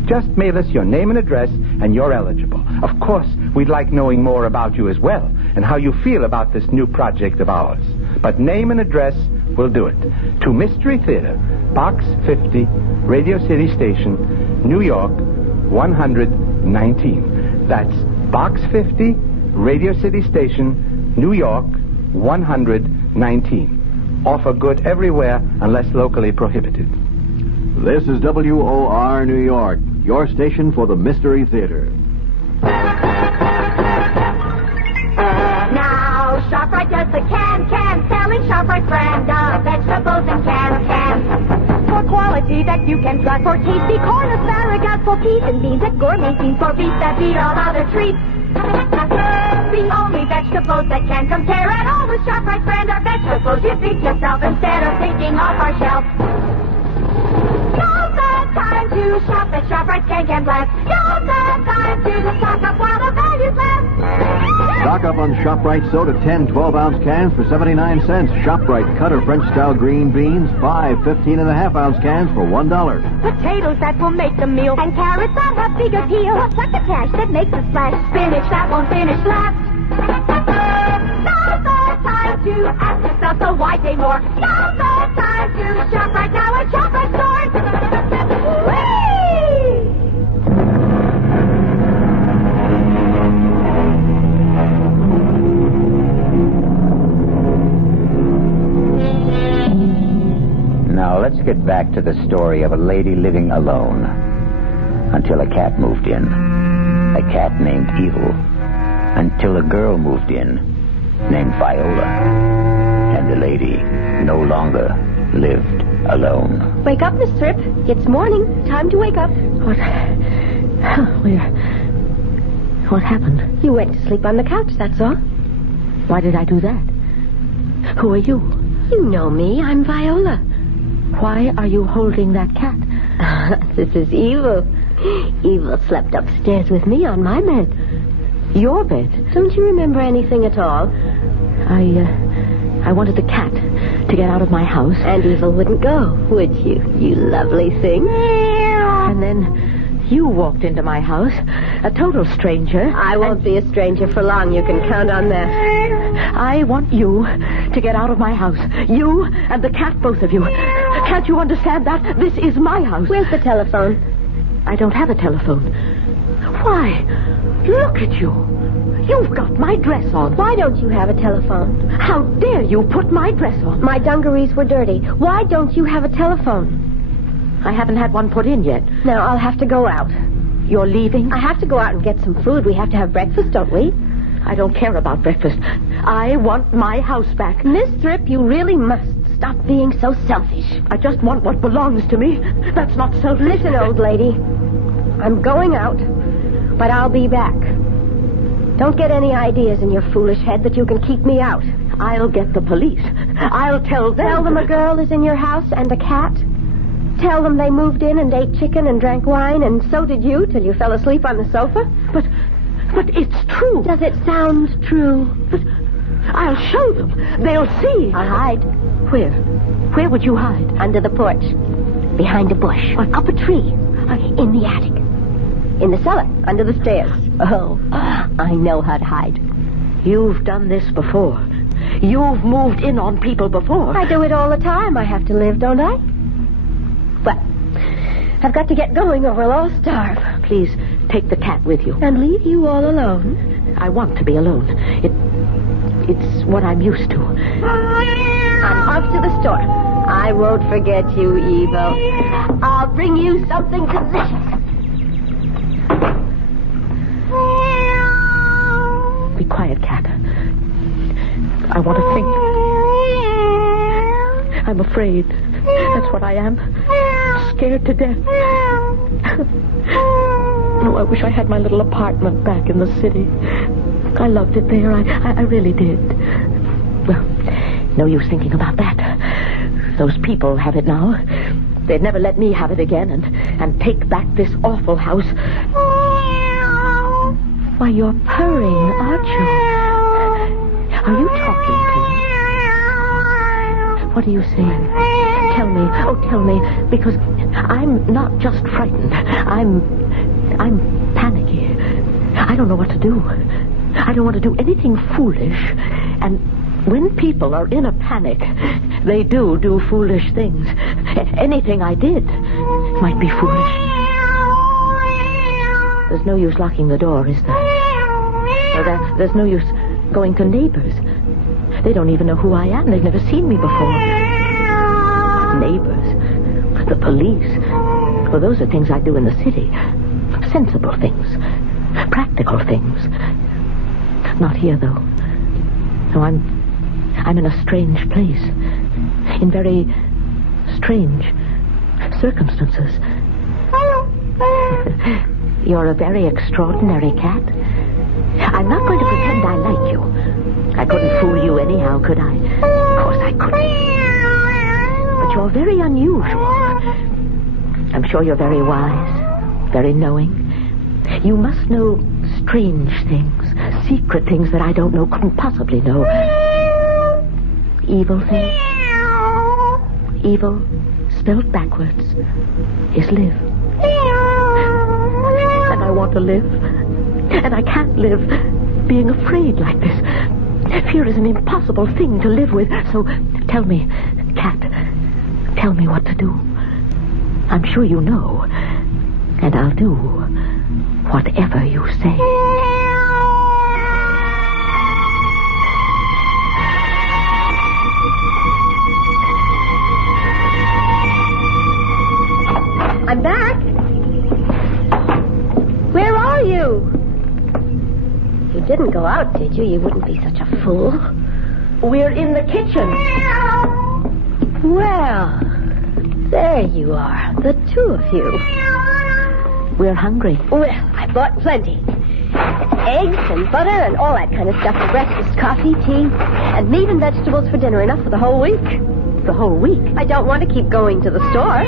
Just mail us your name and address, and you're eligible. Of course, we'd like knowing more about you as well, and how you feel about this new project of ours. But name and address will do it. To Mystery Theater, Box 50, Radio City Station, New York, 119. That's Box 50, Radio City Station, New York, 119. Offer good everywhere unless locally prohibited. This is WOR New York, your station for the Mystery Theater. Now, ShopRite does the can selling ShopRite brand of vegetables in cans. For quality that you can trust, for tasty corn, asparagus, for peas and beans, and gourmet beans, for beef that beat all other treats. The only vegetables that can compare at all with ShopRite brand are vegetables you feed yourself instead of thinking off our shelf. Now's the time to shop at ShopRite Can Blast. Now's the time to stock up while the values last. Stock up on ShopRite soda 10 12-ounce cans for 79 cents. ShopRite Cutter French-style green beans, 5 15.5-ounce cans for $1. Potatoes that will make the meal, and carrots that have big appeal. Succotash that makes a splash. Spinach that won't finish last. Now's the time to ask yourself, so why pay more? Now's the time to shop right now at ShopRite stores. Whee! Now, let's get back to the story of a lady living alone until a cat moved in. A cat named Evil. Until a girl moved in named Viola. And the lady no longer lived alone. Wake up, Miss Thrip. It's morning. Time to wake up. What happened? You went to sleep on the couch, that's all. Why did I do that? Who are you? You know me. I'm Viola. Why are you holding that cat? This is Evil. Evil slept upstairs with me on my bed. Your bed? Don't you remember anything at all? I wanted the cat to get out of my house. And Evil wouldn't go, would you? You lovely thing. And then you walked into my house, a total stranger. I won't be a stranger for long. You can count on that. I want you to get out of my house. You and the cat, both of you. Can't you understand that? This is my house. Where's the telephone? I don't have a telephone. Why? Look at you. You've got my dress on. Why don't you have a telephone? How dare you put my dress on? My dungarees were dirty. Why don't you have a telephone? I haven't had one put in yet. Now, I'll have to go out. You're leaving? I have to go out and get some food. We have to have breakfast, don't we? I don't care about breakfast. I want my house back. Miss Thrip, you really must stop being so selfish. I just want what belongs to me. That's not selfish. Listen, old lady. I'm going out, but I'll be back. Don't get any ideas in your foolish head that you can keep me out. I'll get the police. I'll tell them. Tell them a girl is in your house and a cat. Tell them they moved in and ate chicken and drank wine, and so did you till you fell asleep on the sofa. But it's true. Does it sound true? But I'll show them. They'll see. I'll hide. Where? Where would you hide? Under the porch. Behind a bush. Or up a tree. In the attic. In the cellar. Under the stairs. Oh, I know how to hide. You've done this before. You've moved in on people before. I do it all the time. I have to live, don't I? Well, I've got to get going or we'll all starve. Please, take the cat with you. And leave you all alone? I want to be alone. It's what I'm used to. I'm off to the store. I won't forget you, Evil. I'll bring you something delicious. Be quiet, cat. I want to think. I'm afraid. That's what I am. Scared to death. Oh, I wish I had my little apartment back in the city. I loved it there. I really did. Well, no use thinking about that. Those people have it now. They'd never let me have it again and take back this awful house. Why, you're purring, aren't you? Are you talking to me? What are you saying? Tell me. Oh, tell me. Because I'm not just frightened. I'm panicky. I don't know what to do. I don't want to do anything foolish. And when people are in a panic, they do foolish things. Anything I did might be foolish. There's no use locking the door, is there? Or there's no use going to neighbors. They don't even know who I am. They've never seen me before. Neighbors. The police. Well, those are things I do in the city. Sensible things. Practical things. Not here, though. No, I'm in a strange place. In very strange circumstances. You're a very extraordinary cat. I'm not going to pretend I like you. I couldn't fool you anyhow, could I? Of course I couldn't. But you're very unusual. I'm sure you're very wise, very knowing. You must know strange things, secret things that I don't know, couldn't possibly know. Evil things. Evil, spelled backwards, is live. And I want to live. And I can't live being afraid like this. Fear is an impossible thing to live with. So tell me, Cat, tell me what to do. I'm sure you know. And I'll do whatever you say. I'm back. Where are you? You didn't go out, did you? You wouldn't be such a fool. We're in the kitchen. Well, there you are, the two of you. We're hungry. Well, I bought plenty. Eggs and butter and all that kind of stuff for breakfast, coffee, tea, and meat and vegetables for dinner. Enough for the whole week. The whole week? I don't want to keep going to the store.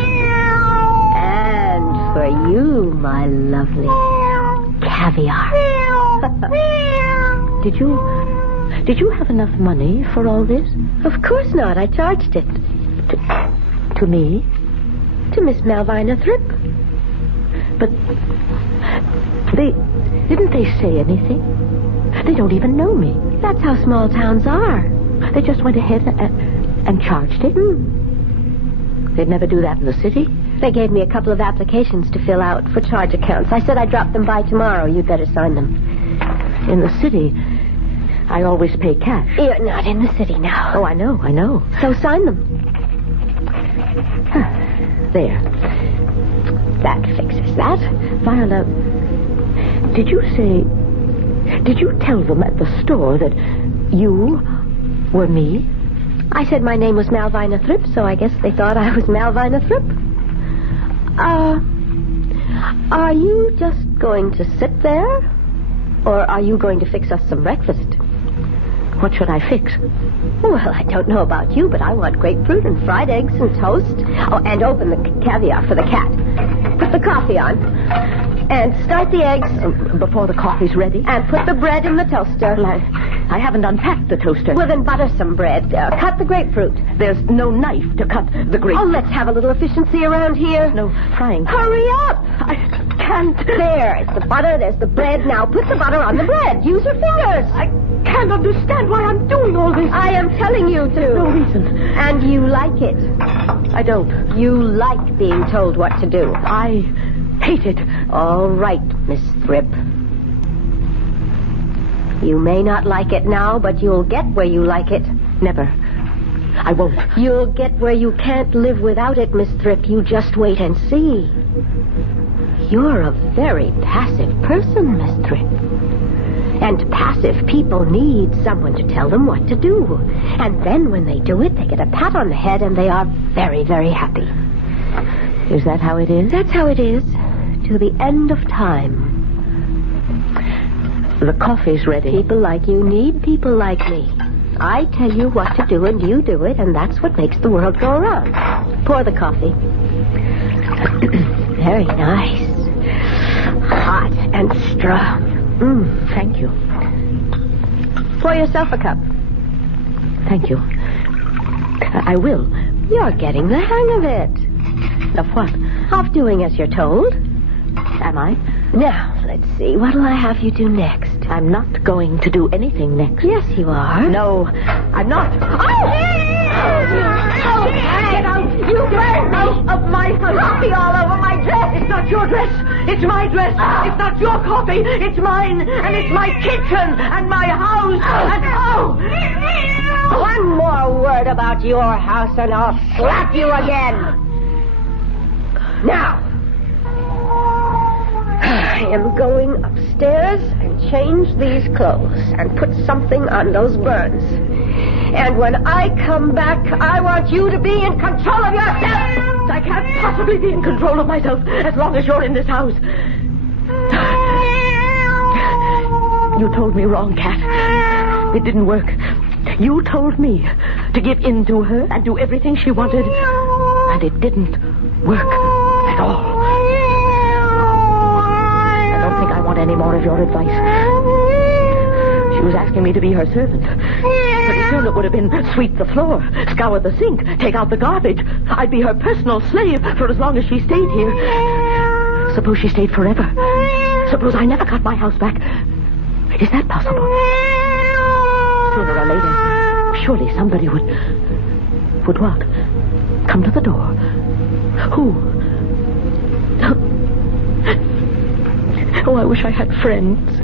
And for you, my lovely caviar. Did you have enough money for all this? Of course not. I charged it. To me? To Miss Malvina Thrip. But didn't they say anything? They don't even know me. That's how small towns are. They just went ahead and charged it. They'd never do that in the city. They gave me a couple of applications to fill out for charge accounts. I said I'd drop them by tomorrow. You'd better sign them. In the city, I always pay cash. You're not in the city now. Oh, I know. So sign them. There. That fixes that. Viola, did you tell them at the store that you were me? I said my name was Malvina Thrip, so I guess they thought I was Malvina Thrip. Are you just going to sit there? Or are you going to fix us some breakfast? What should I fix? Well, I don't know about you, but I want grapefruit and fried eggs and toast. Oh, and open the caviar for the cat. Put the coffee on. And start the eggs. Before the coffee's ready? And put the bread in the toaster. Well, I haven't unpacked the toaster. Well, then butter some bread. Cut the grapefruit. There's no knife to cut the grapefruit. Oh, let's have a little efficiency around here. No frying. Hurry up! I can't. There's the butter, there's the bread. Now put the butter on the bread. Use your fingers. I can't understand why I'm doing all this. I am telling you to. No reason. And you like it. I don't. You like being told what to do. I hate it. All right, Miss Thrip. You may not like it now, but you'll get where you like it. Never. I won't. You'll get where you can't live without it, Miss Thrip. You just wait and see. You're a very passive person, Miss Thrip. And passive people need someone to tell them what to do. And then when they do it, they get a pat on the head and they are very, very happy. Is that how it is? That's how it is. To the end of time. The coffee's ready. People like you need people like me. I tell you what to do and you do it, and that's what makes the world go around. Pour the coffee. Very nice. Hot and strong. Thank you. Pour yourself a cup. Thank you. I will. You're getting the hang of it. Of what? Of doing as you're told. Am I? Now, let's see. What'll I have you do next? I'm not going to do anything next. Yes, you are. No, I'm not. Get out! You get out of my house! Coffee all over my dress! It's not your dress! It's my dress! It's not your coffee! It's mine! And it's my kitchen! And my house! And One more word about your house and I'll slap you again! Now, I am going upstairs and change these clothes and put something on those burns. And when I come back, I want you to be in control of yourself. I can't possibly be in control of myself as long as you're in this house. You told me wrong, Cat. It didn't work. You told me to give in to her and do everything she wanted. And it didn't work at all. I don't think I want any more of your advice. She was asking me to be her servant. Pretty soon it would have been sweep the floor, scour the sink, take out the garbage. I'd be her personal slave for as long as she stayed here. Suppose she stayed forever. Suppose I never got my house back. Is that possible? Sooner or later, surely somebody would what? Come to the door. Who? Oh, I wish I had friends.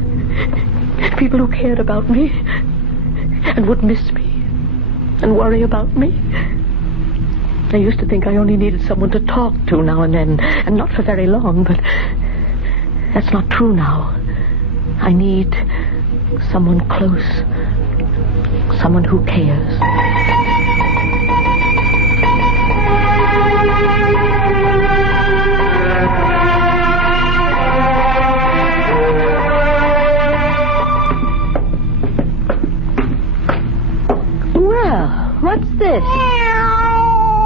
People who cared about me and would miss me and worry about me. I used to think I only needed someone to talk to now and then, and not for very long, but that's not true now. I need someone close, someone who cares. What's this?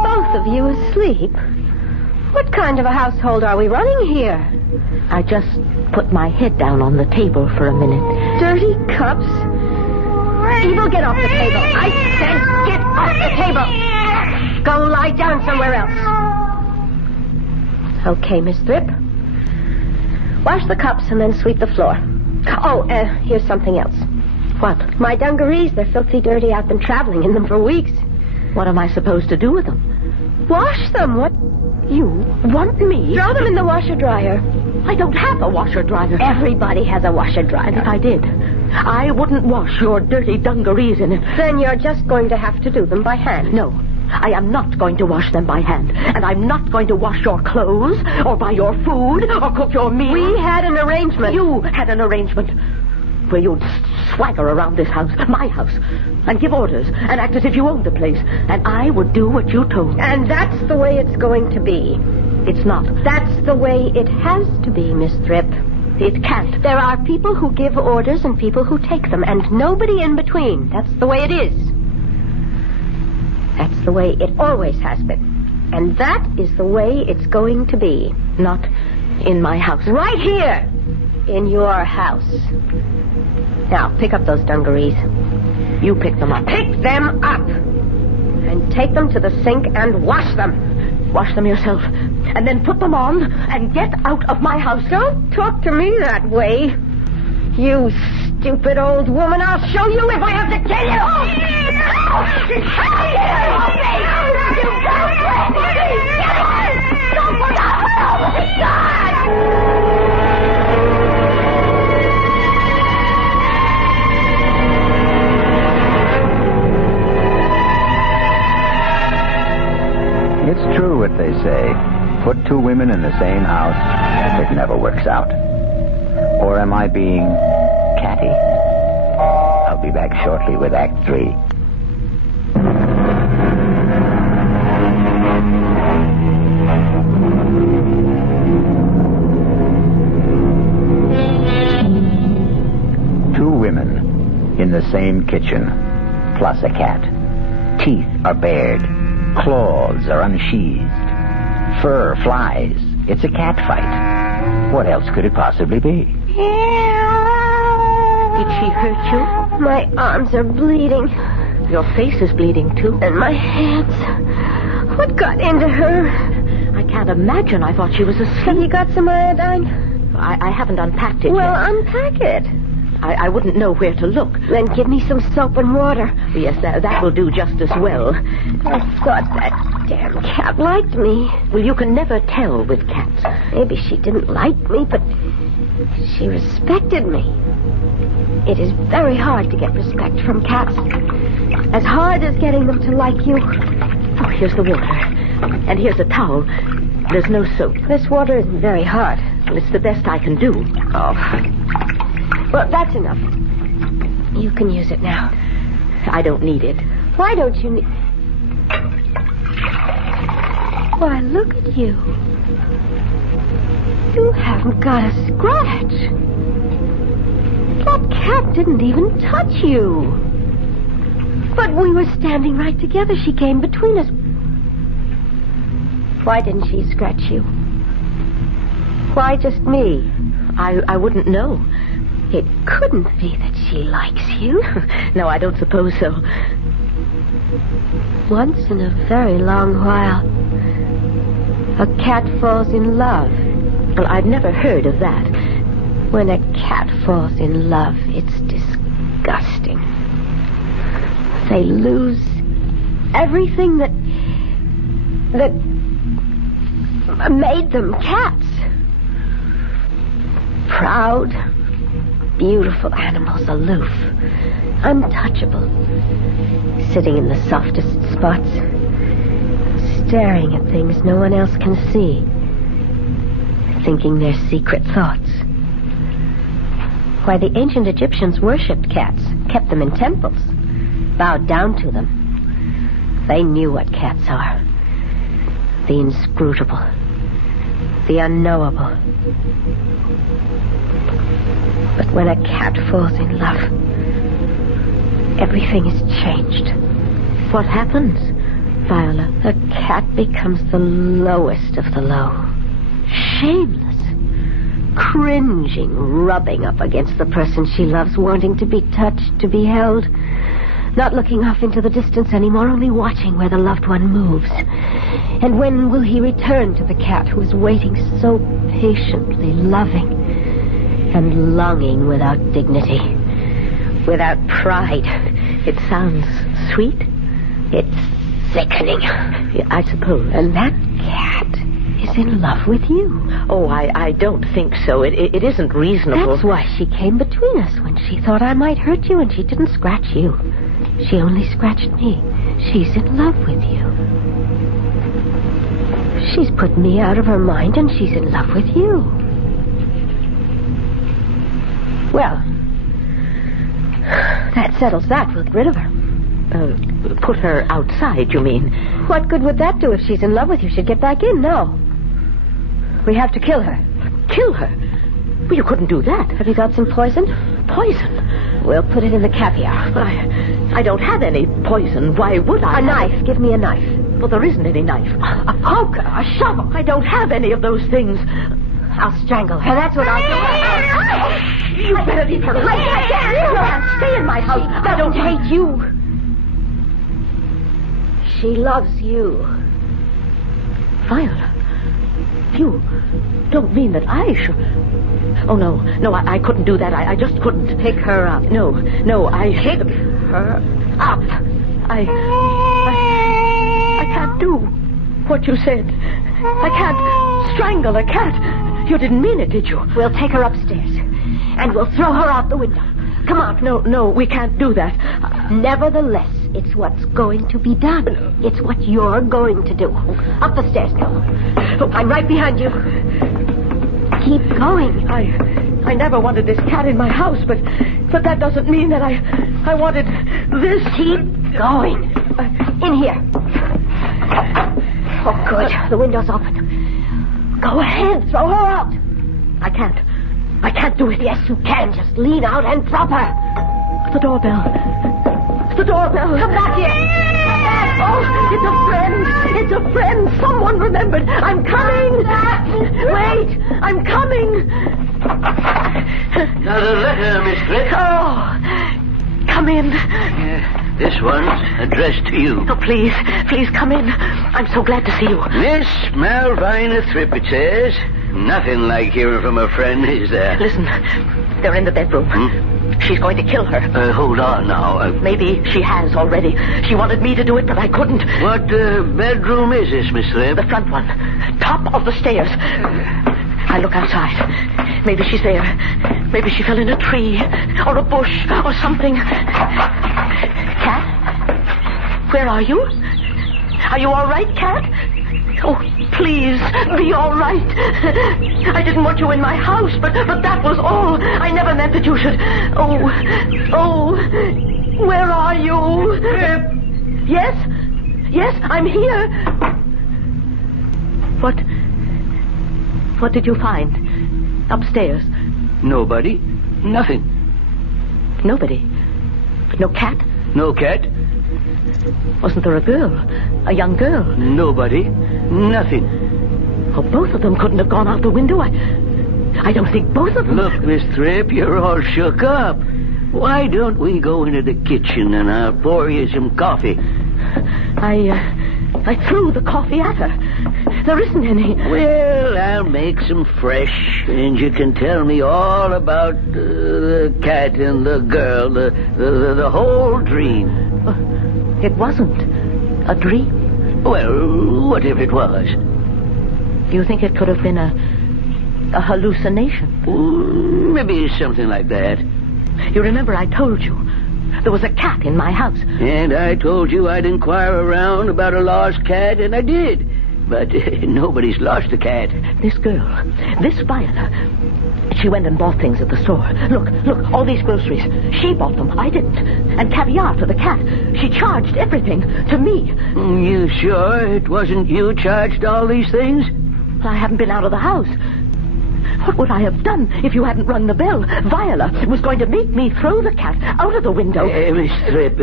Both of you asleep? What kind of a household are we running here? I just put my head down on the table for a minute. Dirty cups? Evil, get off the table. I said get off the table. Go lie down somewhere else. Okay, Miss Thrip. Wash the cups and then sweep the floor. Oh, here's something else. What? My dungarees, they're filthy dirty. I've been traveling in them for weeks. What am I supposed to do with them? Wash them. What? You want me? Throw them in the washer-dryer. I don't have a washer-dryer. Everybody has a washer-dryer. And if I did, I wouldn't wash your dirty dungarees in it. Then you're just going to have to do them by hand. No, I am not going to wash them by hand. And I'm not going to wash your clothes, or buy your food, or cook your meals. We had an arrangement. You had an arrangement where you'd swagger around this house, my house, and give orders, and act as if you owned the place, and I would do what you told me. And that's the way it's going to be. It's not. That's the way it has to be, Miss Thrip. It can't. There are people who give orders and people who take them, and nobody in between. That's the way it is. That's the way it always has been. And that is the way it's going to be. Not in my house. Right here. In your house. Now, pick up those dungarees. You pick them up. Pick them up! And take them to the sink and wash them. Wash them yourself. And then put them on and get out of my house. Don't talk to me that way. You stupid old woman. I'll show you if I have to kill you. Don't put up! It's true what they say. Put two women in the same house, it never works out. Or am I being catty? I'll be back shortly with Act 3. Two women in the same kitchen, plus a cat. Teeth are bared. Claws are unsheathed. Fur flies. It's a cat fight. What else could it possibly be? Did she hurt you? My arms are bleeding. Your face is bleeding, too. And my hands. What got into her? I can't imagine. I thought she was asleep. Have you got some iodine? I haven't unpacked it Well, yet. unpack it. I wouldn't know where to look. Then give me some soap and water. Yes, that will do just as well. I thought that damn cat liked me. Well, you can never tell with cats. Maybe she didn't like me, but she respected me. It is very hard to get respect from cats. As hard as getting them to like you. Oh, here's the water. And here's a towel. There's no soap. This water isn't very hard. Well, it's the best I can do. Oh. Well, that's enough. You can use it now. I don't need it. Why don't you need... Why, look at you. You haven't got a scratch. That cat didn't even touch you. But we were standing right together. She came between us. Why didn't she scratch you? Why just me? I wouldn't know. It couldn't be that she likes you. No, I don't suppose so. Once in a very long while, a cat falls in love. Well, I've never heard of that. When a cat falls in love, it's disgusting. They lose everything that made them cats. Proud, beautiful animals, aloof, untouchable, sitting in the softest spots, staring at things no one else can see, thinking their secret thoughts. Why, the ancient Egyptians worshipped cats, kept them in temples, bowed down to them. They knew what cats are. The inscrutable, the unknowable. But when a cat falls in love, everything is changed. What happens, Viola? A cat becomes the lowest of the low. Shameless, cringing, rubbing up against the person she loves, wanting to be touched, to be held, not looking off into the distance anymore, only watching where the loved one moves. And when will he return to the cat who is waiting so patiently, loving and longing without dignity, without pride? It sounds sweet. It's sickening. Yeah, I suppose. And that cat is in love with you. Oh, I don't think so. It isn't reasonable. That's why she came between us when she thought I might hurt you, and she didn't scratch you. She only scratched me. She's in love with you. She's put me out of her mind, and she's in love with you. Well, that settles that. We'll get rid of her. Put her outside, you mean? What good would that do if she's in love with you? She'd get back in. No. We have to kill her. Kill her? Well, you couldn't do that. Have you got some poison? Poison? We'll put it in the caviar. But I don't have any poison. Why would I? A knife. Give me a knife. Well, there isn't any knife. A poker, a shovel. I don't have any of those things. I'll strangle her. That's what I'll do. You better leave her. I can't. You can't stay in my house. I don't hate you. She loves you. Viola, you don't mean that I should... Oh, no, I couldn't do that. I just couldn't. Pick her up. No, I... Pick her up. I can't do what you said. I can't strangle a cat. You didn't mean it, did you? We'll take her upstairs, and we'll throw her out the window. Come on. No, we can't do that. Nevertheless, it's what's going to be done. It's what you're going to do. Up the stairs now. I'm right behind you. Keep going. I never wanted this cat in my house, but that doesn't mean that I wanted this. Keep going. In here. Oh, good. The window's open. Go ahead. Throw her out. I can't do it. Yes, you can. Just lean out and drop her. The doorbell. The doorbell. Come back here. Come back. Oh, it's a friend. It's a friend. Someone remembered. I'm coming. Wait, I'm coming. Another letter, Miss Tripp. Oh, come in. This one's addressed to you. Oh, please come in. I'm so glad to see you. Miss Malvina Tripp, it says. Nothing like hearing from a friend, is there? Listen, they're in the bedroom. She's going to kill her. Hold on now. Maybe she has already. She wanted me to do it, but I couldn't. What bedroom is this, Miss Tripp? The front one. Top of the stairs. I look outside. Maybe she's there. Maybe she fell in a tree or a bush or something. Cat? Where are you? Are you all right, Cat? Oh, please, be all right. I didn't want you in my house, but that was all. I never meant that you should... Oh, where are you? Yes, I'm here. What did you find upstairs? Nobody. Nothing. Nobody? But no cat? No cat. Wasn't there a girl? A young girl? Nobody. Nothing. Oh, both of them couldn't have gone out the window. I don't think both of them... Look, Miss Tripp, you're all shook up. Why don't we go into the kitchen and I'll pour you some coffee? I threw the coffee at her. There isn't any. Well, I'll make some fresh, and you can tell me all about the cat and the girl, the whole dream. It wasn't a dream. Well, what if it was? Do you think it could have been a hallucination? Maybe something like that. You remember I told you there was a cat in my house. And I told you I'd inquire around about a lost cat, and I did. But nobody's lost a cat. This girl, this Viola, she went and bought things at the store. Look, all these groceries. She bought them. I didn't. And caviar for the cat. She charged everything to me. You sure it wasn't you charged all these things? Well, I haven't been out of the house. What would I have done if you hadn't rung the bell? Viola was going to make me throw the cat out of the window. Miss Tripp,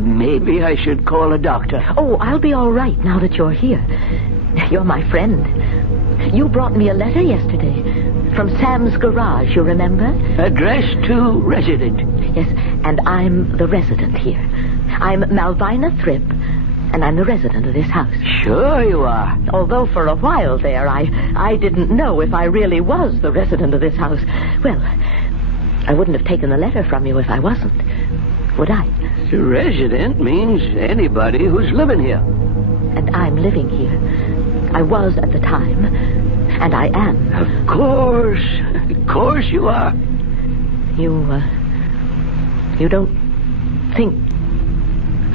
maybe I should call a doctor. Oh, I'll be all right now that you're here. You're my friend. You brought me a letter yesterday from Sam's garage, you remember? Addressed to resident. Yes, and I'm the resident here. I'm Malvina Tripp, and I'm the resident of this house. Sure you are. Although for a while there, I didn't know if I really was the resident of this house. Well, I wouldn't have taken the letter from you if I wasn't, would I? The resident means anybody who's living here. And I'm living here. I was at the time, and I am. Of course you are. You don't think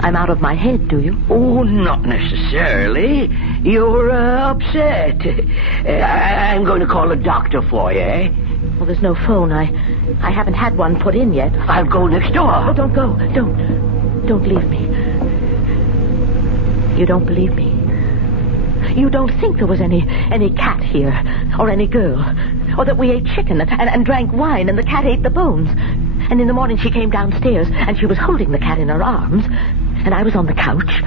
I'm out of my head, do you? Oh, not necessarily. You're upset. I'm going to call a doctor for you, eh? Well, there's no phone. I haven't had one put in yet. I'll go next door. Oh, don't go. Don't leave me. You don't believe me. You don't think there was any cat here, or any girl, or that we ate chicken and drank wine and the cat ate the bones. And in the morning she came downstairs and she was holding the cat in her arms, and I was on the couch.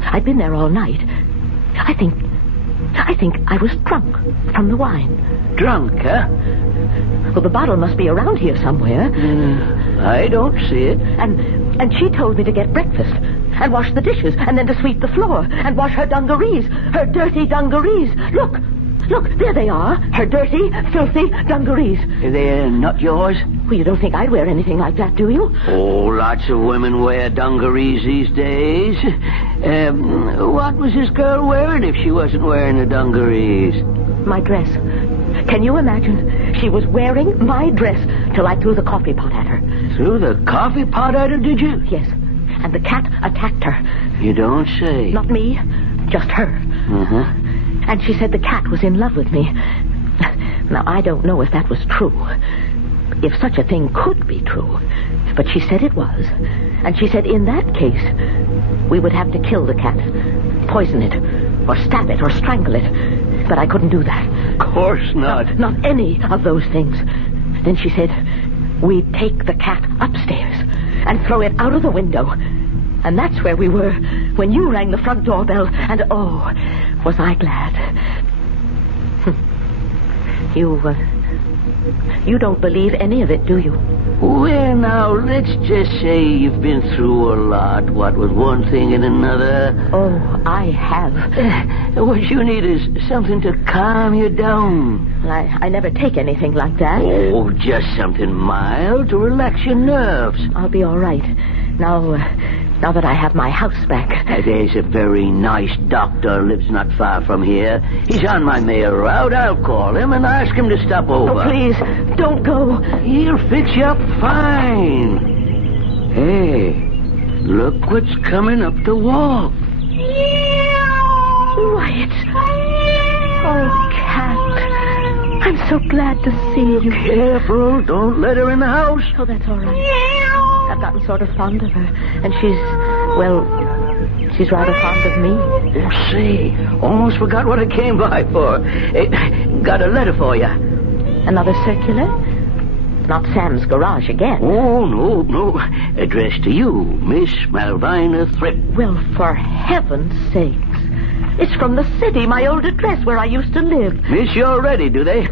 I'd been there all night. I think I was drunk from the wine. Drunk, huh? Well, the bottle must be around here somewhere. I don't see it. And she told me to get breakfast and wash the dishes and then to sweep the floor and wash her dungarees, her dirty dungarees. Look, there they are, her dirty, filthy dungarees. They're not yours? Well, you don't think I'd wear anything like that, do you? Oh, lots of women wear dungarees these days. What was this girl wearing if she wasn't wearing the dungarees? My dress. Can you imagine? She was wearing my dress till I threw the coffee pot at her. Threw the coffee pot at her, did you? Yes. And the cat attacked her. You don't say. Not me, just her. Uh-huh. And she said the cat was in love with me. Now, I don't know if that was true. If such a thing could be true. But she said it was. And she said in that case, we would have to kill the cat. Poison it. Or stab it. Or strangle it. But I couldn't do that. Of course not. Not any of those things. Then she said, we'd take the cat upstairs and throw it out of the window. And that's where we were when you rang the front doorbell. And, oh, was I glad. You don't believe any of it, do you? Well, now, let's just say you've been through a lot, what with one thing and another. Oh, I have. What you need is something to calm you down. I never take anything like that. Oh, just something mild to relax your nerves. I'll be all right. Now that I have my house back. There's a very nice doctor lives not far from here. He's on my mail route. I'll call him and ask him to stop over. Oh, please, don't go. He'll fix you up fine. Hey, look what's coming up the walk. Wyatt. Oh, Cat. I'm so glad to see you. Careful, don't let her in the house. Oh, that's all right. I've gotten sort of fond of her. And she's rather fond of me. Oh, say, almost forgot what I came by for. Got a letter for you. Another circular? Not Sam's garage again. Oh, no. Addressed to you, Miss Malvina Thripp. Well, for heaven's sakes. It's from the city, my old address where I used to live. Miss you already, do they?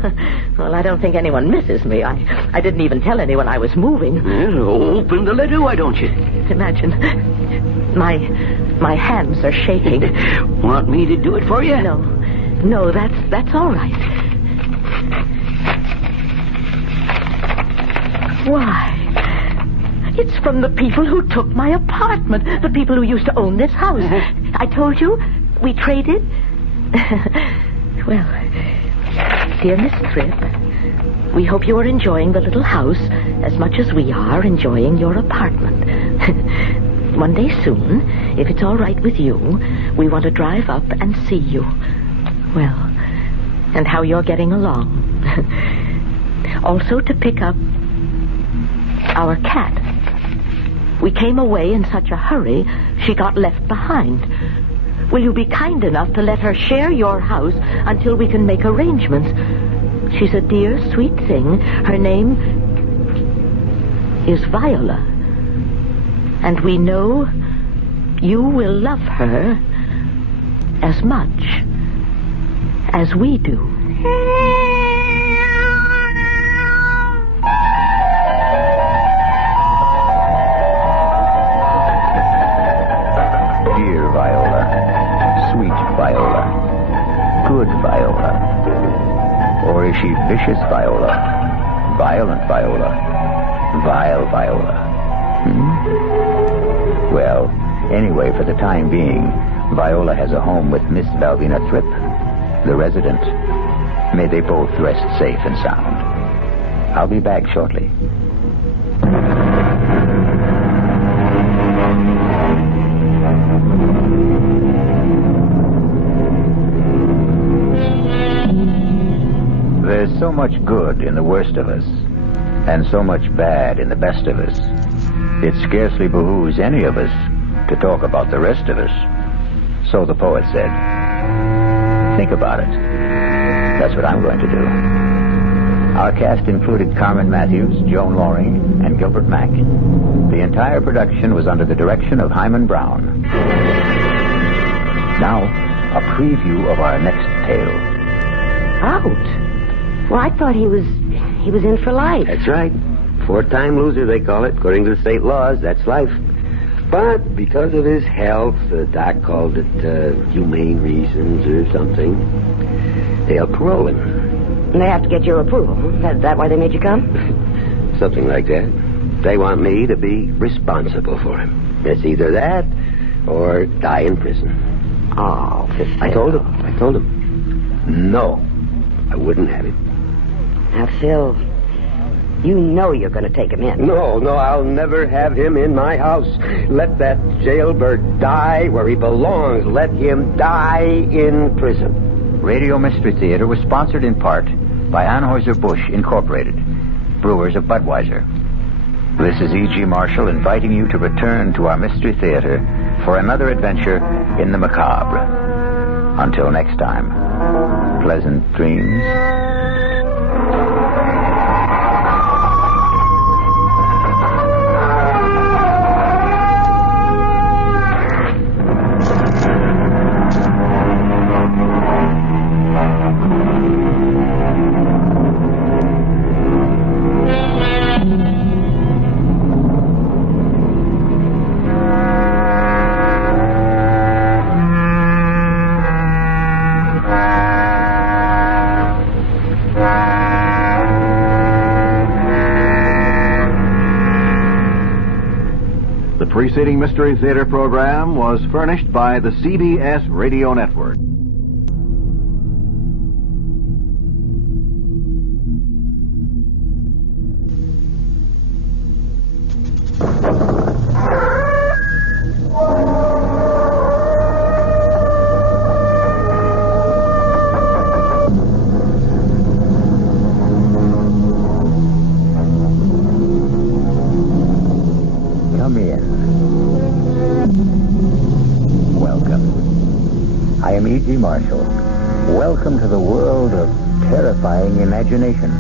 Well, I don't think anyone misses me. I didn't even tell anyone I was moving. Well, open the letter, why don't you? Imagine. My hands are shaking. Want me to do it for you? No, that's all right. Why? It's from the people who took my apartment. The people who used to own this house. I told you, we traded. Well, dear Miss Thripp, we hope you are enjoying the little house as much as we are enjoying your apartment. One day soon, if it's all right with you, we want to drive up and see you. Well, and how you're getting along. Also to pick up our cat. We came away in such a hurry, she got left behind. Will you be kind enough to let her share your house until we can make arrangements? She's a dear, sweet thing. Her name is Viola. And we know you will love her as much as we do. Dear Viola, sweet Viola, good Viola. Or is she vicious Viola, violent Viola, vile Viola? Well, anyway, for the time being, Viola has a home with Miss Malvina Thripp, the resident. May they both rest safe and sound. I'll be back shortly. There's so much good in the worst of us, and so much bad in the best of us. It scarcely behooves any of us to talk about the rest of us. So the poet said. Think about it. That's what I'm going to do. Our cast included Carmen Matthews, Joan Loring, and Gilbert Mack. The entire production was under the direction of Hyman Brown. Now, a preview of our next tale. Out? Well, I thought he was in for life. That's right. 4-time loser, they call it. According to the state laws, that's life. But because of his health, the doc called it humane reasons or something, they'll parole him. And they have to get your approval. Is that why they made you come? Something like that. They want me to be responsible for him. It's either that or die in prison. Oh, Phil. I told him. No, I wouldn't have him. Now, Phil, you know you're going to take him in. No, I'll never have him in my house. Let that jailbird die where he belongs. Let him die in prison. Radio Mystery Theater was sponsored in part by Anheuser-Busch Incorporated, brewers of Budweiser. This is E.G. Marshall inviting you to return to our Mystery Theater for another adventure in the macabre. Until next time, pleasant dreams. preceding Mystery Theater program was furnished by the CBS Radio Network. E.G. Marshall. Welcome to the world of terrifying imagination.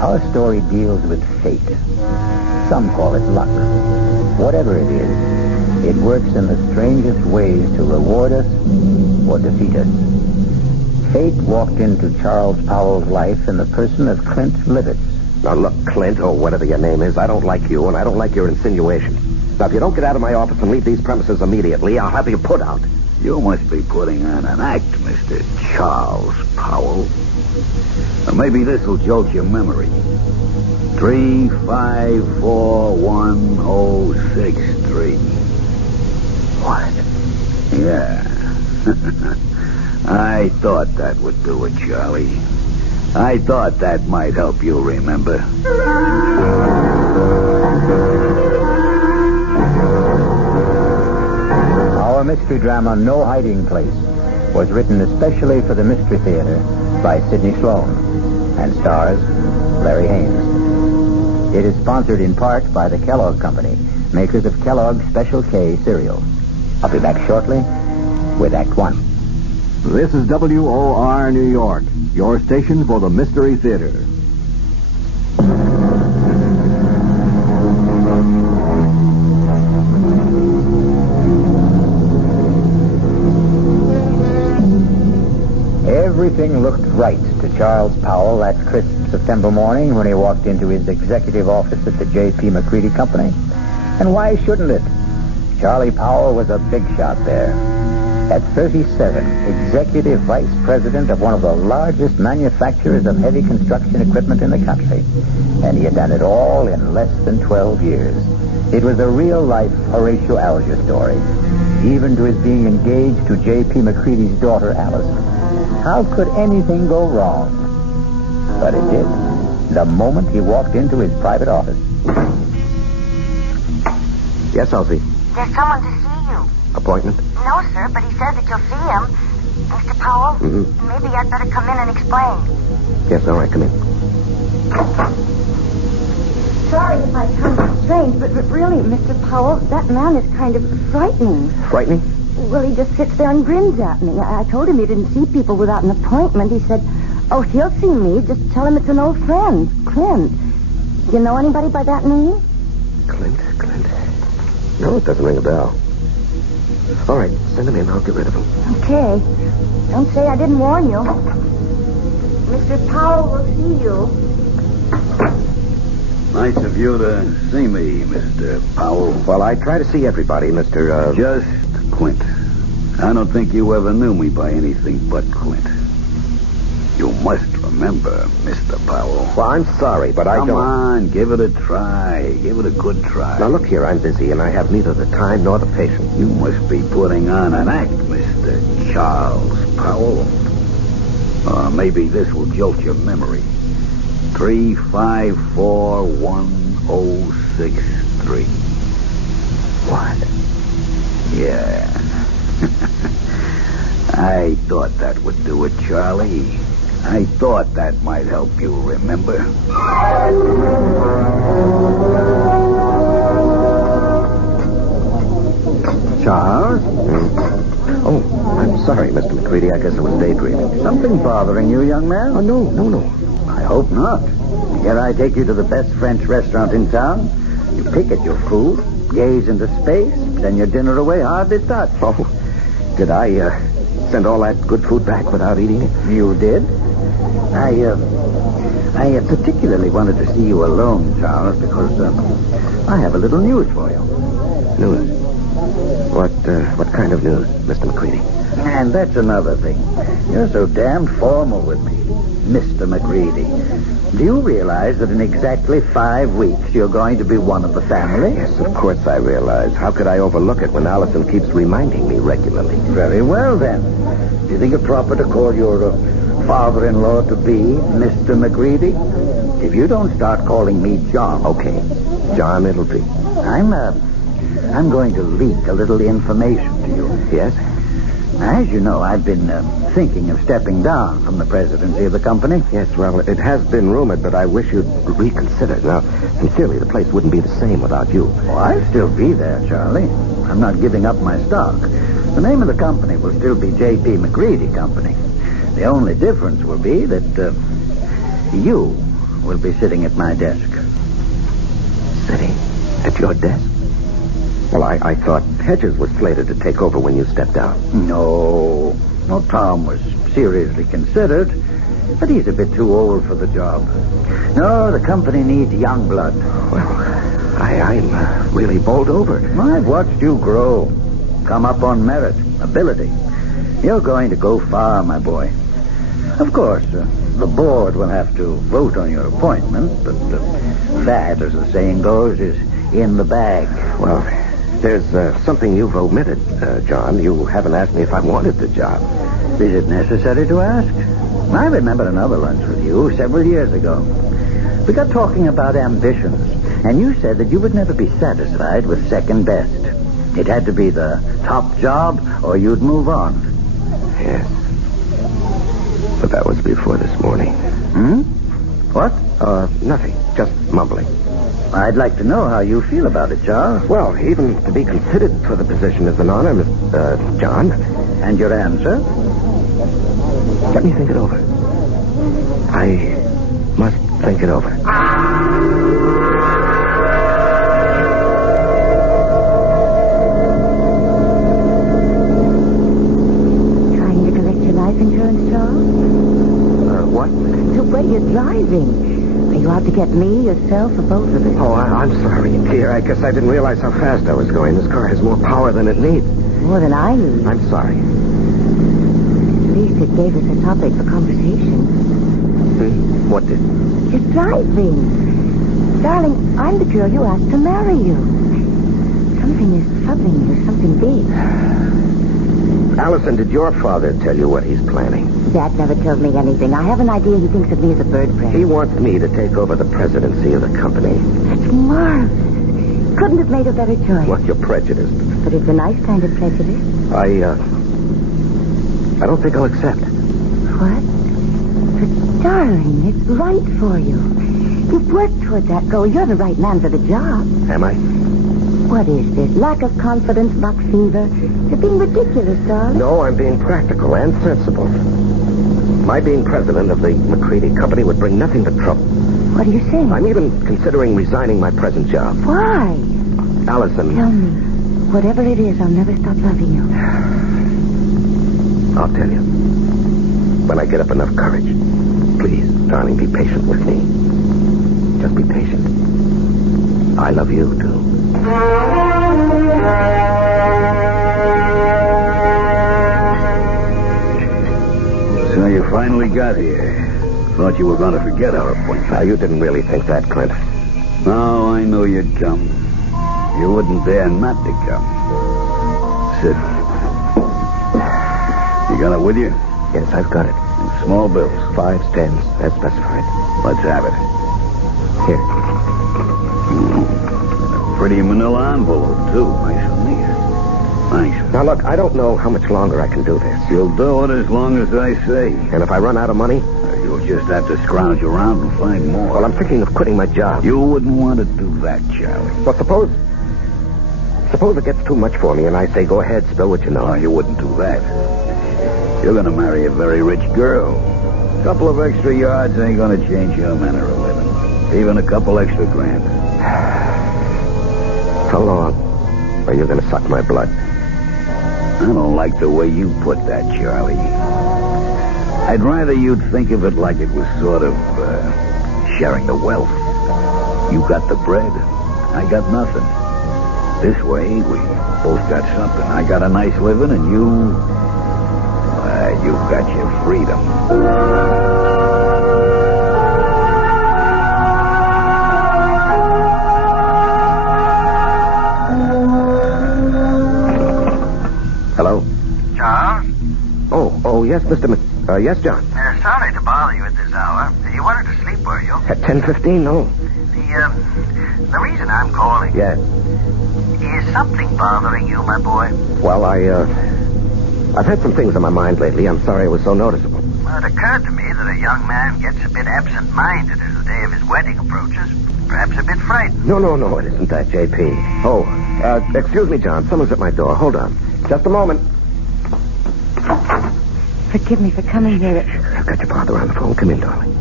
Our story deals with fate. Some call it luck. Whatever it is, it works in the strangest ways to reward us or defeat us. Fate walked into Charles Powell's life in the person of Clint Livitz. Now look, Clint, or whatever your name is, I don't like you, and I don't like your insinuation. Now, if you don't get out of my office and leave these premises immediately, I'll have you put out. You must be putting on an act, Mr. Charles Powell. Or maybe this will jolt your memory. 3541063. What? Yeah. I thought that would do it, Charlie. I thought that might help you remember. Our mystery drama, No Hiding Place, was written especially for the Mystery Theater by Sidney Sloan and stars Larry Haynes. It is sponsored in part by the Kellogg Company, makers of Kellogg's Special K cereal. I'll be back shortly with Act One. This is WOR New York, your station for the Mystery Theater. Everything looked right to Charles Powell that crisp September morning when he walked into his executive office at the J.P. McCready Company. And why shouldn't it? Charlie Powell was a big shot there. At 37, executive vice president of one of the largest manufacturers of heavy construction equipment in the country. And he had done it all in less than 12 years. It was a real-life Horatio Alger story, even to his being engaged to J.P. McCready's daughter, Allison. How could anything go wrong? But it did. The moment he walked into his private office. Yes, Elsie. There's someone to see you. Appointment? No, sir, but he says that you'll see him. Mr. Powell? Mm-hmm. Maybe I'd better come in and explain. Yes, all right, come in. Sorry if I sound strange, but really, Mr. Powell, that man is kind of frightening. Frightening? Well, he just sits there and grins at me. I told him he didn't see people without an appointment. He said, oh, he'll see me. Just tell him it's an old friend, Clint. Do you know anybody by that name? Clint. No, it doesn't ring a bell. All right, send him in. I'll get rid of him. Okay. Don't say I didn't warn you. Mr. Powell will see you. Nice of you to see me, Mr. Powell. Well, I try to see everybody, Mr. Just Clint. I don't think you ever knew me by anything but Clint. You must remember, Mr. Powell. Well, I'm sorry, but I don't... Come on, give it a try. Give it a good try. Now, look here, I'm busy, and I have neither the time nor the patience. You must be putting on an act, Mr. Charles Powell. Or maybe this will jolt your memory. 3541063. What? Yeah. I thought that would do it, Charlie. I thought that might help you remember. Charles? Oh, I'm sorry, Mr. McCready. I guess I was daydreaming. Something bothering you, young man? Oh, no. I hope not. Here I take you to the best French restaurant in town. You pick at your food, gaze into space, send your dinner away hardly touched. Oh, did I send all that good food back without eating it? You did? I particularly wanted to see you alone, Charles, because I have a little news for you. News? What kind of news, Mr. McCready? And that's another thing. You're so damned formal with me, Mr. McCready. Do you realize that in exactly 5 weeks you're going to be one of the family? Yes, of course I realize. How could I overlook it when Allison keeps reminding me regularly? Very well, then. Do you think it proper to call your father-in-law to be Mr. McGreedy? If you don't start calling me John... Okay. John, it'll be. I'm going to leak a little information to you. Yes? As you know, I've been thinking of stepping down from the presidency of the company. Yes, well, it has been rumored, but I wish you'd reconsider. Now, sincerely, the place wouldn't be the same without you. Oh, I'll still be there, Charlie. I'm not giving up my stock. The name of the company will still be J.P. McGreedy Company. The only difference will be that you will be sitting at my desk. Sitting at your desk? Well, I thought Hedges was slated to take over when you stepped down. No. Well, Tom was seriously considered, but he's a bit too old for the job. No, the company needs young blood. Well, I'm really bowled over. I've watched you grow. Come up on merit, ability. You're going to go far, my boy. Of course, the board will have to vote on your appointment, but that, as the saying goes, is in the bag. Well, there's something you've omitted, John. You haven't asked me if I wanted the job. Is it necessary to ask? I remember another lunch with you several years ago. We got talking about ambitions, and you said that you would never be satisfied with second best. It had to be the top job, or you'd move on. Yes. But that was before this morning. What? Nothing. Just mumbling. I'd like to know how you feel about it, Charles. Well, even to be considered for the position is an honor, Miss John. And your answer? Let me think it over. I must think it over. Trying to collect your life insurance, Charles? What? So where you're driving. Are you out to get me, yourself, or both of us? Oh, I'm sorry, dear. I guess I didn't realize how fast I was going. This car has more power than it needs. More than I need. I'm sorry. At least it gave us a topic for conversation. What did? You're driving. Darling, I'm the girl you asked to marry you. Something is troubling you, something big. Allison, did your father tell you what he's planning? Dad never told me anything. I have an idea he thinks of me as a bird brain. He wants me to take over the presidency of the company. That's marvelous. Couldn't have made a better choice. Well, you're prejudiced. But it's a nice kind of prejudice. I don't think I'll accept. What? But, darling, it's right for you. You've worked toward that goal. You're the right man for the job. Am I? What is this? Lack of confidence, luck fever? You're being ridiculous, darling. No, I'm being practical and sensible. My being president of the McCready Company would bring nothing but trouble. What are you saying? I'm even considering resigning my present job. Why? Allison. Tell me. Whatever it is, I'll never stop loving you. I'll tell you. When I get up enough courage. Please, darling, be patient with me. Just be patient. I love you, too. So you finally got here. Thought you were going to forget our appointment. Now, you didn't really think that, Clint. No, I knew you'd come. You wouldn't dare not to come. Sit. You got it with you? Yes, I've got it. In small bills. 5s, 10s, as specified. Let's have it. Here. A pretty manila envelope, too. Nice and neat. Thanks. Now, look, I don't know how much longer I can do this. You'll do it as long as I say. And if I run out of money? You'll just have to scrounge around and find more. Well, I'm thinking of quitting my job. You wouldn't want to do that, Charlie. Well, suppose it gets too much for me and I say, go ahead, spill what you know. No, you wouldn't do that. You're going to marry a very rich girl. A couple of extra yards ain't going to change your manner of living. Even a couple extra grand. How long are you going to suck my blood? I don't like the way you put that, Charlie. I'd rather you'd think of it like it was sort of sharing the wealth. You got the bread. I got nothing. This way, we both got something. I got a nice living, and you've got your freedom. Yes, yes, John. Sorry to bother you at this hour. You wanted to sleep, were you? At 10:15, no. The reason I'm calling... Yes. Is something bothering you, my boy? Well, I've had some things on my mind lately. I'm sorry it was so noticeable. Well, it occurred to me that a young man gets a bit absent-minded as the day of his wedding approaches. Perhaps a bit frightened. No, it isn't that, J.P. Oh, excuse me, John. Someone's at my door. Hold on. Just a moment. Forgive me for coming here. I've got your father on the phone. Come in, darling.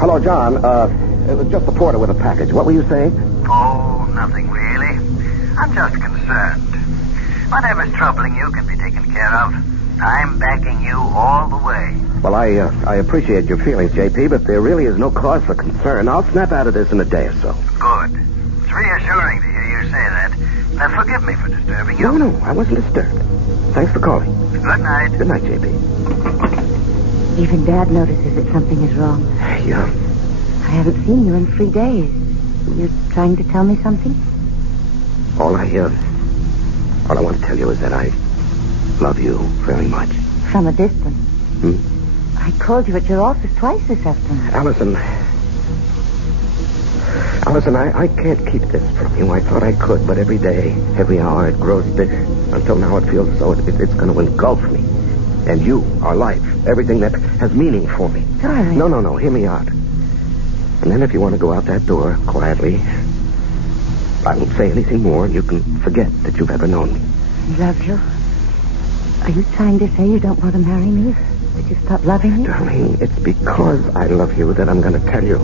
Hello, John. It was just the porter with a package. What were you saying? Oh, nothing really. I'm just concerned. Whatever's troubling you can be taken care of. I'm backing you all the way. Well, I appreciate your feelings, J.P., but there really is no cause for concern. I'll snap out of this in a day or so. Good. It's reassuring to hear you say that. Now, forgive me for disturbing you. No, I wasn't disturbed. Thanks for calling. Good night. Good night, J.P. Even Dad notices that something is wrong. Yeah. I haven't seen you in 3 days. You trying to tell me something? All I want to tell you is that I love you very much. From a distance. I called you at your office twice this afternoon. Allison, I can't keep this from you. I thought I could, but every day, every hour, it grows bigger. Until now it feels as though it's going to engulf me. And you, our life, everything that has meaning for me. Darling. No, hear me out. And then if you want to go out that door quietly, I won't say anything more, and you can forget that you've ever known me. Love you? Are you trying to say you don't want to marry me? Did you stop loving me? Darling, it's because I love you that I'm going to tell you.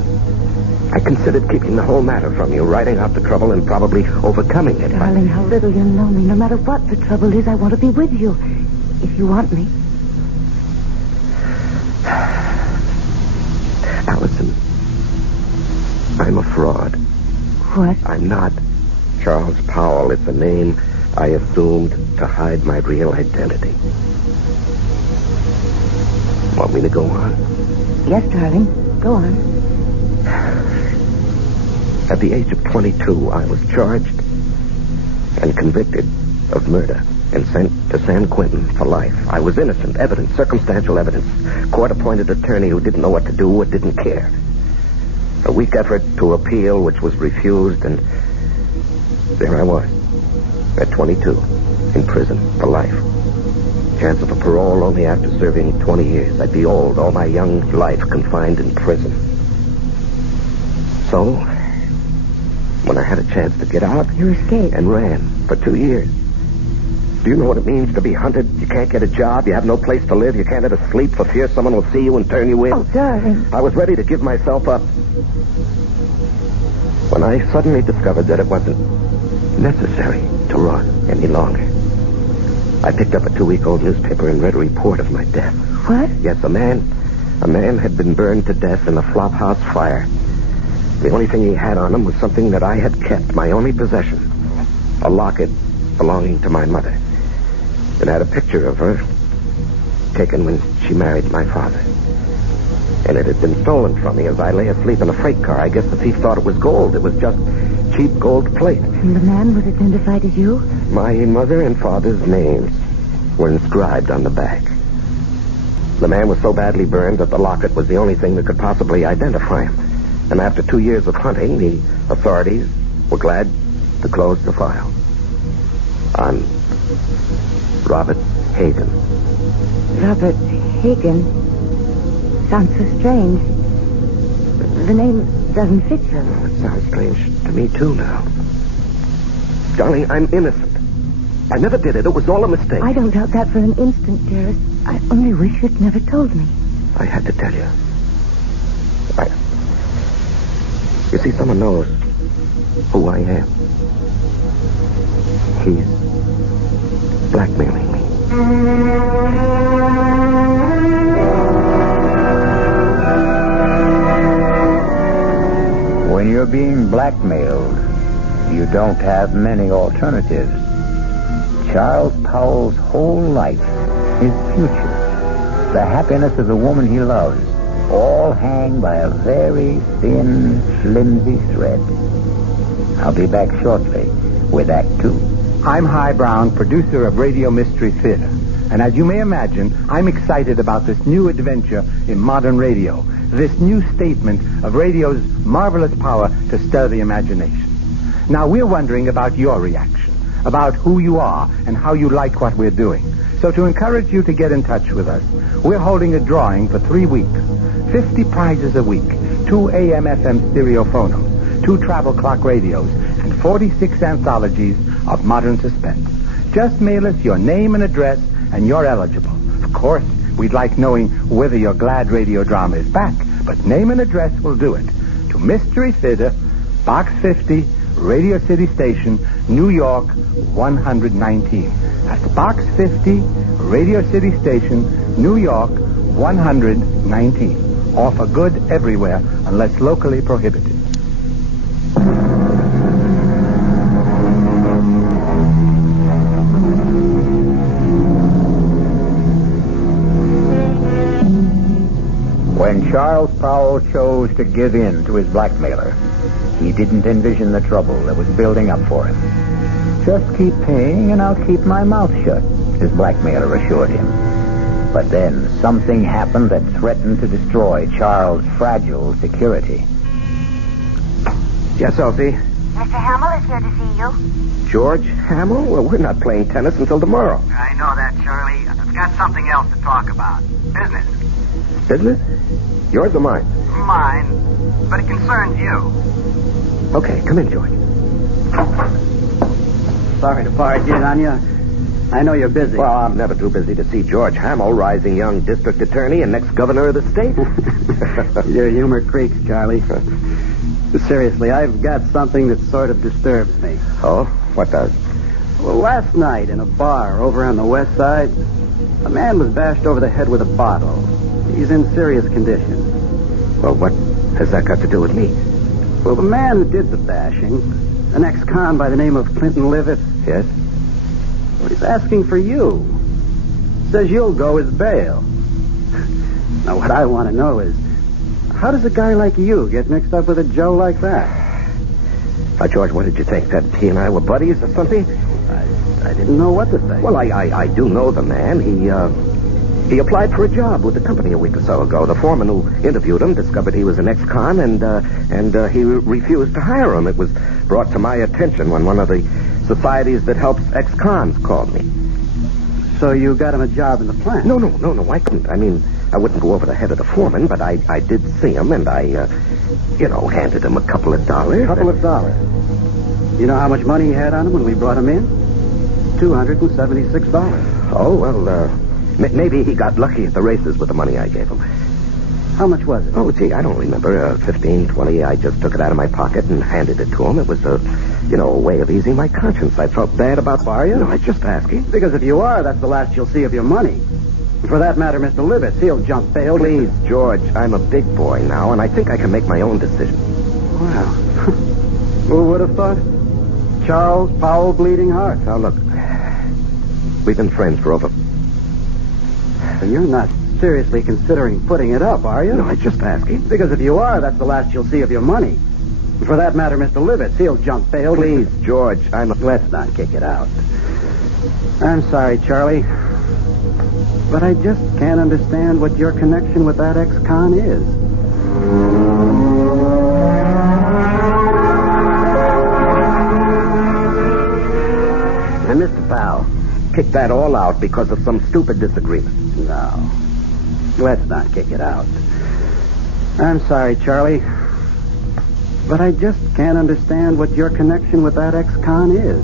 I considered keeping the whole matter from you, writing out the trouble and probably overcoming it. Darling, how little you know me. No matter what the trouble is, I want to be with you. If you want me. Allison, I'm a fraud. What? I'm not. Charles Powell is a name I assumed to hide my real identity. Want me to go on? Yes, darling. Go on. At the age of 22, I was charged and convicted of murder and sent to San Quentin for life. I was innocent, evidence, circumstantial evidence. Court-appointed attorney who didn't know what to do or didn't care. A weak effort to appeal, which was refused, and there I was, at 22, in prison for life. Chance of a parole only after serving 20 years. I'd be old, all my young life confined in prison. So, when I had a chance to get out... You escaped. And ran for 2 years. Do you know what it means to be hunted? You can't get a job, you have no place to live, you can't ever sleep for fear someone will see you and turn you in. Oh, darling. I was ready to give myself up. When I suddenly discovered that it wasn't necessary to run any longer. I picked up a 2-week-old newspaper and read a report of my death. What? Yes, a man had been burned to death in a flophouse fire. The only thing he had on him was something that I had kept, my only possession. A locket belonging to my mother. It had a picture of her taken when she married my father. And it had been stolen from me as I lay asleep in a freight car. I guess the thief thought it was gold. It was just cheap gold plate. And the man was identified as you? My mother and father's names were inscribed on the back. The man was so badly burned that the locket was the only thing that could possibly identify him. And after 2 years of hunting, the authorities were glad to close the file. I'm Robert Hagen. Robert Hagen? Sounds so strange. The name doesn't fit you. Oh, it sounds strange to me, too, now. Darling, I'm innocent. I never did it. It was all a mistake. I don't doubt that for an instant, dearest. I only wish you'd never told me. I had to tell you. You see, someone knows who I am. He's blackmailing me. When you're being blackmailed, you don't have many alternatives. Charles Powell's whole life, his future, the happiness of the woman he loves, all hang by a very thin, flimsy thread. I'll be back shortly with Act 2. I'm Hi Brown, producer of Radio Mystery Theater. And as you may imagine, I'm excited about this new adventure in modern radio, this new statement of radio's marvelous power to stir the imagination. Now, we're wondering about your reaction, about who you are and how you like what we're doing. So to encourage you to get in touch with us, we're holding a drawing for 3 weeks. 50 prizes a week, 2 AM/FM stereophonos, 2 travel clock radios, and 46 anthologies of modern suspense. Just mail us your name and address, and you're eligible. Of course, we'd like knowing whether your glad radio drama is back, but name and address will do it. To Mystery Theater, Box 50, Radio City Station, New York, 119. That's Box 50, Radio City Station, New York, 119. Or for good everywhere, unless locally prohibited. When Charles Powell chose to give in to his blackmailer, he didn't envision the trouble that was building up for him. Just keep paying and I'll keep my mouth shut, his blackmailer assured him. But then something happened that threatened to destroy Charles' fragile security. Yes, Elsie? Mr. Hamill is here to see you. George Hamill? Well, we're not playing tennis until tomorrow. I know that, Charlie. I've got something else to talk about. Business. Business? Yours or mine? Mine. But it concerns you. Okay, come in, George. Sorry to barge in on you. I know you're busy. Well, I'm never too busy to see George Hamill, rising young district attorney and next governor of the state. Your humor creaks, Charlie. Seriously, I've got something that sort of disturbs me. Oh? What does? Well, last night in a bar over on the west side, a man was bashed over the head with a bottle. He's in serious condition. Well, what has that got to do with me? Well, the man who did the bashing, an ex-con by the name of Clinton Livett. Yes? Well, he's asking for you. Says you'll go as bail. Now, what I want to know is, how does a guy like you get mixed up with a Joe like that? George, what did you think? That he and I were buddies or something? I didn't know what to think. Well, I do know the man. He applied for a job with the company a week or so ago. The foreman who interviewed him discovered he was an ex-con, and he refused to hire him. It was brought to my attention when one of the societies that helps ex-cons called me. So you got him a job in the plant? No, I couldn't. I mean, I wouldn't go over the head of the foreman, but I did see him, and I handed him a couple of dollars. A couple of dollars? You know how much money he had on him when we brought him in? $276. Oh, well, maybe he got lucky at the races with the money I gave him. How much was it? Oh, gee, I don't remember. 15, 20. I just took it out of my pocket and handed it to him. It was a way of easing my conscience. I felt bad about borrowing. No, I just asking. Because if you are, that's the last you'll see of your money. For that matter, Mr. Livett, he'll jump bail. Please, George, I'm a big boy now, and I think I can make my own decision. Wow. Who would have thought? Charles Powell Bleeding Heart. Now, look, we've been friends for over... So you're not seriously considering putting it up, are you? No, I'm just asking. Because if you are, that's the last you'll see of your money. For that matter, Mr. Livett, he'll jump bail. Please, George, Let's not kick it out. I'm sorry, Charlie. But I just can't understand what your connection with that ex-con is. And Mr. Powell kicked that all out because of some stupid disagreement. No. Let's not kick it out. I'm sorry, Charlie. But I just can't understand what your connection with that ex-con is.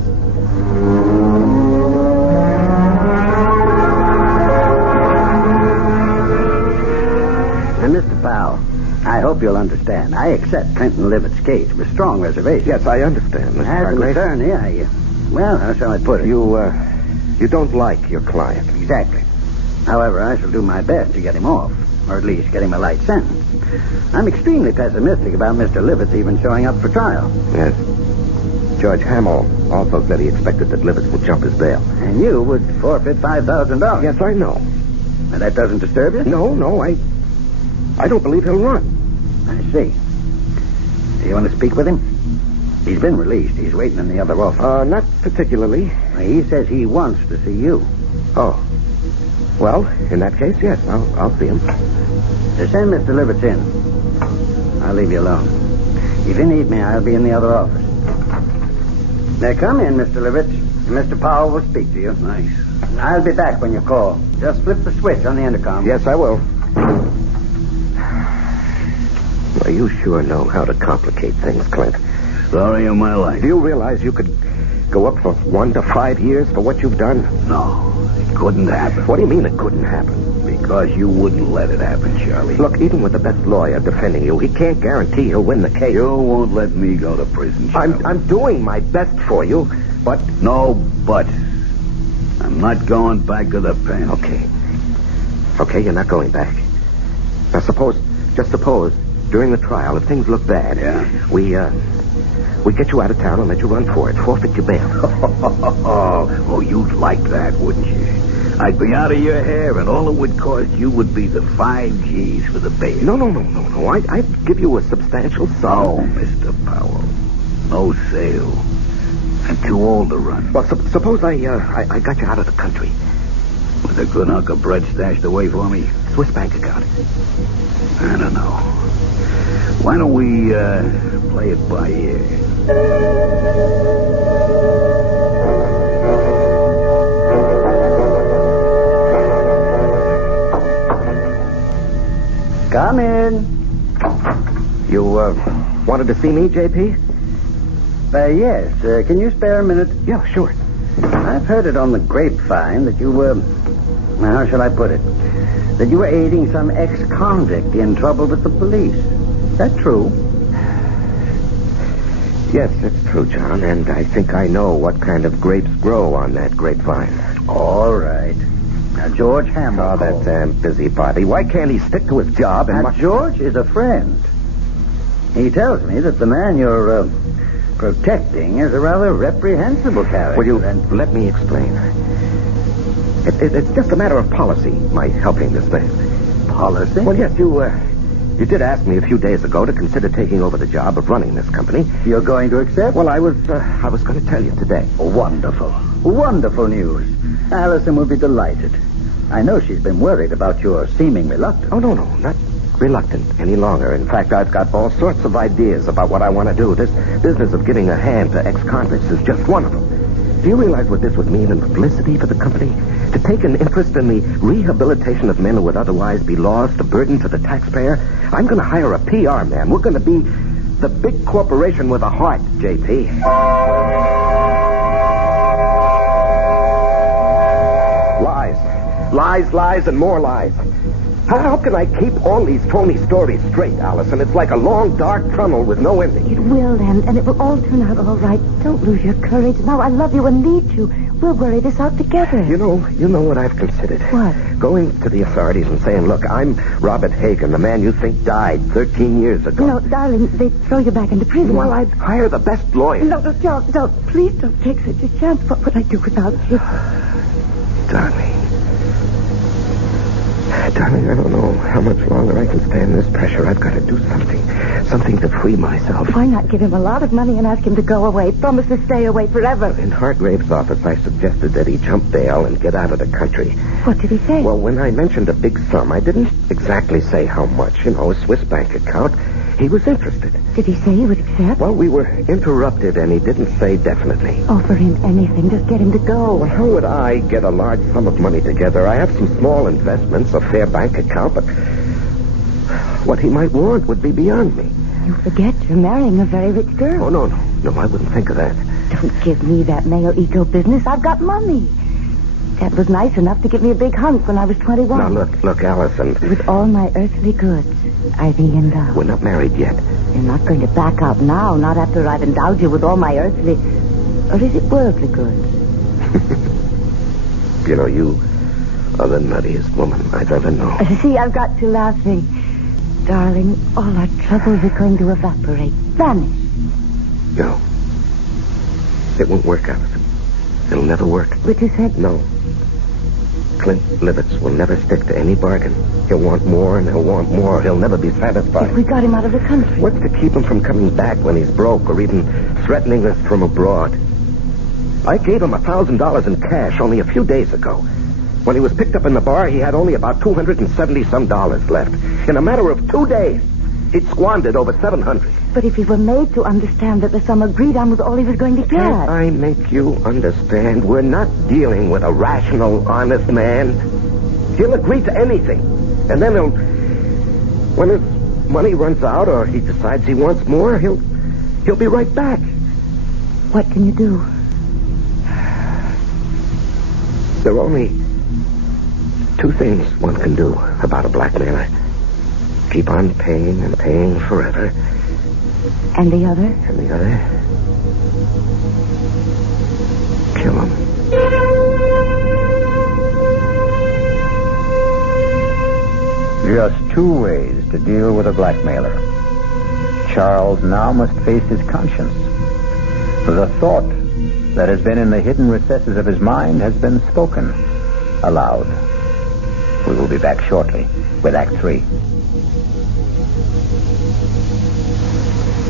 And Mr. Powell, I hope you'll understand. I accept Clinton Livett's case with strong reservations. Yes, I understand, Mr. As an attorney, well, how shall I put it? You don't like your client. Exactly. However, I shall do my best to get him off, or at least get him a light sentence. I'm extremely pessimistic about Mr. Livett even showing up for trial. Yes. Judge Hamill also said he expected that Livett would jump his bail. And you would forfeit $5,000. Yes, I know. And that doesn't disturb you? No, I don't believe he'll run. I see. Do you want to speak with him? He's been released. He's waiting in the other office. Not particularly. He says he wants to see you. Oh. Well, in that case, yes, I'll see him. Send Mr. Livitz in. I'll leave you alone. If you need me, I'll be in the other office. Now, come in, Mr. Livitz. Mr. Powell will speak to you. Nice. I'll be back when you call. Just flip the switch on the intercom. Yes, I will. Well, you sure know how to complicate things, Clint. Story of my life. Do you realize you could go up from 1 to 5 years for what you've done? No, it couldn't happen. What do you mean it couldn't happen? Because you wouldn't let it happen, Charlie. Look, even with the best lawyer defending you, he can't guarantee he'll win the case. You won't let me go to prison, Charlie. I'm doing my best for you, but... No buts. I'm not going back to the pen. Okay, you're not going back. Now, suppose, during the trial, if things look bad... Yeah? We get you out of town and let you run for it. Forfeit your bail. Oh, you'd like that, wouldn't you? I'd be out of your hair, and all it would cost you would be the 5 G's for the bail. No. I'd give you a substantial sum. Oh, Mr. Powell. No sale. I'm too old to run. Well, suppose I got you out of the country. With a good hunk of bread stashed away for me? Swiss bank account. I don't know. Why don't we play it by ear? Come in. You wanted to see me, J.P.? Yes. Can you spare a minute? Yeah, sure. I've heard it on the grapevine that you were... how shall I put it? That you were aiding some ex-convict in trouble with the police. Is that true? Yes, it's true, John, and I think I know what kind of grapes grow on that grapevine. All right. Now, George Hamill. Oh, that damn busybody. Why can't he stick to his job and... Now, George is a friend. He tells me that the man you're protecting is a rather reprehensible character. Will you let me explain? It's just a matter of policy, my helping this man. Policy? Well, yes, you did ask me a few days ago to consider taking over the job of running this company. You're going to accept? Well, I was going to tell you today. Wonderful. Wonderful news. Allison will be delighted. I know she's been worried about your seeming reluctance. Oh, no, not reluctant any longer. In fact, I've got all sorts of ideas about what I want to do. This business of giving a hand to ex-convicts is just one of them. Do you realize what this would mean in publicity for the company? To take an interest in the rehabilitation of men who would otherwise be lost, a burden to the taxpayer? I'm going to hire a PR man. We're going to be the big corporation with a heart, J.P. Lies, and more lies. How can I keep all these phony stories straight, Allison? It's like a long, dark tunnel with no ending. It will end, and it will all turn out all right. Don't lose your courage. Now, I love you and need you. We'll worry this out together. You know what I've considered. What? Going to the authorities and saying, look, I'm Robert Hagen, the man you think died 13 years ago. No, darling, they'd throw you back into prison. Well, I'd hire the best lawyer. No, don't. Please don't take such a chance. What would I do without you? Darling, I don't know how much longer I can stand this pressure. I've got to do something to free myself. Why not give him a lot of money and ask him to go away? Promise to stay away forever. In Hargrave's office, I suggested that he jump bail and get out of the country. What did he say? Well, when I mentioned a big sum, I didn't exactly say how much. A Swiss bank account. He was interested. Did he say he would accept? Well, we were interrupted, and he didn't say definitely. Offer him anything. Just get him to go. Well, how would I get a large sum of money together? I have some small investments, a fair bank account, but what he might want would be beyond me. You forget you're marrying a very rich girl. Oh, no, I wouldn't think of that. Don't give me that male ego business. I've got money. Dad was nice enough to give me a big hunk when I was 21. Now, look, Allison. With all my earthly goods, I've endowed. We're not married yet. You're not going to back out now, not after I've endowed you with all my earthly... Or is it worldly goods? You are the nuttiest woman I've ever known. See, I've got you laughing. Darling, all our troubles are going to evaporate. Vanish. No. It won't work, Allison. It'll never work. But you said... No. Clint Livitz will never stick to any bargain. He'll want more and he'll want more. He'll never be satisfied. If we got him out of the country. What's to keep him from coming back when he's broke or even threatening us from abroad? I gave him $1,000 in cash only a few days ago. When he was picked up in the bar, he had only about $270-some left. In a matter of 2 days, he'd squandered over $700. But if he were made to understand that the sum agreed on was all he was going to get. Can't I make you understand? We're not dealing with a rational, honest man. He'll agree to anything. And then when his money runs out or he decides he wants more, he'll be right back. What can you do? There are only 2 things one can do about a blackmailer. Keep on paying and paying forever. And the other? And the other? Kill him. Just 2 ways to deal with a blackmailer. Charles now must face his conscience. The thought that has been in the hidden recesses of his mind has been spoken aloud. We will be back shortly with Act 3.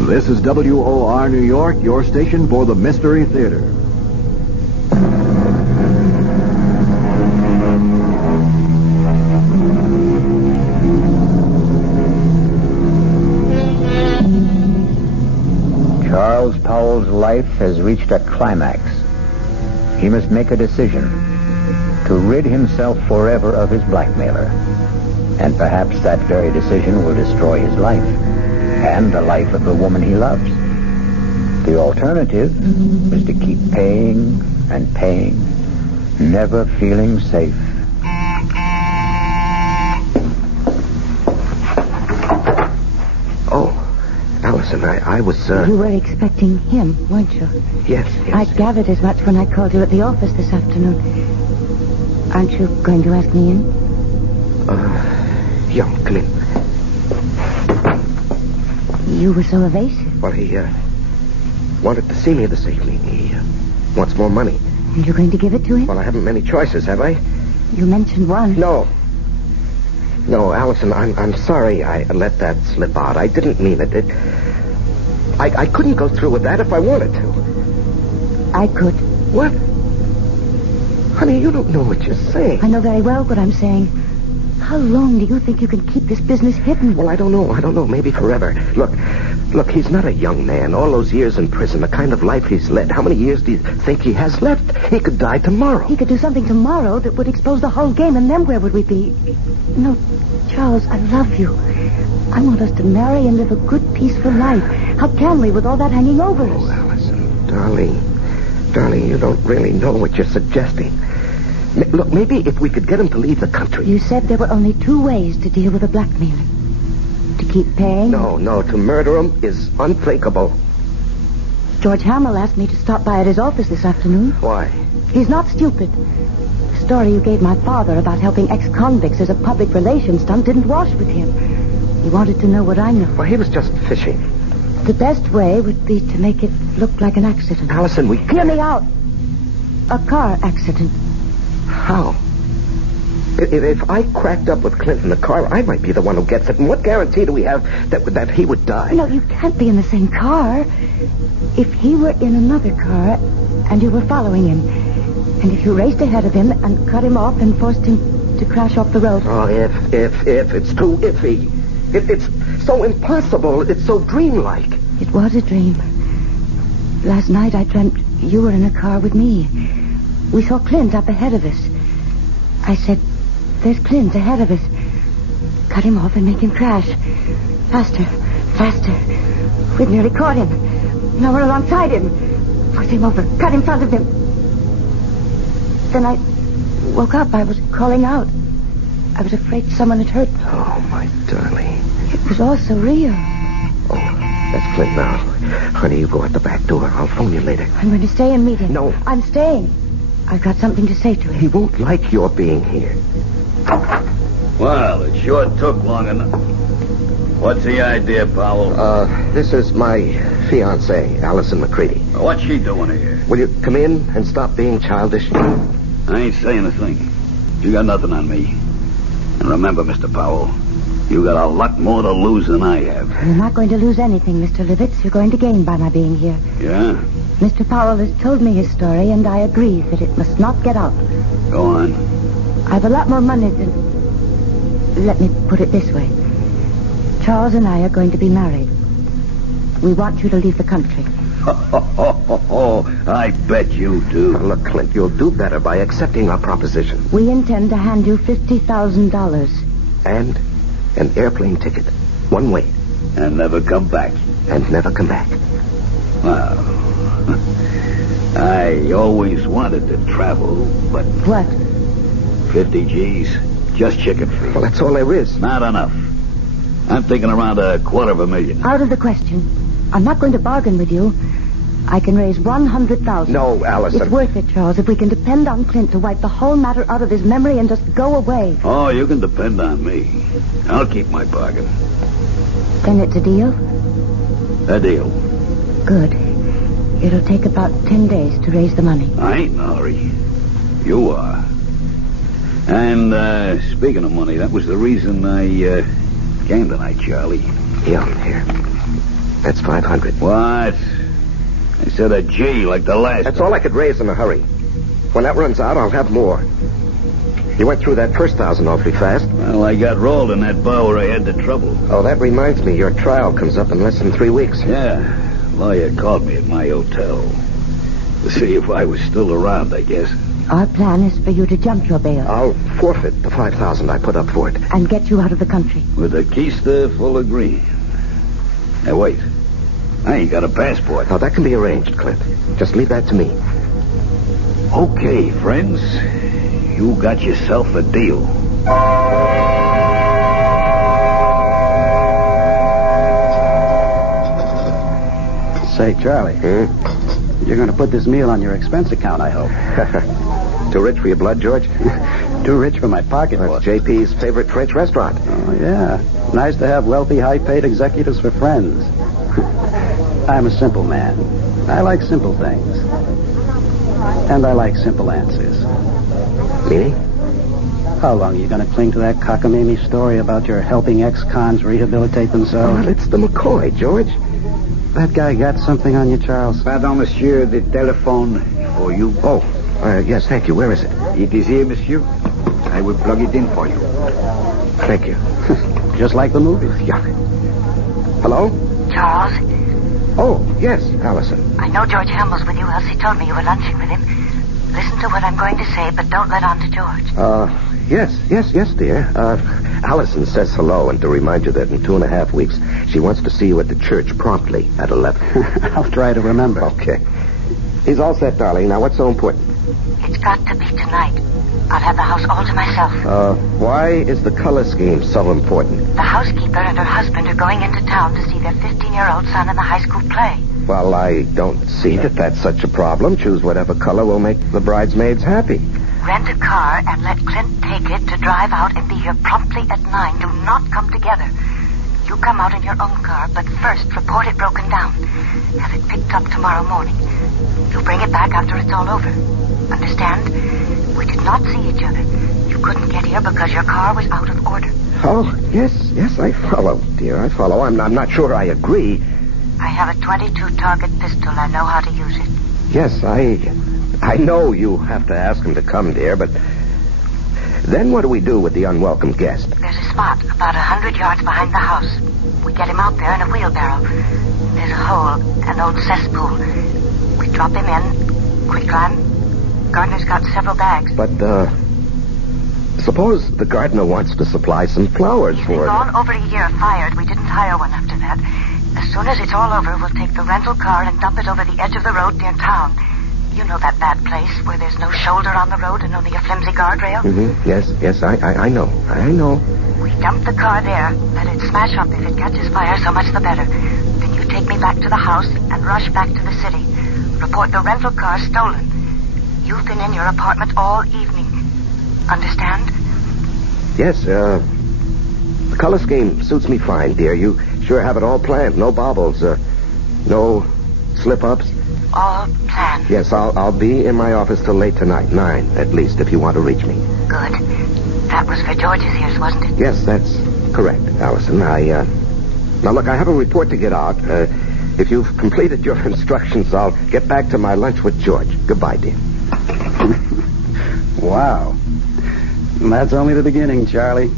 This is WOR New York, your station for the Mystery Theater. Charles Powell's life has reached a climax. He must make a decision to rid himself forever of his blackmailer. And perhaps that very decision will destroy his life and the life of the woman he loves. The alternative is to keep paying and paying, never feeling safe. Oh, Allison, I was, You were expecting him, weren't you? Yes. I gathered as much when I called you at the office this afternoon. Aren't you going to ask me in? Yeah, come in. You were so evasive. Well, he, wanted to see me this evening. He, wants more money. And you're going to give it to him? Well, I haven't many choices, have I? You mentioned one. No, Allison, I'm sorry I let that slip out. I didn't mean it. I couldn't go through with that if I wanted to. I could. What? Honey, you don't know what you're saying. I know very well what I'm saying. How long do you think you can keep this business hidden? Well, I don't know. Maybe forever. Look, he's not a young man. All those years in prison, the kind of life he's led. How many years do you think he has left? He could die tomorrow. He could do something tomorrow that would expose the whole game, and then where would we be? No, Charles, I love you. I want us to marry and live a good, peaceful life. How can we with all that hanging over us? Oh, Allison, darling, you don't really know what you're suggesting. Look, maybe if we could get him to leave the country. You said there were only 2 ways to deal with a blackmailer. To keep paying? No, to murder him is unthinkable. George Hamill asked me to stop by at his office this afternoon. Why? He's not stupid. The story you gave my father about helping ex-convicts as a public relations stunt didn't wash with him. He wanted to know what I know. Well, he was just fishing. The best way would be to make it look like an accident. Allison, we... Hear me out. A car accident. How? If I cracked up with Clint in the car, I might be the one who gets it. And what guarantee do we have that he would die? No, you can't be in the same car. If he were in another car and you were following him, and if you raced ahead of him and cut him off and forced him to crash off the road. Oh, if. It's too iffy. It's so impossible. It's so dreamlike. It was a dream. Last night I dreamt you were in a car with me. We saw Clint up ahead of us. I said, there's Clint ahead of us. Cut him off and make him crash. Faster. We've nearly caught him. Now we're alongside him. Force him over. Cut in front of him. Then I woke up. I was calling out. I was afraid someone had hurt me. Oh, my darling. It was all so real. Oh, that's Clint now. Honey, you go out the back door. I'll phone you later. I'm going to stay and meet him. No. I'm staying. I've got something to say to him. He won't like your being here. Well, it sure took long enough. What's the idea, Powell? This is my fiancée, Allison McCready. What's she doing here? Will you come in and stop being childish? I ain't saying a thing. You got nothing on me. And remember, Mr. Powell, you got a lot more to lose than I have. You're not going to lose anything, Mr. Livitz. You're going to gain by my being here. Yeah? Mr. Powell has told me his story, and I agree that it must not get out. Go on. I've a lot more money than... Let me put it this way. Charles and I are going to be married. We want you to leave the country. I bet you do. Look, Clint, you'll do better by accepting our proposition. We intend to hand you $50,000. And an airplane ticket. One way. And never come back. And never come back. Well, I always wanted to travel, but... What? 50 G's. Just chicken feed. Well, that's all there is. Not enough. I'm thinking around $250,000. Out of the question. I'm not going to bargain with you. I can raise $100,000. No, Allison. It's worth it, Charles, if we can depend on Clint to wipe the whole matter out of his memory and just go away. Oh, you can depend on me. I'll keep my bargain. Then it's a deal? A deal. Good. It'll take about 10 days to raise the money. I ain't in a hurry. You are. And, speaking of money, that was the reason I, came tonight, Charlie. Yeah, here. That's $500. What? I said a G like the last That's time. all I could raise in a hurry. When that runs out, I'll have more. You went through that first 1,000 awfully fast. Well, I got rolled in that bar where I had the trouble. Oh, that reminds me. Your trial comes up in less than 3 weeks. Yeah. Lawyer called me at my hotel to see if I was still around, I guess. Our plan is for you to jump your bail. I'll forfeit the $5,000 I put up for it. And get you out of the country. With a keister full of green. Now, wait. I ain't got a passport. Now, that can be arranged, Clint. Just leave that to me. Okay, friends. You got yourself a deal. Say, Charlie. You're going to put this meal on your expense account, I hope. Too rich for your blood, George? Too rich for my pocketbook. That's JP's favorite French restaurant. Oh, yeah. Nice to have wealthy, high-paid executives for friends. I'm a simple man. I like simple things. And I like simple answers. Meaning? How long are you going to cling to that cockamamie story about your helping ex-cons rehabilitate themselves? Well, it's the McCoy, George. That guy got something on you, Charles? Pardon, monsieur, the telephone for you. Oh, yes, thank you. Where is it? It is here, monsieur. I will plug it in for you. Thank you. Just like the movies. Yeah. Hello? Charles? Oh, yes, Allison. I know George Helm's with you. Elsie told me you were lunching with him. Listen to what I'm going to say, but don't let on to George. Yes, dear. Allison says hello, and to remind you that in 2.5 weeks, she wants to see you at the church promptly at 11. I'll try to remember. Okay. He's all set, darling. Now, what's so important? It's got to be tonight. I'll have the house all to myself. Why is the color scheme so important? The housekeeper and her husband are going into town to see their 15-year-old son in the high school play. Well, I don't see that that's such a problem. Choose whatever color will make the bridesmaids happy. Rent a car and let Clint take it to drive out and be here promptly at 9. Do not come together. You come out in your own car, but first report it broken down. Have it picked up tomorrow morning. You'll bring it back after it's all over. Understand? We did not see each other. You couldn't get here because your car was out of order. Oh, yes, I follow, dear. I follow. I'm not sure I agree. I have a .22 target pistol. I know how to use it. Yes, I know you have to ask him to come, dear, but then what do we do with the unwelcome guest? There's a spot about 100 yards behind the house. We get him out there in a wheelbarrow. There's a hole, an old cesspool. We drop him in, quicklime. Gardner's got several bags. But, suppose the gardener wants to supply some flowers for We've it. gone over a year fired. We didn't hire one after that. As soon as it's all over, we'll take the rental car and dump it over the edge of the road near town. You know that bad place where there's no shoulder on the road and only a flimsy guardrail? Mm-hmm. Yes, I know. We dump the car there, let it smash up. If it catches fire, so much the better. Then you take me back to the house and rush back to the city. Report the rental car stolen. You've been in your apartment all evening. Understand? Yes, the color scheme suits me fine, dear. You sure have it all planned. No bobbles, no slip-ups. all planned? Yes, I'll be in my office till late tonight, 9 at least, if you want to reach me. Good. That was for George's ears, wasn't it? Yes, that's correct, Allison. Now, look, I have a report to get out. If you've completed your instructions, I'll get back to my lunch with George. Goodbye, dear. Wow. That's only the beginning, Charlie.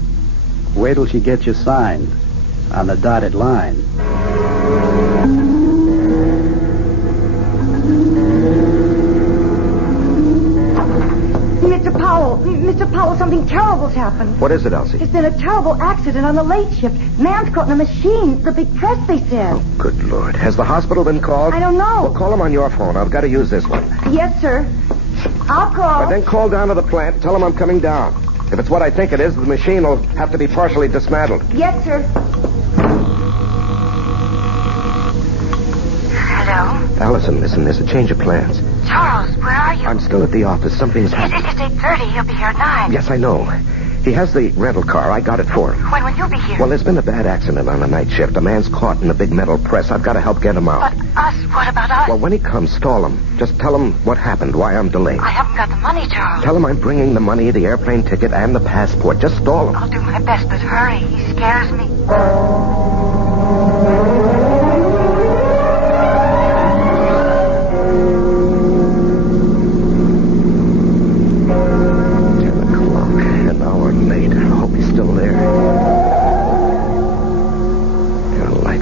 Wait till she gets you signed on the dotted line. Mr. Powell, something terrible's happened. What is it, Elsie? There's been a terrible accident on the late shift. Man's caught in a machine. The big press, they said. Oh, good Lord. Has the hospital been called? I don't know. Well, call them on your phone. I've got to use this one. Yes, sir. I'll call. Then call down to the plant. Tell them I'm coming down. If it's what I think it is, the machine will have to be partially dismantled. Yes, sir. Hello? Allison, listen, there's a change of plans. Charles, where are you? I'm still at the office. Something's happened. It's 8:30. He'll be here at 9. Yes, I know. He has the rental car. I got it for him. When will you be here? Well, there's been a bad accident on the night shift. A man's caught in a big metal press. I've got to help get him out. But us? What about us? Well, when he comes, stall him. Just tell him what happened, why I'm delayed. I haven't got the money, Charles. Tell him I'm bringing the money, the airplane ticket, and the passport. Just stall him. I'll do my best, but hurry. He scares me.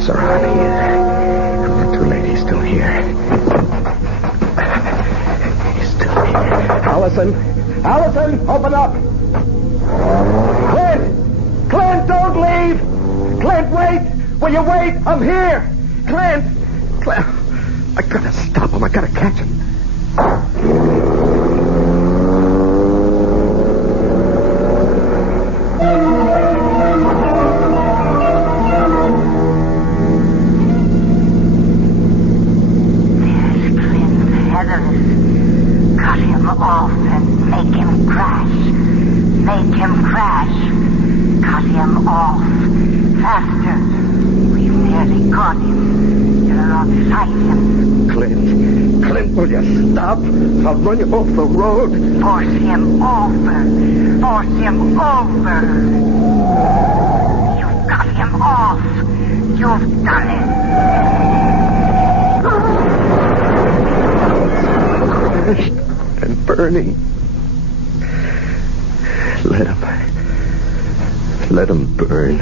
Are on here. Not too late. He's still here. He's still here. Allison! Allison! Open up! Clint! Clint, don't leave! Clint, wait! Will you wait? I'm here! Clint! Clint! I gotta stop him. I gotta catch him. Stop. I'll run you off the road. Force him over. Force him over. You've got him off. You've done it. Crushed and burning. Let him burn.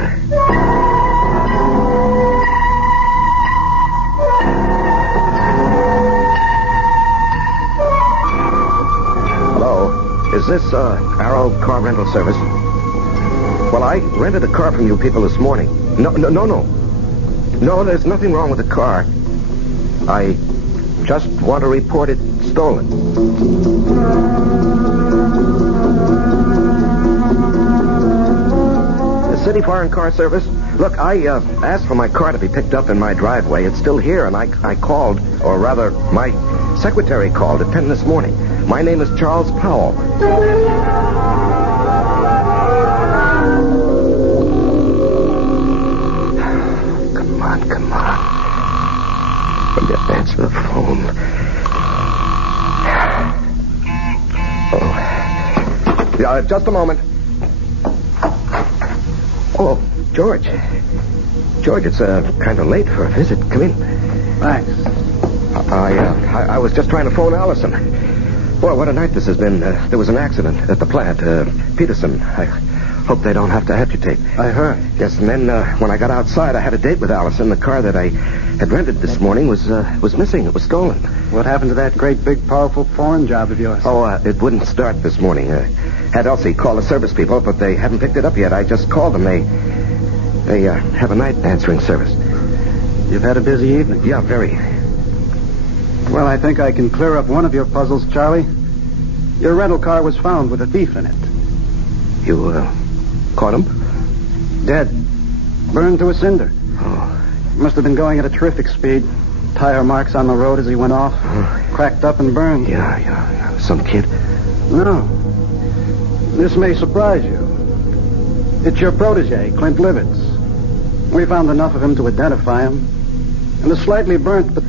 Is this, Arrow Car Rental Service? Well, I rented a car from you people this morning. No. No, there's nothing wrong with the car. I just want to report it stolen. The City Foreign Car Service? Look, I asked for my car to be picked up in my driveway. It's still here, and I called, or rather, my secretary called at 10 this morning. My name is Charles Powell. Come on. Will you answer the phone? Oh. Just a moment. Oh, George. George, it's kind of late for a visit. Come in. Thanks. I was just trying to phone Allison. Boy, what a night this has been. There was an accident at the plant. Peterson. I hope they don't have to amputate. I heard. Yes, and then when I got outside, I had a date with Allison. The car that I had rented this morning was missing. It was stolen. What happened to that great, big, powerful foreign job of yours? Oh, it wouldn't start this morning. Had Elsie call the service people, but they haven't picked it up yet. I just called them. They have a night answering service. You've had a busy evening. Yeah, very. Well, I think I can clear up one of your puzzles, Charlie. Your rental car was found with a thief in it. You, caught him? Dead. Burned to a cinder. Oh. Must have been going at a terrific speed. Tire marks on the road as he went off. Cracked up and burned. Yeah. Some kid? No. This may surprise you. It's your protege, Clint Livitz. We found enough of him to identify him. And a slightly burnt, but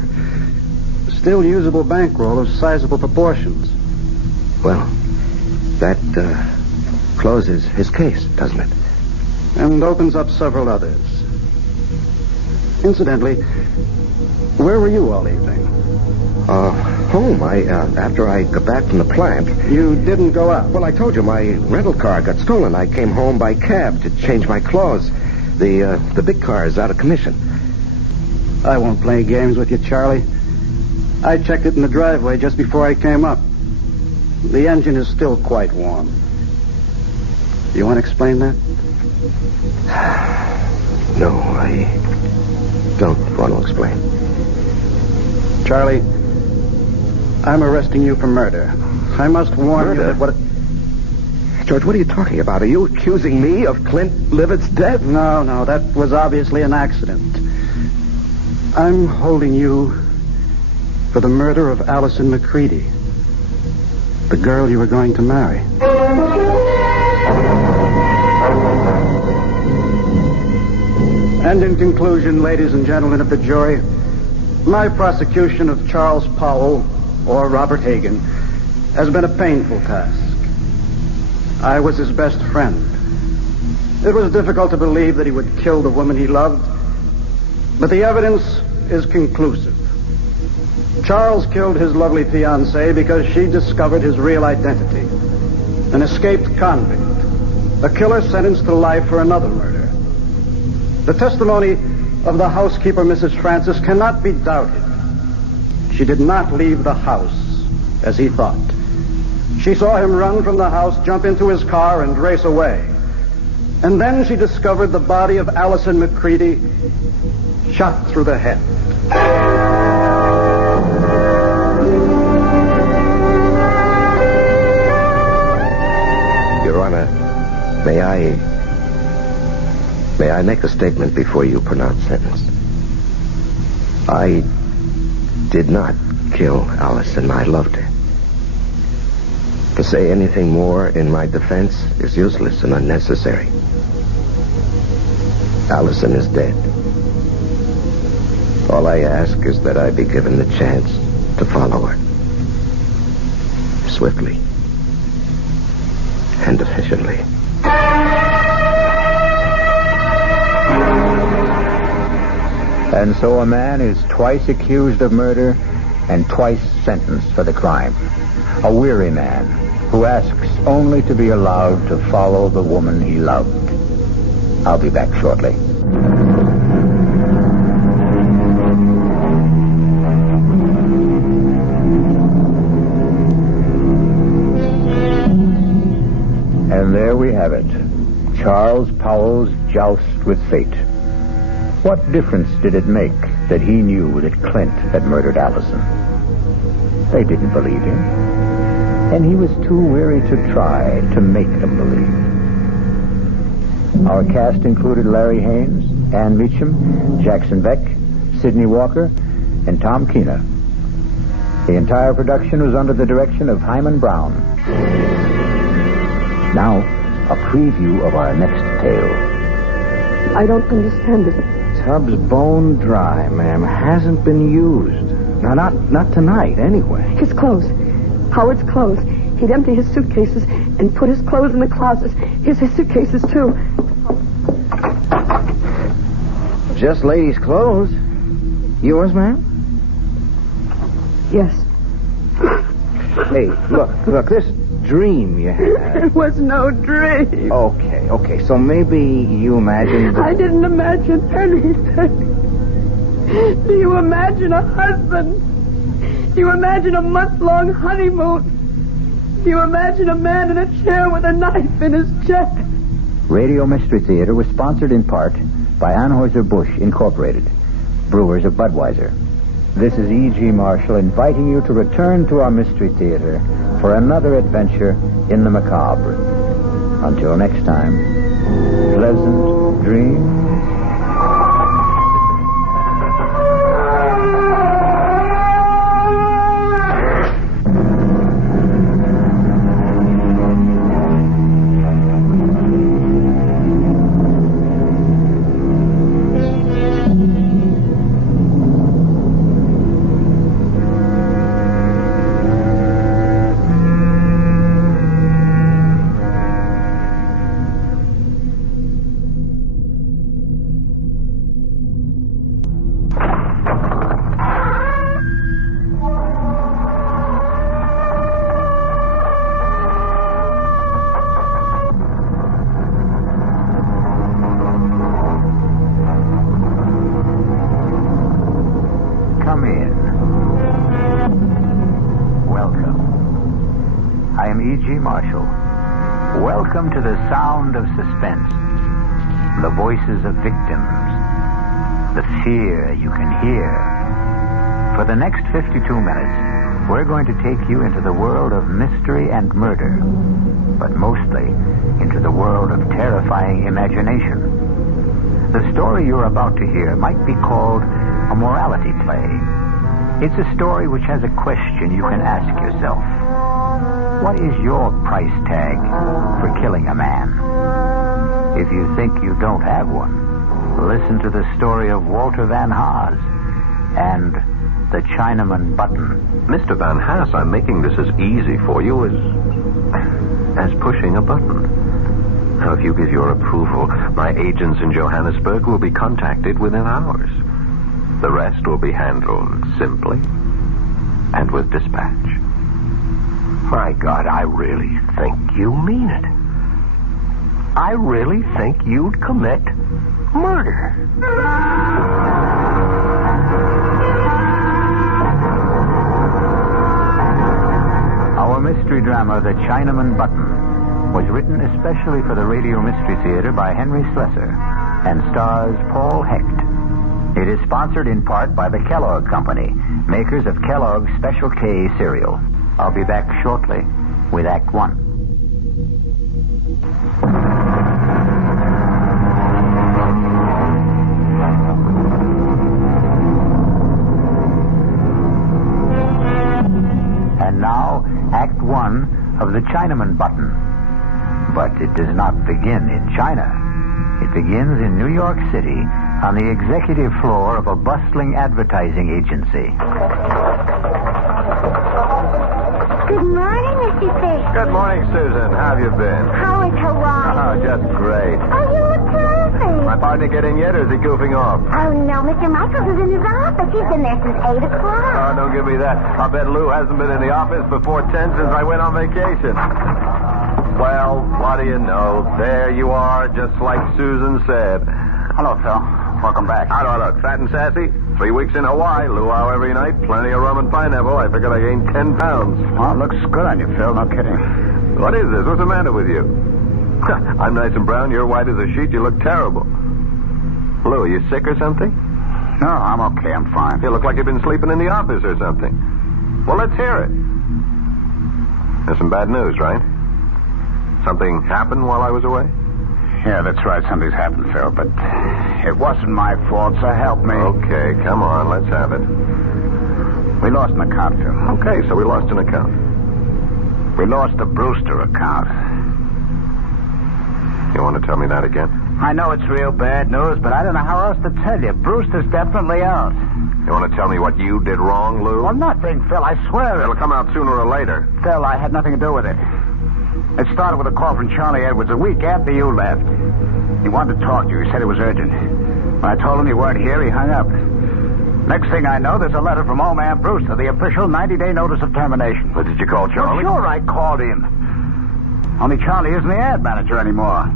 still usable bankroll of sizable proportions. Well, that closes his case, doesn't it? And opens up several others. Incidentally, where were you all evening? Home. After I got back from the plant. You didn't go out? Well, I told you my rental car got stolen. I came home by cab to change my clothes. The big car is out of commission. I won't play games with you, Charlie. I checked it in the driveway just before I came up. The engine is still quite warm. You want to explain that? No, I don't want to explain. Charlie, I'm arresting you for murder. I must warn you that what... George, what are you talking about? Are you accusing me of Clint Livett's death? No, that was obviously an accident. I'm holding you for the murder of Allison McCready, the girl you were going to marry. And in conclusion, ladies and gentlemen of the jury, my prosecution of Charles Powell, or Robert Hagan, has been a painful task. I was his best friend. It was difficult to believe that he would kill the woman he loved, but the evidence is conclusive. Charles killed his lovely fiancée because she discovered his real identity. An escaped convict. A killer sentenced to life for another murder. The testimony of the housekeeper, Mrs. Francis, cannot be doubted. She did not leave the house as he thought. She saw him run from the house, jump into his car, and race away. And then she discovered the body of Allison McCready shot through the head. Your Honor, may I make a statement before you pronounce sentence? I did not kill Allison. I loved her. To say anything more in my defense is useless and unnecessary. Allison is dead. All I ask is that I be given the chance to follow her. Swiftly. And efficiently. And so a man is twice accused of murder and twice sentenced for the crime. A weary man who asks only to be allowed to follow the woman he loved. I'll be back shortly. And there we have it. Charles Powell's joust with fate. What difference did it make that he knew that Clint had murdered Allison? They didn't believe him. And he was too weary to try to make them believe. Our cast included Larry Haynes, Ann Meacham, Jackson Beck, Sidney Walker, and Tom Keena. The entire production was under the direction of Hyman Brown. Now, a preview of our next tale. I don't understand it. Tub's bone dry, ma'am. Hasn't been used. Now, not tonight, anyway. His clothes. Howard's clothes. He'd empty his suitcases and put his clothes in the closets. His suitcases, too. Just ladies' clothes. Yours, ma'am? Yes. Hey, look, this dream you had. It was no dream. Okay, so maybe you imagined... I didn't imagine anything. Do you imagine a husband? Do you imagine a month-long honeymoon? Do you imagine a man in a chair with a knife in his chest? Radio Mystery Theater was sponsored in part by Anheuser-Busch Incorporated, brewers of Budweiser. This is E.G. Marshall inviting you to return to our Mystery Theater for another adventure in the macabre. Until next time, pleasant dreams. come in. Welcome. I am E.G. Marshall. Welcome to the sound of suspense. The voices of victims. The fear you can hear. For the next 52 minutes, we're going to take you into the world of mystery and murder, but mostly into the world of terrifying imagination. The story you're about to hear might be called a morality play. It's a story which has a question you can ask yourself. What is your price tag for killing a man? If you think you don't have one, listen to the story of Walter Van Haas and the Chinaman Button. Mr. Van Haas, I'm making this as easy for you as pushing a button. Now, if you give your approval, my agents in Johannesburg will be contacted within hours. The rest will be handled simply and with dispatch. My God, I really think you mean it. I really think you'd commit murder. Our mystery drama, The Chinaman Button, was written especially for the Radio Mystery Theater by Henry Slessor and stars Paul Hecht. It is sponsored in part by the Kellogg Company, makers of Kellogg's Special K cereal. I'll be back shortly with Act One. And now, Act One of The Chinaman Button. But it does not begin in China. It begins in New York City on the executive floor of a bustling advertising agency. Good morning, Mr. Fish. Good morning, Susan. How have you been? How is Hawaii? Oh, just great. Oh, you look terrific. My partner get in yet, or is he goofing off? Oh, no, Mr. Michaels is in his office. He's been there since 8 o'clock. Oh, don't give me that. I bet Lou hasn't been in the office before 10 since I went on vacation. Well, what do you know? There you are, just like Susan said. Hello, Phil. Welcome back. How do I look? Fat and sassy? 3 weeks in Hawaii. Luau every night. Plenty of rum and pineapple. I figured I gained 10 pounds. Well, it looks good on you, Phil. No kidding. What is this? What's the matter with you? I'm nice and brown. You're white as a sheet. You look terrible. Lou, are you sick or something? No, I'm okay. I'm fine. You look like you've been sleeping in the office or something. Well, let's hear it. There's some bad news, right? Something happened while I was away? Yeah, that's right. Something's happened, Phil, but it wasn't my fault, so help me. Okay, come on. Let's have it. We lost an account, Phil. Okay, so we lost an account. We lost the Brewster account. You want to tell me that again? I know it's real bad news, but I don't know how else to tell you. Brewster's definitely out. You want to tell me what you did wrong, Lou? Well, nothing, Phil. I swear It'll come out sooner or later. Phil, I had nothing to do with it. It started with a call from Charlie Edwards a week after you left. He wanted to talk to you. He said it was urgent. When I told him you weren't here, he hung up. Next thing I know, there's a letter from old man Brewster, the official 90-day notice of termination. But did you call Charlie? Well, sure, I called him. Only Charlie isn't the ad manager anymore.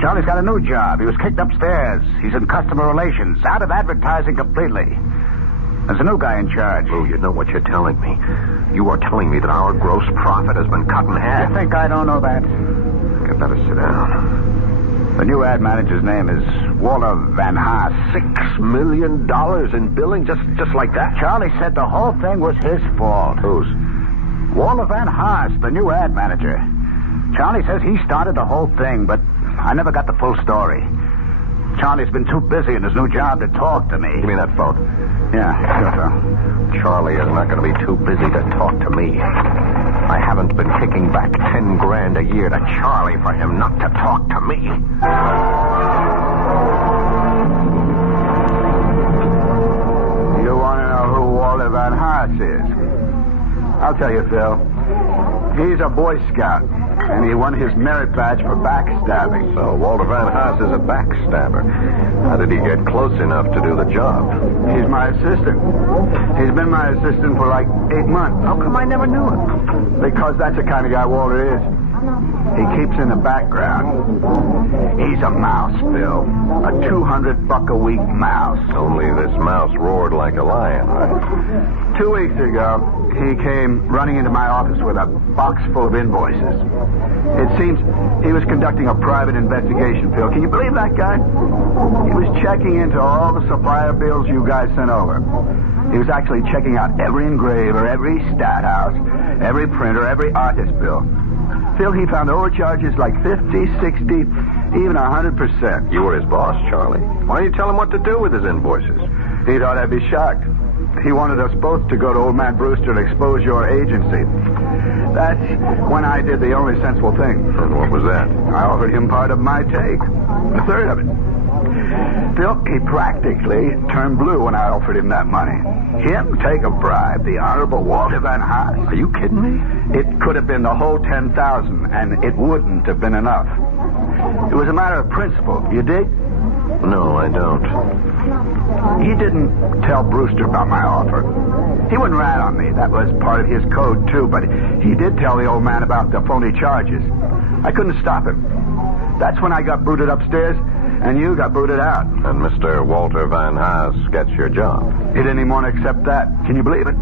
Charlie's got a new job. He was kicked upstairs. He's in customer relations, out of advertising completely. There's a new guy in charge. Lou, you know what you're telling me. You are telling me that our gross profit has been cut in half. You think I don't know that? You better sit down. The new ad manager's name is Walter Van Haas. $6 million in billing just like that? Charlie said the whole thing was his fault. Whose? Walter Van Haas, the new ad manager. Charlie says he started the whole thing, but I never got the full story. Charlie's been too busy in his new job to talk to me. Give me that phone. Yeah, sure, Phil. Charlie is not going to be too busy to talk to me. I haven't been kicking back $10,000 a year to Charlie for him not to talk to me. You want to know who Walter Van Haas is? I'll tell you, Phil. He's a Boy Scout, and he won his merit badge for backstabbing. So Walter Van Haas is a backstabber. How did he get close enough to do the job? He's my assistant. He's been my assistant for like 8 months. How come I never knew it? Because that's the kind of guy Walter is. He keeps in the background. He's a mouse, Phil. A $200 a week mouse. Only this mouse roared like a lion, right? 2 weeks ago, he came running into my office with a box full of invoices. It seems he was conducting a private investigation, Phil. Can you believe that guy? He was checking into all the supplier bills you guys sent over. He was actually checking out every engraver, every stat house, every printer, every artist bill. Phil, he found overcharges like 50, 60, even 100%. You were his boss, Charlie. Why don't you tell him what to do with his invoices? He thought I'd be shocked. He wanted us both to go to old man Brewster and expose your agency. That's when I did the only sensible thing. And what was that? I offered him part of my take. A third of it. Phil, he practically turned blue when I offered him that money. Him take a bribe, the Honorable Walter Van Haas. Are you kidding me? It could have been the whole 10,000, and it wouldn't have been enough. It was a matter of principle. You dig? No, I don't. He didn't tell Brewster about my offer. He wouldn't rat on me. That was part of his code, too. But he did tell the old man about the phony charges. I couldn't stop him. That's when I got booted upstairs, and you got booted out. And Mr. Walter Van Haas gets your job. He didn't even want to accept that. Can you believe it?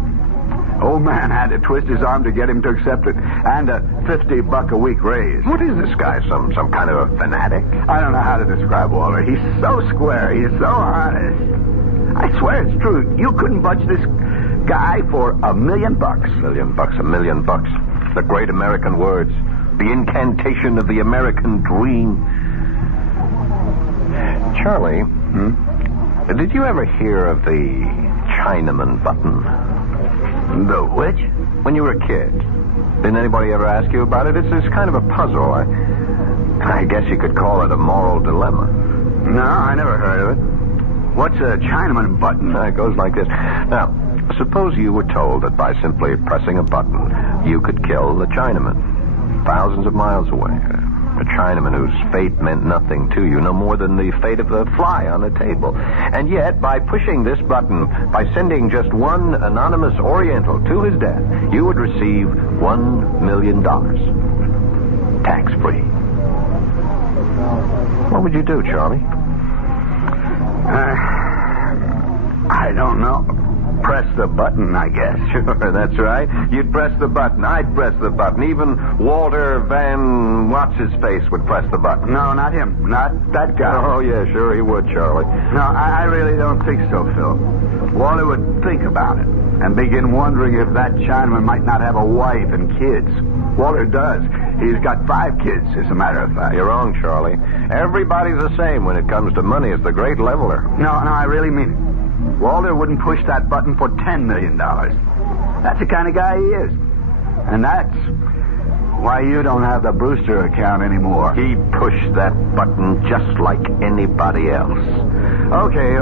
Old man had to twist his arm to get him to accept it. And a $50 a week raise. What is this guy? Some kind of a fanatic? I don't know how to describe Walter. He's so square. He's so honest. I swear it's true. You couldn't budge this guy for $1 million. $1 million. The great American words. The incantation of the American dream. Charlie, did you ever hear of the Chinaman button? The which? When you were a kid. Didn't anybody ever ask you about it? It's kind of a puzzle. I guess you could call it a moral dilemma. No, I never heard of it. What's a Chinaman button? It goes like this. Now, suppose you were told that by simply pressing a button, you could kill the Chinaman, thousands of miles away. A Chinaman whose fate meant nothing to you, no more than the fate of the fly on the table. And yet, by pushing this button, by sending just one anonymous Oriental to his death, you would receive $1 million. Tax-free. What would you do, Charlie? I don't know. Press the button, I guess. Sure, that's right. You'd press the button. I'd press the button. Even Walter Van What's-His-Face would press the button. No, not him. Not that guy. Oh, yeah, sure he would, Charlie. No, I really don't think so, Phil. Walter would think about it and begin wondering if that Chinaman might not have a wife and kids. Walter does. He's got 5 kids, as a matter of fact. You're wrong, Charlie. Everybody's the same when it comes to money. It's the great leveler. No, I really mean it. Walter wouldn't push that button for $10 million. That's the kind of guy he is. And that's why you don't have the Brewster account anymore. He pushed that button just like anybody else. Okay.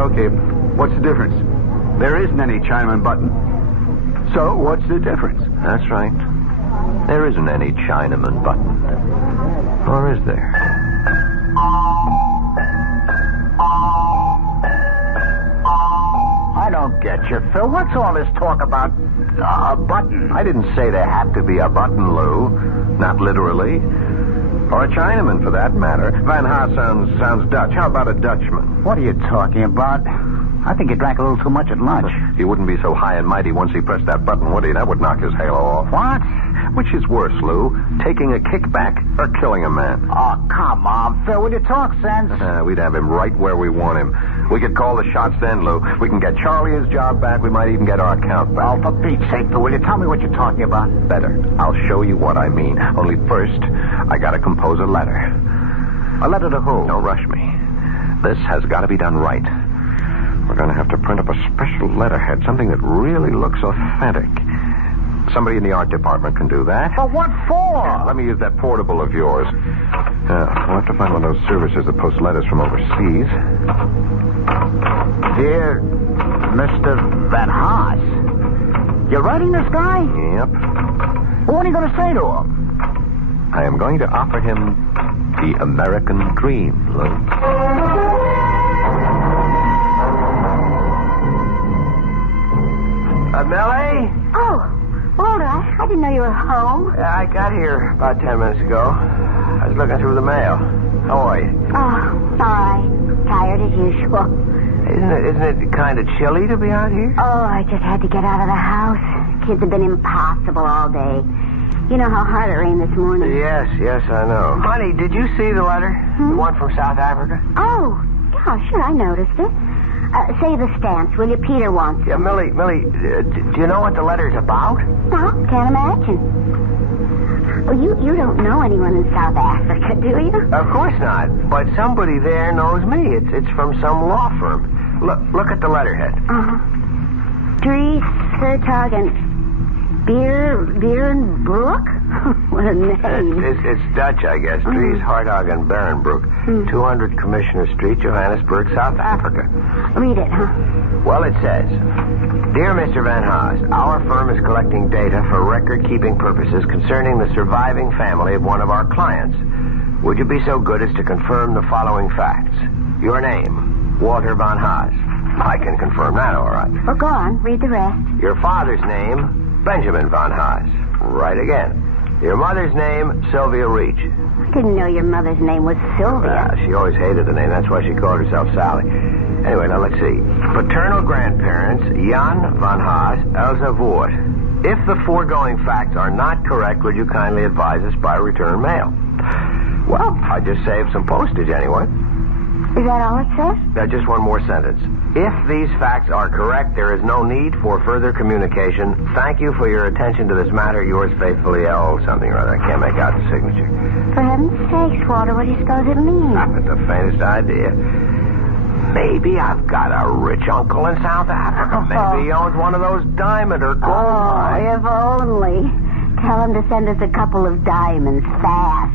What's the difference? There isn't any Chinaman button. So what's the difference? That's right. There isn't any Chinaman button. Or is there? I don't get you, Phil. What's all this talk about a button? I didn't say there had to be a button, Lou. Not literally. Or a Chinaman, for that matter. Van Haas sounds Dutch. How about a Dutchman? What are you talking about? I think he drank a little too much at lunch. He wouldn't be so high and mighty once he pressed that button, would he? That would knock his halo off. What? Which is worse, Lou? Taking a kickback or killing a man? Oh, come on, Phil. Will you talk sense? We'd have him right where we want him. We could call the shots then, Lou. We can get Charlie his job back. We might even get our account back. Oh, for Pete's sake, Phil, will you tell me what you're talking about? Better. I'll show you what I mean. Only first, I gotta compose a letter. A letter to who? Don't rush me. This has got to be done right. We're going to have to print up a special letterhead, something that really looks authentic. Somebody in the art department can do that. But what for? Let me use that portable of yours. We'll have to find one of those services that post letters from overseas. Dear Mr. Van Haas, you're writing this guy? Yep. What are you going to say to him? I am going to offer him the American dream, Lou. Millie? Oh, Walter, I didn't know you were home. Yeah, I got here about 10 minutes ago. I was looking through the mail. How are you? Oh, all right. Tired as usual. Isn't it kind of chilly to be out here? Oh, I just had to get out of the house. Kids have been impossible all day. You know how hard it rained this morning. Yes, I know. Honey, did you see the letter? The one from South Africa? Oh, yeah, sure, I noticed it. Say the stance, will you? Peter wants it. Yeah, Millie, do you know what the letter's about? No, can't imagine. Well, you don't know anyone in South Africa, do you? Of course not. But somebody there knows me. It's from some law firm. Look at the letterhead. Dries Hertog and Berenbroek? What a name. It's Dutch, I guess. Dries Hertog and Berenbroek. 200 Commissioner Street, Johannesburg, South Africa. Read it, huh? Well, it says, Dear Mr. Van Haas, our firm is collecting data for record-keeping purposes concerning the surviving family of one of our clients. Would you be so good as to confirm the following facts? Your name, Walter Van Haas. I can confirm that, all right. Well, go on. Read the rest. Your father's name, Benjamin Van Haas. Right again. Your mother's name, Sylvia Reach. I didn't know your mother's name was Sylvia. She always hated the name. That's why she called herself Sally. Anyway, now let's see. Paternal grandparents, Jan Van Haas, Elsa Voort. If the foregoing facts are not correct, would you kindly advise us by return mail? Well, I just saved some postage anyway. Is that all it says? Just one more sentence. If these facts are correct, there is no need for further communication. Thank you for your attention to this matter. Yours faithfully, L. something or other. I can't make out the signature. For heaven's sakes, Walter, what do you suppose it means? I haven't the faintest idea. Maybe I've got a rich uncle in South Africa. Maybe he owns one of those diamond or gold mines. If only. Tell him to send us a couple of diamonds fast.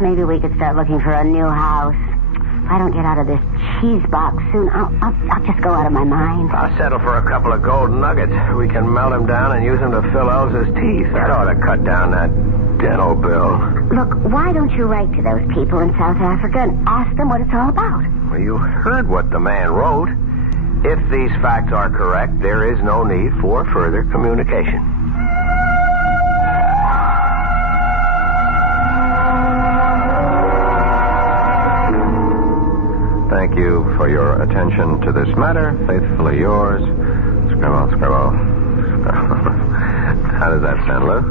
Maybe we could start looking for a new house. If I don't get out of this cheese box soon, I'll just go out of my mind. I'll settle for a couple of golden nuggets. We can melt them down and use them to fill Elsa's teeth. That ought to cut down that dental bill. Look, why don't you write to those people in South Africa and ask them what it's all about? Well, you heard what the man wrote. If these facts are correct, there is no need for further communication. Thank you for your attention to this matter. Faithfully yours, Scribble. How does that sound, Lou?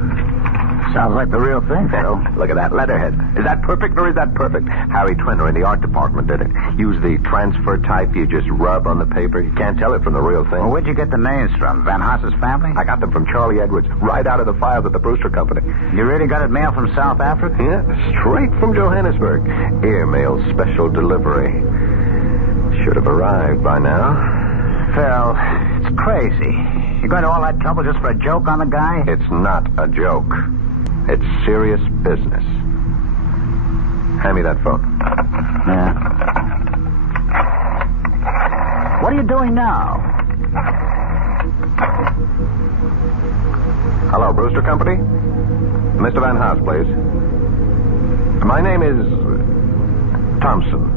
Sounds like the real thing, Phil. Look at that letterhead. Is that perfect or is that perfect? Harry Twinner in the art department did it. Use the transfer type you just rub on the paper. You can't tell it from the real thing. Well, where'd you get the names from? Van Haas's family? I got them from Charlie Edwards, right out of the files at the Brewster Company. You really got it mailed from South Africa? Yeah, straight from Johannesburg. Airmail special delivery. Should have arrived by now. Phil, it's crazy. You're going to all that trouble just for a joke on the guy? It's not a joke. It's serious business. Hand me that phone. Yeah. What are you doing now? Hello, Brewster Company? Mr. Van Haas, please. My name is Thompson.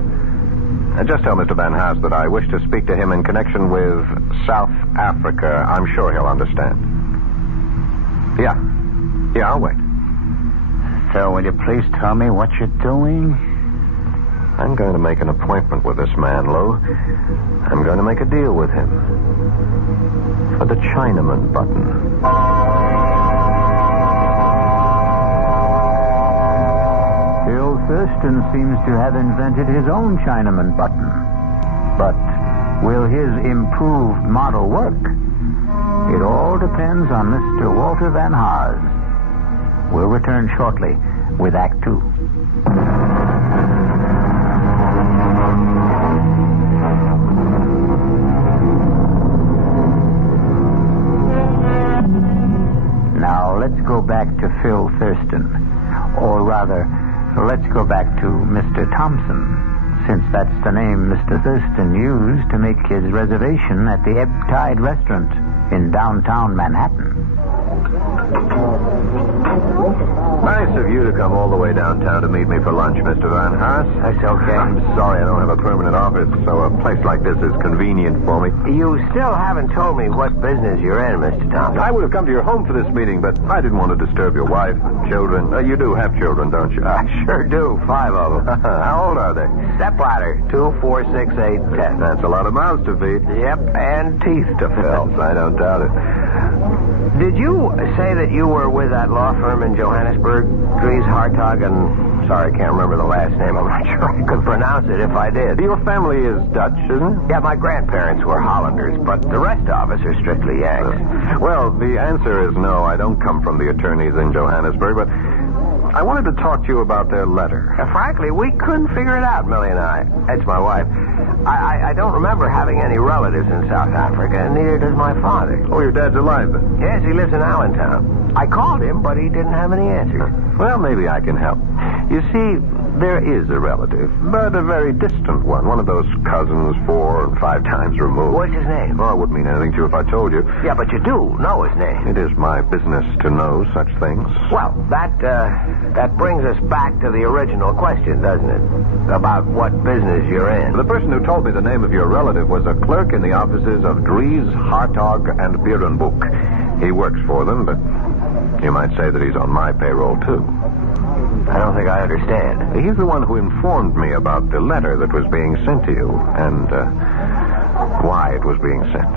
Just tell Mr. Van Haas that I wish to speak to him in connection with South Africa. I'm sure he'll understand. Yeah, I'll wait. So, will you please tell me what you're doing? I'm going to make an appointment with this man, Lou. I'm going to make a deal with him. For the Chinaman button. Phil Thurston seems to have invented his own Chinaman button. But will his improved model work? It all depends on Mr. Walter Van Haas. We'll return shortly with Act 2. Now, let's go back to Phil Thurston. Or rather, let's go back to Mr. Thompson, since that's the name Mr. Thurston used to make his reservation at the Ebb Tide Restaurant in downtown Manhattan. Nice of you to come all the way downtown to meet me for lunch, Mr. Van Haas. That's okay. I'm sorry I don't have a permanent office, so a place like this is convenient for me. You still haven't told me what business you're in, Mr. Thompson. I would have come to your home for this meeting, but I didn't want to disturb your wife and children. You do have children, don't you? I sure do. 5 of them. How old are they? Stepladder. 2, 4, 6, 8, 10. That's a lot of mouths to feed. Yep, and teeth to fill. I don't doubt it. Did you say that you were with that law firm in Johannesburg? Dries Hartog and... Sorry, I can't remember the last name. I'm not sure I could pronounce it if I did. Your family is Dutch, isn't it? Yeah, my grandparents were Hollanders, but the rest of us are strictly Yanks. Well, the answer is no. I don't come from the attorneys in Johannesburg, but I wanted to talk to you about their letter. Frankly, we couldn't figure it out, Millie and I. That's my wife. I don't remember having any relatives in South Africa, and neither does my father. Oh, your dad's alive, then? Yes, he lives in Allentown. I called him, but he didn't have any answers. Well, maybe I can help. You see, there is a relative, but a very distant one of those cousins 4 and 5 times removed. What's his name? Well, it wouldn't mean anything to you if I told you. Yeah, but you do know his name. It is my business to know such things. Well, that brings us back to the original question, doesn't it? About what business you're in. The person who told me the name of your relative was a clerk in the offices of Dries, Hartog, and Berenboek. He works for them, but you might say that he's on my payroll, too. I don't think I understand. He's the one who informed me about the letter that was being sent to you and why it was being sent.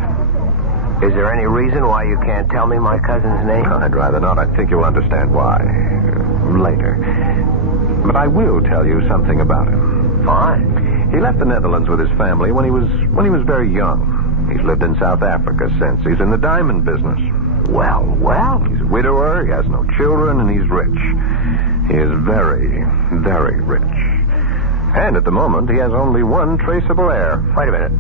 Is there any reason why you can't tell me my cousin's name? I'd rather not. I think you'll understand why later. But I will tell you something about him. Fine. He left the Netherlands with his family when he was very young. He's lived in South Africa since. He's in the diamond business. Well. He's a widower, he has no children, and he's rich. He is very, very rich. And at the moment, he has only one traceable heir. Wait a minute.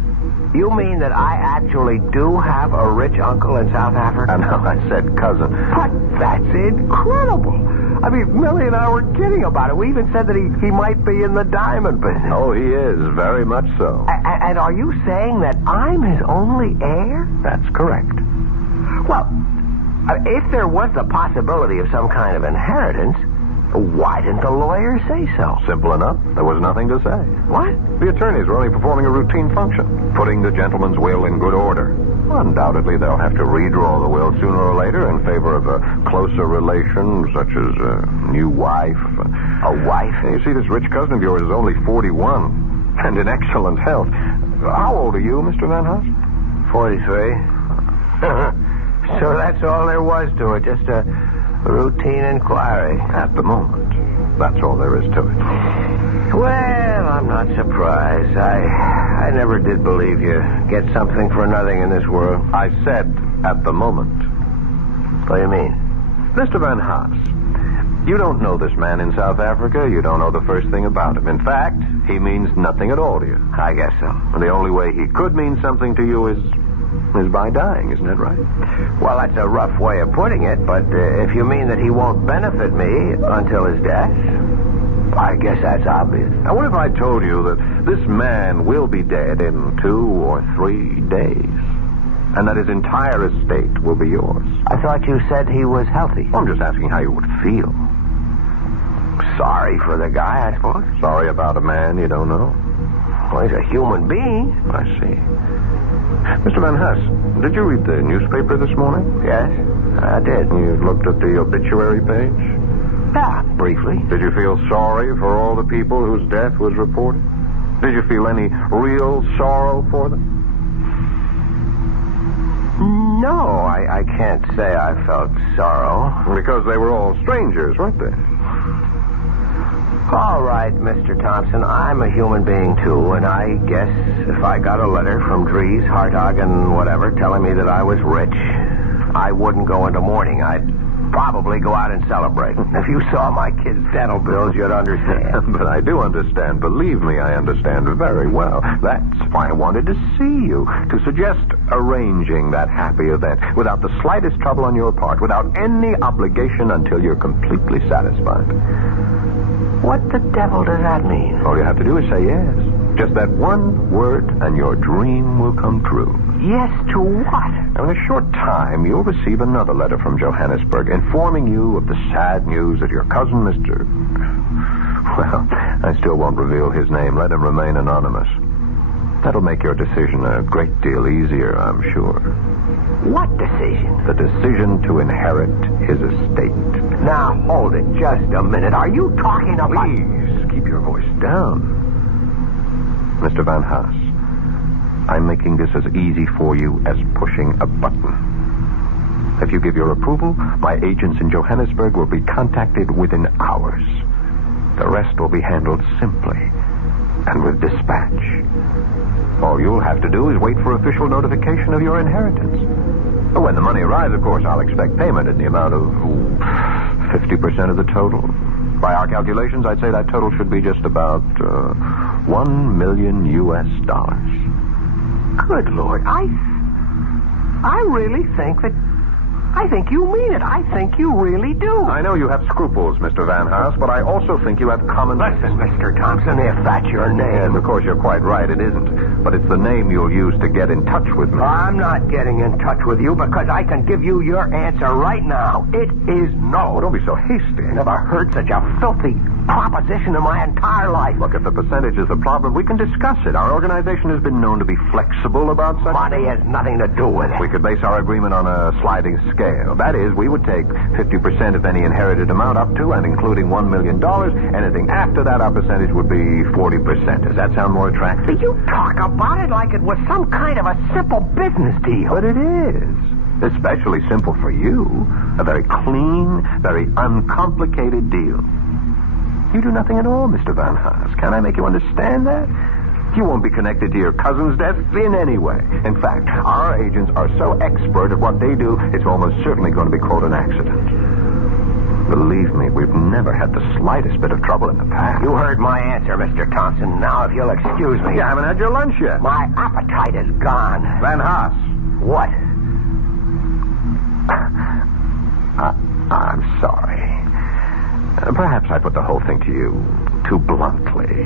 You mean that I actually do have a rich uncle in South Africa? No, I said cousin. But that's incredible. I mean, Millie and I were kidding about it. We even said that he might be in the diamond business. Oh, he is, very much so. And are you saying that I'm his only heir? That's correct. Well, if there was the possibility of some kind of inheritance, why didn't the lawyer say so? Simple enough. There was nothing to say. What? The attorneys were only performing a routine function, putting the gentleman's will in good order. Undoubtedly, they'll have to redraw the will sooner or later in favor of a closer relation, such as a new wife. A wife? You see, this rich cousin of yours is only 41 and in excellent health. How old are you, Mr. Van Haas? 43. So that's all there was to it, just a routine inquiry. At the moment. That's all there is to it. Well, I'm not surprised. I never did believe you get something for nothing in this world. I said at the moment. What do you mean? Mr. Van Haas, you don't know this man in South Africa. You don't know the first thing about him. In fact, he means nothing at all to you. I guess so. And the only way he could mean something to you is by dying, isn't that right? Well, that's a rough way of putting it, but if you mean that he won't benefit me until his death, I guess that's obvious. Now, what if I told you that this man will be dead in 2 or 3 days, and that his entire estate will be yours? I thought you said he was healthy. Well, I'm just asking how you would feel. Sorry for the guy, I suppose. Sorry about a man you don't know? Well, he's a human being. I see. Mr. Van Haas, did you read the newspaper this morning? Yes, I did. You looked at the obituary page? Yeah, briefly. Did you feel sorry for all the people whose death was reported? Did you feel any real sorrow for them? No, I can't say I felt sorrow. Because they were all strangers, weren't they? All right, Mr. Thompson, I'm a human being, too, and I guess if I got a letter from Dries, Hartog, and whatever, telling me that I was rich, I wouldn't go into mourning. I'd probably go out and celebrate. If you saw my kids' dental bills, you'd understand. But I do understand. Believe me, I understand very well. That's why I wanted to see you, to suggest arranging that happy event without the slightest trouble on your part, without any obligation until you're completely satisfied. What the devil does that mean? All you have to do is say yes. Just that one word, and your dream will come true. Yes to what? Now, in a short time, you'll receive another letter from Johannesburg informing you of the sad news that your cousin, Mr. Well, I still won't reveal his name. Let him remain anonymous. That'll make your decision a great deal easier, I'm sure. What decision? The decision to inherit his estate. Now, hold it just a minute. Are you talking about... Please, keep your voice down. Mr. Van Haas, I'm making this as easy for you as pushing a button. If you give your approval, my agents in Johannesburg will be contacted within hours. The rest will be handled simply and with dispatch. All you'll have to do is wait for official notification of your inheritance. When the money arrives, of course, I'll expect payment in the amount of 50% of the total. By our calculations, I'd say that total should be just about $1 million. Good Lord, I really think that... I think you mean it. I think you really do. I know you have scruples, Mr. Van Haas, but I also think you have common... Listen, Mr. Thompson, if that's your name... Yes, of course, you're quite right. It isn't. But it's the name you'll use to get in touch with me. I'm not getting in touch with you because I can give you your answer right now. It is no. Oh, don't be so hasty. I never heard such a filthy proposition in my entire life. Look, if the percentage is a problem, we can discuss it. Our organization has been known to be flexible about such... Money has nothing to do with it. We could base our agreement on a sliding scale. That is, we would take 50% of any inherited amount up to and including $1 million. Anything after that, our percentage would be 40%. Does that sound more attractive? You talk about it like it was some kind of a simple business deal. But it is. Especially simple for you. A very clean, very uncomplicated deal. You do nothing at all, Mr. Van Haas. Can I make you understand that? You won't be connected to your cousin's death in any way. In fact, our agents are so expert at what they do, it's almost certainly going to be called an accident. Believe me, we've never had the slightest bit of trouble in the past. You heard my answer, Mr. Thompson. Now, if you'll excuse me... You haven't had your lunch yet. My appetite is gone. Van Haas. What? I'm sorry. Perhaps I put the whole thing to you too bluntly.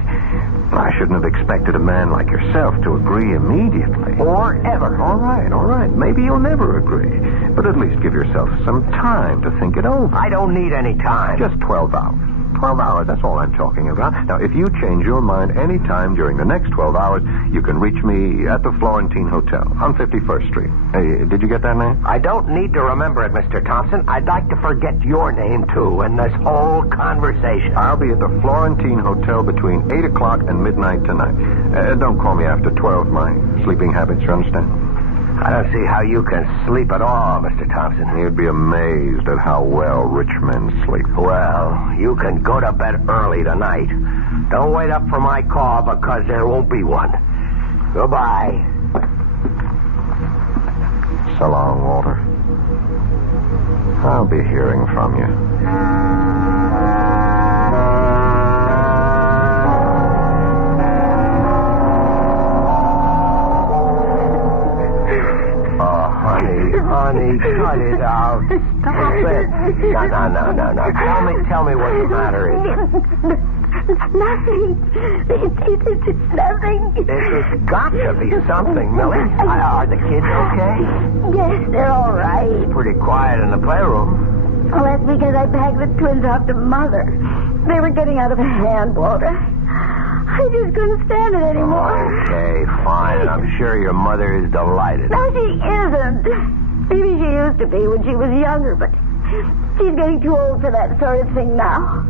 I shouldn't have expected a man like yourself to agree immediately. Or ever. All right. Maybe you'll never agree. But at least give yourself some time to think it over. I don't need any time. Just 12 hours. 12 hours, that's all I'm talking about. Now, if you change your mind any time during the next 12 hours, you can reach me at the Florentine Hotel on 51st Street. Hey, did you get that name? I don't need to remember it, Mr. Thompson. I'd like to forget your name, too, in this whole conversation. I'll be at the Florentine Hotel between 8 o'clock and midnight tonight. Don't call me after 12. My sleeping habits, you understand? I don't see how you can sleep at all, Mr. Thompson. You'd be amazed at how well rich men sleep. Well, you can go to bed early tonight. Don't wait up for my call because there won't be one. Goodbye. So long, Walter. I'll be hearing from you. Honey, cut it out. Stop it. No. Tell me what the matter is. It's nothing. It's nothing. It's got to be something, Millie. Are the kids okay? Yes, they're all right. It's pretty quiet in the playroom. Well, that's because I packed the twins off to Mother. They were getting out of hand, Walter. I just couldn't stand it anymore. Okay, fine. I'm sure your mother is delighted. No, she isn't. Maybe she used to be when she was younger, but she's getting too old for that sort of thing now.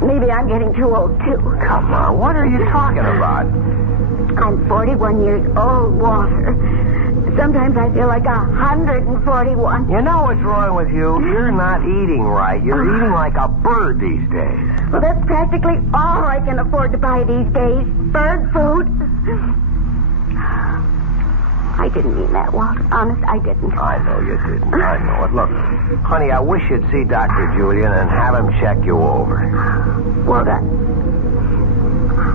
Maybe I'm getting too old, too. Come on, what are you talking about? I'm 41 years old, Walter. Sometimes I feel like 141. You know what's wrong with you? You're not eating right. You're eating like a bird these days. Well, that's practically all I can afford to buy these days. Bird food. I didn't mean that, Walter. Honest, I didn't. I know you didn't. I know it. Look, honey, I wish you'd see Dr. Julian and have him check you over. Walter,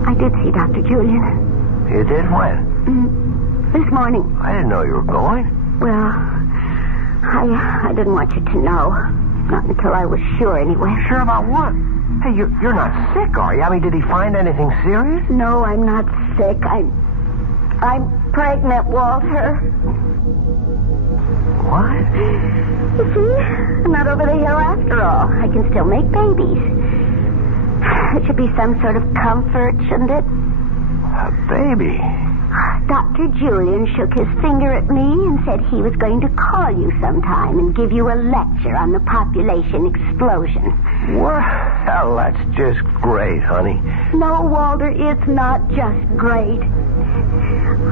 I did see Dr. Julian. You did? When? This morning. I didn't know you were going. Well, I didn't want you to know. Not until I was sure, anyway. Sure about what? Hey, you're not sick, are you? I mean, did he find anything serious? No, I'm not sick. I'm pregnant, Walter. What? You see, I'm not over the hill after all. I can still make babies. It should be some sort of comfort, shouldn't it? A baby? Dr. Julian shook his finger at me and said he was going to call you sometime and give you a lecture on the population explosion. What? Hell, that's just great, honey. No, Walter, it's not just great.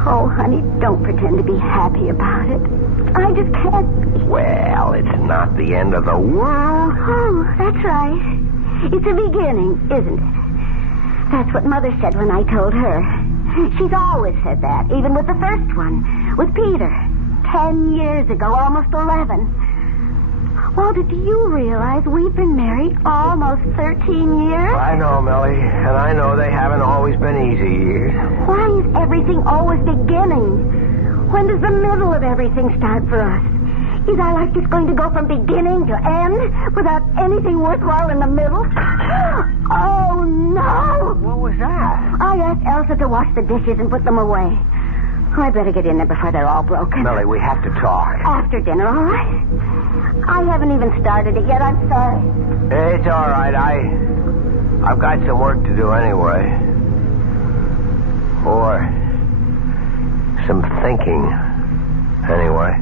Oh, honey, don't pretend to be happy about it. I just can't. Well, it's not the end of the world. Oh, that's right. It's a beginning, isn't it? That's what Mother said when I told her. She's always said that, even with the first one, with Peter. 10 years ago, almost 11. Walter, do you realize we've been married almost 13 years? I know, Millie, and I know they haven't always been easy years. Why is everything always beginning? When does the middle of everything start for us? Is our life just going to go from beginning to end without anything worthwhile in the middle? Oh, no! What was that? I asked Elsa to wash the dishes and put them away. Oh, I better get in there before they're all broken. Millie, we have to talk. After dinner, all right? I haven't even started it yet. I'm sorry. It's all right. I've got some work to do anyway. Or some thinking anyway.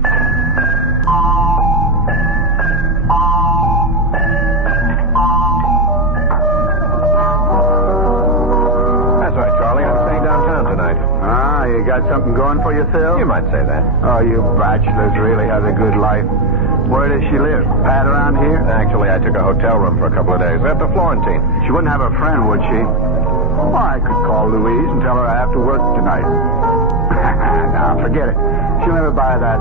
That's right, Charlie. I'm staying downtown tonight. Ah, you got something going for you, Phil? You might say that. Oh, you bachelors really have a good life. Where does she live? Pat around here? Actually, I took a hotel room for a couple of days at the Florentine. She wouldn't have a friend, would she? Well, I could call Louise and tell her I have to work tonight. Now, forget it. She'll never buy that.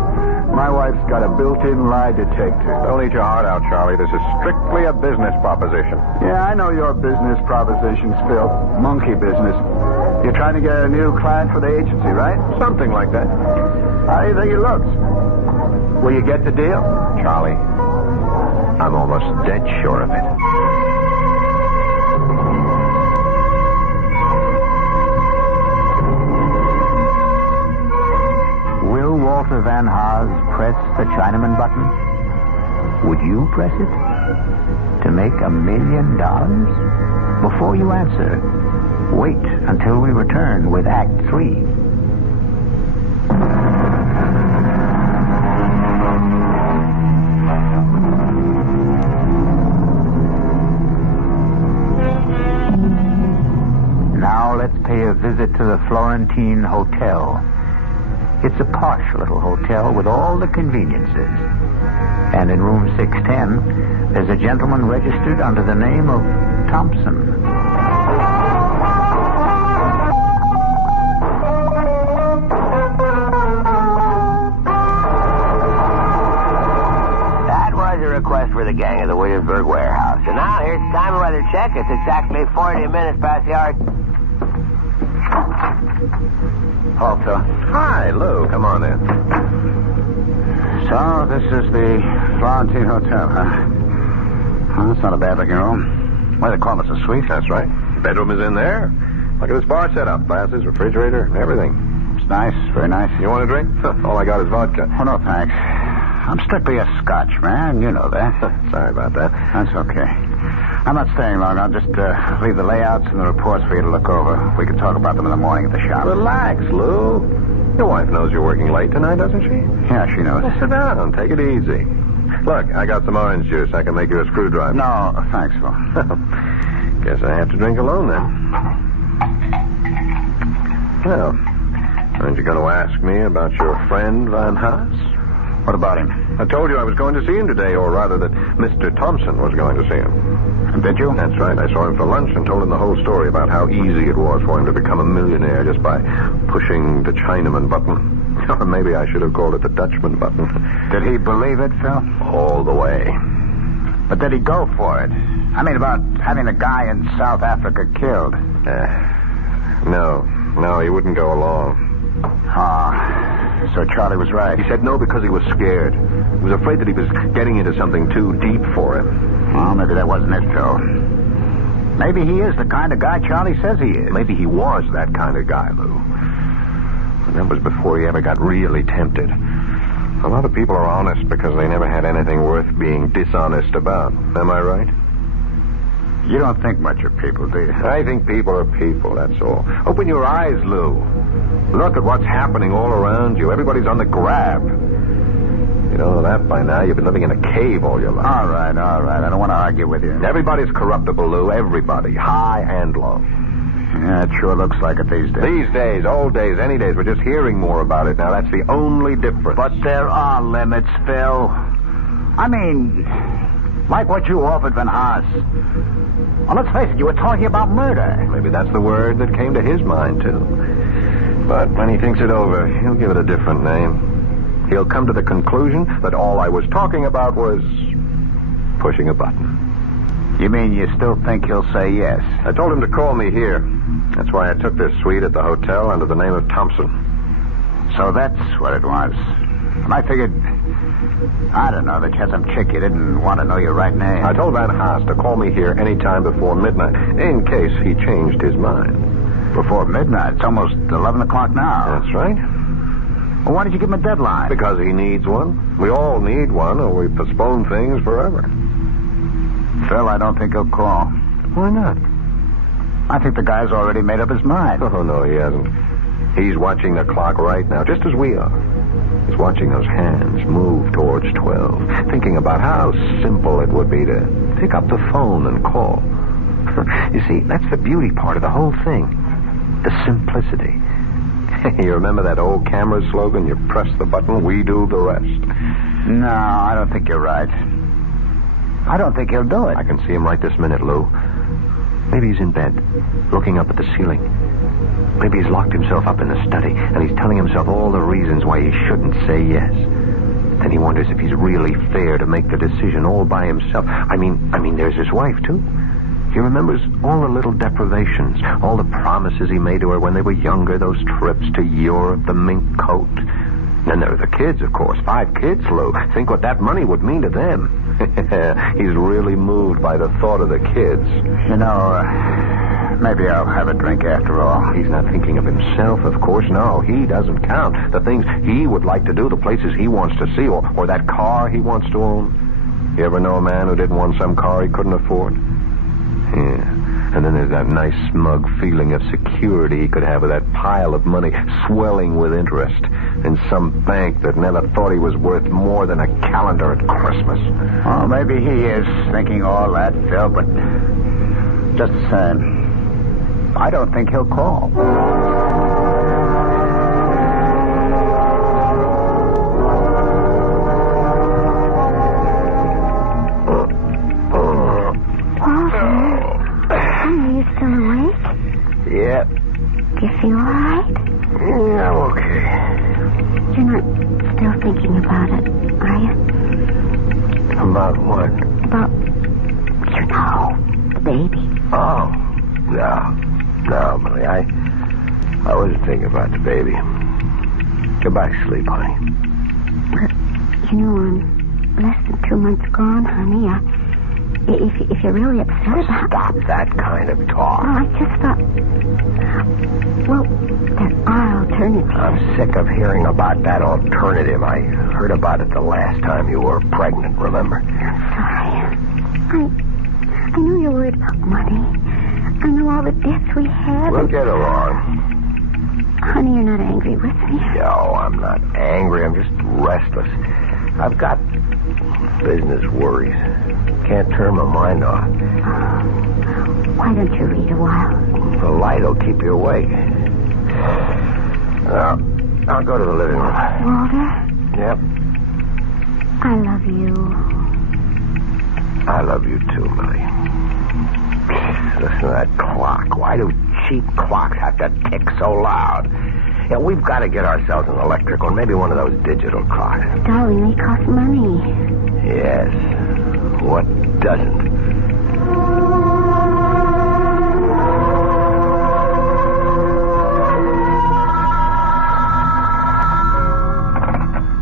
My wife's got a built-in lie detector. Don't eat your heart out, Charlie. This is strictly a business proposition. Yeah, I know your business propositions, Phil. Monkey business. You're trying to get a new client for the agency, right? Something like that. How do you think it looks? Will you get the deal? Charlie, I'm almost dead sure of it. Will Walter Van Haas press the Chinaman button? Would you press it? To make $1 million? Before you answer, wait until we return with Act 3. Now let's pay a visit to the Florentine Hotel. It's a posh little hotel with all the conveniences. And in room 610, there's a gentleman registered under the name of Thompson. That was a request for the gang of the Williamsburg warehouse. And now here's the time of weather check. It's exactly 40 minutes past the hour. Oh, Phil. Hi, Lou. Come on in. So, this is the Florentine Hotel, huh? Well, that's not a bad-looking room. Why, they call this a suite? That's right. Bedroom is in there. Look at this bar setup. Glasses, refrigerator, everything. It's nice. Very nice. You want a drink? All I got is vodka. Oh, no, thanks. I'm strictly a Scotch, man. You know that. Sorry about that. That's okay. I'm not staying long. I'll just leave the layouts and the reports for you to look over. We can talk about them in the morning at the shop. Relax, Lou. Your wife knows you're working late tonight, doesn't she? Yeah, she knows. Well, sit down. Take it easy. Look, I got some orange juice. I can make you a screwdriver. No, thanks, Phil. Guess I have to drink alone then. Well, aren't you going to ask me about your friend Van Haas? What about him? I told you I was going to see him today, or rather that Mr. Thompson was going to see him. Did you? That's right. I saw him for lunch and told him the whole story about how easy it was for him to become a millionaire just by pushing the Chinaman button. Or maybe I should have called it the Dutchman button. Did he believe it, Phil? All the way. But did he go for it? I mean, about having the guy in South Africa killed. No, he wouldn't go along. So Charlie was right. He said no because he was scared. He was afraid that he was getting into something too deep for him. Well, maybe that wasn't it, Phil. Maybe he is the kind of guy Charlie says he is. Maybe he was that kind of guy, Lou. And that was before he ever got really tempted. A lot of people are honest because they never had anything worth being dishonest about. Am I right? You don't think much of people, do you? I think people are people, that's all. Open your eyes, Lou. Look at what's happening all around you. Everybody's on the grab. You know that by now. You've been living in a cave all your life. All right. I don't want to argue with you. Everybody's corruptible, Lou. Everybody. High and low. Yeah, it sure looks like it these days. These days, old days, any days. We're just hearing more about it now. That's the only difference. But there are limits, Phil. I mean, like what you offered Van Haas. Well, let's face it, you were talking about murder. Maybe that's the word that came to his mind, too. But when he thinks it over, he'll give it a different name. He'll come to the conclusion that all I was talking about was pushing a button. You mean you still think he'll say yes? I told him to call me here. That's why I took this suite at the hotel under the name of Thompson. So that's what it was. And I figured, I don't know, that you had some chick you didn't want to know your right name. I told Van Haas to call me here any time before midnight, in case he changed his mind. Before midnight? It's almost 11 o'clock now. That's right. Well, why did you give him a deadline? Because he needs one. We all need one, or we postpone things forever. Phil, I don't think he'll call. Why not? I think the guy's already made up his mind. Oh, no, he hasn't. He's watching the clock right now, just as we are. He's watching those hands move towards 12, thinking about how simple it would be to pick up the phone and call. You see, that's the beauty part of the whole thing. The simplicity. You remember that old camera slogan? You press the button, we do the rest. No, I don't think you're right. I don't think he'll do it. I can see him right this minute, Lou. Maybe he's in bed, looking up at the ceiling. Maybe he's locked himself up in the study, and he's telling himself all the reasons why he shouldn't say yes. Then he wonders if he's really fair to make the decision all by himself. I mean, there's his wife, too. He remembers all the little deprivations, all the promises he made to her when they were younger, those trips to Europe, the mink coat. Then there are the kids, of course. 5 kids, Lou. Think what that money would mean to them. He's really moved by the thought of the kids. You know, maybe I'll have a drink after all. He's not thinking of himself, of course. No, he doesn't count. The things he would like to do, the places he wants to see, or that car he wants to own. You ever know a man who didn't want some car he couldn't afford? Yeah. And then there's that nice, smug feeling of security he could have with that pile of money swelling with interest in some bank that never thought he was worth more than a calendar at Christmas. Oh, maybe he is thinking all that, Phil, but just the same, I don't think he'll call. Yep. Do you feel all right? Yeah, I'm okay. You're not still thinking about it, are you? About what? About, you know, the baby. Oh, no, Millie. I wasn't thinking about the baby. Go back to sleep, honey. But, you know, I'm less than 2 months gone, honey. If you're really upset about... Stop that kind of talk. Well, I just thought... Well, there are alternatives. I'm sick of hearing about that alternative. I heard about it the last time you were pregnant, remember? I'm sorry. I know you're worried about money. I know all the debts we have. We'll get along. Honey, you're not angry with me. No, I'm not angry. I'm just restless. I've got business worries. Can't turn my mind off. Why don't you read a while? The light will keep you awake. I'll go to the living room. Walter? Yep. I love you. I love you too, Millie. Listen to that clock. Why do cheap clocks have to tick so loud? Yeah, we've got to get ourselves an electric one, maybe one of those digital clocks. Darling, they cost money. Yes. What doesn't?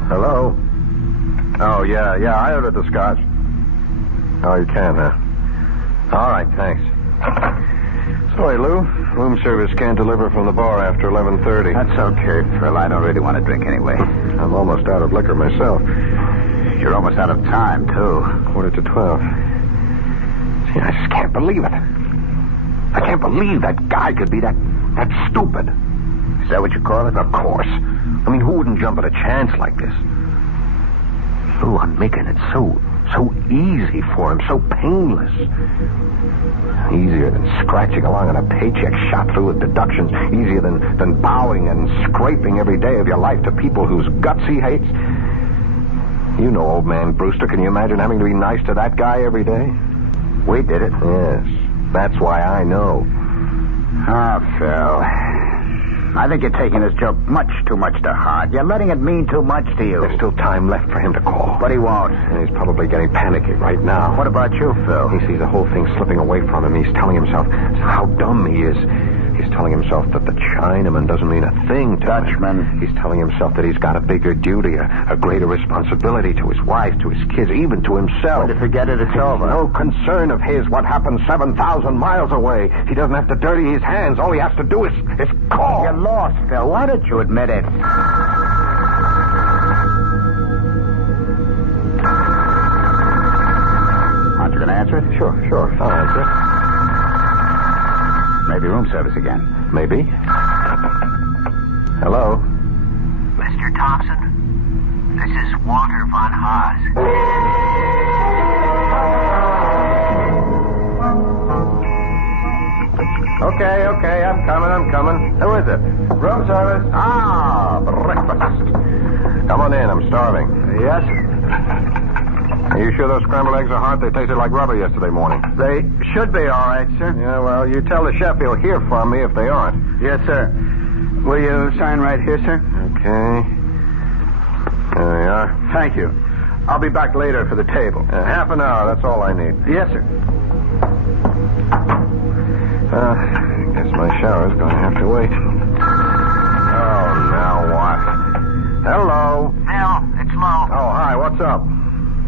Hello? Oh, yeah, I ordered the scotch. Oh, you can, huh? All right, thanks. Boy, Lou, room service can't deliver from the bar after 11:30. That's okay, Phil. I don't really want to drink anyway. I'm almost out of liquor myself. You're almost out of time, too. 11:45. See, I just can't believe it. I can't believe that guy could be that stupid. Is that what you call it? Of course. I mean, who wouldn't jump at a chance like this? Lou, I'm making it so easy for him, so painless. Easier than scratching along on a paycheck shot through with deductions. Easier than bowing and scraping every day of your life to people whose guts he hates. You know, old man Brewster, can you imagine having to be nice to that guy every day? We did it. Yes, that's why I know. Ah, Phil. I think you're taking this joke much too much to heart. You're letting it mean too much to you. There's still time left for him to call. But he won't. And he's probably getting panicky right now. What about you, Phil? He sees the whole thing slipping away from him. He's telling himself how dumb he is. He's telling himself that the Chinaman doesn't mean a thing to Dutchman. him. He's telling himself that he's got a bigger duty, a greater responsibility to his wife, to his kids, even to himself. When you forget it, it's over. No concern of his what happens 7,000 miles away. He doesn't have to dirty his hands. All he has to do is call. You're lost, Phil. Why don't you admit it? Aren't you going to answer it? Sure. I'll answer it. Maybe room service again. Maybe. Hello? Mr. Thompson, this is Walter von Haas. Okay, I'm coming. Who is it? Room service. Ah, breakfast. Come on in, I'm starving. Yes? Are you sure those scrambled eggs are hard? They tasted like rubber yesterday morning. They should be all right, sir. Yeah, well, you tell the chef he'll hear from me if they aren't. Yes, sir. Will you sign right here, sir? Okay. There we are. Thank you. I'll be back later for the table. Half an hour, that's all I need. Yes, sir. Guess my shower's going to have to wait. Oh, now what? Hello. Phil, it's Lou. Oh, hi, what's up?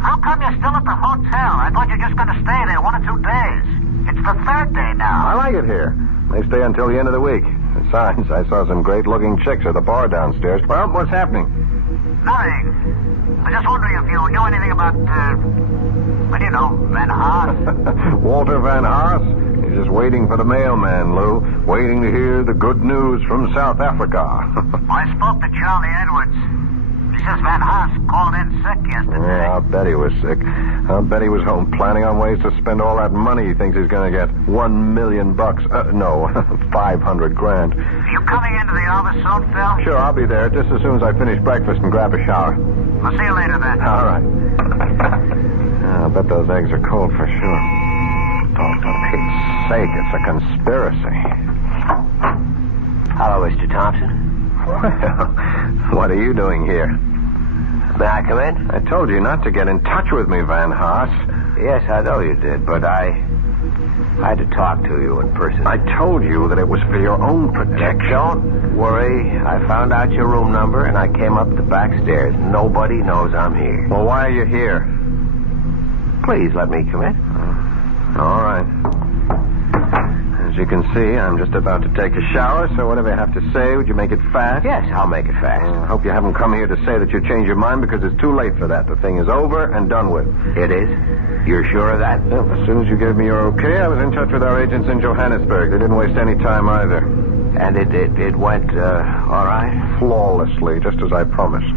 How come you're still at the hotel? I thought you were just going to stay there 1 or 2 days. It's the 3rd day now. I like it here. They stay until the end of the week. Besides, I saw some great-looking chicks at the bar downstairs. Well, what's happening? Nothing. I was just wondering if you knew anything about, Van Haas. Walter Van Haas? He's just waiting for the mailman, Lou. Waiting to hear the good news from South Africa. I spoke to Charlie Edwards. He says Van Haas called in sick yesterday. Yeah, I'll bet he was sick. I'll bet he was home planning on ways to spend all that money he thinks he's going to get. $1 million. No, 500 grand. Are you coming into the office soon, Phil? Sure, I'll be there just as soon as I finish breakfast and grab a shower. I'll see you later then. All right. I'll bet those eggs are cold for sure. Oh, for Pete's sake, it's a conspiracy. Hello, Mr. Thompson. Well, what are you doing here? May I come in? I told you not to get in touch with me, Van Haas. Yes, I know you did, but I had to talk to you in person. I told you that it was for your own protection. Don't worry. I found out your room number, and I came up the back stairs. Nobody knows I'm here. Well, why are you here? Please let me come in. All right. As you can see, I'm just about to take a shower, so whatever you have to say, would you make it fast? Yes, I'll make it fast. I hope you haven't come here to say that you changed your mind, because it's too late for that. The thing is over and done with. It is? You're sure of that? Well, as soon as you gave me your okay, I was in touch with our agents in Johannesburg. They didn't waste any time either. And it went, all right? Flawlessly, just as I promised.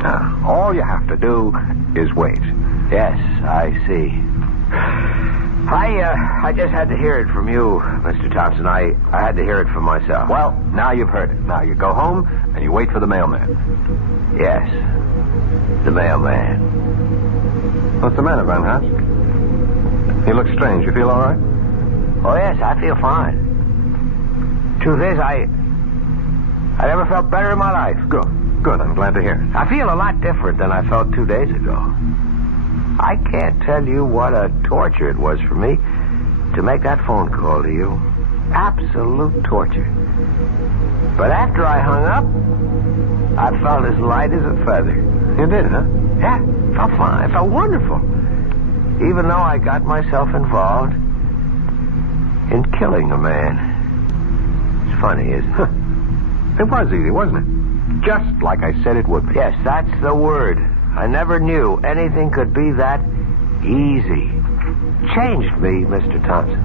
Now, all you have to do is wait. Yes, I see. I just had to hear it from you, Mr. Thompson. I had to hear it from myself. Well, now you've heard it. Now you go home and you wait for the mailman. Yes, the mailman. What's the matter, Van Haas? You look strange. You feel all right? Oh, yes, I feel fine. Truth is, I never felt better in my life. Good. I'm glad to hear it. I feel a lot different than I felt 2 days ago. I can't tell you what a torture it was for me to make that phone call to you. Absolute torture. But after I hung up, I felt as light as a feather. You did, huh? Yeah, felt fine. I felt wonderful. Even though I got myself involved in killing a man. It's funny, isn't it? It was easy, wasn't it? Just like I said it would be. Yes, that's the word. I never knew anything could be that easy. Changed me, Mr. Thompson.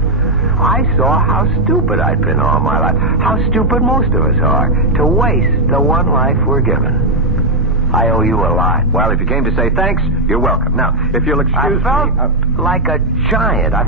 I saw how stupid I'd been all my life. How stupid most of us are. To waste the one life we're given. I owe you a lot. Well, if you came to say thanks, you're welcome. Now, if you'll excuse me... I felt like a giant. I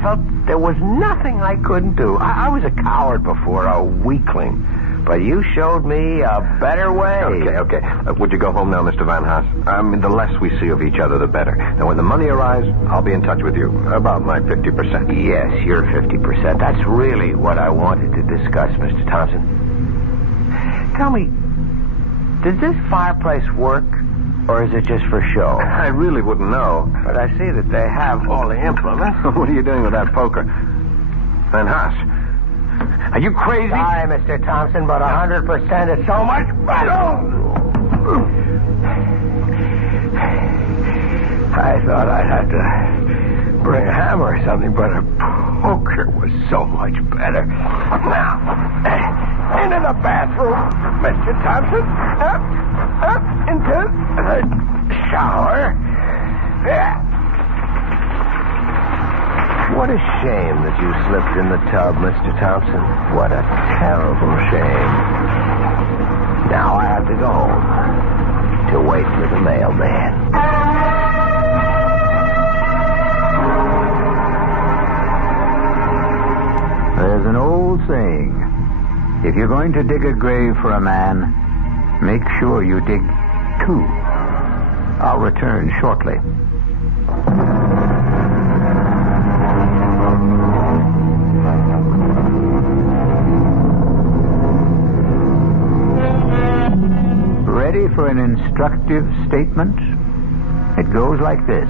felt there was nothing I couldn't do. I was a coward before, a weakling. But you showed me a better way. Okay. Would you go home now, Mr. Van Haas? I mean, the less we see of each other, the better. Now, when the money arrives, I'll be in touch with you about my 50%. Yes, your 50%. That's really what I wanted to discuss, Mr. Thompson. Tell me, does this fireplace work, or is it just for show? I really wouldn't know. But I see that they have all the implements. What are you doing with that poker? Van Haas, are you crazy? Sorry, Mr. Thompson, but 100% is so much better. I thought I'd have to bring a hammer or something, but a poker was so much better. Now, into the bathroom, Mr. Thompson. Up into the shower. Yeah. What a shame that you slipped in the tub, Mr. Thompson. What a terrible shame. Now I have to go home to wait for the mailman. There's an old saying. If you're going to dig a grave for a man, make sure you dig two. I'll return shortly. Ready for an instructive statement? It goes like this.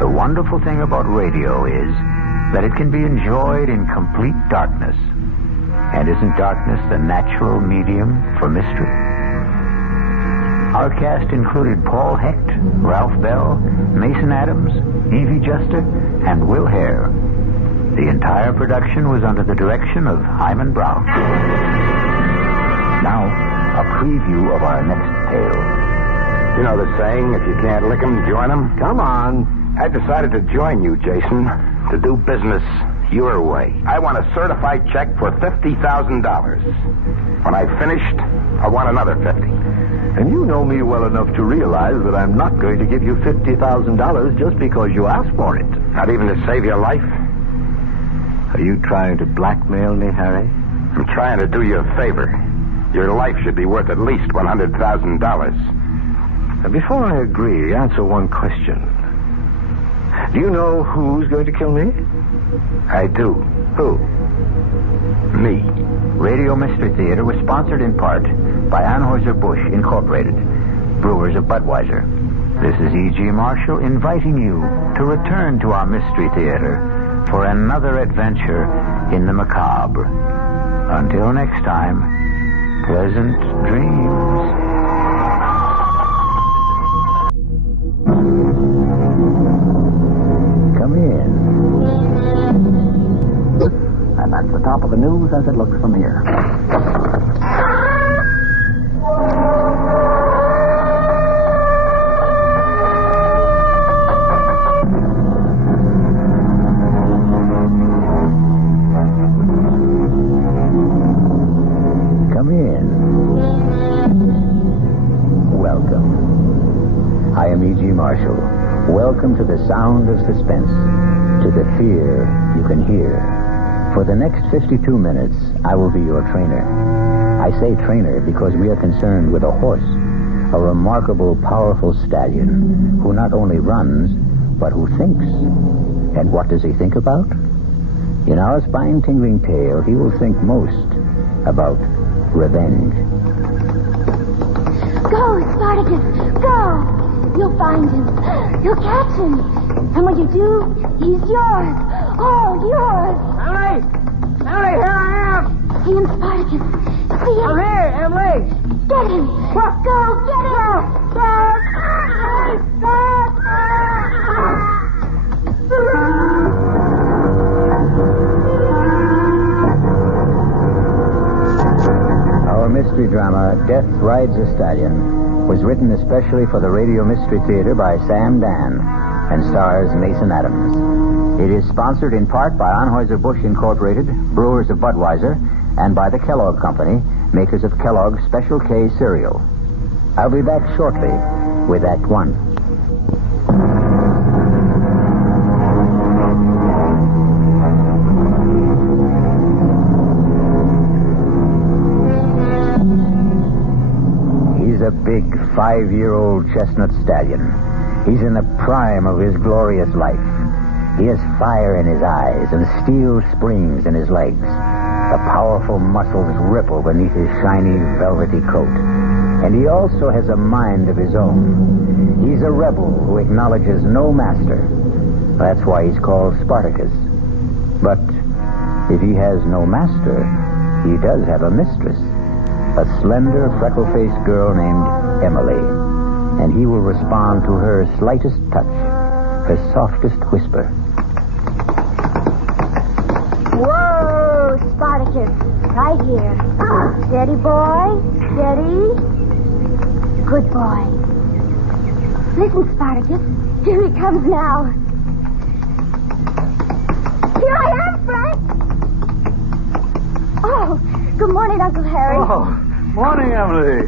The wonderful thing about radio is that it can be enjoyed in complete darkness. And isn't darkness the natural medium for mystery? Our cast included Paul Hecht, Ralph Bell, Mason Adams, Evie Juster, and Will Hare. The entire production was under the direction of Hyman Brown. Now, a preview of our next tale. You know the saying, if you can't lick 'em, join 'em? Come on. I decided to join you, Jason, to do business your way. I want a certified check for $50,000. When I've finished, I want another 50. And you know me well enough to realize that I'm not going to give you $50,000 just because you asked for it. Not even to save your life? Are you trying to blackmail me, Harry? I'm trying to do you a favor. Your life should be worth at least $100,000. Before I agree, answer one question. Do you know who's going to kill me? I do. Who? Me. Radio Mystery Theater was sponsored in part by Anheuser-Busch Incorporated, brewers of Budweiser. This is E.G. Marshall inviting you to return to our Mystery Theater for another adventure in the macabre. Until next time, pleasant dreams. Come in. And that's the top of the news as it looks from here. Come in. Welcome. I am E.G. Marshall. Welcome to the sound of suspense, to the fear you can hear. For the next 52 minutes, I will be your trainer. I say trainer because we are concerned with a horse, a remarkable, powerful stallion who not only runs, but who thinks. And what does he think about? In our spine-tingling tale, he will think most about revenge. Go, Spartacus, go! You'll find him. You'll catch him. And when you do, he's yours. All yours. Emily! Emily, here I am! See him, Spartacus. See him. I'm here, Emily! Get him. Let's go. Get him. Go. Rides a Stallion was written especially for the Radio Mystery Theater by Sam Dan and stars Mason Adams. It is sponsored in part by Anheuser-Busch Incorporated, Brewers of Budweiser, and by the Kellogg Company, makers of Kellogg's Special K cereal. I'll be back shortly with Act One. He's a big 5-year-old chestnut stallion. He's in the prime of his glorious life. He has fire in his eyes and steel springs in his legs. The powerful muscles ripple beneath his shiny, velvety coat. And he also has a mind of his own. He's a rebel who acknowledges no master. That's why he's called Spartacus. But if he has no master, he does have a mistress. A slender, freckle-faced girl named Emily. And he will respond to her slightest touch, her softest whisper. Whoa, Spartacus. Right here. Steady, boy. Steady. Good boy. Listen, Spartacus. Here he comes now. Here I am, Frank. Oh, good morning, Uncle Harry. Oh, morning, Emily.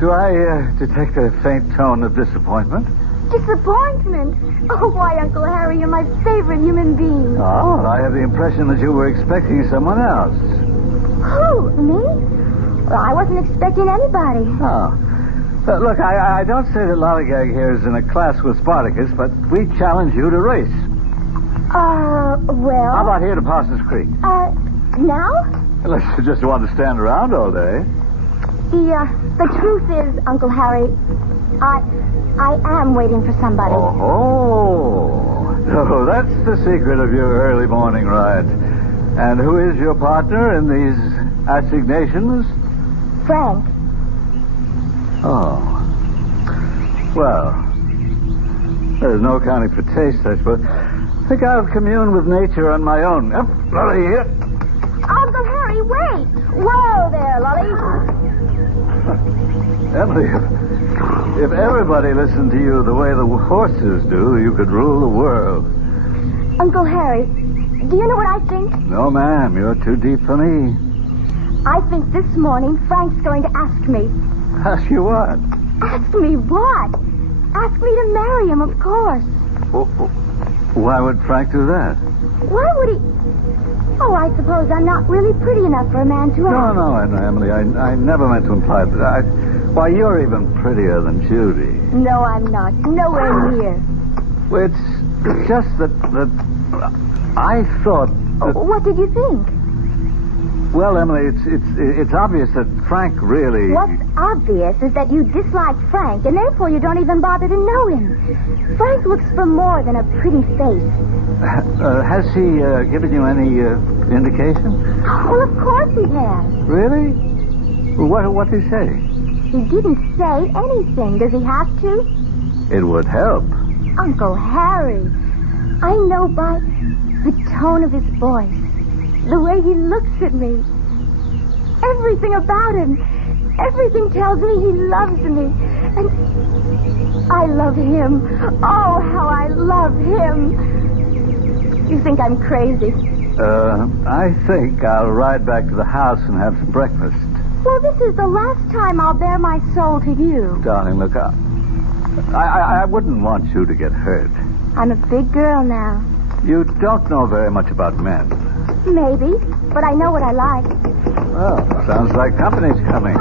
Do I detect a faint tone of disappointment? Disappointment? Oh, why, Uncle Harry, you're my favorite human being. Oh, I have the impression that you were expecting someone else. Who? Me? Well, I wasn't expecting anybody. Oh. Look, I don't say that Lollygag here is in a class with Spartacus, but we challenge you to race. Well... How about here to Parsons Creek? Now? Unless you just want to stand around all day. The truth is, Uncle Harry, I am waiting for somebody. Oh, that's the secret of your early morning rides. And who is your partner in these assignations? Frank. Oh. Well, there's no accounting for taste, I suppose. I think I'll commune with nature on my own. Yep, Lolly here. Uncle Harry, wait. Whoa there, Lolly. Emily, if everybody listened to you the way the horses do, you could rule the world. Uncle Harry, do you know what I think? No, ma'am, you're too deep for me. I think this morning Frank's going to ask me. Ask you what? Ask me what? Ask me to marry him, of course. Why would Frank do that? Why would he... Oh, I suppose I'm not really pretty enough for a man to ask. No, Emily, I never meant to imply that. Why, you're even prettier than Judy. No, I'm not. Nowhere near. Well, it's just that I thought that... What did you think? Well, Emily, it's obvious that Frank really... What's obvious is that you dislike Frank, and therefore you don't even bother to know him. Frank looks for more than a pretty face. Has he given you any indication? Well, of course he has. Really? What did he say? He didn't say anything. Does he have to? It would help. Uncle Harry, I know by the tone of his voice, the way he looks at me, everything about him, everything tells me he loves me. And I love him. Oh, how I love him. You think I'm crazy? I think I'll ride back to the house and have some breakfast. Well, this is the last time I'll bare my soul to you. Darling, look, I wouldn't want you to get hurt. I'm a big girl now. You don't know very much about men. Maybe, but I know what I like. Well, sounds like company's coming.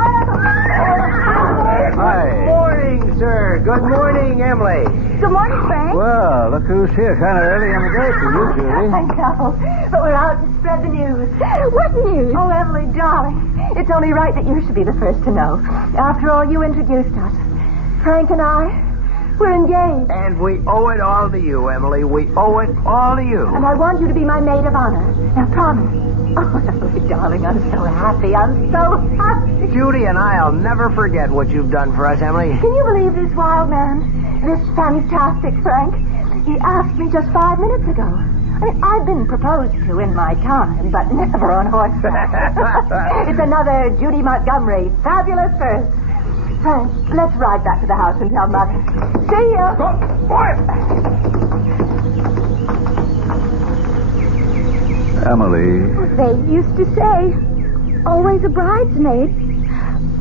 Hi. Good morning, sir. Good morning, Emily. Good morning, Frank. Well, look who's here. Kind of early in the day for you, Judy. I know, but we're out to spread the news. What news? Oh, Emily, darling, it's only right that you should be the first to know. After all, you introduced us. Frank and I, we're engaged. And we owe it all to you, Emily. We owe it all to you. And I want you to be my maid of honor. Now, promise. Oh, Emily, darling, I'm so happy. I'm so happy. Judy and I'll never forget what you've done for us, Emily. Can you believe this wild man? This fantastic Frank? He asked me just 5 minutes ago. I mean, I've been proposed to in my time, but never on horseback. It's another Judy Montgomery. Fabulous first. Frank, let's ride back to the house and tell Mother. See ya. Emily. They used to say, always a bridesmaid.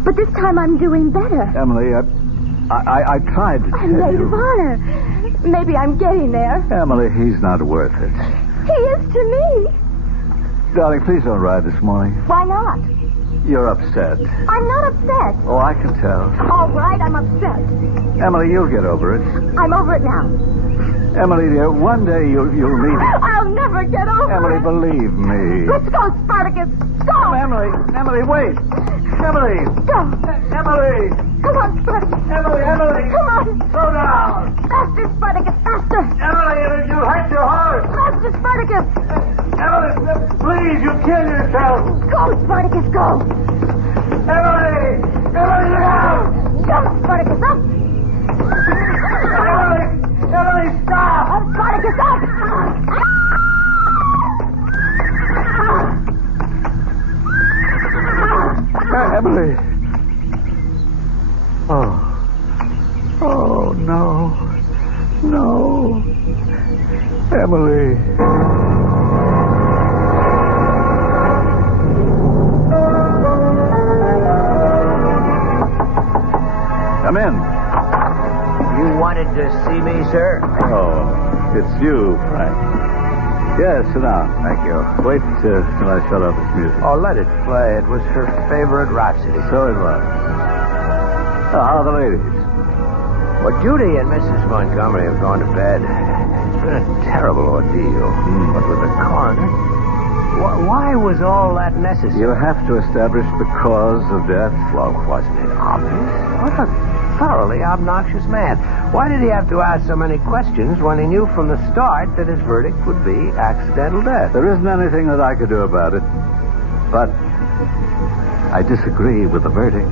But this time I'm doing better. Emily, I tried to I'm tell maid of you. honor. Maybe I'm getting there. Emily, he's not worth it. He is to me. Darling, please don't ride this morning. Why not? You're upset. I'm not upset. Oh, I can tell. All right, I'm upset. Emily, you'll get over it. I'm over it now. Emily, dear, one day you'll meet... I'll never get over Emily, it. believe me. Let's go, Spartacus. Go. Emily, wait. Emily. Go. Emily. Come on, Spartacus. Emily. Come on. Slow down. Faster, Spartacus, faster. Emily, you'll hurt your horse. Faster, Spartacus. Emily, please, you'll kill yourself. Go, Spartacus, go. Emily, look out. Jump, Spartacus, up. Emily, stop. Up, Spartacus, up. Emily. Oh, no. No. Emily. Come in. You wanted to see me, sir? Oh, it's you, Frank. Yes, sit down. Thank you. Wait till I shut off this music. Oh, let it play. It was her favorite Rhapsody. So it was. Oh, how are the ladies? Well, Judy and Mrs. Montgomery have gone to bed. It's been a terrible ordeal. But with the coroner, why was all that necessary? You have to establish the cause of death. Well, wasn't it obvious? What a thoroughly obnoxious man. Why did he have to ask so many questions when he knew from the start that his verdict would be accidental death? There isn't anything that I could do about it. But I disagree with the verdict.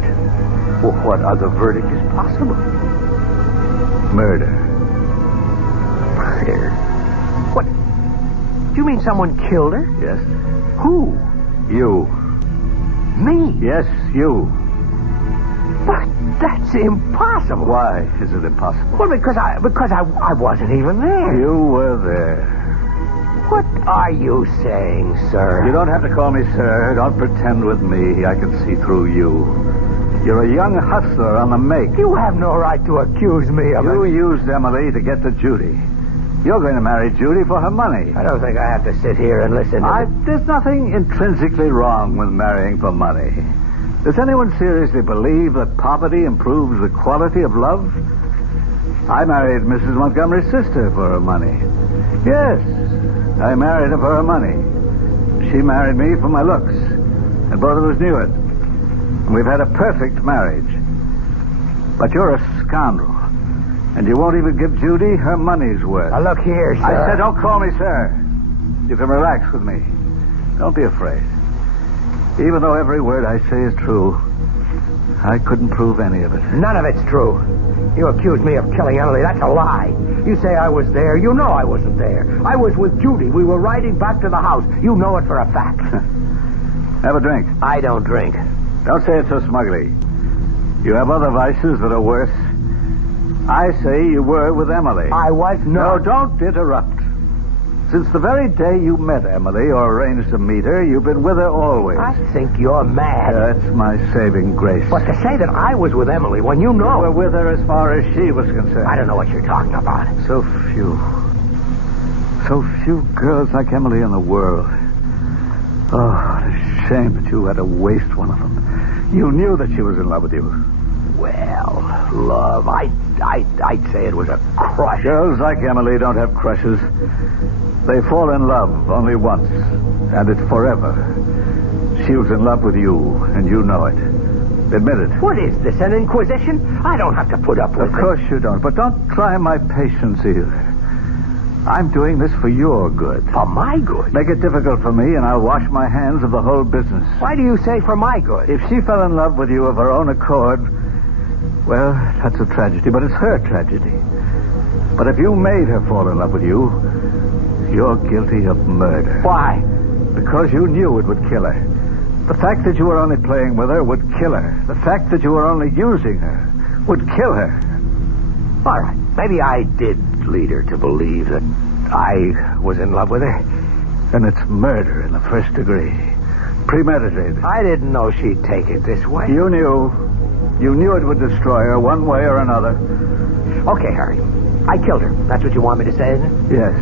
Well, what other verdict is possible? Murder. Murder? What? Do you mean someone killed her? Yes. Who? You. Me? Yes, you. But that's impossible. Why is it impossible? Well, because I wasn't even there. You were there. What are you saying, sir? You don't have to call me sir. Don't pretend with me. I can see through you. You're a young hustler on the make. You have no right to accuse me of it. You used Emily to get to Judy. You're going to marry Judy for her money. I don't think I have to sit here and listen to There's nothing intrinsically wrong with marrying for money. Does anyone seriously believe that poverty improves the quality of love? I married Mrs. Montgomery's sister for her money. Yes, I married her for her money. She married me for my looks. And both of us knew it. And we've had a perfect marriage. But you're a scoundrel. And you won't even give Judy her money's worth. Now, look here, sir. I said don't call me sir. You can relax with me. Don't be afraid. Even though every word I say is true, I couldn't prove any of it. None of it's true. You accuse me of killing Emily. That's a lie. You say I was there. You know I wasn't there. I was with Judy. We were riding back to the house. You know it for a fact. Have a drink. I don't drink. Don't say it so smugly. You have other vices that are worse. I say you were with Emily. I was not. No, don't interrupt. Since the very day you met Emily or arranged to meet her, you've been with her always. I think you're mad. That's my saving grace. But to say that I was with Emily when you know... You were with her as far as she was concerned. I don't know what you're talking about. So few girls like Emily in the world. Oh, what a shame that you had to waste one of them. You knew that she was in love with you. Well, love, I'd say it was a crush. Girls like Emily don't have crushes. They fall in love only once, and it's forever. She was in love with you, and you know it. Admit it. What is this, an inquisition? I don't have to put up with it. Of course you don't, but don't try my patience either. I'm doing this for your good. For my good? Make it difficult for me, and I'll wash my hands of the whole business. Why do you say for my good? If she fell in love with you of her own accord, well, that's a tragedy, but it's her tragedy. But if you made her fall in love with you, you're guilty of murder. Why? Because you knew it would kill her. The fact that you were only playing with her would kill her. The fact that you were only using her would kill her. All right. Maybe I did lead her to believe that I was in love with her. And it's murder in the first degree. Premeditated. I didn't know she'd take it this way. You knew. You knew it would destroy her one way or another. Okay, Harry. I killed her. That's what you want me to say, isn't it? Yes.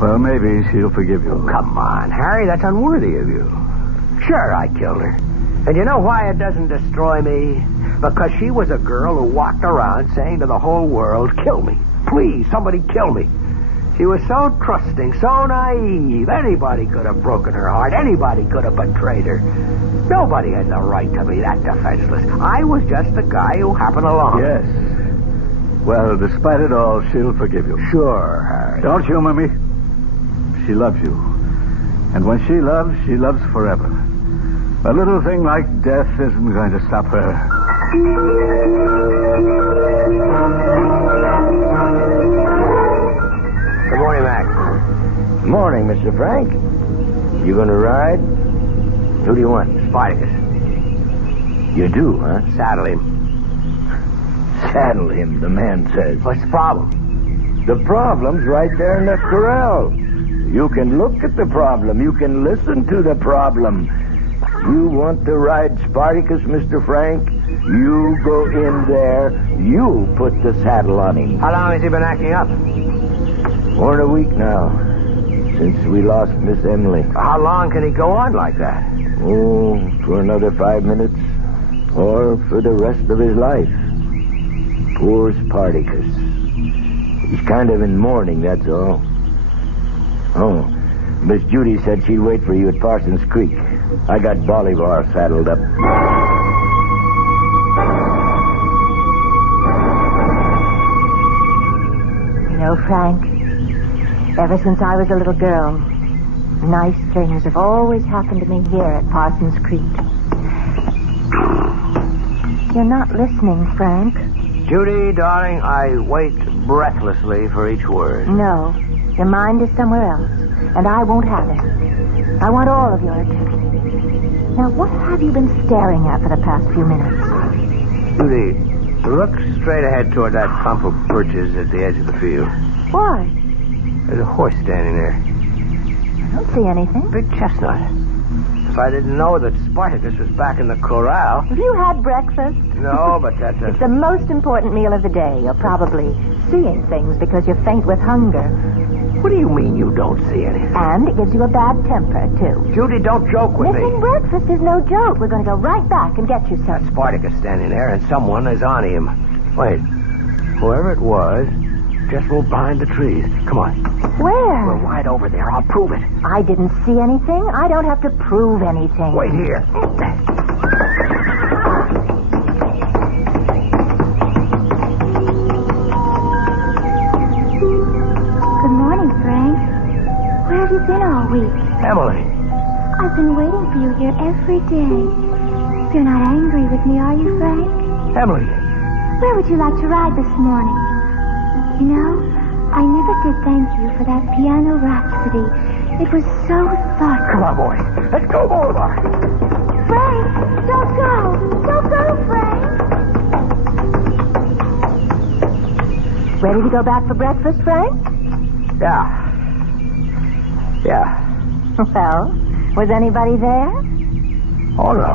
Well, maybe she'll forgive you. Come on, Harry. That's unworthy of you. Sure, I killed her. And you know why it doesn't destroy me? Because she was a girl who walked around saying to the whole world, kill me. Please, somebody kill me. She was so trusting, so naive. Anybody could have broken her heart. Anybody could have betrayed her. Nobody had the right to be that defenseless. I was just the guy who happened along. Yes. Well, despite it all, she'll forgive you. Sure, Harry. Don't humor me. She loves you. And when she loves forever. A little thing like death isn't going to stop her. Good morning, Max. Good morning, Mr. Frank. You gonna ride? Who do you want? Spartacus. You do, huh? Saddle him. Saddle him, the man says. What's the problem? The problem's right there in the corral. You can look at the problem. You can listen to the problem. You want to ride Spartacus, Mr. Frank? You go in there. You put the saddle on him. How long has he been acting up? More than a week now, since we lost Miss Emily. How long can he go on like that? Oh, for another 5 minutes. Or for the rest of his life. Poor Spartacus. He's kind of in mourning, that's all. Oh, Miss Judy said she'd wait for you at Parsons Creek. I got Bolivar saddled up. You know, Frank, ever since I was a little girl, nice things have always happened to me here at Parsons Creek. You're not listening, Frank. Judy, darling, I wait breathlessly for each word. No, your mind is somewhere else, and I won't have it. I want all of your attention. Now, what have you been staring at for the past few minutes? Judy, look straight ahead toward that clump of birches at the edge of the field. Why? There's a horse standing there. I don't see anything. Big chestnut. If I didn't know that Spartacus was back in the corral... Have you had breakfast? No, but that's It's the most important meal of the day. You're probably seeing things because you're faint with hunger. What do you mean you don't see anything? And it gives you a bad temper, too. Judy, don't joke with Missing me. breakfast is no joke. We're going to go right back and get you some. That's Spartacus standing there, and someone is on him. Wait. Whoever it was just moved behind the trees. Come on. Where? We're right over there. I'll prove it. I didn't see anything. I don't have to prove anything. Wait here. Good morning, Frank. Where have you been all week? Emily. I've been waiting for you here every day. You're not angry with me, are you, Frank? Emily. Where would you like to ride this morning? You know, I never did thank you for that piano rhapsody. It was so thoughtful. Come on, boy. Let's go, Bolivar. Frank, don't go. Don't go, Frank. Ready to go back for breakfast, Frank? Yeah. Well, was anybody there? Oh, no.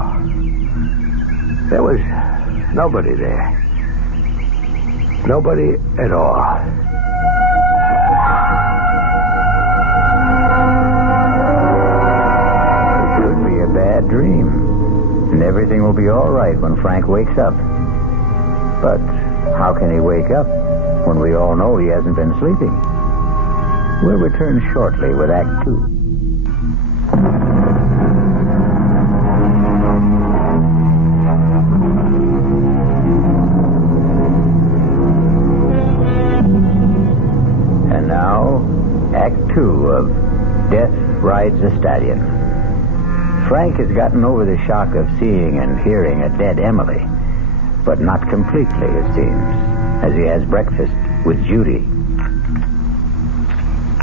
There was nobody there. Nobody at all. It could be a bad dream. And everything will be all right when Frank wakes up. But how can he wake up when we all know he hasn't been sleeping? We'll return shortly with Act 2. And now, Act 2 of Death Rides a Stallion. Frank has gotten over the shock of seeing and hearing a dead Emily, but not completely, it seems, as he has breakfast with Judy.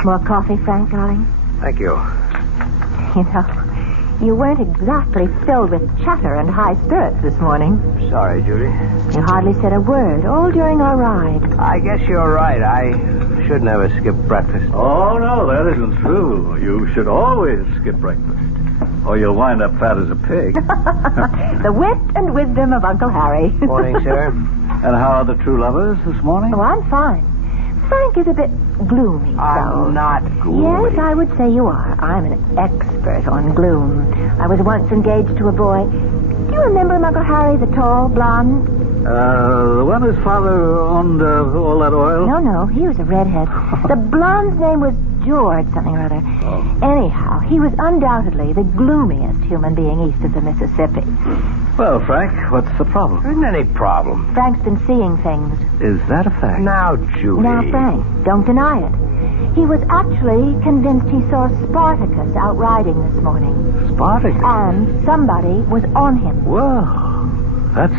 More coffee, Frank, darling? Thank you. You know, You weren't exactly filled with chatter and high spirits this morning. Sorry, Judy. You hardly said a word, all during our ride. I guess you're right. I should never skip breakfast. Oh, no, that isn't true. You should always skip breakfast, or you'll wind up fat as a pig. The wit and wisdom of Uncle Harry. Morning, sir. And how are the true lovers this morning? Oh, I'm fine. Frank is a bit gloomy. I'm not gloomy. Yes, I would say you are. I'm an expert on gloom. I was once engaged to a boy. Do you remember him, Uncle Harry, the tall, blonde? The one whose father owned all that oil? No, he was a redhead. The blonde's name was George something or other. Oh. Anyhow, he was undoubtedly the gloomiest human being east of the Mississippi. Well, Frank, what's the problem? There isn't any problem. Frank's been seeing things. Is that a fact? Now, Judy. Now, Frank, don't deny it. He was actually convinced he saw Spartacus out riding this morning. Spartacus? And somebody was on him. Well, that's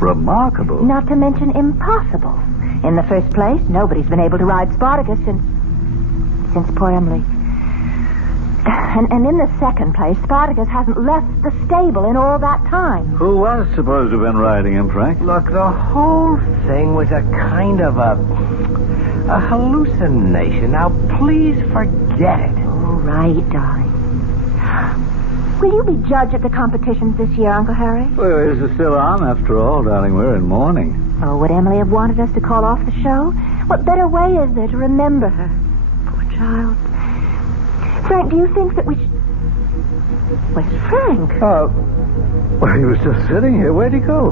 remarkable. Not to mention impossible. In the first place, nobody's been able to ride Spartacus since poor Emily. And in the second place, Spartacus hasn't left the stable in all that time. Who was supposed to have been riding him, Frank? Look, the whole thing was a kind of a hallucination. Now, please forget it. All right, darling. Will you be judge at the competitions this year, Uncle Harry? Well, is it still on? After all, darling, we're in mourning. Oh, would Emily have wanted us to call off the show? What better way is there to remember her? Poor child. Frank, do you think that we should... Where's Frank? Well, he was just sitting here. Where'd he go?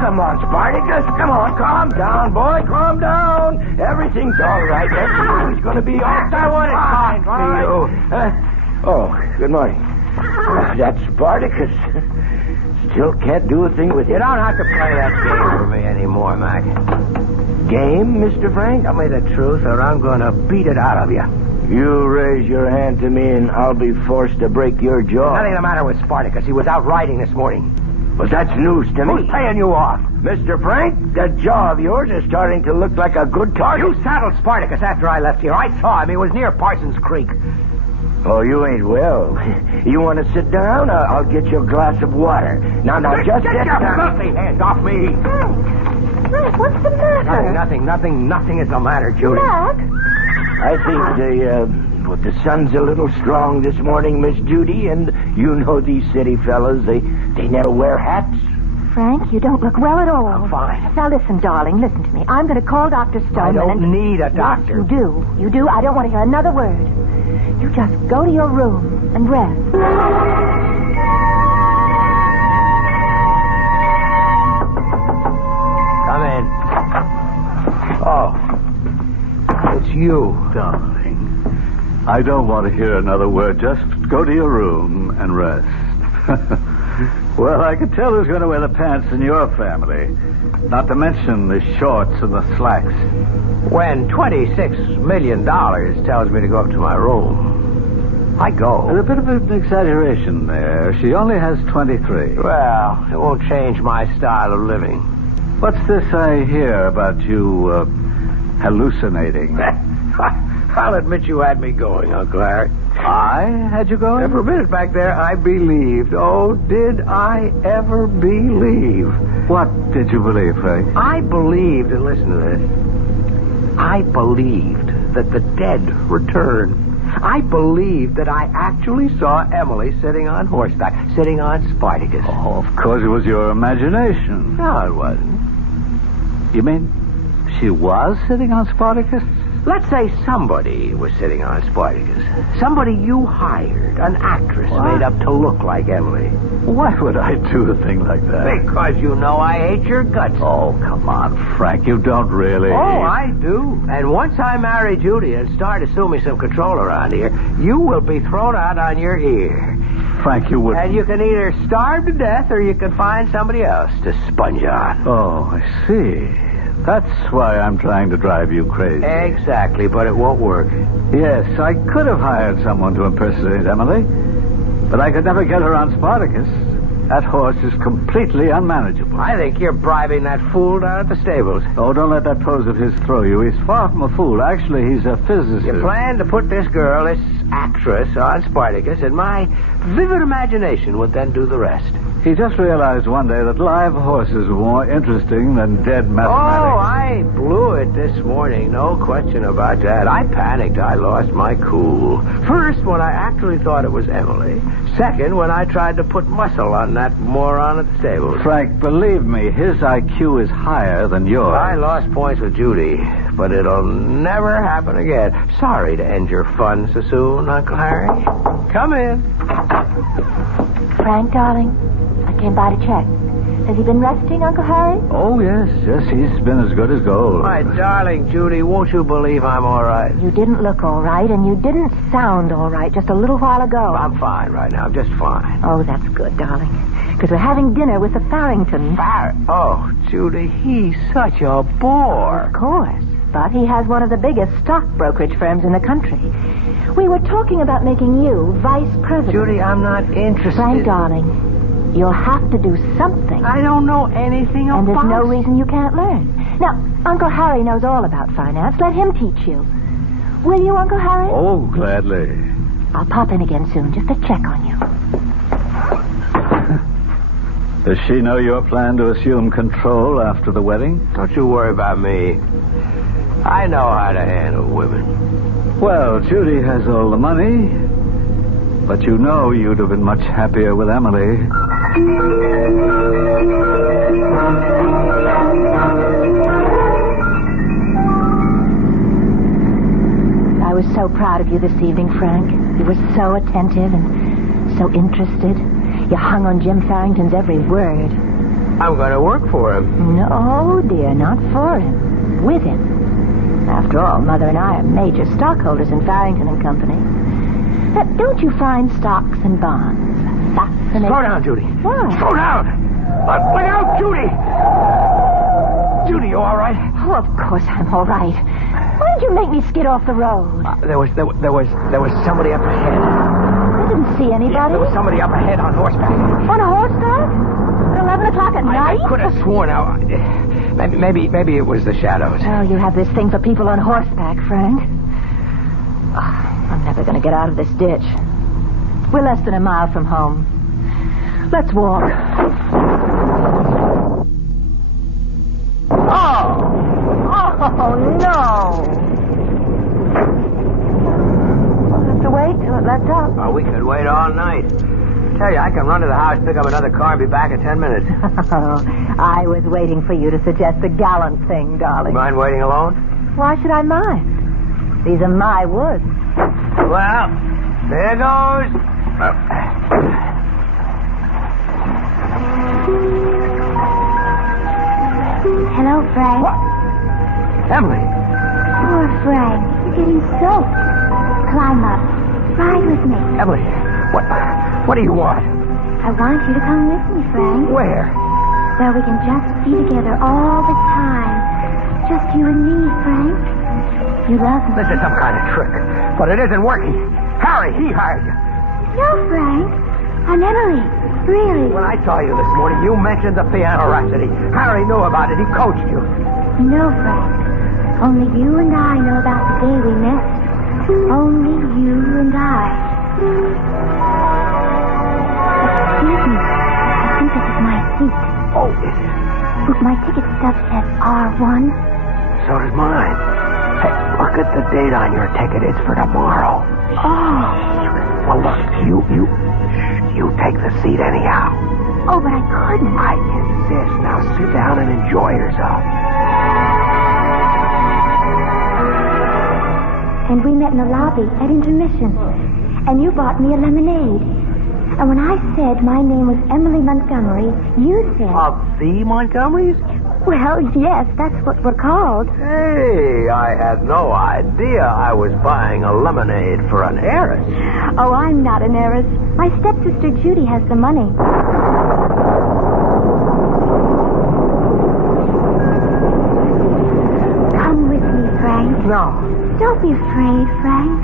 Come on, Spartacus. Come on, calm down, boy. Calm down. Everything's all right. Everything's going to be all right. I want it fine for you. Oh, good morning. That Spartacus still can't do a thing with it. You don't have to play that game for me anymore, Mac. Game, Mr. Frank? Tell me the truth, or I'm going to beat it out of you. You raise your hand to me, and I'll be forced to break your jaw. Nothing the matter with Spartacus. He was out riding this morning. Well, that's news to me. Who's paying you off? Mr. Frank, that jaw of yours is starting to look like a good target. You saddled Spartacus after I left here. I saw him. He was near Parsons Creek. Oh, you ain't well. You want to sit down? I'll get you a glass of water. Now, just sit down. Get your down. filthy hands off me. Frank, what's the matter? Nothing is the matter, Judy. Mac? I think the sun's a little strong this morning, Miss Judy, and you know these city fellas, they never wear hats. Frank, you don't look well at all. I'm fine. Now listen, darling, listen to me. I'm going to call Dr. Stoneman. I don't need a doctor. Yes, you do. You do. I don't want to hear another word. You just go to your room and rest. Come in. Oh, it's you. Darling, I don't want to hear another word. Just go to your room and rest. Well, I can tell who's going to wear the pants in your family. Not to mention the shorts and the slacks. When $26 million tells me to go up to my room, I go. There's a bit of an exaggeration there. She only has 23. Well, it won't change my style of living. What's this I hear about you hallucinating? I'll admit you had me going, Uncle Harry. I had you going? For a minute back there, I believed. Oh, did I ever believe? What did you believe, Frank? I believed, and listen to this, I believed that the dead returned. I believed that I actually saw Emily sitting on horseback, sitting on Spartacus. Oh, of course it was your imagination. No, it wasn't. You mean she was sitting on Spartacus? Let's say somebody was sitting on Spartacus. Somebody you hired, an actress made up to look like Emily. Why would I do a thing like that? Because you know I hate your guts. Oh, come on, Frank. You don't really. Oh, I do. And once I marry Judy and start assuming some control around here, you will be thrown out on your ear. Frank, you would. And you can either starve to death or you can find somebody else to sponge on. Oh, I see. That's why I'm trying to drive you crazy. Exactly, but it won't work. Yes, I could have hired someone to impersonate Emily, but I could never get her on Spartacus. That horse is completely unmanageable. I think you're bribing that fool down at the stables. Oh, don't let that pose of his throw you. He's far from a fool. Actually, he's a physicist. You plan to put this girl, this actress, on Spartacus, and my vivid imagination would then do the rest. He just realized one day that live horses were more interesting than dead Oh, mathematics. I blew it this morning. No question about that. I panicked. I lost my cool. First, when I actually thought it was Emily. Second, when I tried to put muscle on that moron at the stables. Frank, believe me, his IQ is higher than yours. I lost points with Judy, but it'll never happen again. Sorry to end your fun so soon, Uncle Harry. Come in. Frank, darling, I came by to check. Has he been resting, Uncle Harry? Oh, yes, he's been as good as gold. My darling Judy, won't you believe I'm all right? You didn't look all right, and you didn't sound all right just a little while ago. I'm fine right now. I'm just fine. Oh, that's good, darling. Because we're having dinner with the Farringtons. Oh, Judy, he's such a bore. Of course. But he has one of the biggest stock brokerage firms in the country. We were talking about making you vice president. Judy, I'm not interested. Frank, darling, you'll have to do something. I don't know anything about... And there's no reason you can't learn. Now, Uncle Harry knows all about finance. Let him teach you. Will you, Uncle Harry? Oh, gladly. I'll pop in again soon just to check on you. Does she know your plan to assume control after the wedding? Don't you worry about me. I know how to handle women. Well, Judy has all the money, but you know you'd have been much happier with Emily. I was so proud of you this evening, Frank. You were so attentive and so interested. You hung on Jim Farrington's every word. I'm going to work for him. No, dear, not for him. With him. After all, Mother and I are major stockholders in Farrington and Company. Now, don't you find stocks and bonds fascinating? Slow down, Judy. Why? Slow down! Look out, Judy! Judy, you all right? Oh, of course I'm all right. Why did you make me skid off the road? There was somebody up ahead. I didn't see anybody. Yeah, there was somebody up ahead on horseback. On a horseback? At 11 o'clock at night? I could have sworn. Maybe it was the shadows. Oh, you have this thing for people on horseback, Frank. Oh, I'm never going to get out of this ditch. We're less than a mile from home. Let's walk. Oh, no. We'll have to wait till it lets up. Oh, we could wait all night. Tell you, I can run to the house, pick up another car, and be back in 10 minutes. Oh, I was waiting for you to suggest the gallant thing, darling. Mind waiting alone? Why should I mind? These are my woods. Well, there goes. Hello, Frank. What? Emily. Poor Frank. You're getting soaked. Climb up. Ride with me. Emily, what do you want? I want you to come with me, Frank. Where? Where we can just be together all the time. Just you and me, Frank. You love me. This is some kind of trick, but it isn't working. Harry, he hired you. No, Frank. I'm Emily. Really. When I saw you this morning, you mentioned the piano rhapsody. Harry knew about it. He coached you. No, Frank. Only you and I know about the day we met. Only you and I. Excuse me. I think this is my seat. Oh, is it? Look, my ticket stub says R1. So does mine. Hey, look at the date on your ticket. It's for tomorrow. Oh. Well, look, you take the seat anyhow. Oh, but I couldn't. I insist. Now sit down and enjoy yourself. And we met in the lobby at intermission. And you bought me a lemonade. And when I said my name was Emily Montgomery, you said... Of the Montgomerys? Well, yes, that's what we're called. Hey, I had no idea I was buying a lemonade for an heiress. Oh, I'm not an heiress. My stepsister Judy has the money. Come with me, Frank. No. Don't be afraid, Frank.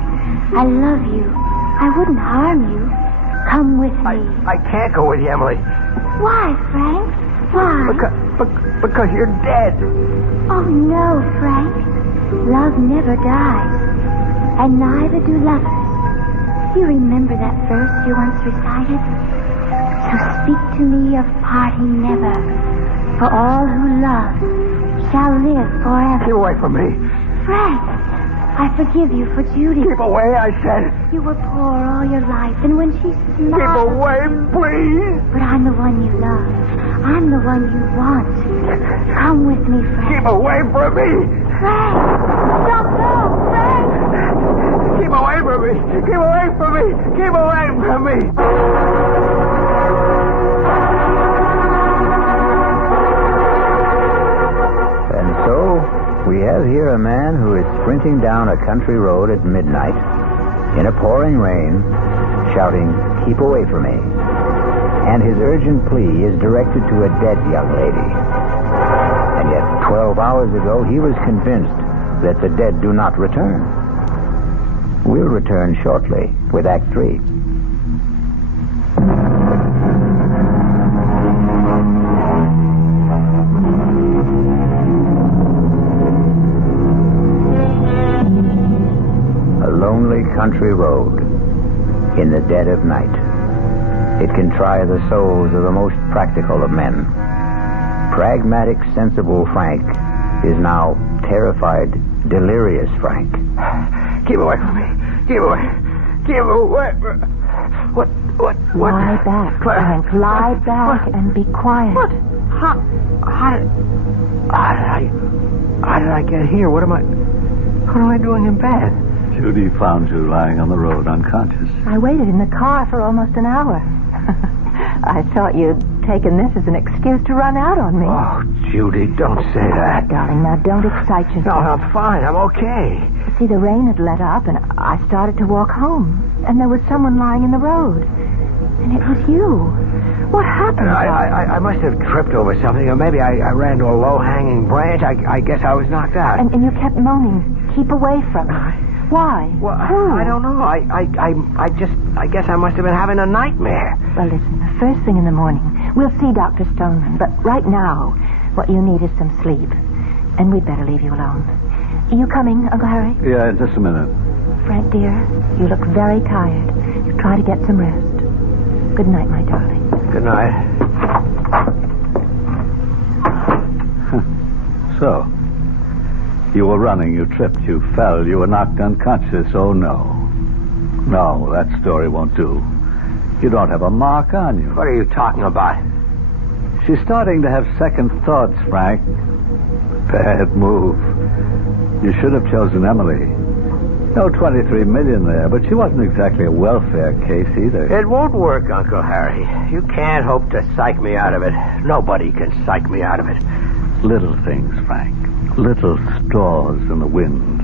I love you. I wouldn't harm you. Come with me. I can't go with you, Emily. Why, Frank? Why? Because you're dead. Oh, no, Frank. Love never dies. And neither do lovers. You remember that verse you once recited? So speak to me of parting never. For all who love shall live forever. Keep away from me. Frank, I forgive you for Judy. Keep away, I said. You were poor all your life, and when she smiled... Keep away, please. But I'm the one you love. I'm the one you want. Come with me, Frank. Keep away from me. Frank! Don't go, Frank! Keep away from me. Keep away from me. Keep away from me. And so, we have here a man who is sprinting down a country road at midnight, in a pouring rain, shouting, "Keep away from me." And his urgent plea is directed to a dead young lady. And yet, 12 hours ago, he was convinced that the dead do not return. We'll return shortly with Act 3. A lonely country road in the dead of night. It can try the souls of the most practical of men. Pragmatic, sensible Frank is now terrified, delirious Frank. Keep away from me. Keep away. Keep away. What? Lie back, Frank. Lie back and be quiet. What? How did I get here? What am I doing in bed? Judy found you lying on the road unconscious. I waited in the car for almost an hour. I thought you'd taken this as an excuse to run out on me. Oh, Judy, don't say that. Darling, now don't excite yourself. No, I'm fine. I'm okay. See, the rain had let up, and I started to walk home. And there was someone lying in the road. And it was you. What happened? I must have tripped over something, or maybe I ran to a low-hanging branch. I guess I was knocked out. And you kept moaning, "Keep away from me." Why? Well, Who? I don't know. I guess I must have been having a nightmare. Well, listen, the first thing in the morning, we'll see Dr. Stoneman. But right now, what you need is some sleep. And we'd better leave you alone. Are you coming, Uncle Harry? Yeah, in just a minute. Frank, dear, you look very tired. Try to get some rest. Good night, my darling. Good night. So, you were running, you tripped, you fell, you were knocked unconscious. Oh, no. No, that story won't do. You don't have a mark on you. What are you talking about? She's starting to have second thoughts, Frank. Bad move. You should have chosen Emily. No $23 million there, but she wasn't exactly a welfare case either. It won't work, Uncle Harry. You can't hope to psych me out of it. Nobody can psych me out of it. Little things, Frank. Little straws in the wind.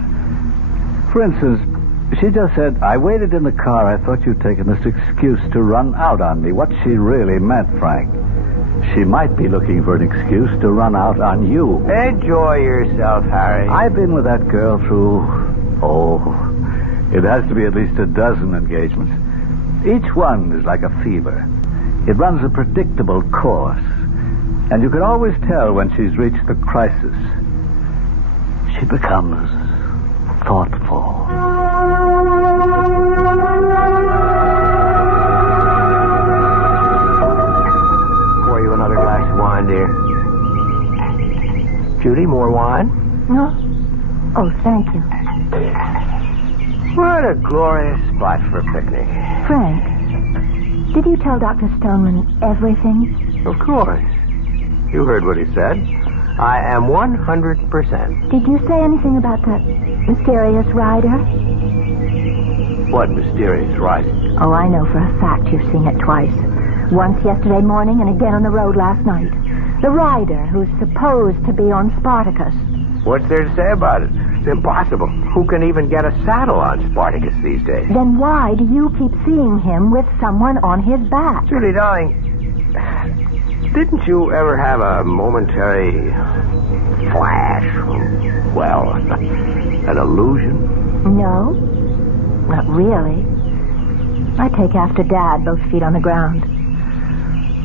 For instance, she just said, "I waited in the car. I thought you'd taken this excuse to run out on me." What she really meant, Frank, she might be looking for an excuse to run out on you. Enjoy yourself, Harry. I've been with that girl through, it has to be at least a dozen engagements. Each one is like a fever. It runs a predictable course. And you can always tell when she's reached the crisis. She becomes thoughtful. Pour you another glass of wine, dear. Judy, more wine? No? Oh, thank you. What a glorious spot for a picnic. Frank, did you tell Dr. Stoneman everything? Of course. You heard what he said. I am 100%. Did you say anything about that mysterious rider? What mysterious rider? Oh, I know for a fact you've seen it twice. Once yesterday morning and again on the road last night. The rider who's supposed to be on Spartacus. What's there to say about it? It's impossible. Who can even get a saddle on Spartacus these days? Then why do you keep seeing him with someone on his back? Judy, darling, didn't you ever have a momentary flash? Well, an illusion? No, not really. I take after Dad, both feet on the ground.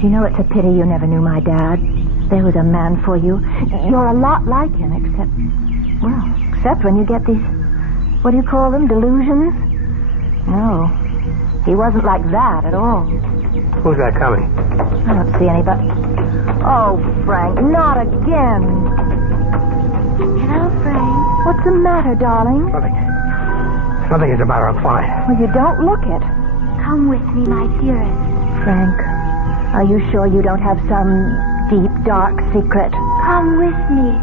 You know, it's a pity you never knew my dad. There was a man for you. You're a lot like him, except when you get these, what do you call them, delusions? No, he wasn't like that at all. Who's that coming? I don't see anybody. Oh, Frank, not again. Hello, Frank. What's the matter, darling? Nothing is the matter. I'm fine. Well, you don't look it. Come with me, my dearest. Frank, are you sure you don't have some deep, dark secret? Come with me.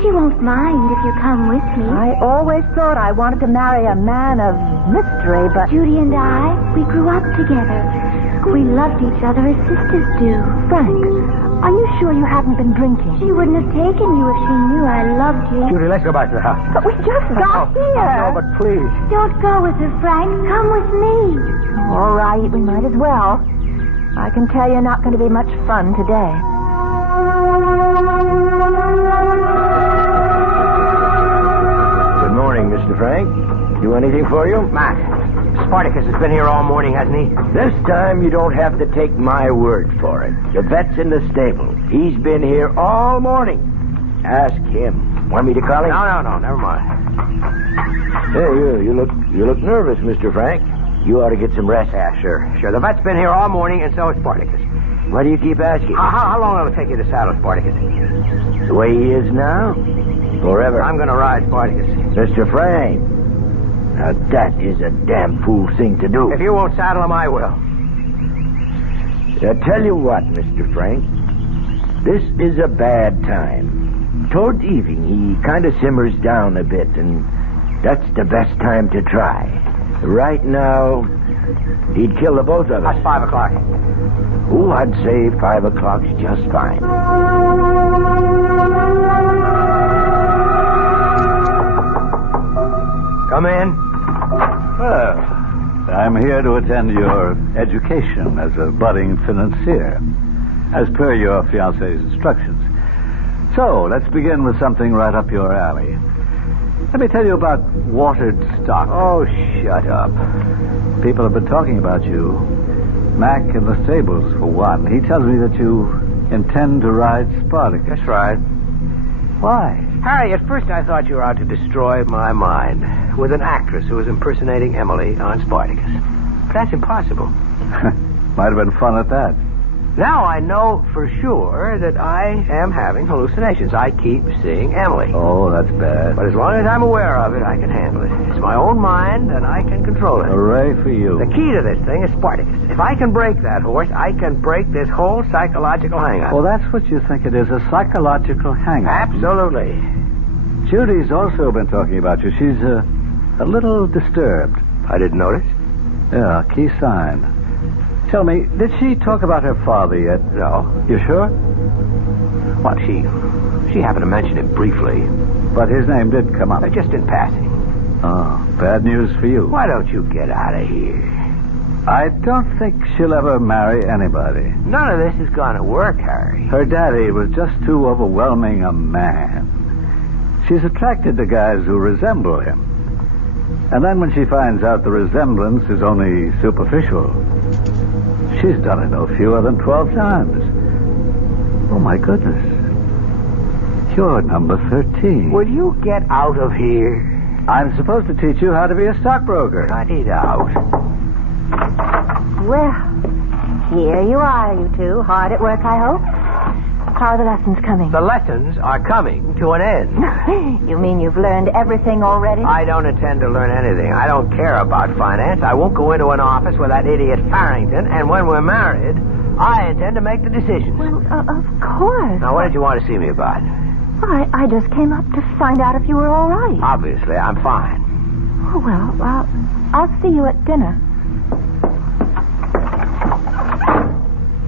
She won't mind if you come with me. I always thought I wanted to marry a man of mystery, but... Judy and I, we grew up together. We loved each other as sisters do. Frank, are you sure you haven't been drinking? She wouldn't have taken you if she knew I loved you. Judy, let's go back to the house. But we just got here. No, but please. Don't go with her, Frank. Come with me. All right, we might as well. I can tell you're not going to be much fun today. Good morning, Mr. Frank. Do anything for you? Mac, Spartacus has been here all morning, hasn't he? This time you don't have to take my word for it. The vet's in the stable. He's been here all morning. Ask him. Want me to call him? No, never mind. Hey, you look nervous, Mr. Frank. You ought to get some rest. Yeah, sure. The vet's been here all morning, and so is Spartacus. Why do you keep asking? How long will it take you to saddle Spartacus? The way he is now? Forever. I'm going to ride Spartacus. Mr. Frank, now that is a damn fool thing to do. If you won't saddle him, I will. I tell you what, Mr. Frank, this is a bad time. Toward evening, he kind of simmers down a bit, and that's the best time to try. Right now, he'd kill the both of us. That's 5 o'clock. Oh, I'd say 5 o'clock's just fine. Come in. Well, I'm here to attend your education as a budding financier, as per your fiancé's instructions. So, let's begin with something right up your alley. Let me tell you about watered stock. Oh, shut up. People have been talking about you. Mac in the stables, for one. He tells me that you intend to ride Spartacus. That's right. Why? Harry, at first I thought you were out to destroy my mind with an actress who was impersonating Emily on Spartacus. But that's impossible. Might have been fun at that. Now I know for sure that I am having hallucinations. I keep seeing Emily. Oh, that's bad. But as long as I'm aware of it, I can handle it. It's my own mind, and I can control it. Hooray for you. The key to this thing is Spartacus. If I can break that horse, I can break this whole psychological hang-up. Well, that's what you think it is, a psychological hang-up. Absolutely. Judy's also been talking about you. She's a little disturbed. I didn't notice. Yeah, key sign. Tell me, did she talk about her father yet? No. You sure? Well, she happened to mention it briefly. But his name did come up. Just in passing. Oh, bad news for you. Why don't you get out of here? I don't think she'll ever marry anybody. None of this is going to work, Harry. Her daddy was just too overwhelming a man. She's attracted to guys who resemble him. And then when she finds out the resemblance is only superficial, she's done it no fewer than 12 times. Oh, my goodness. You're number 13. Will you get out of here? I'm supposed to teach you how to be a stockbroker. I need out. Well, here you are, you two. Hard at work, I hope. How are the lessons coming? The lessons are coming to an end. You mean you've learned everything already? I don't intend to learn anything. I don't care about finance. I won't go into an office with that idiot Farrington. And when we're married, I intend to make the decisions. Well, of course. Now, what did you want to see me about? Well, I just came up to find out if you were all right. Obviously, I'm fine. Oh, well, I'll see you at dinner.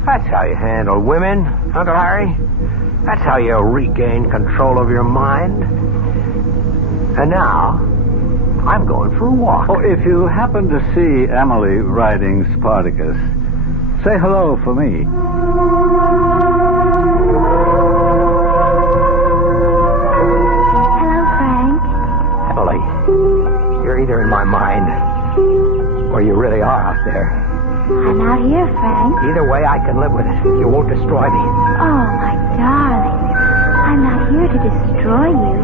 That's how you handle women, Uncle Harry. That's how you regain control of your mind. And now, I'm going for a walk. Oh, if you happen to see Emily riding Spartacus, say hello for me. Hello, Frank. Emily, you're either in my mind or you really are out there. I'm out here, Frank. Either way, I can live with it. You won't destroy me. Oh, my darling. I'm not here to destroy you.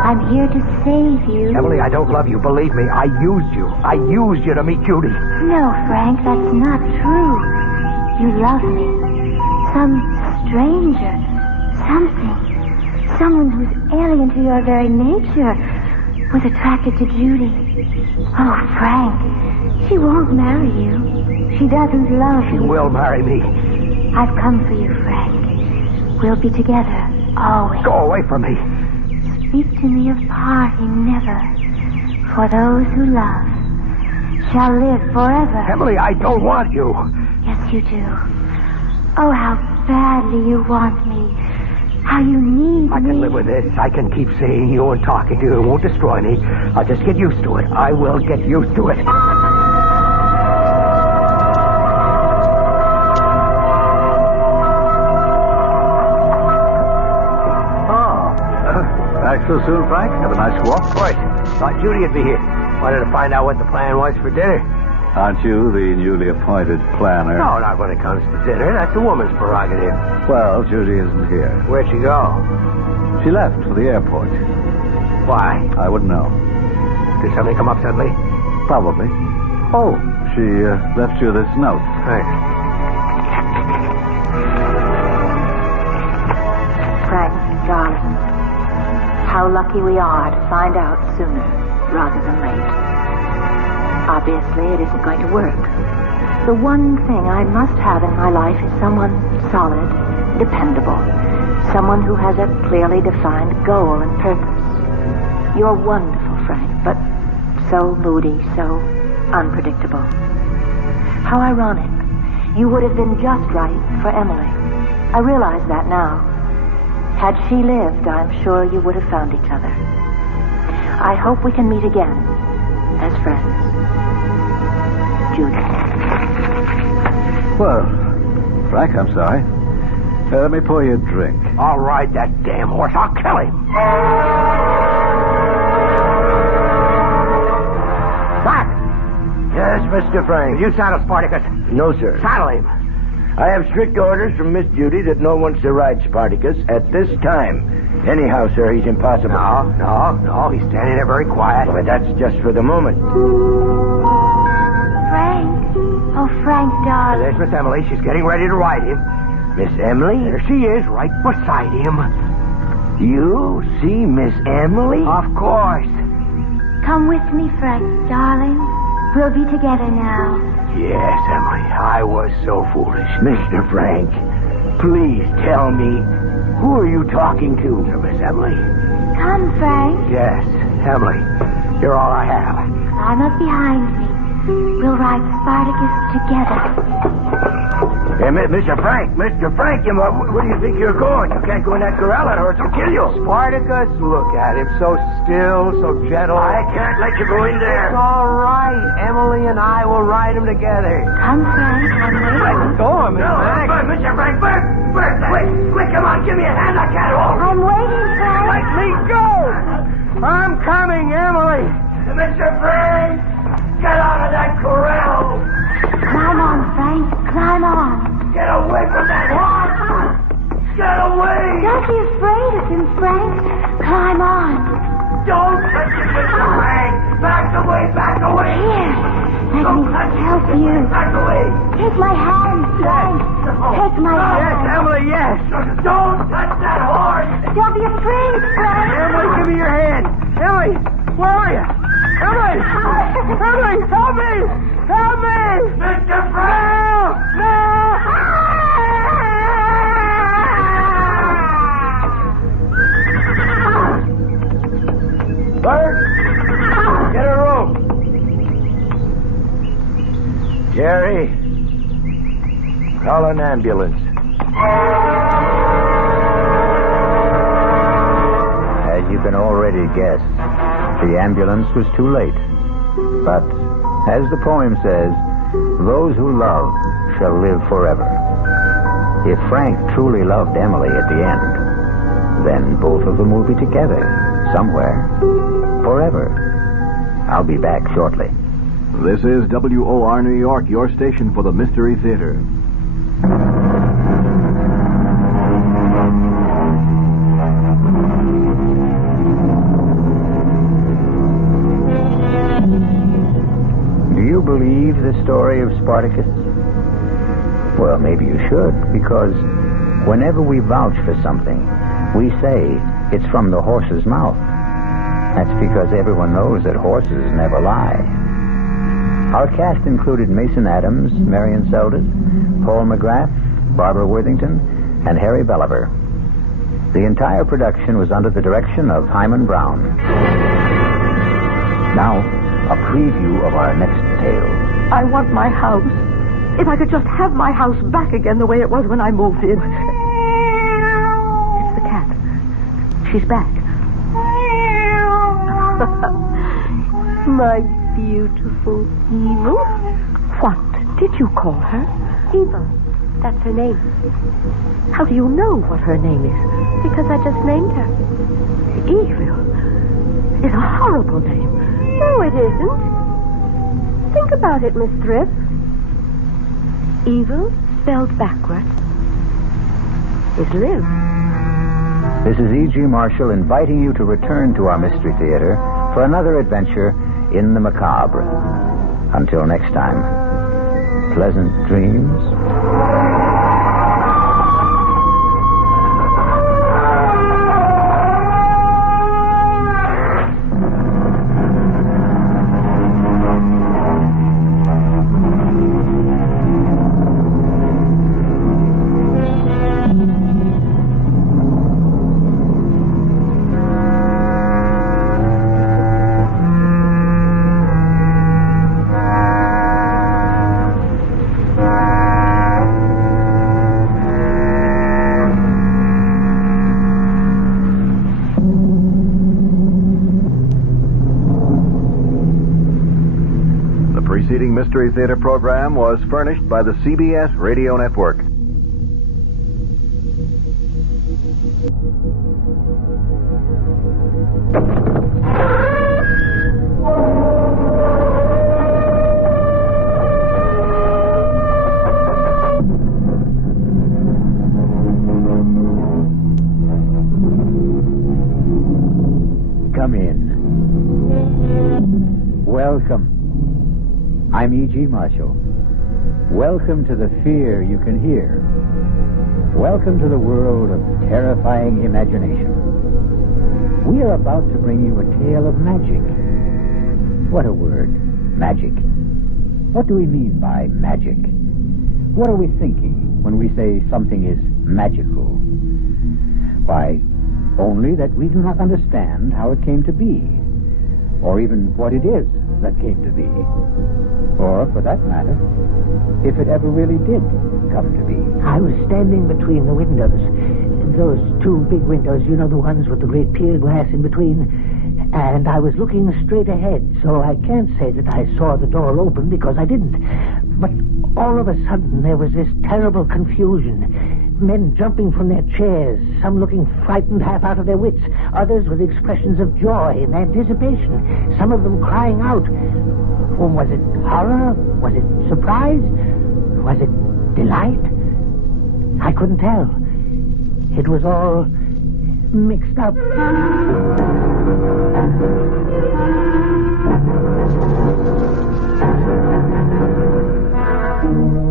I'm here to save you. Emily, I don't love you. Believe me, I used you. I used you to meet Judy. No, Frank, that's not true. You love me. Some stranger. Something. Someone who's alien to your very nature was attracted to Judy. Oh, Frank, she won't marry you. She doesn't love you. She will marry me. I've come for you, Frank. We'll be together, always. Go away from me. Speak to me of parting never. For those who love shall live forever. Emily, I don't want you. Yes, you do. Oh, how badly you want me. How you need I me. can live with this. I can keep seeing you and talking to you. It won't destroy me. I'll just get used to it. I will get used to it. Back so soon, Frank? Have a nice walk? Of course. Thought Judy'd be here. Wanted to find out what the plan was for dinner. Aren't you the newly appointed planner? No, not when it comes to dinner. That's a woman's prerogative. Well, Judy isn't here. Where'd she go? She left for the airport. Why? I wouldn't know. Did something come up suddenly? Probably. Oh, she left you this note. Thanks. Frank, darling, how lucky we are to find out sooner rather than late. Obviously, it isn't going to work. The one thing I must have in my life is someone solid, dependable, someone who has a clearly defined goal and purpose. You're wonderful, Frank, but so moody, so unpredictable. How ironic. You would have been just right for Emily. I realize that now. Had she lived, I'm sure you would have found each other. I hope we can meet again as friends. Judy. Well, Frank, I'm sorry. Let me pour you a drink. I'll ride that damn horse. I'll kill him. Frank! Yes, Mr. Frank. Did you saddle Spartacus? No, sir. Saddle him. I have strict orders from Miss Judy that no one's to ride Spartacus at this time. Anyhow, sir, he's impossible. No. He's standing there very quiet. But that's just for the moment. Frank. Oh, Frank, darling. There's Miss Emily. She's getting ready to ride him. Miss Emily? There she is, right beside him. You see Miss Emily? Of course. Come with me, Frank, darling. We'll be together now. Yes, Emily. I was so foolish. Mr. Frank, please tell me, who are you talking to? Miss Emily. Come, Frank. Yes, Emily. You're all I have. Climb up behind me. We'll ride Spartacus together. Hey, Mr. Frank, where do you think you're going? You can't go in that corral. That horse will kill you. Spartacus, look at him. So still, so gentle. I can't let you go in there. It's all right. Emily and I will ride him together. Come, Frank. I'm waiting. Let go of me, Frank. Mr. Frank, Bert, quick, come on, give me a hand. I can't hold. I'm waiting, Frank. Let me go. I'm coming, Emily. Mr. Frank, get out of that corral. Climb on, Frank. Climb on. Get away from that horse! Get away! Don't be afraid of him, Frank. Climb on. Don't touch it, Mr. Frank! Back away! Here, let me help you. Back away! Take my hand, Frank. Take my hand. Yes, Emily, yes. Don't touch that horse! Don't be afraid, Frank. Emily, give me your hand. Emily, where are you? Emily! Emily, help me! Help me! Mr. Frank! No! Bert, get a rope. Jerry, call an ambulance. As you can already guess, the ambulance was too late. But, as the poem says, those who love shall live forever. If Frank truly loved Emily at the end, then both of them will be together somewhere, forever. I'll be back shortly. This is WOR New York, your station for the Mystery Theater. Do you believe the story of Spartacus? Well, maybe you should, because whenever we vouch for something, we say it's from the horse's mouth. That's because everyone knows that horses never lie. Our cast included Mason Adams, Marion Seldes, Paul McGrath, Barbara Worthington, and Harry Belliver. The entire production was under the direction of Hyman Brown. Now, a preview of our next tale. I want my house. If I could just have my house back again the way it was when I moved in. It's the cat. She's back. My beautiful Evil. What did you call her? Evil. That's her name. How do you know what her name is? Because I just named her. Evil is a horrible name. No, it isn't. Think about it, Miss Thrift. Evil, spelled backwards, is live. This is E.G. Marshall inviting you to return to our Mystery Theater for another adventure in the macabre. Until next time, pleasant dreams. Mystery Theater program was furnished by the CBS Radio Network. Come in. Welcome. I'm E.G. Marshall. Welcome to the fear you can hear. Welcome to the world of terrifying imagination. We are about to bring you a tale of magic. What a word, magic. What do we mean by magic? What are we thinking when we say something is magical? Why, only that we do not understand how it came to be, or even what it is that came to be. Or, for that matter, if it ever really did come to be. I was standing between the windows. Those two big windows, you know, the ones with the great pier glass in between. And I was looking straight ahead, so I can't say that I saw the door open because I didn't. But all of a sudden, there was this terrible confusion. Men jumping from their chairs, some looking frightened half out of their wits, others with expressions of joy and anticipation, some of them crying out. Was it horror? Was it surprise? Was it delight? I couldn't tell. It was all mixed up.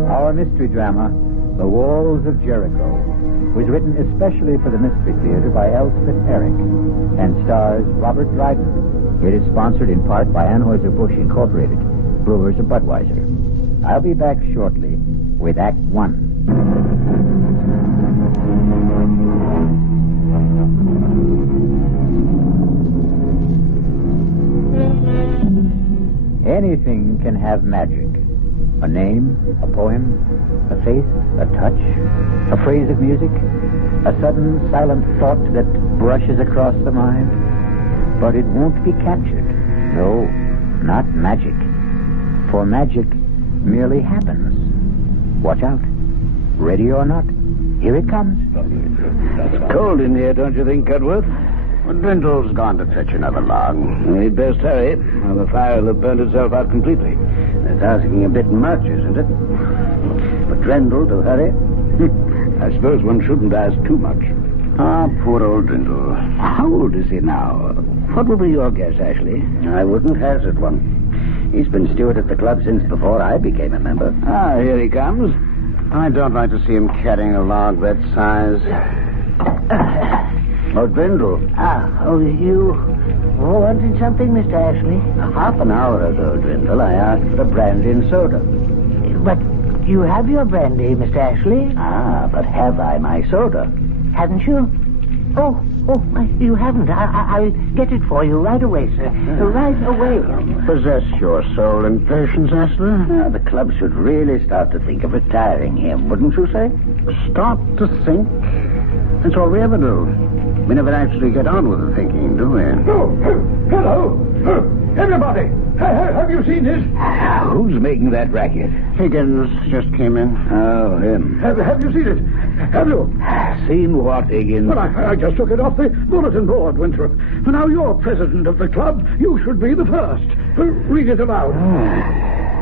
Our mystery drama, The Walls of Jericho, was written especially for the Mystery Theater by Elspeth Eric and stars Robert Dryden. It is sponsored in part by Anheuser-Busch Incorporated, brewers of Budweiser. I'll be back shortly with Act 1. Anything can have magic. A name, a poem, a face, a touch, a phrase of music, a sudden silent thought that brushes across the mind. But it won't be captured. No, not magic. For magic merely happens. Watch out. Ready or not, here it comes. It's cold in here, don't you think, Cudworth? Well, Brindle's gone to fetch another log. We'd best hurry, or the fire will have burned itself out completely. That's asking a bit much, isn't it? For Drendel to hurry? I suppose one shouldn't ask too much. Ah, poor old Drendel. How old is he now? What will be your guess, Ashley? I wouldn't hazard one. He's been steward at the club since before I became a member. Ah, here he comes. I don't like to see him carrying a log that size. Oh, Drendel. You wanted something, Mr. Ashley? Half an hour ago, Drendel, I asked for a brandy and soda. But you have your brandy, Mr. Ashley. Ah, but have I my soda? Haven't you? Oh, you haven't. I'll get it for you right away, sir. Right away. Possess your soul in patience, Ashley. The club should really start to think of retiring him, wouldn't you say? Start to think? That's all we ever do. We never actually get on with the thinking, do we? Oh, hello. Everybody, have you seen this? Who's making that racket? Higgins just came in. Oh, him. Have you seen it? Have you? Seen what, Higgins? Well, I just took it off the bulletin board, Winthrop. Now, you're president of the club. You should be the first. Read it aloud.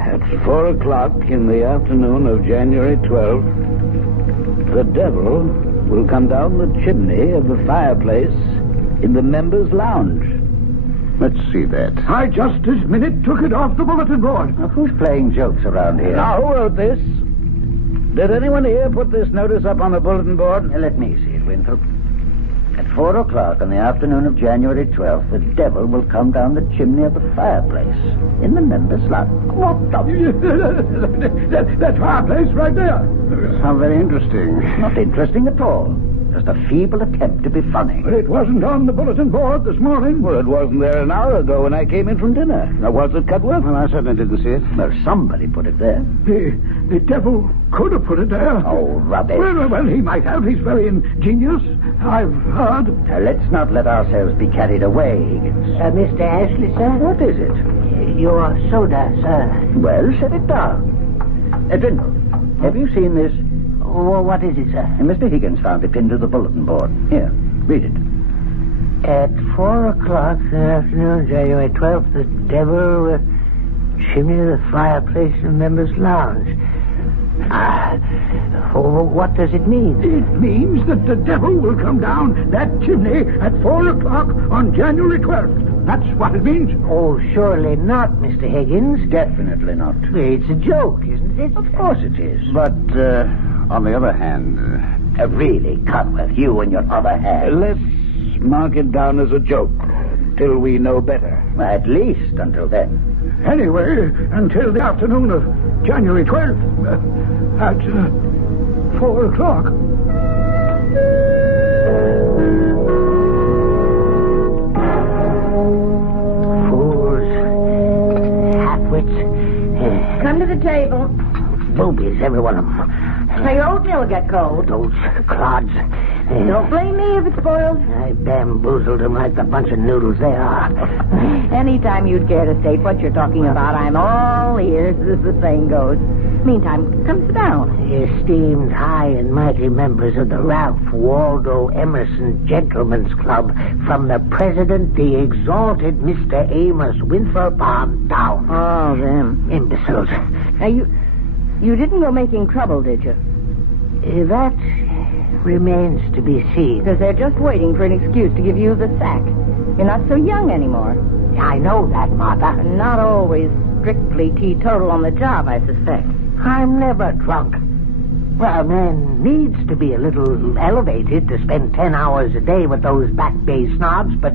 At 4 o'clock in the afternoon of January 12th, the devil will come down the chimney of the fireplace in the members' lounge. Let's see that. I just this minute took it off the bulletin board. Now, who's playing jokes around here? Now, who wrote this? Did anyone here put this notice up on the bulletin board? Let me see it, Winthrop. At 4 o'clock on the afternoon of January 12th, the devil will come down the chimney of the fireplace in the members' lounge. What the... that fireplace right there. Sounds very interesting. Not interesting at all. Just a feeble attempt to be funny. It wasn't on the bulletin board this morning. Well, it wasn't there an hour ago when I came in from dinner. Now, was it, Cutworth? Well, I certainly didn't see it. Well, somebody put it there. The devil could have put it there. Oh, rubbish. Well, he might have. He's very ingenious. I've heard. Let's not let ourselves be carried away, Higgins. Mr. Ashley, sir? What is it? Your soda, sir. Well, set it down. Drendel, have you seen this? Well, what is it, sir? Mr. Higgins found it pinned to the bulletin board. Here, read it. At 4 o'clock this afternoon, January 12th, the devil chimney of the fireplace in members' lounge. What does it mean? It means that the devil will come down that chimney at 4 o'clock on January 12th. That's what it means. Oh, surely not, Mr. Higgins. Definitely not. It's a joke, isn't it? Of course it is. But, on the other hand... really, Cutworth, you and your other hand. Let's mark it down as a joke till we know better. At least until then. Anyway, until the afternoon of January 12th at 4 o'clock. Fools. Halfwits. Come to the table. Boobies, every one of them. Now, your oatmeal will get cold. Those clods. Don't blame me if it's spoiled. I bamboozled them like the bunch of noodles they are. Anytime you'd care to state what you're talking about, I'm all ears, as the saying goes. Meantime, come sit down. Esteemed high and mighty members of the Ralph Waldo Emerson Gentlemen's Club, from the president, the exalted Mr. Amos Winthrop on down. Oh, them. Imbeciles. Now, you didn't go making trouble, did you? That remains to be seen. Because they're just waiting for an excuse to give you the sack. You're not so young anymore. I know that, Martha. Not always strictly teetotal on the job, I suspect. I'm never drunk. Well, a man needs to be a little elevated to spend 10 hours a day with those Back Bay snobs, but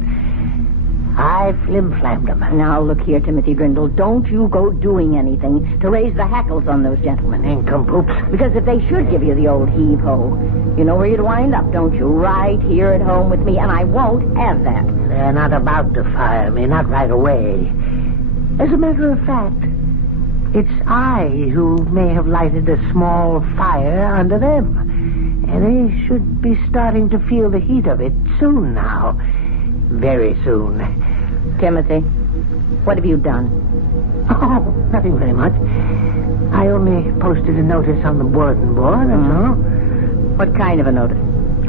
I flim-flammed them. Now, look here, Timothy Grindle. Don't you go doing anything to raise the hackles on those gentlemen. Nincompoops. Because if they should give you the old heave-ho, you know where you'd wind up, don't you? Right here at home with me, and I won't have that. They're not about to fire me, not right away. As a matter of fact, it's I who may have lighted a small fire under them. And they should be starting to feel the heat of it soon now. Very soon. Timothy, what have you done? Oh, nothing very much. I only posted a notice on the bulletin board, that's all. What kind of a notice?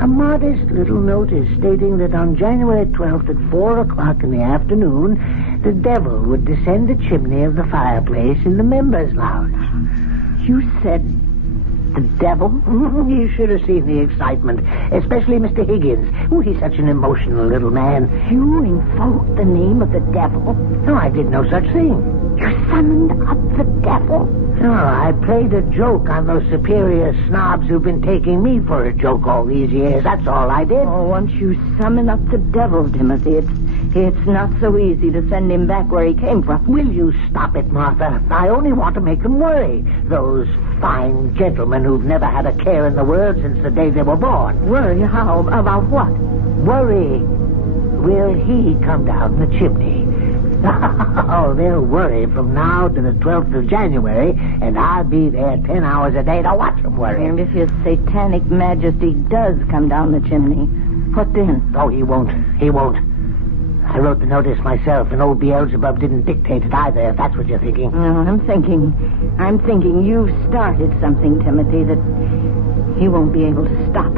A modest little notice stating that on January 12th at 4 o'clock in the afternoon, the devil would descend the chimney of the fireplace in the members' lounge. You said the devil? You should have seen the excitement, especially Mr. Higgins. Oh, he's such an emotional little man. You invoked the name of the devil? No, I did no such thing. You summoned up the devil? No, I played a joke on those superior snobs who've been taking me for a joke all these years. That's all I did. Oh, once you summon up the devil, Timothy, it's not so easy to send him back where he came from. Will you stop it, Martha? I only want to make them worry. Those fine gentlemen who've never had a care in the world since the day they were born. Worry? How? About what? Worry. Will he come down the chimney? Oh, they'll worry from now to the 12th of January, and I'll be there 10 hours a day to watch them worry. And if his satanic majesty does come down the chimney, what then? Oh, he won't. He won't. I wrote the notice myself, and old Beelzebub didn't dictate it either, if that's what you're thinking. No, I'm thinking you've started something, Timothy, that he won't be able to stop.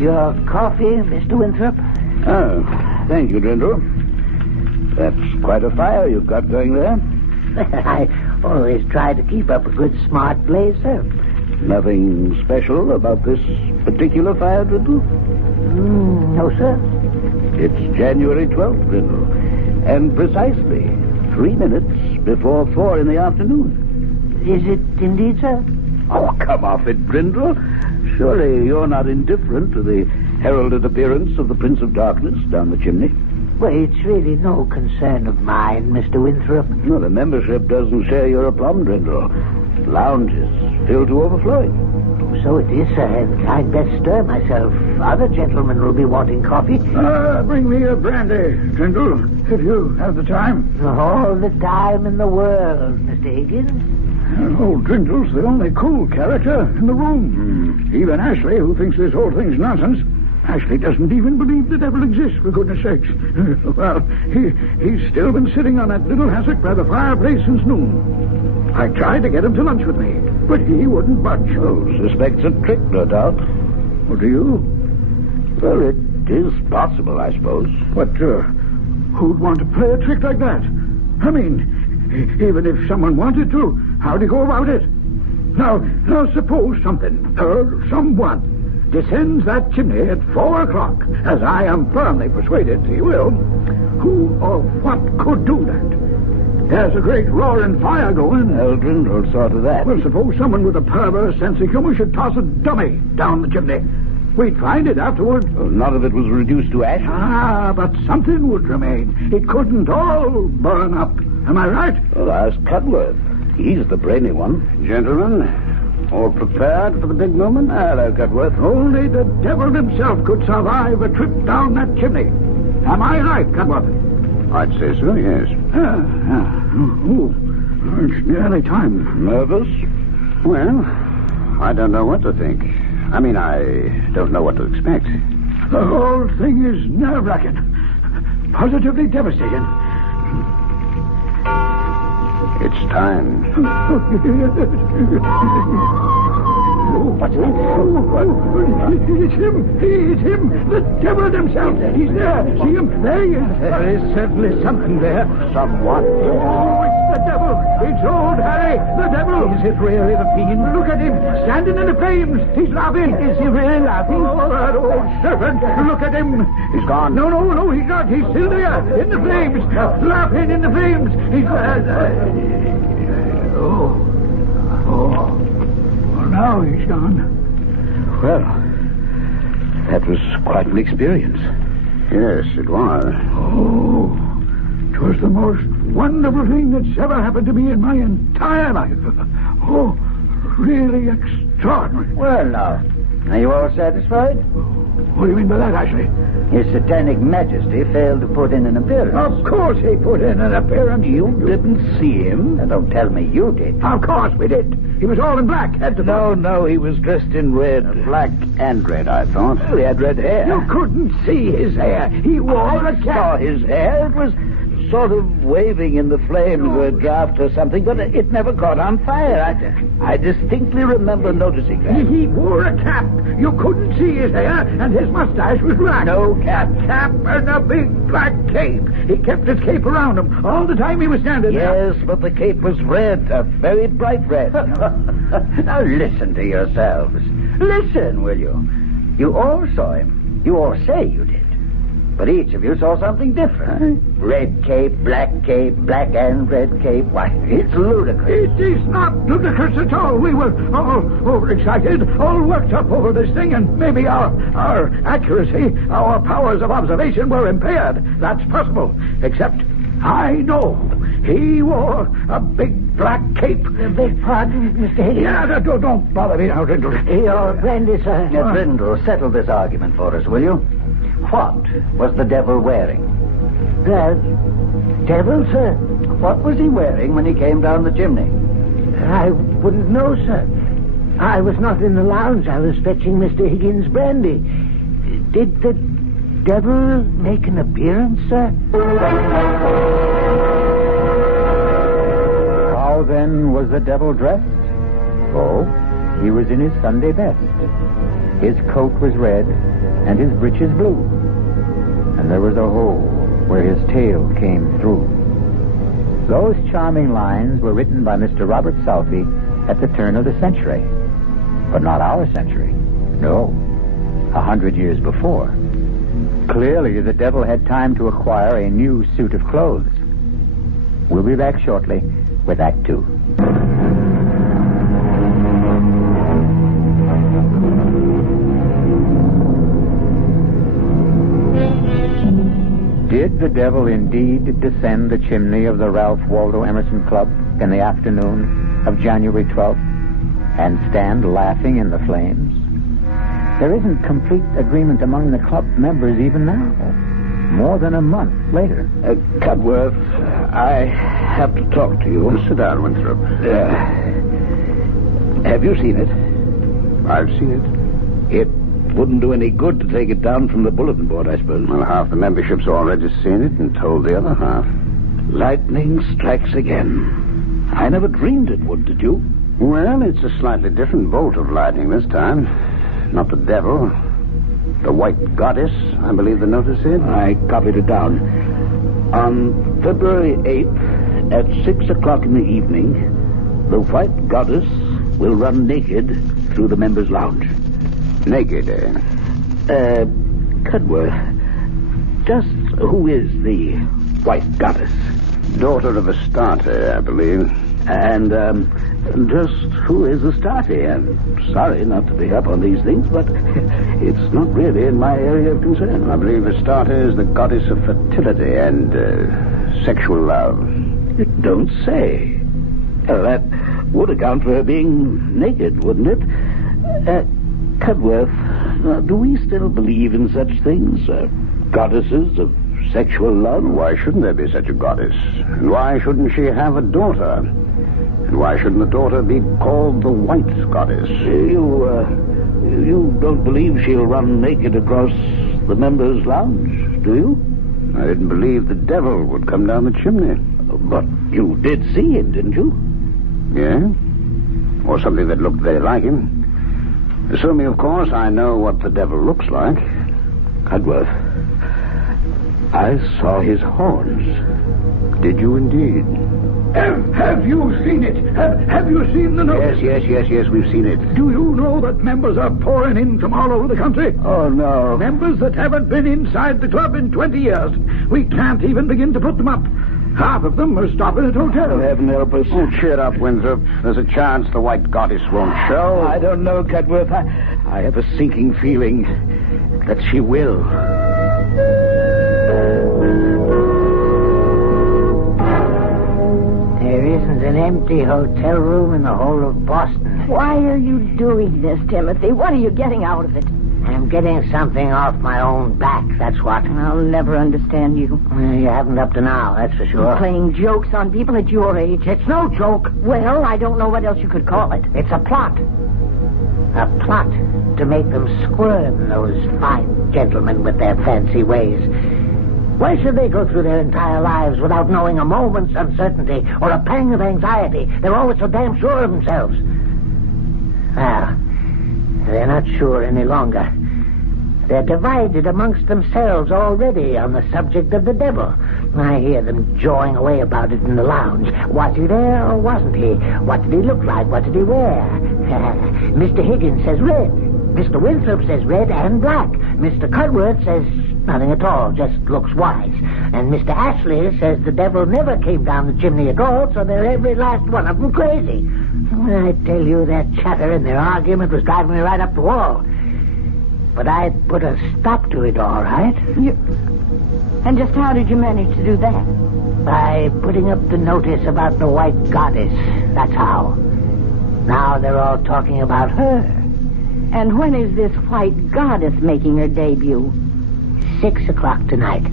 Your coffee, Mr. Winthrop? Oh, thank you, Drindle. That's quite a fire you've got going there. I always try to keep up a good smart blaze, sir. Nothing special about this particular fire, Drindle? No, sir. It's January 12th, Drindle. And precisely 3 minutes before 4 in the afternoon. Is it indeed, sir? Oh, come off it, Drindle. Surely you're not indifferent to the heralded appearance of the Prince of Darkness down the chimney? Well, it's really no concern of mine, Mr. Winthrop. No, the membership doesn't share your aplomb, Drindle. The lounge is filled to overflowing. So it is, sir, and I'd best stir myself. Other gentlemen will be wanting coffee. Bring me a brandy, Drindle, if you have the time. All the time in the world, Mr. Higgins. Old Drindle's the only cool character in the room. Even Ashley, who thinks this whole thing's nonsense. Ashley doesn't even believe the devil exists, for goodness sakes. Well, he's still been sitting on that little hassock by the fireplace since noon. I tried to get him to lunch with me, but he wouldn't budge. Oh, suspects a trick, no doubt. What do you? Well, it is possible, I suppose. But who'd want to play a trick like that? I mean, even if someone wanted to, how'd he go about it? Now suppose something, or someone, descends that chimney at 4 o'clock, as I am firmly persuaded he will. Who or what could do that? There's a great roaring fire going. Eldrin will saw to that. Well, suppose someone with a perverse sense of humor should toss a dummy down the chimney. We'd find it afterward. Well, none of it was reduced to ash. But something would remain. It couldn't all burn up. Am I right? Well, ask Cudworth. He's the brainy one. Gentlemen, all prepared for the big moment? Hello, Cudworth. Only the devil himself could survive a trip down that chimney. Am I right, Cudworth? I'd say so, yes. It's nearly time. Nervous? Well, I don't know what to think. I mean, I don't know what to expect. The whole thing is nerve-wracking. Positively devastating. It's time. What's that? It's him. It's him. The devil himself. He's there. See him? There he is. There is certainly something there. Someone. Oh, it's the devil. It's old Harry. The devil. Is it really the fiend? Look at him. Standing in the flames. He's laughing. Is he really laughing? Oh, that old serpent. Look at him. He's gone. No, he's not. He's still there. In the flames. Laughing in the flames. He's... Now he's gone. Well, that was quite an experience. Yes, it was. Oh, it was the most wonderful thing that's ever happened to me in my entire life. Oh, really extraordinary. Well, now, are you all satisfied? What do you mean by that, Ashley? His satanic majesty failed to put in an appearance. Of course he put in an appearance. You didn't see him? Now, don't tell me you did. Of course we did. He was all in black, head to toe. No, he was dressed in red. Black and red, I thought. Well, he had red hair. You couldn't see his hair. He wore a cap. I saw his hair. It was sort of waving in the flames of a draft or something, but it never caught on fire. I distinctly remember noticing that. He wore a cap. You couldn't see his hair, and his mustache was black. No cap. A cap and a big black cape. He kept his cape around him all the time he was standing there. Yes, but the cape was red, a very bright red. Now listen to yourselves. Listen, will you? You all saw him. You all say you did. But each of you saw something different. Red cape, black and red cape. Why, it's ludicrous. It is not ludicrous at all. We were all overexcited, all worked up over this thing, and maybe our accuracy, our powers of observation were impaired. That's possible. Except, I know he wore a big black cape. Beg pardon, Mr. Higgins? Yeah, don't bother me now, Brindle. Your friend is, Brindle, settle this argument for us, will you? What was the devil wearing? The devil, sir? What was he wearing when he came down the chimney? I wouldn't know, sir. I was not in the lounge. I was fetching Mr. Higgins' brandy. Did the devil make an appearance, sir? How then was the devil dressed? Oh, he was in his Sunday best. His coat was red, and his breeches blue. And there was a hole where his tail came through. Those charming lines were written by Mr. Robert Southey at the turn of the century. But not our century. No, 100 years before. Clearly, the devil had time to acquire a new suit of clothes. We'll be back shortly with Act 2. Did the devil indeed descend the chimney of the Ralph Waldo Emerson Club in the afternoon of January 12th and stand laughing in the flames? There isn't complete agreement among the club members even now, more than a month later. Cudworth, I have to talk to you. Sit down, Winthrop. Have you seen it? I've seen it. It wouldn't do any good to take it down from the bulletin board, I suppose. Well, half the membership's already seen it and told the other half. Lightning strikes again. I never dreamed it would, did you? Well, it's a slightly different bolt of lightning this time. Not the devil. The white goddess, I believe the notice said. I copied it down. On February 8th, at 6 o'clock in the evening, the white goddess will run naked through the members' lounge. Naked, Cudworth, just who is the white goddess? Daughter of Astarte, I believe. And, just who is Astarte? I'm sorry not to pick up on these things, but it's not really in my area of concern. I believe Astarte is the goddess of fertility and sexual love. You don't say. That would account for her being naked, wouldn't it? Cudworth, do we still believe in such things? Goddesses of sexual love? Why shouldn't there be such a goddess? And why shouldn't she have a daughter? And why shouldn't the daughter be called the white goddess? You don't believe she'll run naked across the members' lounge, do you? I didn't believe the devil would come down the chimney. But you did see him, didn't you? Yeah? Or something that looked very like him. Assuming, of course, I know what the devil looks like. Cudworth, I saw his horns. Did you indeed? Have you seen it? Have you seen the notice? Yes, we've seen it. Do you know that members are pouring in from all over the country? Oh, no. Members that haven't been inside the club in 20 years. We can't even begin to put them up. Half of them are stopping at hotels. Oh, heaven help us. Oh, cheer up, Winthrop. There's a chance the white goddess won't show. I don't know, Cudworth. I have a sinking feeling that she will. There isn't an empty hotel room in the whole of Boston. Why are you doing this, Timothy? What are you getting out of it? I'm getting something off my own back, that's what. I'll never understand you. Well, you haven't up to now, that's for sure. You're playing jokes on people at your age. It's no joke. Well, I don't know what else you could call it. It's a plot. A plot to make them squirm, those fine gentlemen with their fancy ways. Why should they go through their entire lives without knowing a moment's uncertainty or a pang of anxiety? They're always so damn sure of themselves. Well, they're not sure any longer. They're divided amongst themselves already on the subject of the devil. I hear them jawing away about it in the lounge. Was he there or wasn't he? What did he look like? What did he wear? Mr. Higgins says red. Mr. Winthrop says red and black. Mr. Cudworth says nothing at all, just looks wise. And Mr. Ashley says the devil never came down the chimney at all, so they're every last one of them crazy. I tell you, their chatter and their argument was driving me right up the wall. But I put a stop to it, all right. And just how did you manage to do that? By putting up the notice about the white goddess. That's how. Now they're all talking about her. And when is this white goddess making her debut? 6 o'clock tonight.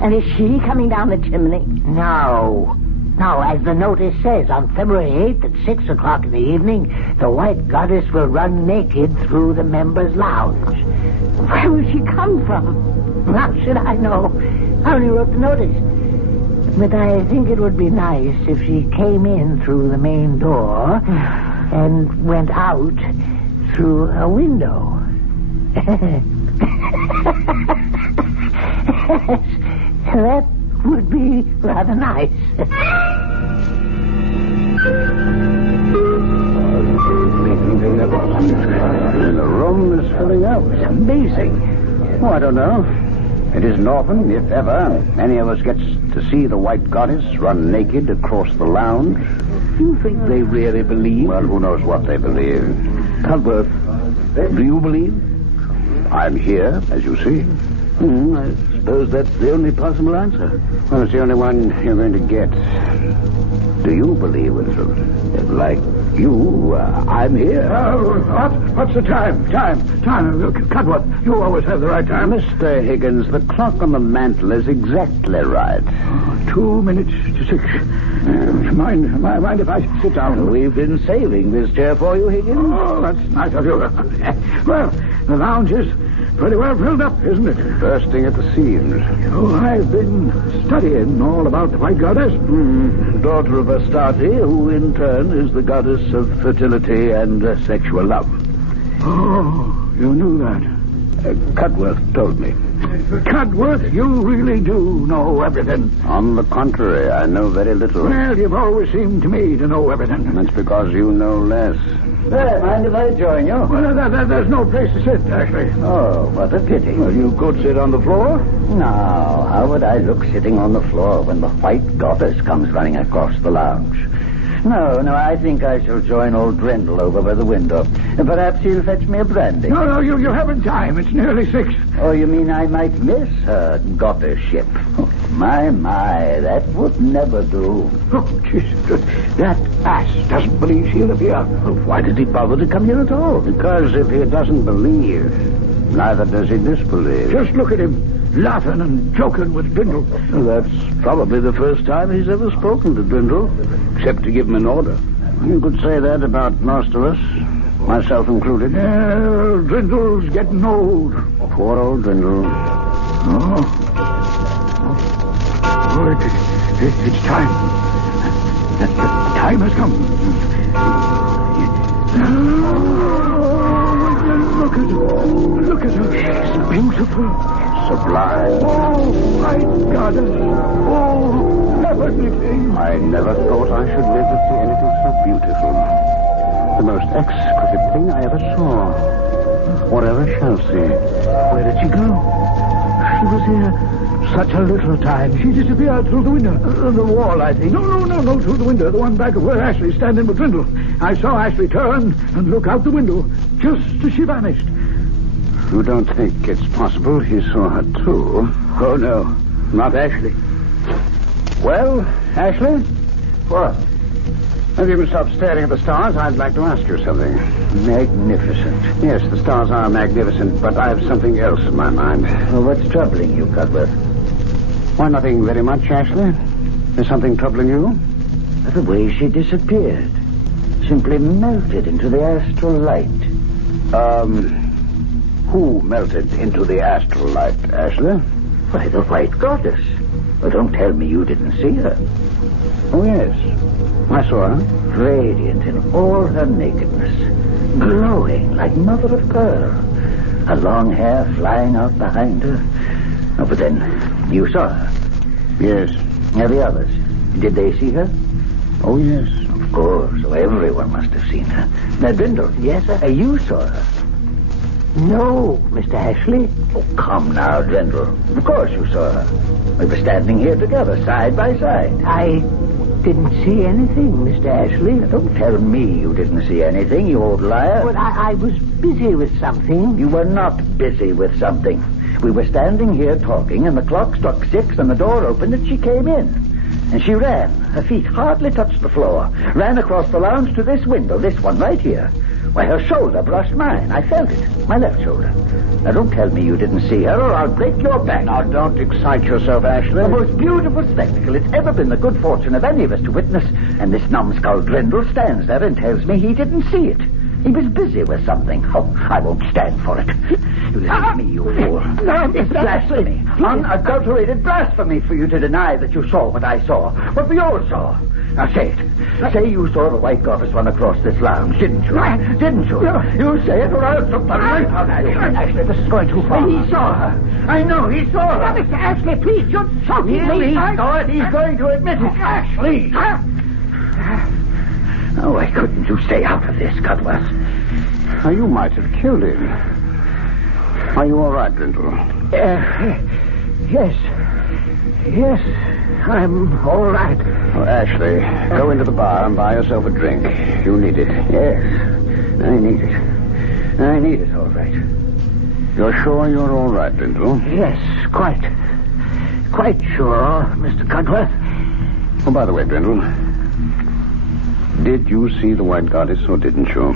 And is she coming down the chimney? No. No, as the notice says, on February 8th at 6 o'clock in the evening, the white goddess will run naked through the members' lounge. Where will she come from? How should I know? I only wrote the notice. But I think it would be nice if she came in through the main door and went out through a window. That would be rather nice. The room is filling up. It's amazing. Oh, I don't know. It isn't often, if ever, any of us gets to see the white goddess run naked across the lounge. You think they really believe? Well, who knows what they believe. Cudworth, do you believe? I'm here, as you see. I suppose that's the only possible answer. Well, it's the only one you're going to get. Do you believe, Winthrop? Like you, I'm here. What's the time? Time. Cudworth, you always have the right time. Mr. Higgins, the clock on the mantel is exactly right. 2 minutes to 6. Mind if I sit down? We've been saving this chair for you, Higgins. Oh, that's nice of you. Well, the lounge is pretty well filled up, isn't it? Bursting at the seams. Oh, I've been studying all about the white goddess. Daughter of Astarte, who in turn is the goddess of fertility and sexual love. Oh, you knew that. Cudworth told me. Cudworth, you really do know everything. On the contrary, I know very little. Well, you've always seemed to me to know everything. That's because you know less. Hey, mind if I join you? Well, there's no place to sit, actually. Oh, what a pity. Well, you could sit on the floor. Now, how would I look sitting on the floor when the white goddess comes running across the lounge? No, I think I shall join old Drendel over by the window. Perhaps he'll fetch me a brandy. No, you haven't time. It's nearly 6. Oh, you mean I might miss her goddessship? Oh, my, that would never do. Oh, Jesus. That ass doesn't believe she'll appear. Well, why did he bother to come here at all? Because if he doesn't believe, neither does he disbelieve. Just look at him. Laughing and joking with Drindle. Well, that's probably the first time he's ever spoken to Drindle, except to give him an order. You could say that about most of us, myself included. Drindle's getting old. Poor old Drindle. It's time. The time has come. Look at her. She's beautiful. Sublime. Oh, my God. Oh, heavenly thing. I never thought I should live to see anything so beautiful. The most exquisite thing I ever saw. Or ever shall see. Where did she go? She was here such a little time. She disappeared through the window. The wall, I think. No, through the window. The one back of where Ashley's standing with Drindle. I saw Ashley turn and look out the window just as she vanished. You don't think it's possible he saw her too? Oh, no. Not Ashley. Well, Ashley? What? If you can stop staring at the stars, I'd like to ask you something. Magnificent. Yes, the stars are magnificent, but I have something else in my mind. Well, what's troubling you, Cudworth? Why, nothing very much, Ashley. There's something troubling you? The way she disappeared. Simply melted into the astral light. Who melted into the astral light, Ashley? Why, the White Goddess. Well, don't tell me you didn't see her. Oh, yes. I saw her. Radiant in all her nakedness. Glowing like mother of pearl. Her long hair flying out behind her. Oh, but then, you saw her. Yes. Now, the others, did they see her? Oh, yes. Of course. So everyone must have seen her. Now, Brindle. Yes, sir? You saw her. No, Mr. Ashley. Oh, come now, Brindle. Of course you saw her. We were standing here together, side by side. I didn't see anything, Mr. Ashley. Now, don't tell me you didn't see anything, you old liar. But I was busy with something. You were not busy with something. We were standing here talking, and the clock struck 6, and the door opened, and she came in. And she ran. Her feet hardly touched the floor. Ran across the lounge to this window, this one right here. Why, her shoulder brushed mine. I felt it. My left shoulder. Now, don't tell me you didn't see her, or I'll break your back. Now, don't excite yourself, Ashley. The most beautiful spectacle it's ever been the good fortune of any of us to witness. And this numbskull Grindle stands there and tells me he didn't see it. He was busy with something. Oh, I won't stand for it. You listen to me, you fool. No, It's blasphemy. Unadulterated blasphemy for you to deny that you saw what I saw. What we all saw. Now, say it. Say you saw the White Goddess run across this lounge, didn't you? Didn't you? You say it, or I'll took the right out of you. Ashley, this is going too far. He saw her. I know he saw her. Mr. Ashley, please, you're choking me. He saw it. He's going to admit it. Ashley! Oh, why couldn't you stay out of this, Cudworth? Now, you might have killed him. Are you all right, Brindle? Yes. Yes, I'm all right. Oh, Ashley, go into the bar and buy yourself a drink. You need it. Yes, I need it. I need it, all right. You're sure you're all right, Brindle? Yes, quite sure, Mr. Cudworth. Oh, by the way, Brindle, did you see the White Goddess or didn't you?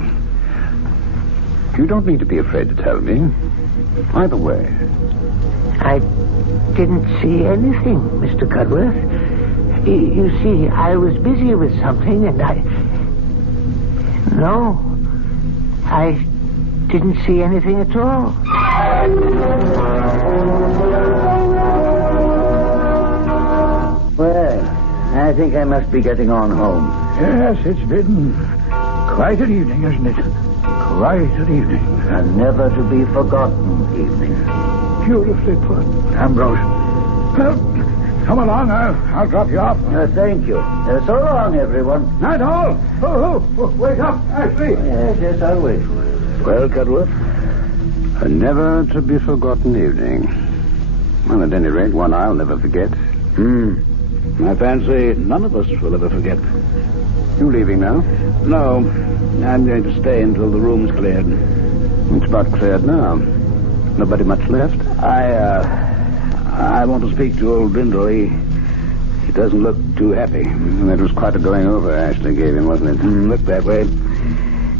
You don't need to be afraid to tell me. Either way. I didn't see anything, Mr. Cudworth. You see, I was busy with something, and No, I didn't see anything at all. Well, I think I must be getting on home. Yes, it's been quite an evening, isn't it? Quite an evening. A never to be forgotten evening. Beautifully put, Ambrose. Well, come along. I'll drop you off. Thank you. So long, everyone. Night all. Oh, wake up, Ashley. Yes, I'll wait for you. Well, Cudworth, a never to be forgotten evening. Well, at any rate, one I'll never forget. I fancy none of us will ever forget. You leaving now? No, I'm going to stay until the room's cleared. It's about cleared now. Nobody much left? I want to speak to old Brindle. He doesn't look too happy. That was quite a going over Ashley gave him, wasn't it? Looked that way.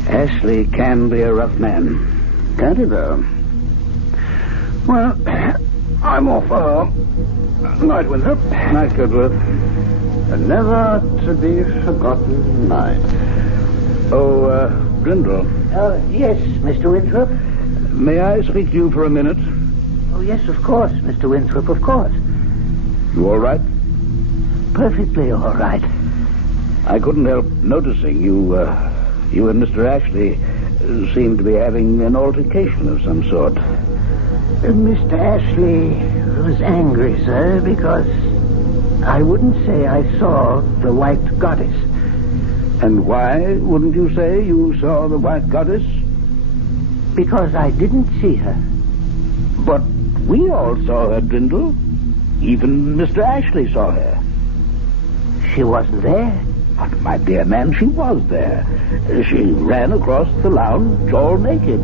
Ashley can be a rough man. Can't he, though? Well, I'm off. Night, Winthrop. Night, Cudworth. A never to be forgotten night. Oh, Brindle. Yes, Mr. Winthrop. May I speak to you for a minute? Oh, yes, of course, Mr. Winthrop, of course. You all right? Perfectly all right. I couldn't help noticing you and Mr. Ashley seem to be having an altercation of some sort. Mr. Ashley was angry, sir, because I wouldn't say I saw the White Goddess. And why wouldn't you say you saw the White Goddess? Because I didn't see her. But we all saw her, Brindle. Even Mr. Ashley saw her. She wasn't there. But my dear man, she was there. She ran across the lounge all naked,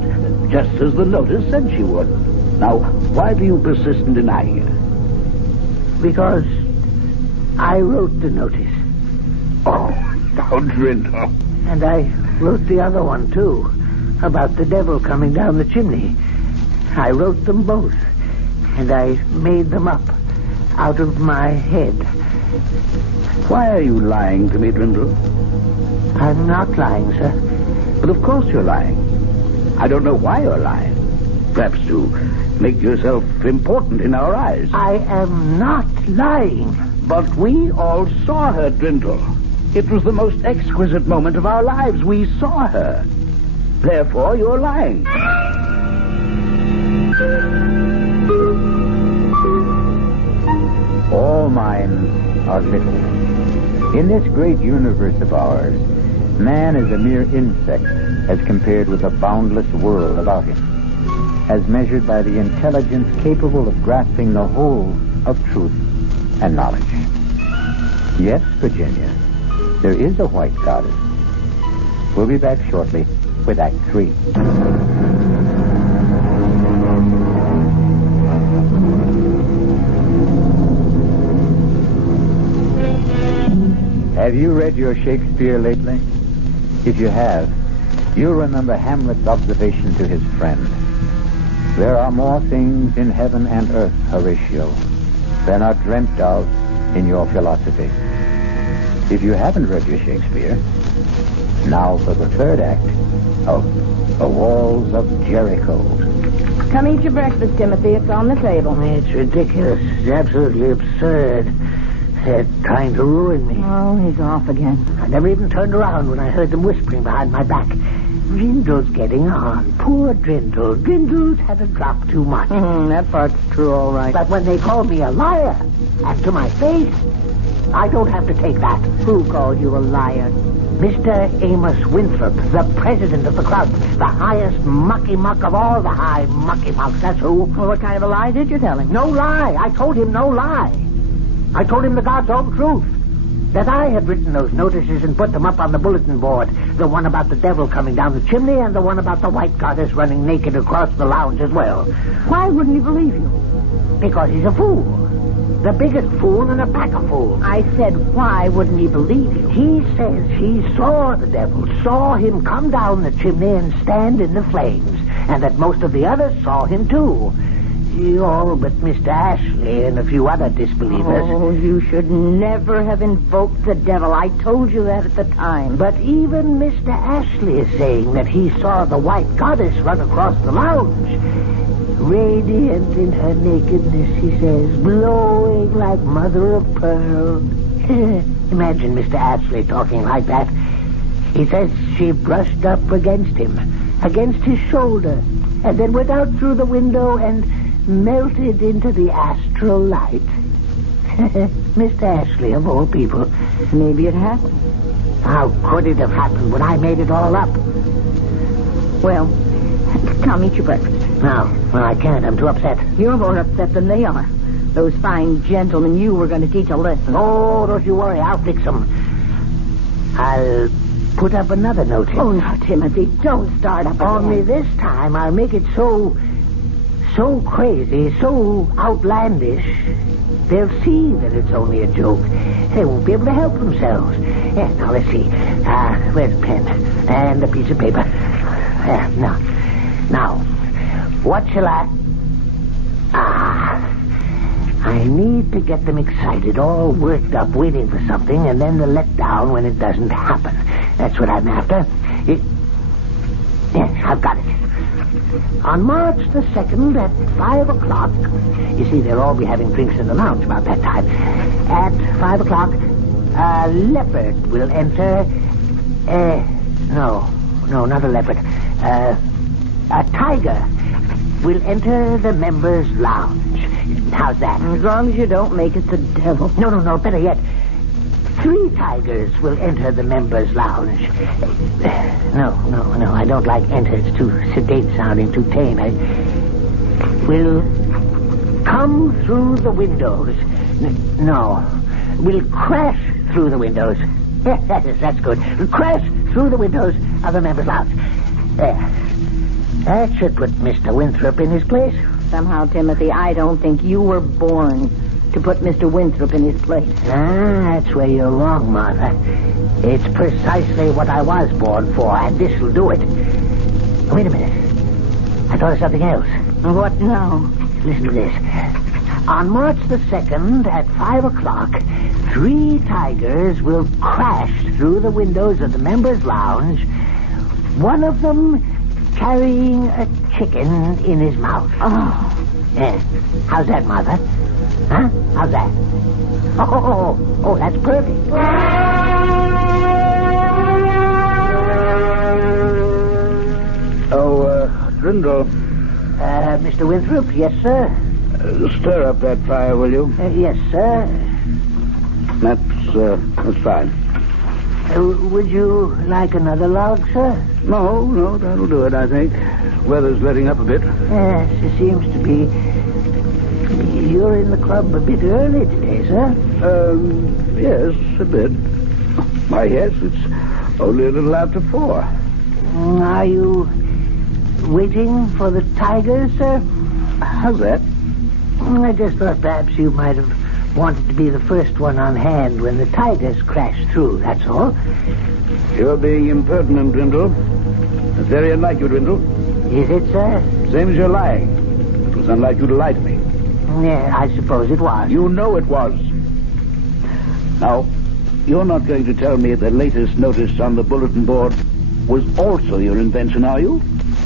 just as the notice said she would. Now, why do you persist in denying it? Because I wrote the notice. Oh, now, Brindle. And I wrote the other one, too, about the devil coming down the chimney. I wrote them both, and I made them up out of my head. Why are you lying to me, Brindle? I'm not lying, sir. But of course you're lying. I don't know why you're lying. Perhaps to make yourself important in our eyes. I am not lying. But we all saw her, Drindle. It was the most exquisite moment of our lives. We saw her. Therefore, you're lying. All minds are little. In this great universe of ours, man is a mere insect as compared with the boundless world about him, as measured by the intelligence capable of grasping the whole of truth and knowledge. Yes, Virginia, there is a white goddess. We'll be back shortly with Act 3. Have you read your Shakespeare lately? If you have, you'll remember Hamlet's observation to his friend. There are more things in heaven and earth, Horatio, than are dreamt of in your philosophy. If you haven't read your Shakespeare, now for the third act of The Walls of Jericho. Come eat your breakfast, Timothy. It's on the table. It's ridiculous. It's absolutely absurd. They're trying to ruin me. Oh, he's off again. I never even turned around when I heard them whispering behind my back. Drindle's getting on. Poor Drindle. Drindle's had a drop too much. That part's true, all right. But when they call me a liar, and to my face, I don't have to take that. Who called you a liar? Mr. Amos Winthrop, the president of the club, the highest mucky-muck of all the high mucky-mucks, that's who. Well, what kind of a lie did you tell him? No lie. I told him no lie. I told him the God's own truth. That I had written those notices and put them up on the bulletin board. The one about the devil coming down the chimney and the one about the white goddess running naked across the lounge as well. Why wouldn't he believe you? Because he's a fool. The biggest fool in a pack of fools. I said, why wouldn't he believe you? He says he saw the devil, saw him come down the chimney and stand in the flames, and that most of the others saw him too. All but Mr. Ashley and a few other disbelievers. Oh, you should never have invoked the devil. I told you that at the time. But even Mr. Ashley is saying that he saw the white goddess run across the lounge. Radiant in her nakedness, he says, glowing like mother of pearl. Imagine Mr. Ashley talking like that. He says she brushed up against him, against his shoulder, and then went out through the window and melted into the astral light. Mr. Ashley, of all people. Maybe it happened. How could it have happened when I made it all up? Well, come eat your breakfast. No, well, I can't. I'm too upset. You're more upset than they are. Those fine gentlemen you were going to teach a lesson. Oh, don't you worry. I'll fix them. I'll put up another notice. Oh, now, Timothy, don't start up again. Only this time I'll make it so crazy, so outlandish, they'll see that it's only a joke. They won't be able to help themselves. Yeah, now, let's see. Where's a pen? And a piece of paper. Now, what shall I... I need to get them excited, all worked up, waiting for something, and then they're let down when it doesn't happen. That's what I'm after. Yes, I've got it. On March the 2nd at 5 o'clock, you see, they'll all be having drinks in the lounge about that time. At 5 o'clock, a leopard will enter... No, not a leopard. A tiger will enter the members' lounge. How's that? As long as you don't make it the devil. No, better yet. 3 tigers will enter the members' lounge. No, I don't like enter. It's too sedate sounding, too tame. Will come through the windows. Will crash through the windows. That's good. Crash through the windows of the members' lounge. There. That should put Mr. Winthrop in his place. Somehow, Timothy, I don't think you were born to put Mr. Winthrop in his place. That's where you're wrong, Martha. It's precisely what I was born for, and this'll do it. Wait a minute. I thought of something else. What now? Listen to this. On March the 2nd at 5 o'clock, 3 tigers will crash through the windows of the members' lounge, one of them carrying a chicken in his mouth. Oh, How's that, Mother? Huh? How's that? Oh, that's perfect. Brindle. Mr. Winthrop, yes, sir? Stir up that fire, will you? Yes, sir. That's fine. Would you like another log, sir? No, that'll do it, I think. Weather's letting up a bit. Yes, it seems to be. You're in the club a bit early today, sir? Yes, a bit. Why, yes, it's only a little after 4. Are you waiting for the tigers, sir? How's that? I just thought perhaps you might have wanted to be the first one on hand when the tigers crashed through, that's all. You're being impertinent, Brindle. It's very unlike you, Brindle. Is it, sir? Same as you're lying. It was unlike you to lie to me. Yeah, I suppose it was. You know it was. Now, you're not going to tell me the latest notice on the bulletin board was also your invention, are you?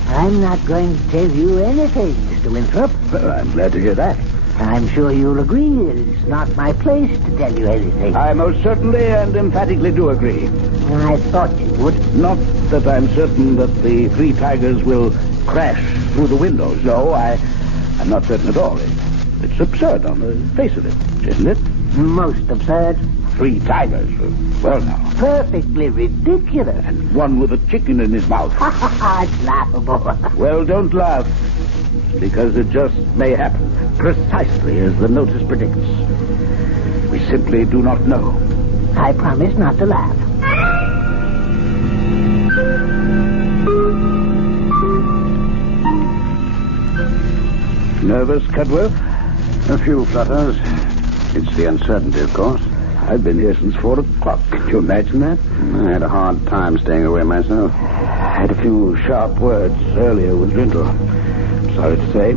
I'm not going to tell you anything, Mr. Winthrop. Well, I'm glad to hear that. I'm sure you'll agree that it's not my place to tell you anything. I most certainly and emphatically do agree. I thought you would. Not that I'm certain that the 3 tigers will crash through the windows. No, I'm not certain at all. It's absurd on the face of it, isn't it? Most absurd. 3 tigers. Well, now. Perfectly ridiculous. And one with a chicken in his mouth. It's laughable. Well, don't laugh. Because it just may happen. Precisely as the notice predicts. We simply do not know. I promise not to laugh. Nervous, Cudworth? A few flutters. It's the uncertainty, of course. I've been here since 4 o'clock. Can you imagine that? I had a hard time staying away myself. I had a few sharp words earlier with Brindle. Sorry to say.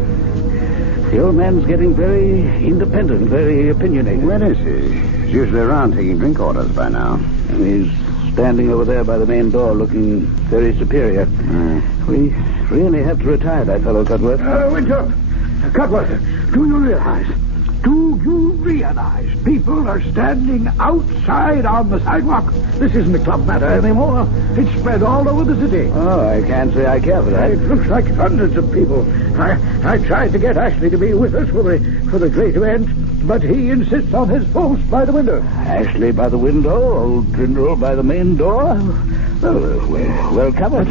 The old man's getting very independent, very opinionated. Where is he? He's usually around taking drink orders by now. And he's standing over there by the main door looking very superior. We really have to retire that fellow, Cudworth. Winthrop! Cudworth, do you realize people are standing outside on the sidewalk? This isn't a club matter anymore. It's spread all over the city. Oh, I can't say I care for that. It looks like hundreds of people. I tried to get Ashley to be with us for the great event, but he insists on his post by the window. Ashley by the window, old Brindle by the main door? Well covered.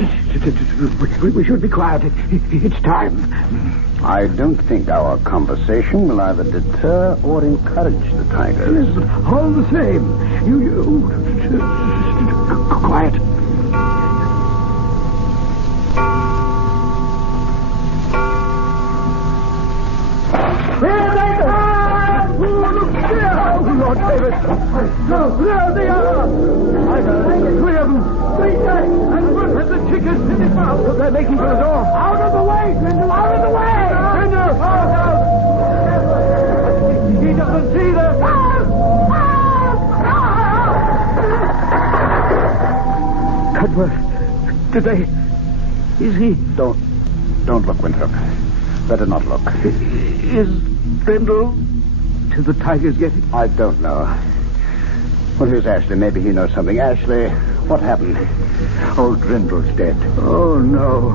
We should be quiet. It's time. I don't think our conversation will either deter or encourage the tigers. All the same, you quiet. There they are! Look there! Oh, Lord David! No, there they are! Three of them! And one has the chickens in his mouth. They're making for the door. Out of the way, Grindle! Out of the way! Grindle! He doesn't see them. Cudworth, did they... Is he... Don't look, Winthrop. Better not look. Is Brindle... Did the tigers get him? I don't know. Well, here's Ashley. Maybe he knows something. Ashley, what happened? Old Brindle's dead. Oh, no.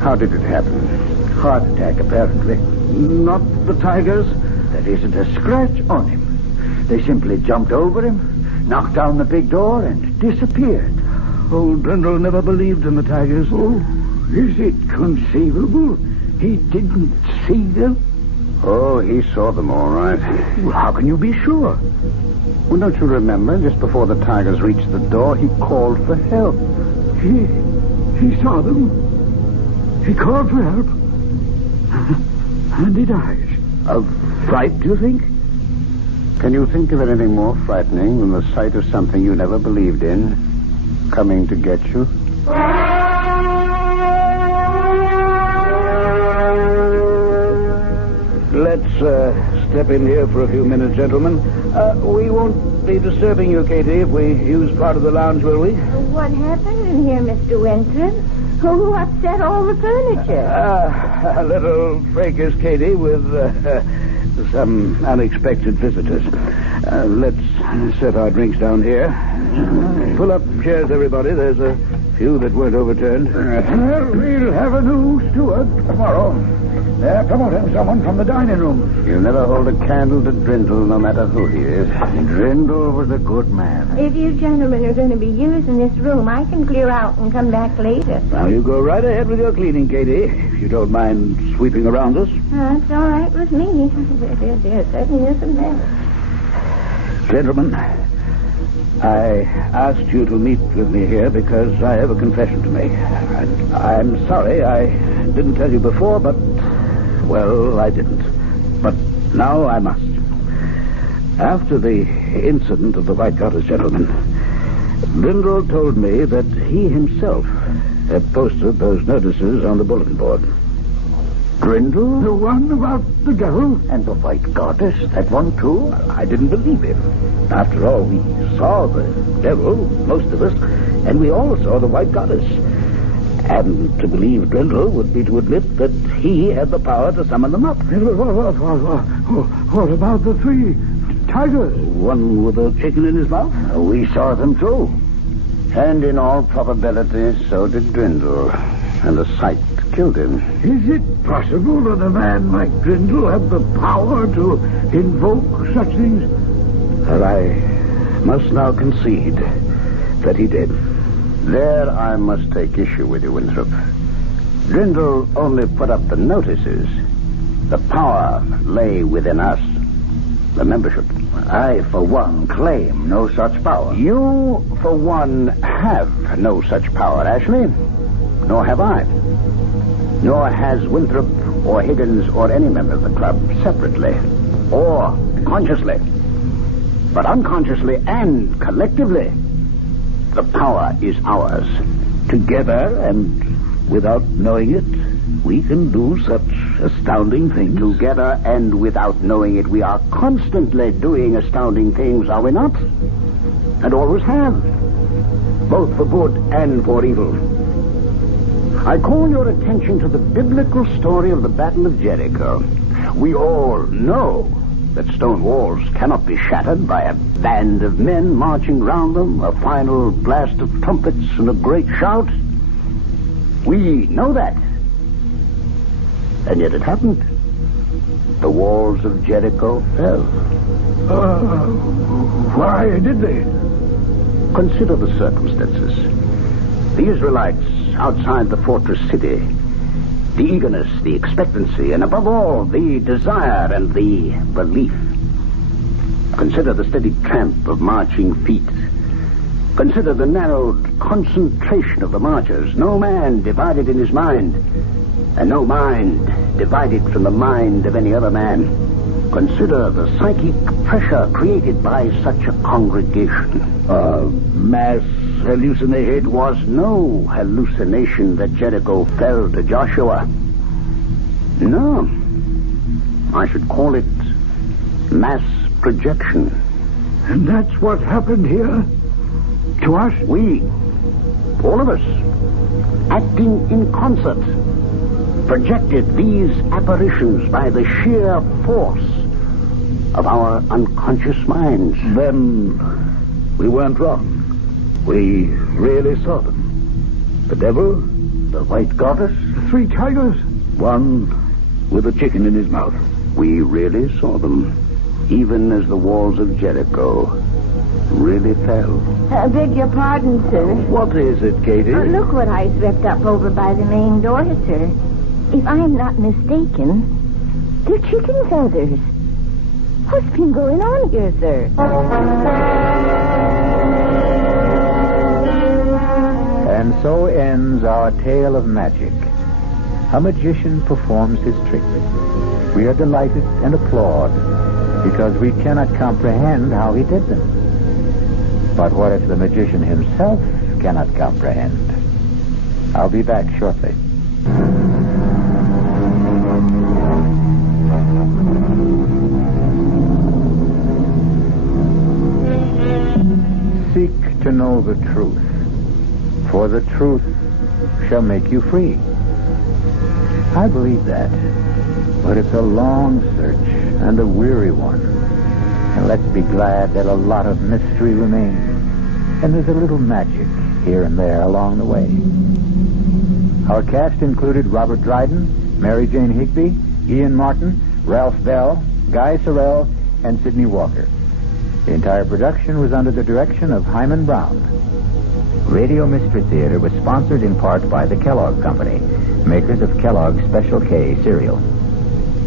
How did it happen? Heart attack, apparently. Not the tigers? There isn't a scratch on him. They simply jumped over him, knocked down the big door, and disappeared. Old Brindle never believed in the tigers. Oh, is it conceivable he didn't see them? Oh, he saw them all right. Well, how can you be sure? Well, don't you remember, just before the tigers reached the door, he called for help. He saw them. He called for help. And he died. Of fright, do you think? Can you think of anything more frightening than the sight of something you never believed in coming to get you? Let's step in here for a few minutes, gentlemen. We won't be disturbing you, Katie, if we use part of the lounge, will we? What happened in here, Mr. Winthrop? Who upset all the furniture? a little fracas, Katie, with some unexpected visitors. Let's set our drinks down here. Pull up chairs, everybody. There's a few that weren't overturned. We'll have a new steward tomorrow. They're promoting someone from the dining room. You'll never hold a candle to Drindle, no matter who he is. Drindle was a good man. If you gentlemen are going to be using this room, I can clear out and come back later. Now, you go right ahead with your cleaning, Katie, if you don't mind sweeping around us. That's all right with me. There certainly is a mess. Gentlemen, I asked you to meet with me here because I have a confession to make. I'm sorry I didn't tell you before, but, well, I didn't. But now I must. After the incident of the White Goddess, gentlemen, Brindle told me that he himself had posted those notices on the bulletin board. Brindle? The one about the devil? And the White Goddess, that one too? I didn't believe him. After all, we saw the devil, most of us, and we all saw the White Goddess. And to believe Brindle would be to admit that he had the power to summon them up. What about the 3 tigers? One with a chicken in his mouth? We saw them too. And in all probability, so did Drindle. And the sight killed him. Is it possible that a man like Drindle had the power to invoke such things? Well, I must now concede that he did. There I must take issue with you, Winthrop. Drindle only put up the notices. The power lay within us, the membership. I, for one, claim no such power. You, for one, have no such power, Ashley. Nor have I. Nor has Winthrop or Higgins or any member of the club separately or consciously. But unconsciously and collectively, the power is ours. Together and without knowing it, we can do such astounding things. Together and without knowing it, we are constantly doing astounding things, are we not? And always have. Both for good and for evil. I call your attention to the biblical story of the Battle of Jericho. We all know that stone walls cannot be shattered by a band of men marching round them, a final blast of trumpets and a great shout. We know that. And yet it happened. The walls of Jericho fell. Why did they? Consider the circumstances. The Israelites outside the fortress city, the eagerness, the expectancy, and above all, the desire and the belief. Consider the steady tramp of marching feet. Consider the narrowed concentration of the marchers. No man divided in his mind, and no mind divided from the mind of any other man. Consider the psychic pressure created by such a congregation. Mass hallucination? It was no hallucination that Jericho fell to Joshua. No. I should call it mass projection. And that's what happened here? To us? We, all of us, acting in concert, projected these apparitions by the sheer force of our unconscious minds. Then we weren't wrong. We really saw them. The devil, the White Goddess, 3 tigers, one with a chicken in his mouth. We really saw them, even as the walls of Jericho really fell. I beg your pardon, sir. What is it, Katie? Look what I swept up over by the main door, sir. If I am not mistaken, they're chicken feathers. What's been going on here, sir? And so ends our tale of magic. A magician performs his tricks. We are delighted and applaud because we cannot comprehend how he did them. But what if the magician himself cannot comprehend? I'll be back shortly. Seek to know the truth, for the truth shall make you free. I believe that. But it's a long search and a weary one. And let's be glad that a lot of mystery remains. And there's a little magic here and there along the way. Our cast included Robert Dryden, Mary Jane Higby, Ian Martin, Ralph Bell, Guy Sorrell, and Sidney Walker. The entire production was under the direction of Hyman Brown. Radio Mystery Theater was sponsored in part by the Kellogg Company, makers of Kellogg's Special K cereal.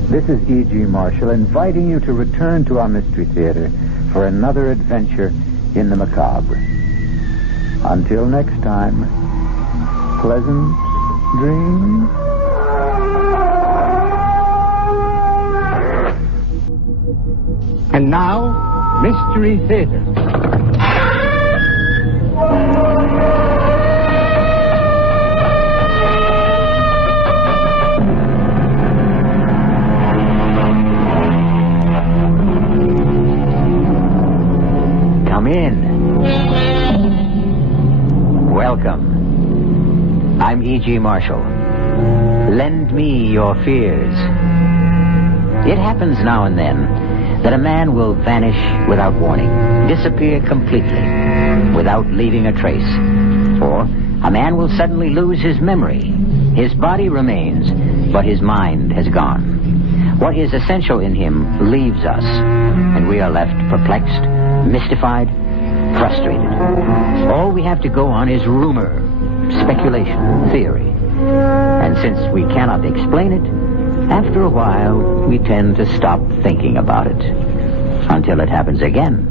This is E.G. Marshall inviting you to return to our Mystery Theater for another adventure in the macabre. Until next time, pleasant dreams. And now, Mystery Theater. Come in. Welcome. I'm E.G. Marshall. Lend me your fears. It happens now and then that a man will vanish without warning, disappear completely, without leaving a trace. Or a man will suddenly lose his memory. His body remains, but his mind has gone. What is essential in him leaves us, and we are left perplexed, mystified, frustrated. All we have to go on is rumor, speculation, theory. And since we cannot explain it, after a while, we tend to stop thinking about it. Until it happens again.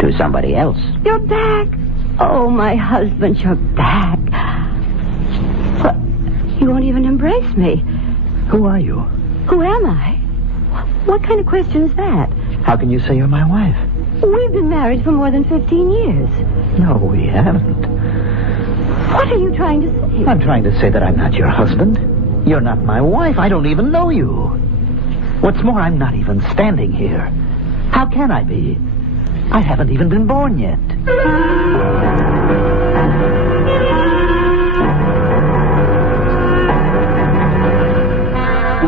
To somebody else. You're back. Oh, my husband, you're back. What? You won't even embrace me. Who are you? Who am I? What kind of question is that? How can you say you're my wife? We've been married for more than 15 years. No, we haven't. What are you trying to say? I'm trying to say that I'm not your husband. You're not my wife. I don't even know you. What's more, I'm not even standing here. How can I be? I haven't even been born yet.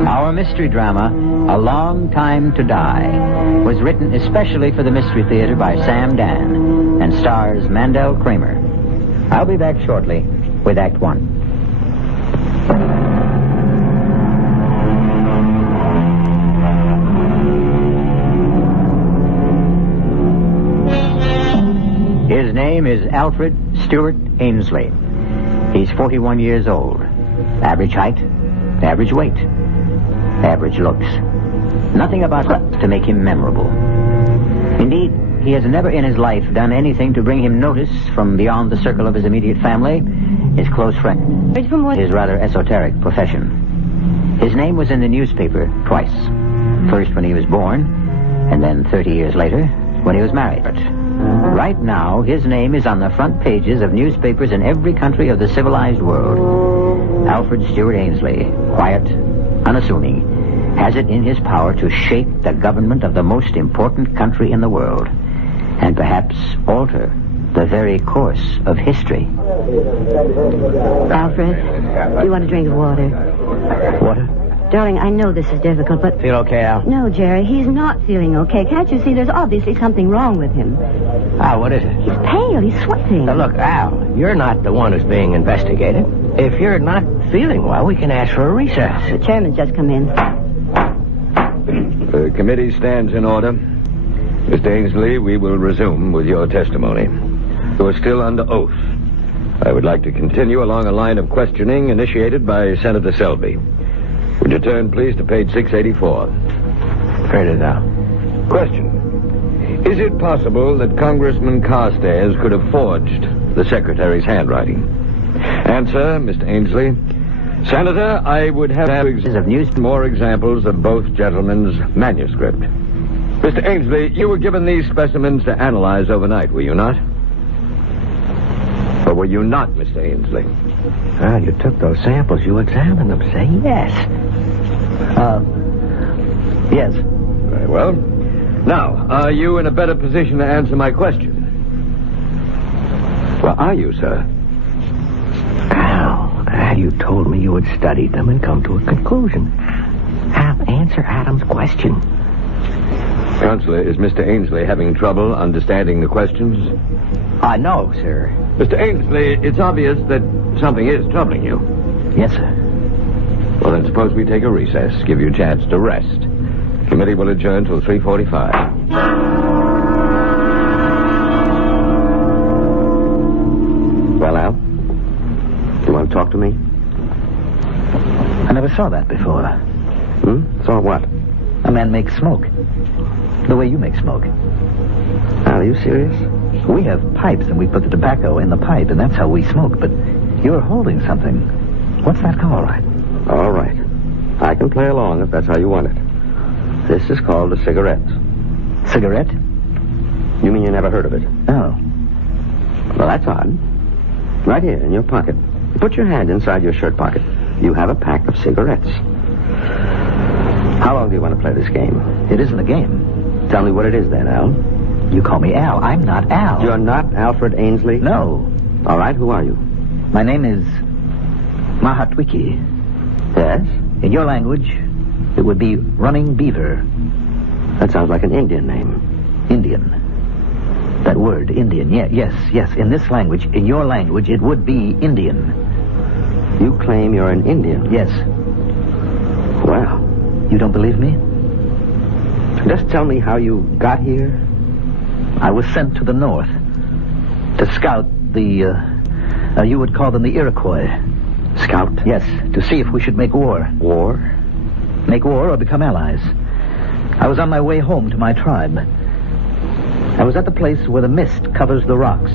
Our mystery drama, A Long Time to Die, was written especially for the Mystery Theater by Sam Dan and stars Mandel Kramer. I'll be back shortly with Act One. His name is Alfred Stewart Ainsley. He's 41 years old. Average height, average weight, average looks. Nothing about that to make him memorable. Indeed, he has never in his life done anything to bring him notice from beyond the circle of his immediate family, his close friend, his rather esoteric profession. His name was in the newspaper twice. First when he was born, and then 30 years later when he was married. Right now, his name is on the front pages of newspapers in every country of the civilized world. Alfred Stewart Ainsley, quiet, unassuming, has it in his power to shake the government of the most important country in the world, and perhaps alter the very course of history. Alfred, do you want a drink of water? Water? Darling, I know this is difficult, but... Feel okay, Al? No, Jerry, he's not feeling okay. Can't you see there's obviously something wrong with him? Al, what is it? He's pale, he's sweating. Now, look, Al, you're not the one who's being investigated. If you're not feeling well, we can ask for a recess. The chairman's just come in. The committee stands in order. Mr. Ainsley, we will resume with your testimony. You are still under oath. I would like to continue along a line of questioning initiated by Senator Selby. Would you turn, please, to page 684? Read it out. Question. Is it possible that Congressman Carstairs could have forged the Secretary's handwriting? Answer, Mr. Ainsley. Senator, I would have more examples of both gentlemen's manuscript. Mr. Ainsley, you were given these specimens to analyze overnight, were you not? Or were you not, Mr. Ainsley? Well, you took those samples. You examined them. Say yes. Yes. Very well. Now, are you in a better position to answer my question? Well, are you, sir? Al, Well, you told me you had studied them and come to a conclusion. Now, answer Adam's question. Counselor, is Mr. Ainsley having trouble understanding the questions? No, sir. Mr. Ainsley, it's obvious that something is troubling you. Yes, sir. Well, then suppose we take a recess, give you a chance to rest. Committee will adjourn till 3:45. Well, Al? You want to talk to me? I never saw that before. Saw what? A man makes smoke. The way you make smoke. Al, are you serious? We have pipes, and we put the tobacco in the pipe, and that's how we smoke. But you're holding something. What's that called? All right. I can play along if that's how you want it. This is called a cigarette. Cigarette? You mean you never heard of it? No. Well, that's odd. Right here in your pocket. Put your hand inside your shirt pocket. You have a pack of cigarettes. How long do you want to play this game? It isn't a game. Tell me what it is then, Al. You call me Al. I'm not Al. You're not Alfred Ainsley? No. All right, who are you? My name is Mahatwiki. Yes? In your language, it would be Running Beaver. That sounds like an Indian name. Indian. That word, Indian. Yes. In this language, in your language, it would be Indian. You claim you're an Indian? Yes. Well. You don't believe me? Just tell me how you got here. I was sent to the north to scout the, you would call them the Iroquois. Scout? Yes, to see if we should make war. War? Make war or become allies. I was on my way home to my tribe. I was at the place where the mist covers the rocks.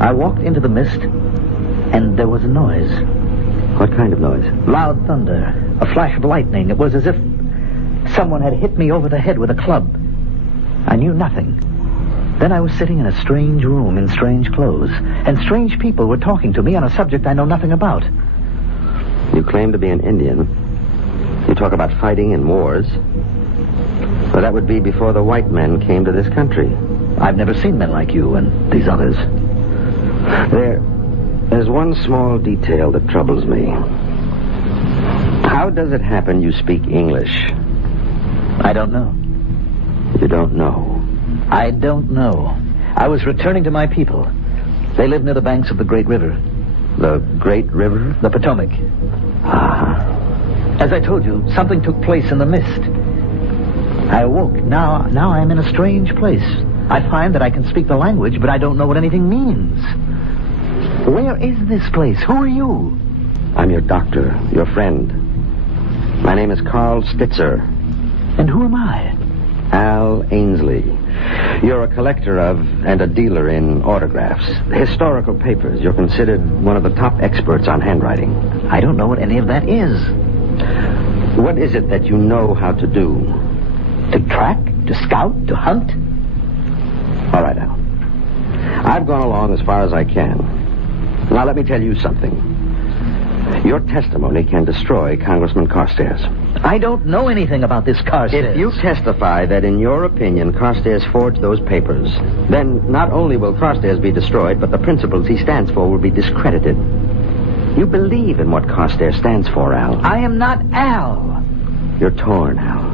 I walked into the mist, and there was a noise. What kind of noise? Loud thunder. A flash of lightning. It was as if someone had hit me over the head with a club. I knew nothing. Then I was sitting in a strange room in strange clothes, and strange people were talking to me on a subject I know nothing about. You claim to be an Indian. You talk about fighting in wars. Well, that would be before the white men came to this country. I've never seen men like you and these others. There's one small detail that troubles me. How does it happen you speak English? I don't know. You don't know? I don't know. I was returning to my people. They live near the banks of the Great River. The Great River? The Potomac. As I told you, something took place in the mist. I awoke. Now I'm in a strange place. I find that I can speak the language, but I don't know what anything means. Where is this place? Who are you? I'm your doctor, your friend. My name is Carl Stitzer. And who am I? Al Ainsley. You're a collector of and a dealer in autographs, historical papers. You're considered one of the top experts on handwriting. I don't know what any of that is. What is it that you know how to do? To track? To scout? To hunt? All right, Al. I've gone along as far as I can. Now, let me tell you something. Your testimony can destroy Congressman Carstairs. I don't know anything about this Carstairs. If you testify that, in your opinion, Carstairs forged those papers, then not only will Carstairs be destroyed, but the principles he stands for will be discredited. You believe in what Carstairs stands for, Al. I am not Al. You're torn, Al.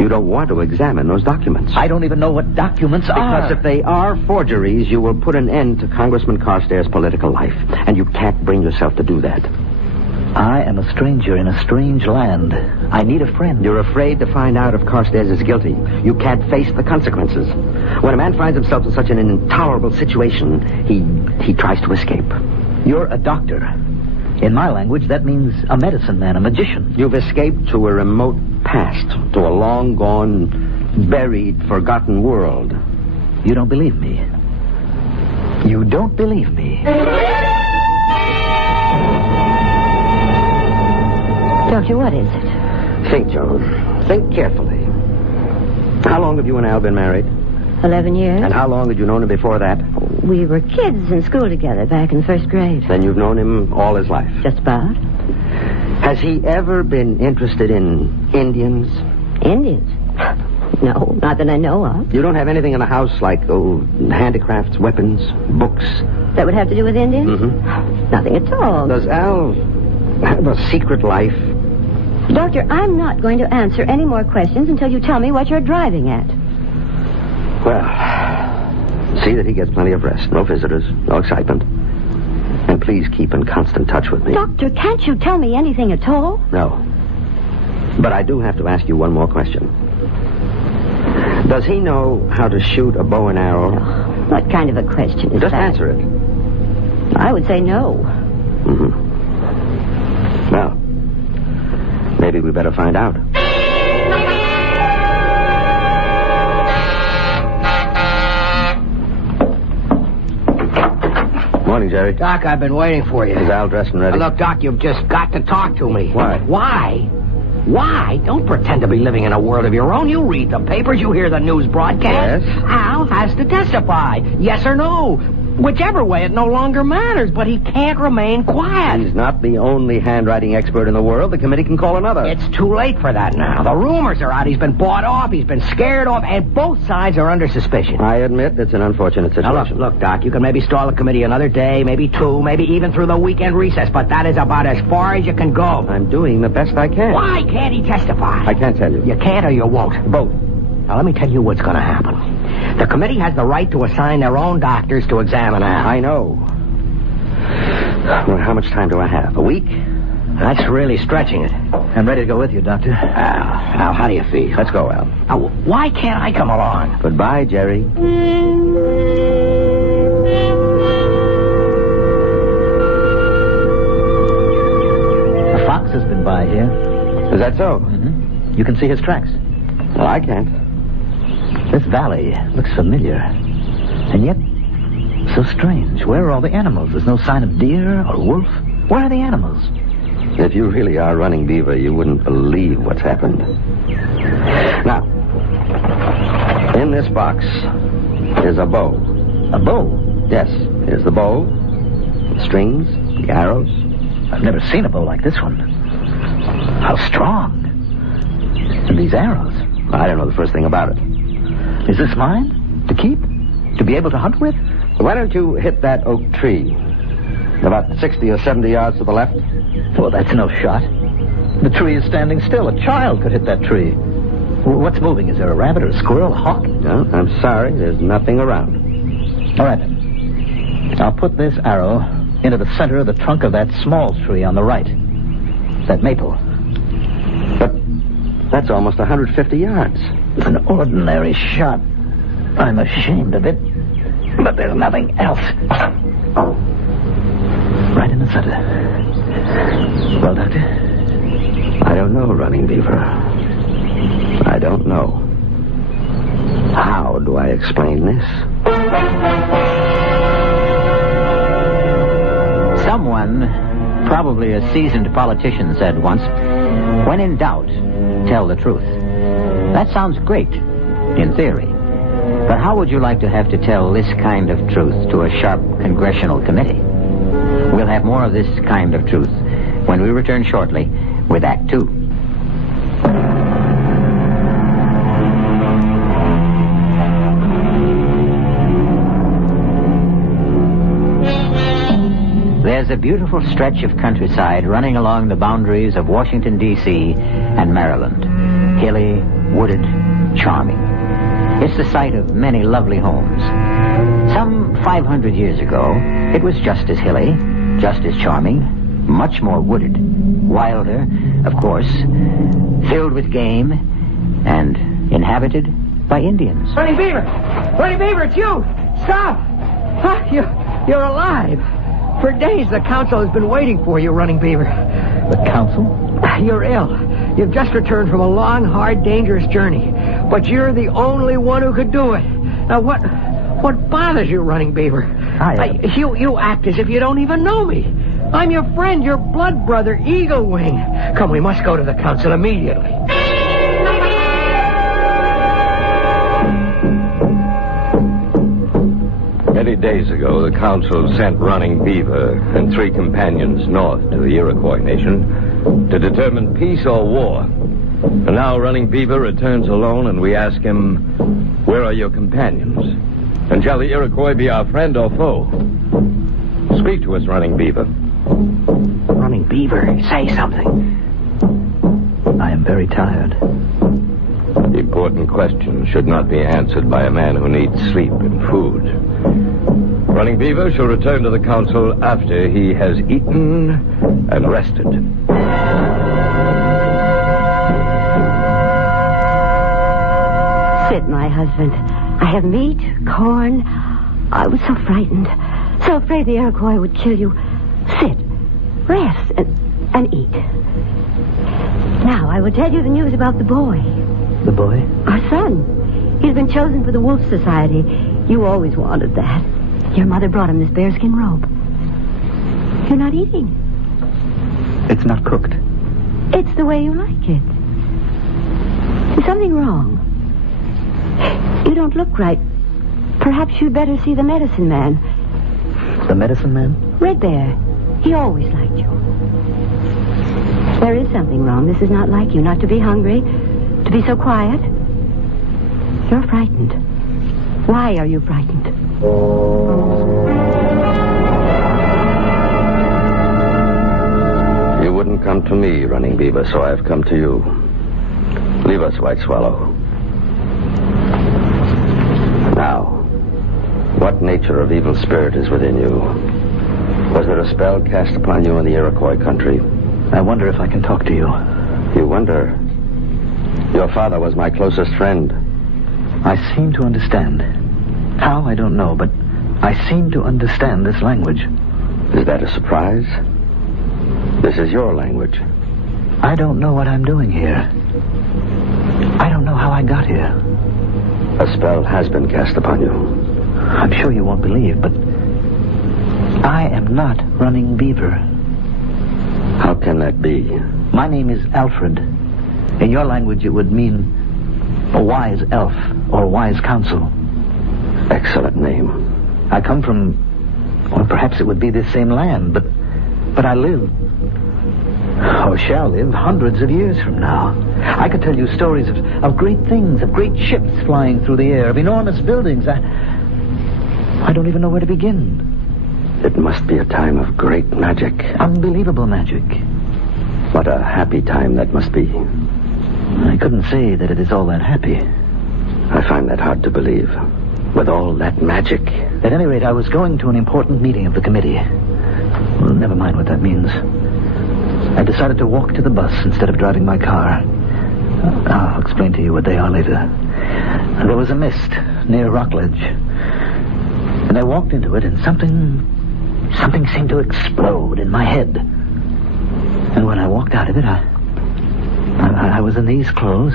You don't want to examine those documents. I don't even know what documents are. Because if they are forgeries, you will put an end to Congressman Carstairs' political life. And you can't bring yourself to do that. I am a stranger in a strange land. I need a friend. You're afraid to find out if Carstairs is guilty. You can't face the consequences. When a man finds himself in such an intolerable situation, he tries to escape. You're a doctor. In my language, that means a medicine man, a magician. You've escaped to a remote past, to a long-gone, buried, forgotten world. You don't believe me. You don't believe me. Doctor, what is it? Think, Joan. Think carefully. How long have you and Al been married? 11 years. And how long had you known him before that? We were kids in school together back in first grade. Then you've known him all his life? Just about. Has he ever been interested in Indians? Indians? No, not that I know of. You don't have anything in the house like, handicrafts, weapons, books? That would have to do with Indians? Mm-hmm. Nothing at all. Does Al have a secret life? Doctor, I'm not going to answer any more questions until you tell me what you're driving at. Well, see that he gets plenty of rest. No visitors, no excitement. And please keep in constant touch with me. Doctor, can't you tell me anything at all? No. But I do have to ask you one more question. Does he know how to shoot a bow and arrow? Oh, what kind of a question is Just that? answer it. I would say no. Mm-hmm. Well, maybe we better find out. Morning, Jerry. Doc, I've been waiting for you. Is Al dressed and ready? Look, Doc, you've just got to talk to me. Why? Why? Don't pretend to be living in a world of your own. You read the papers, you hear the news broadcast. Yes? Al has to testify. Yes or no. Whichever way, it no longer matters, but he can't remain quiet. He's not the only handwriting expert in the world. The committee can call another. It's too late for that now. The rumors are out. He's been bought off. He's been scared off, and both sides are under suspicion. I admit it's an unfortunate situation. Now, look, Doc, you can maybe stall the committee another day, maybe two, maybe even through the weekend recess, but that is about as far as you can go. I'm doing the best I can. Why can't he testify? I can't tell you. You can't or you won't? Both. Now, let me tell you what's going to happen. The committee has the right to assign their own doctors to examine Al. I know. Well, how much time do I have? A week? That's really stretching it. I'm ready to go with you, Doctor. Al, how do you feel? Let's go, Al. Now, why can't I come along? Goodbye, Jerry. A fox has been by here. Is that so? Mm-hmm. You can see his tracks. Well, I can't. This valley looks familiar. And yet, so strange. Where are all the animals? There's no sign of deer or wolf. Where are the animals? If you really are running Beaver, you wouldn't believe what's happened. Now, in this box is a bow. A bow? Yes, here's the bow, the strings, the arrows. I've never seen a bow like this one. How strong. And these arrows. I don't know the first thing about it. Is this mine? To keep? To be able to hunt with? Why don't you hit that oak tree? About 60 or 70 yards to the left. Well, that's no shot. The tree is standing still. A child could hit that tree. What's moving? Is there a rabbit or a squirrel, a hawk? No, I'm sorry. There's nothing around. All right, then. I'll put this arrow into the center of the trunk of that small tree on the right. That maple. But that's almost 150 yards. An ordinary shot. I'm ashamed of it. But there's nothing else. Oh. Right in the center. Well, Doctor? I don't know, Running Beaver. I don't know. How do I explain this? Someone, probably a seasoned politician, said once, when in doubt, tell the truth. That sounds great, in theory. But how would you like to have to tell this kind of truth to a sharp congressional committee? We'll have more of this kind of truth when we return shortly with Act Two. There's a beautiful stretch of countryside running along the boundaries of Washington, D.C. and Maryland. Hilly, wooded, charming. It's the site of many lovely homes. Some 500 years ago, it was just as hilly, just as charming, much more wooded, wilder, of course, filled with game, and inhabited by Indians. Running Beaver! Running Beaver, it's you! Stop! Huh, you're alive! For days, the council has been waiting for you, Running Beaver. The council? You're ill. You've just returned from a long, hard, dangerous journey. But you're the only one who could do it. Now, what bothers you, Running Beaver? You act as if you don't even know me. I'm your friend, your blood brother, Eagle Wing. Come, we must go to the council immediately. Many days ago, the council sent Running Beaver and 3 companions north to the Iroquois Nation to determine peace or war And now Running Beaver returns alone, and we ask him, where are your companions? And shall the Iroquois be our friend or foe? Speak to us, Running Beaver. Running Beaver, say something. I am very tired. Important questions should not be answered by a man who needs sleep and food. Running Beaver shall return to the council after he has eaten and rested. Sit, my husband. I have meat, corn. I was so frightened. So afraid the Iroquois would kill you. Sit, rest, and eat. Now, I will tell you the news about the boy. The boy? Our son. He's been chosen for the Wolf Society. You always wanted that. Your mother brought him this bearskin robe. You're not eating. It's not cooked. It's the way you like it. There's something wrong. You don't look right. Perhaps you'd better see the medicine man. The medicine man? Red Bear. He always liked you. There is something wrong. This is not like you. Not to be hungry. To be so quiet. You're frightened. Why are you frightened? You wouldn't come to me, Running Beaver, so I've come to you. Leave us, White Swallow. Now, what nature of evil spirit is within you? Was there a spell cast upon you in the Iroquois country? I wonder if I can talk to you. You wonder? Your father was my closest friend. I seem to understand. How, I don't know, but I seem to understand this language. Is that a surprise? This is your language. I don't know what I'm doing here. I don't know how I got here. A spell has been cast upon you. I'm sure you won't believe, but I am not Running Beaver. How can that be? My name is Alfred. In your language, it would mean a wise elf or wise counsel. Excellent name. I come from, well, perhaps it would be this same land, but I live, or shall live, hundreds of years from now. I could tell you stories of great things, of great ships flying through the air, of enormous buildings. I don't even know where to begin. It must be a time of great magic. Unbelievable magic. What a happy time that must be. I couldn't say that it is all that happy. I find that hard to believe. With all that magic. At any rate, I was going to an important meeting of the committee. Well, never mind what that means. I decided to walk to the bus instead of driving my car. I'll explain to you what they are later. There was a mist near Rockledge. And I walked into it, and something seemed to explode in my head. And when I walked out of it, I was in these clothes.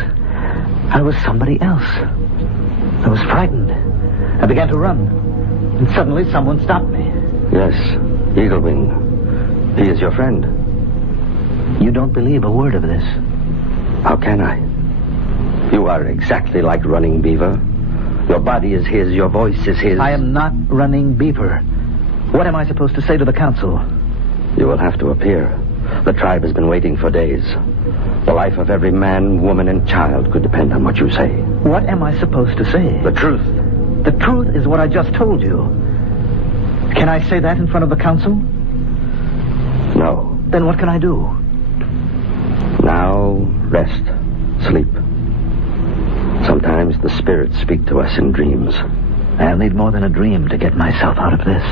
I was somebody else. I was frightened. I began to run. And suddenly someone stopped me. Yes, Eaglewing. He is your friend. You don't believe a word of this. How can I? You are exactly like Running Beaver. Your body is his, your voice is his. I am not Running Beaver. What am I supposed to say to the council? You will have to appear. The tribe has been waiting for days. The life of every man, woman, and child could depend on what you say. What am I supposed to say? The truth. The truth is what I just told you. Can I say that in front of the council? No. Then what can I do? Now, rest. Sleep. Sometimes the spirits speak to us in dreams. I'll need more than a dream to get myself out of this.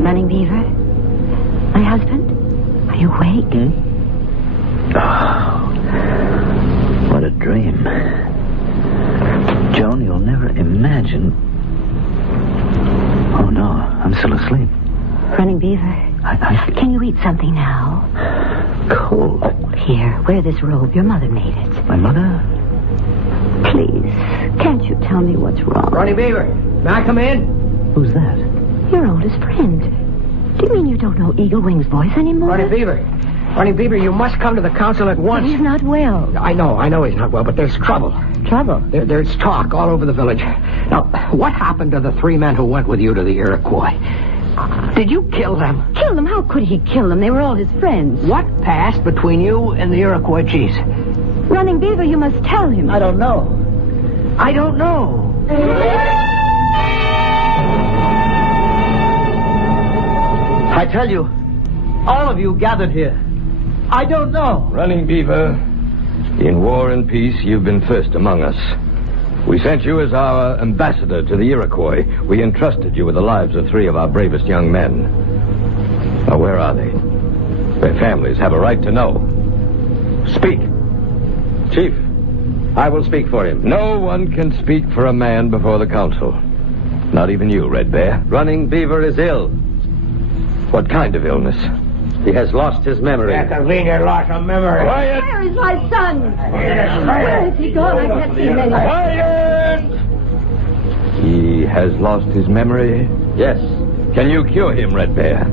Running Beaver? My husband? Are you awake? Oh, what a dream. Joan, you'll never imagine. Oh, no, I'm still asleep. Running Beaver, can you eat something now? Cold. Here, wear this robe. Your mother made it. My mother? Please, can't you tell me what's wrong? Running Beaver, may I come in? Who's that? Your oldest friend. Do you mean you don't know Eagle Wing's voice anymore? Running Beaver, you must come to the council at once. But he's not well. I know he's not well, but there's trouble. Trouble? There's talk all over the village. Now, what happened to the 3 men who went with you to the Iroquois? Did you kill them? Kill them? How could he kill them? They were all his friends. What passed between you and the Iroquois chiefs? Running Beaver, you must tell him. I don't know. I don't know. I tell you, all of you gathered here. I don't know. Running Beaver, in war and peace, you've been first among us. We sent you as our ambassador to the Iroquois. We entrusted you with the lives of 3 of our bravest young men. Now, where are they? Their families have a right to know. Speak. Chief, I will speak for him. No one can speak for a man before the council. Not even you, Red Bear. Running Beaver is ill. What kind of illness? He has lost his memory. Convenient loss of memory. Quiet! Where is my son? Where is he gone? I can't see him anywhere. Quiet! He has lost his memory? Yes. Can you cure him, Red Bear?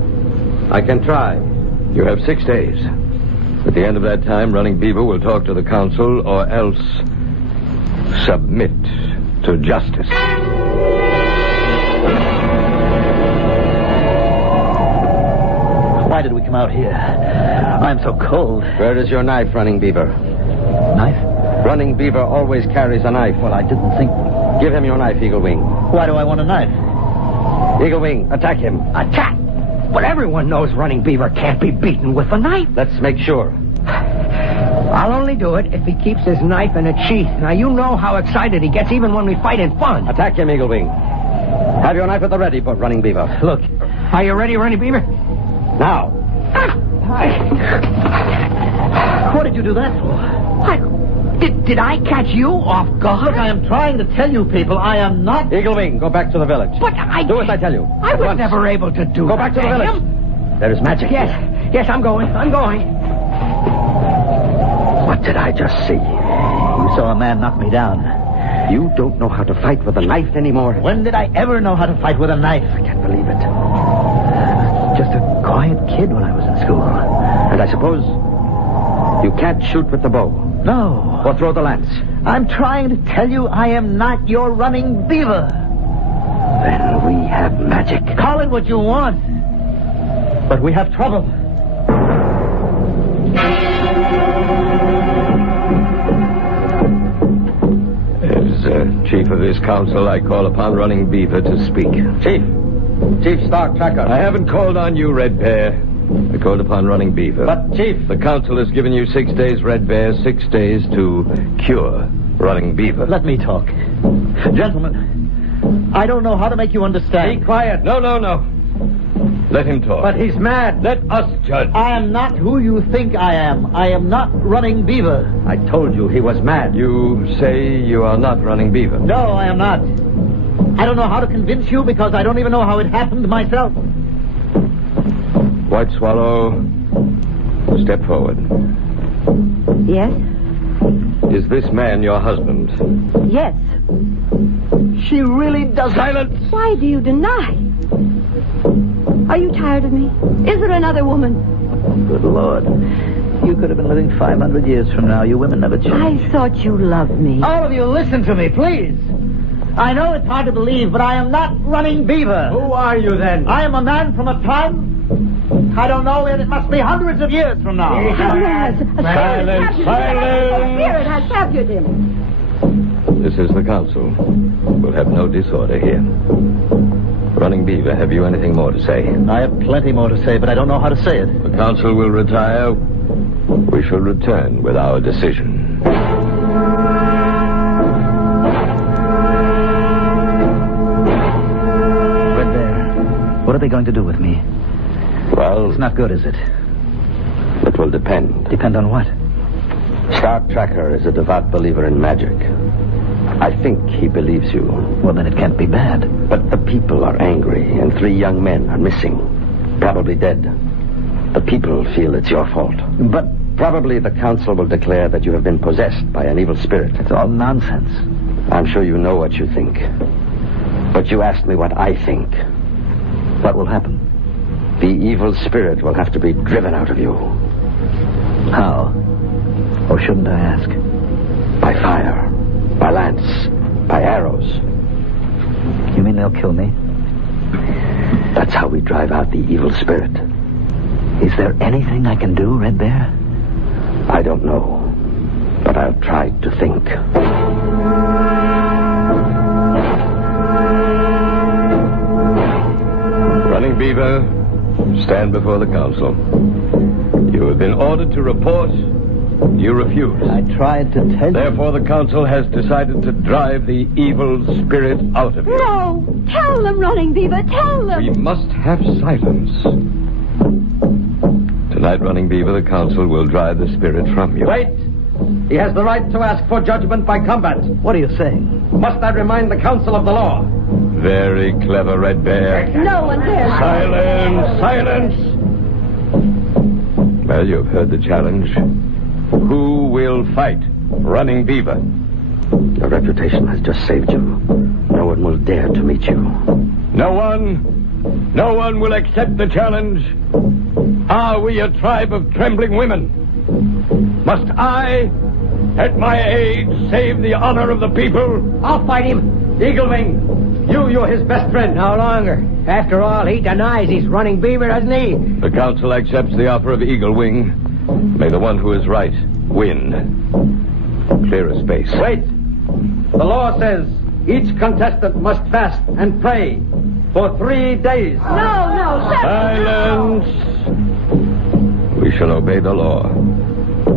I can try. You have 6 days. At the end of that time, Running Beaver will talk to the council or else submit to justice. Why did we come out here? I'm so cold. Where is your knife, Running Beaver? Knife? Running Beaver always carries a knife. Well, I didn't think... Give him your knife, Eagle Wing. Why do I want a knife? Eagle Wing, attack him. Attack? But everyone knows Running Beaver can't be beaten with a knife. Let's make sure. I'll only do it if he keeps his knife in a sheath. Now, you know how excited he gets even when we fight in fun. Attack him, Eagle Wing. Have your knife at the ready, but Running Beaver. Look, are you ready, Running Beaver? Now. What did you do that for? Did I catch you off guard? Look, I am trying to tell you people I am not... Eagle Wing, go back to the village. But I... Do as I tell you. I was never able to do Go that. back to the village. There is magic. Yes, I'm going. What did I just see? You saw a man knock me down. You don't know how to fight with a knife anymore. When did I ever know how to fight with a knife? I can't believe it. Just a quiet kid when I was in school. And I suppose you can't shoot with the bow. No. Or throw the lance. I'm trying to tell you I am not your Running Beaver. Then we have magic. Call it what you want. But we have trouble. As chief of this council, I call upon Running Beaver to speak. Chief Stark Tracker. I haven't called on you, Red Bear. I called upon Running Beaver. But, Chief... The council has given you 6 days, Red Bear, 6 days to cure Running Beaver. Let me talk. Gentlemen, I don't know how to make you understand. Be quiet. No. Let him talk. But he's mad. Let us judge. I am not who you think I am. I am not Running Beaver. I told you he was mad. You say you are not Running Beaver. No, I am not. I don't know how to convince you because I don't even know how it happened myself. White Swallow, step forward. Yes? Is this man your husband? Yes. She really does... Silence! Why do you deny? Are you tired of me? Is there another woman? Good Lord. You could have been living 500 years from now. You women never change. I thought you loved me. All of you, listen to me, please. I know it's hard to believe, but I am not Running Beaver. Who are you, then? I am a man from a time... I don't know, and it must be hundreds of years from now. Yes, a spirit has captured him. This is the council. We'll have no disorder here. Running Beaver, have you anything more to say? I have plenty more to say, but I don't know how to say it. The council will retire. We shall return with our decision. Red Bear, what are they going to do with me? Well... It's not good, is it? It will depend. Depend on what? Stark Tracker is a devout believer in magic. I think he believes you. Well, then it can't be bad. But the people are angry, and 3 young men are missing. Probably dead. The people feel it's your fault. But... Probably the council will declare that you have been possessed by an evil spirit. It's all nonsense. I'm sure you know what you think. But you asked me what I think. What will happen? The evil spirit will have to be driven out of you. How? Or shouldn't I ask? By fire. By lance. By arrows. You mean they'll kill me? That's That's how we drive out the evil spirit. Is there anything I can do, Red Bear? I don't know, but I'll try to think. Running Beaver, stand before the council. You have been ordered to report. You refuse. I tried to tell you. Therefore, the council has decided to drive the evil spirit out of you. No! Tell them, Running Beaver, tell them! We must have silence. Tonight, Running Beaver, the council will drive the spirit from you. Wait! He has the right to ask for judgment by combat. What are you saying? Must I remind the council of the law? Very clever, Red Bear. No one dares. Silence! Silence! Well, you've heard the challenge. Who will fight Running Beaver? Your reputation has just saved you. No one will dare to meet you. No one? No one will accept the challenge? Are we a tribe of trembling women? Must I, at my age, save the honor of the people? I'll fight him. Eagle Wing, you're his best friend. No longer. After all, he denies he's Running Beaver, doesn't he? The council accepts the offer of Eagle Wing. May the one who is right win. Clear a space. Wait. The law says each contestant must fast and pray for 3 days. No, Silence! We shall obey the law.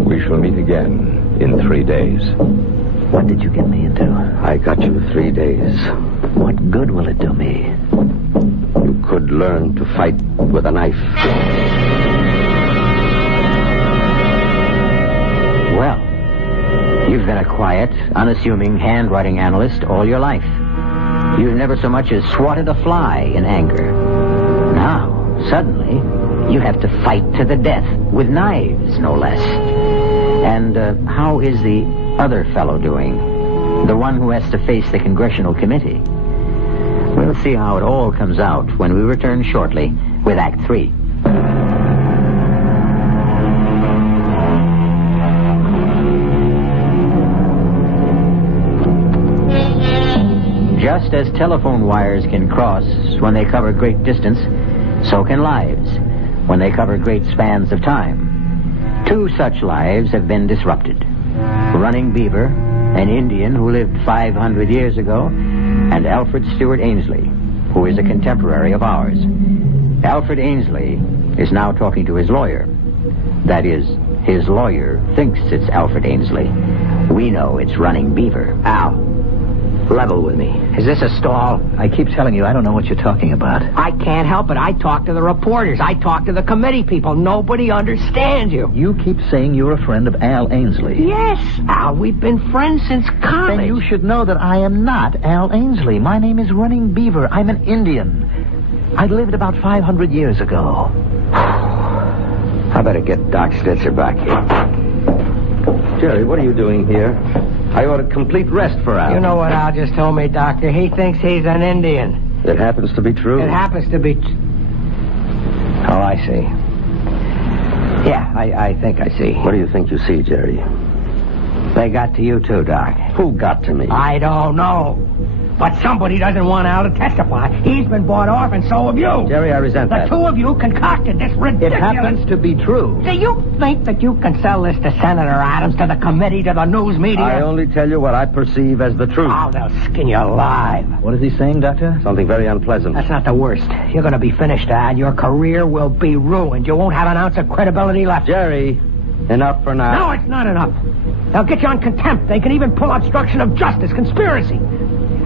We shall meet again in 3 days. What did you get me into? I got you 3 days. What good will it do me? You could learn to fight with a knife. Well, you've been a quiet, unassuming handwriting analyst all your life. You've never so much as swatted a fly in anger. Now, suddenly, you have to fight to the death with knives, no less. And how is the other fellow doing? The one who has to face the Congressional Committee. We'll see how it all comes out when we return shortly with Act 3. Just as telephone wires can cross when they cover great distance, so can lives when they cover great spans of time. 2 such lives have been disrupted. Running Beaver, an Indian who lived 500 years ago, and Alfred Stewart Ainsley, who is a contemporary of ours. Alfred Ainsley is now talking to his lawyer. That is, his lawyer thinks it's Alfred Ainsley. We know it's Running Beaver. Al, level with me. Is this a stall? I keep telling you, I don't know what you're talking about. I can't help it. I talk to the reporters. I talk to the committee people. Nobody understands you. You keep saying you're a friend of Al Ainsley. Yes, Al. We've been friends since college. Then you should know that I am not Al Ainsley. My name is Running Beaver. I'm an Indian. I lived about 500 years ago. I better get Doc Stitzer back here. Jerry, what are you doing here? I ordered complete rest for Al. You know what Al just told me, Doctor? He thinks he's an Indian. It happens to be true. It happens to be... Oh, I see. Yeah, I think I see. What do you think you see, Jerry? They got to you too, Doc. Who got to me? I don't know. But somebody doesn't want Al to testify. He's been bought off, and so have you. Jerry, I resent that. The 2 of you concocted this ridiculous... It happens to be true. Do you think that you can sell this to Senator Adams, to the committee, to the news media? I only tell you what I perceive as the truth. Oh, they'll skin you alive. What is he saying, Doctor? Something very unpleasant. That's not the worst. You're going to be finished, Dad. Your career will be ruined. You won't have an ounce of credibility left. Jerry, enough for now. No, it's not enough. They'll get you on contempt. They can even pull obstruction of justice, conspiracy.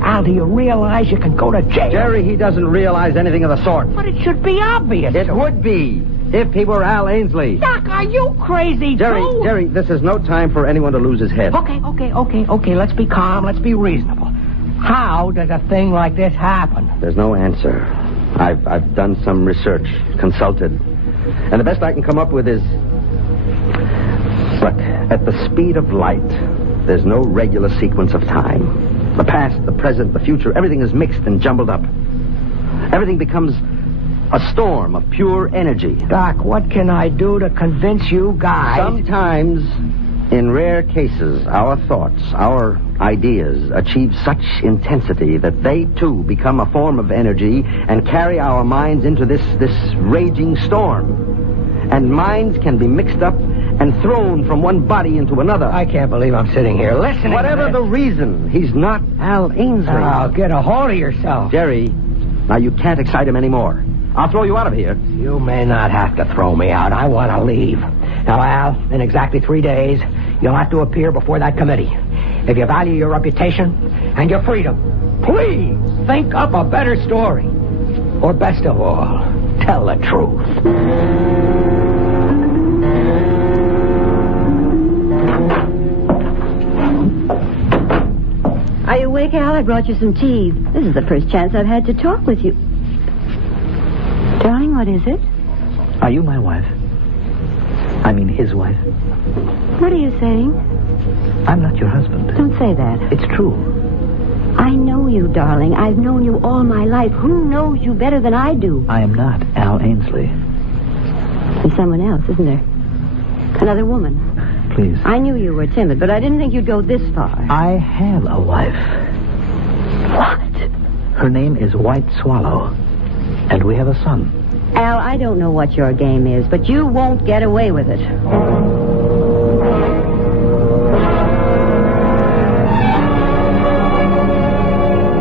Al, do you realize you can go to jail? Jerry, he doesn't realize anything of the sort. But it should be obvious. It would be, if he were Al Ainsley. Doc, are you crazy, too? Jerry, this is no time for anyone to lose his head. Okay. Let's be calm. Let's be reasonable. How does a thing like this happen? There's no answer. I've done some research, consulted. And the best I can come up with is... Look, at the speed of light, there's no regular sequence of time. The past, the present, the future, everything is mixed and jumbled up. Everything becomes a storm of pure energy. Doc, what can I do to convince you guys? Sometimes In rare cases, our thoughts, our ideas achieve such intensity that they, too, become a form of energy and carry our minds into this raging storm. And minds can be mixed up and thrown from one body into another. I can't believe I'm sitting here listening. Whatever the reason, he's not Al Ainsley. Oh, get a hold of yourself. Jerry, now you can't excite him anymore. I'll throw you out of here. You may not have to throw me out. I want to leave. Now, Al, in exactly 3 days, you'll have to appear before that committee. If you value your reputation and your freedom, please think up a better story. Or best of all, tell the truth. Are you awake, Al? I brought you some tea. This is the first chance I've had to talk with you. Darling, what is it? Are you my wife? I mean his wife? What are you saying? I'm not your husband. Don't say that. It's true. I know you, darling. I've known you all my life. Who knows you better than I do? I am not Al Ainsley. There's someone else, isn't there? Another woman. Please. I knew you were timid, but I didn't think you'd go this far. I have a wife. What? Her name is White Swallow, and we have a son. Al, I don't know what your game is, but you won't get away with it.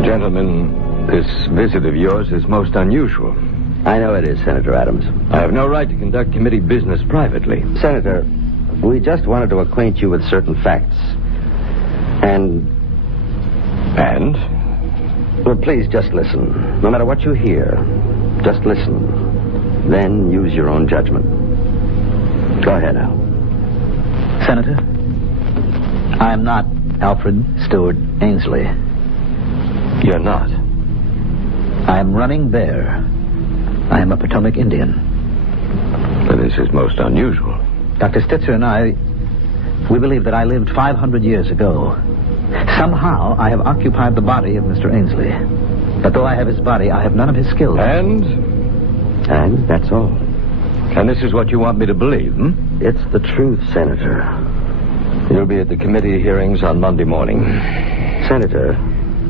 Gentlemen, this visit of yours is most unusual. I know it is, Senator Adams. I have no right to conduct committee business privately. Senator, we just wanted to acquaint you with certain facts. And? Well, please just listen. No matter what you hear, just listen. Then use your own judgment. Go ahead, Al. Senator, I am not Alfred Stewart Ainsley. You're not? I am running bear. I am a Potomac Indian. But this is most unusual. Dr. Stitzer and I, we believe that I lived 500 years ago. Somehow, I have occupied the body of Mr. Ainsley. But though I have his body, I have none of his skills. And that's all. And this is what you want me to believe, hmm? It's the truth, Senator. You'll be at the committee hearings on Monday morning. Senator,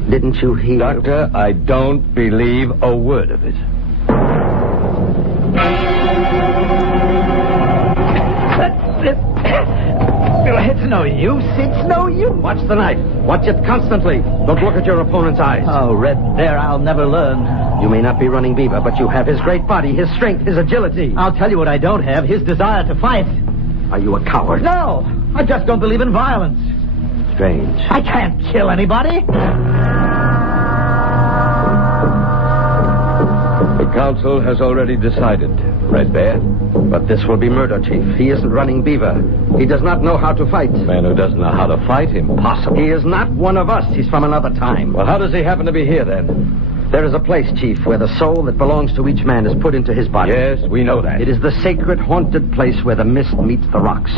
didn't you hear... Doctor, I don't believe a word of it. It's no use. It's no use. Watch the knife. Watch it constantly. Don't look at your opponent's eyes. Oh, Red Bear, I'll never learn. You may not be running Beaver, but you have his great body, his strength, his agility. I'll tell you what I don't have, his desire to fight. Are you a coward? No, I just don't believe in violence. Strange. I can't kill anybody. The council has already decided, Red Bear. But this will be murder, Chief. He isn't running Beaver. He does not know how to fight. A man who doesn't know how to fight? Impossible. He is not one of us. He's from another time. Well, how does he happen to be here, then? There is a place, Chief, where the soul that belongs to each man is put into his body. Yes, we know that. It is the sacred, haunted place where the mist meets the rocks.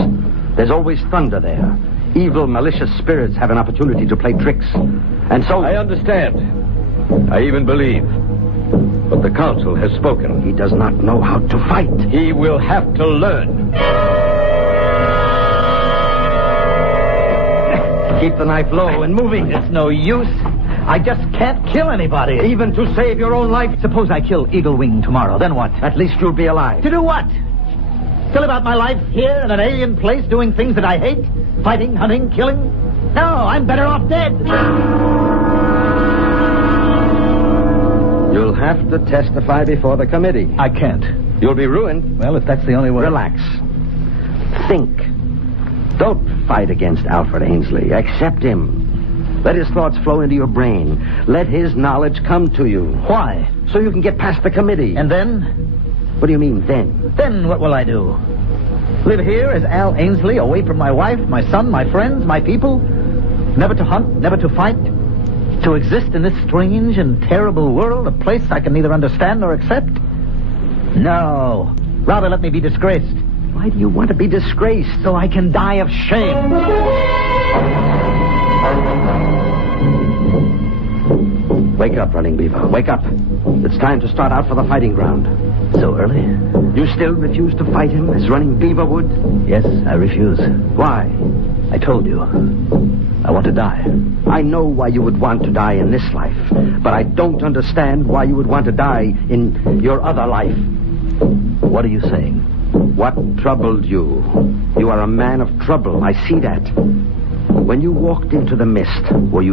There's always thunder there. Evil, malicious spirits have an opportunity to play tricks. And so... I understand. I even believe. But the council has spoken. He does not know how to fight. He will have to learn. Keep the knife low and moving. It's no use. I just can't kill anybody. Even to save your own life. Suppose I kill Eagle Wing tomorrow. Then what? At least you'll be alive. To do what? To live out my life here in an alien place doing things that I hate? Fighting, hunting, killing? No, I'm better off dead. You'll have to testify before the committee. I can't. You'll be ruined. Well, if that's the only way... Relax. Think. Don't fight against Alfred Ainsley. Accept him. Let his thoughts flow into your brain. Let his knowledge come to you. Why? So you can get past the committee. And then? What do you mean, then? Then what will I do? Live here as Al Ainsley, away from my wife, my son, my friends, my people? Never to hunt, never to fight? To exist in this strange and terrible world, a place I can neither understand nor accept? No. Rather let me be disgraced. Why do you want to be disgraced? So I can die of shame. Wake up, Running Beaver. Wake up. It's time to start out for the fighting ground. So early? You still refuse to fight him as Running Beaver would? Yes, I refuse. Why? I told you. I want to die. I know why you would want to die in this life, but I don't understand why you would want to die in your other life. What are you saying? What troubled you? You are a man of trouble. I see that. When you walked into the mist, were you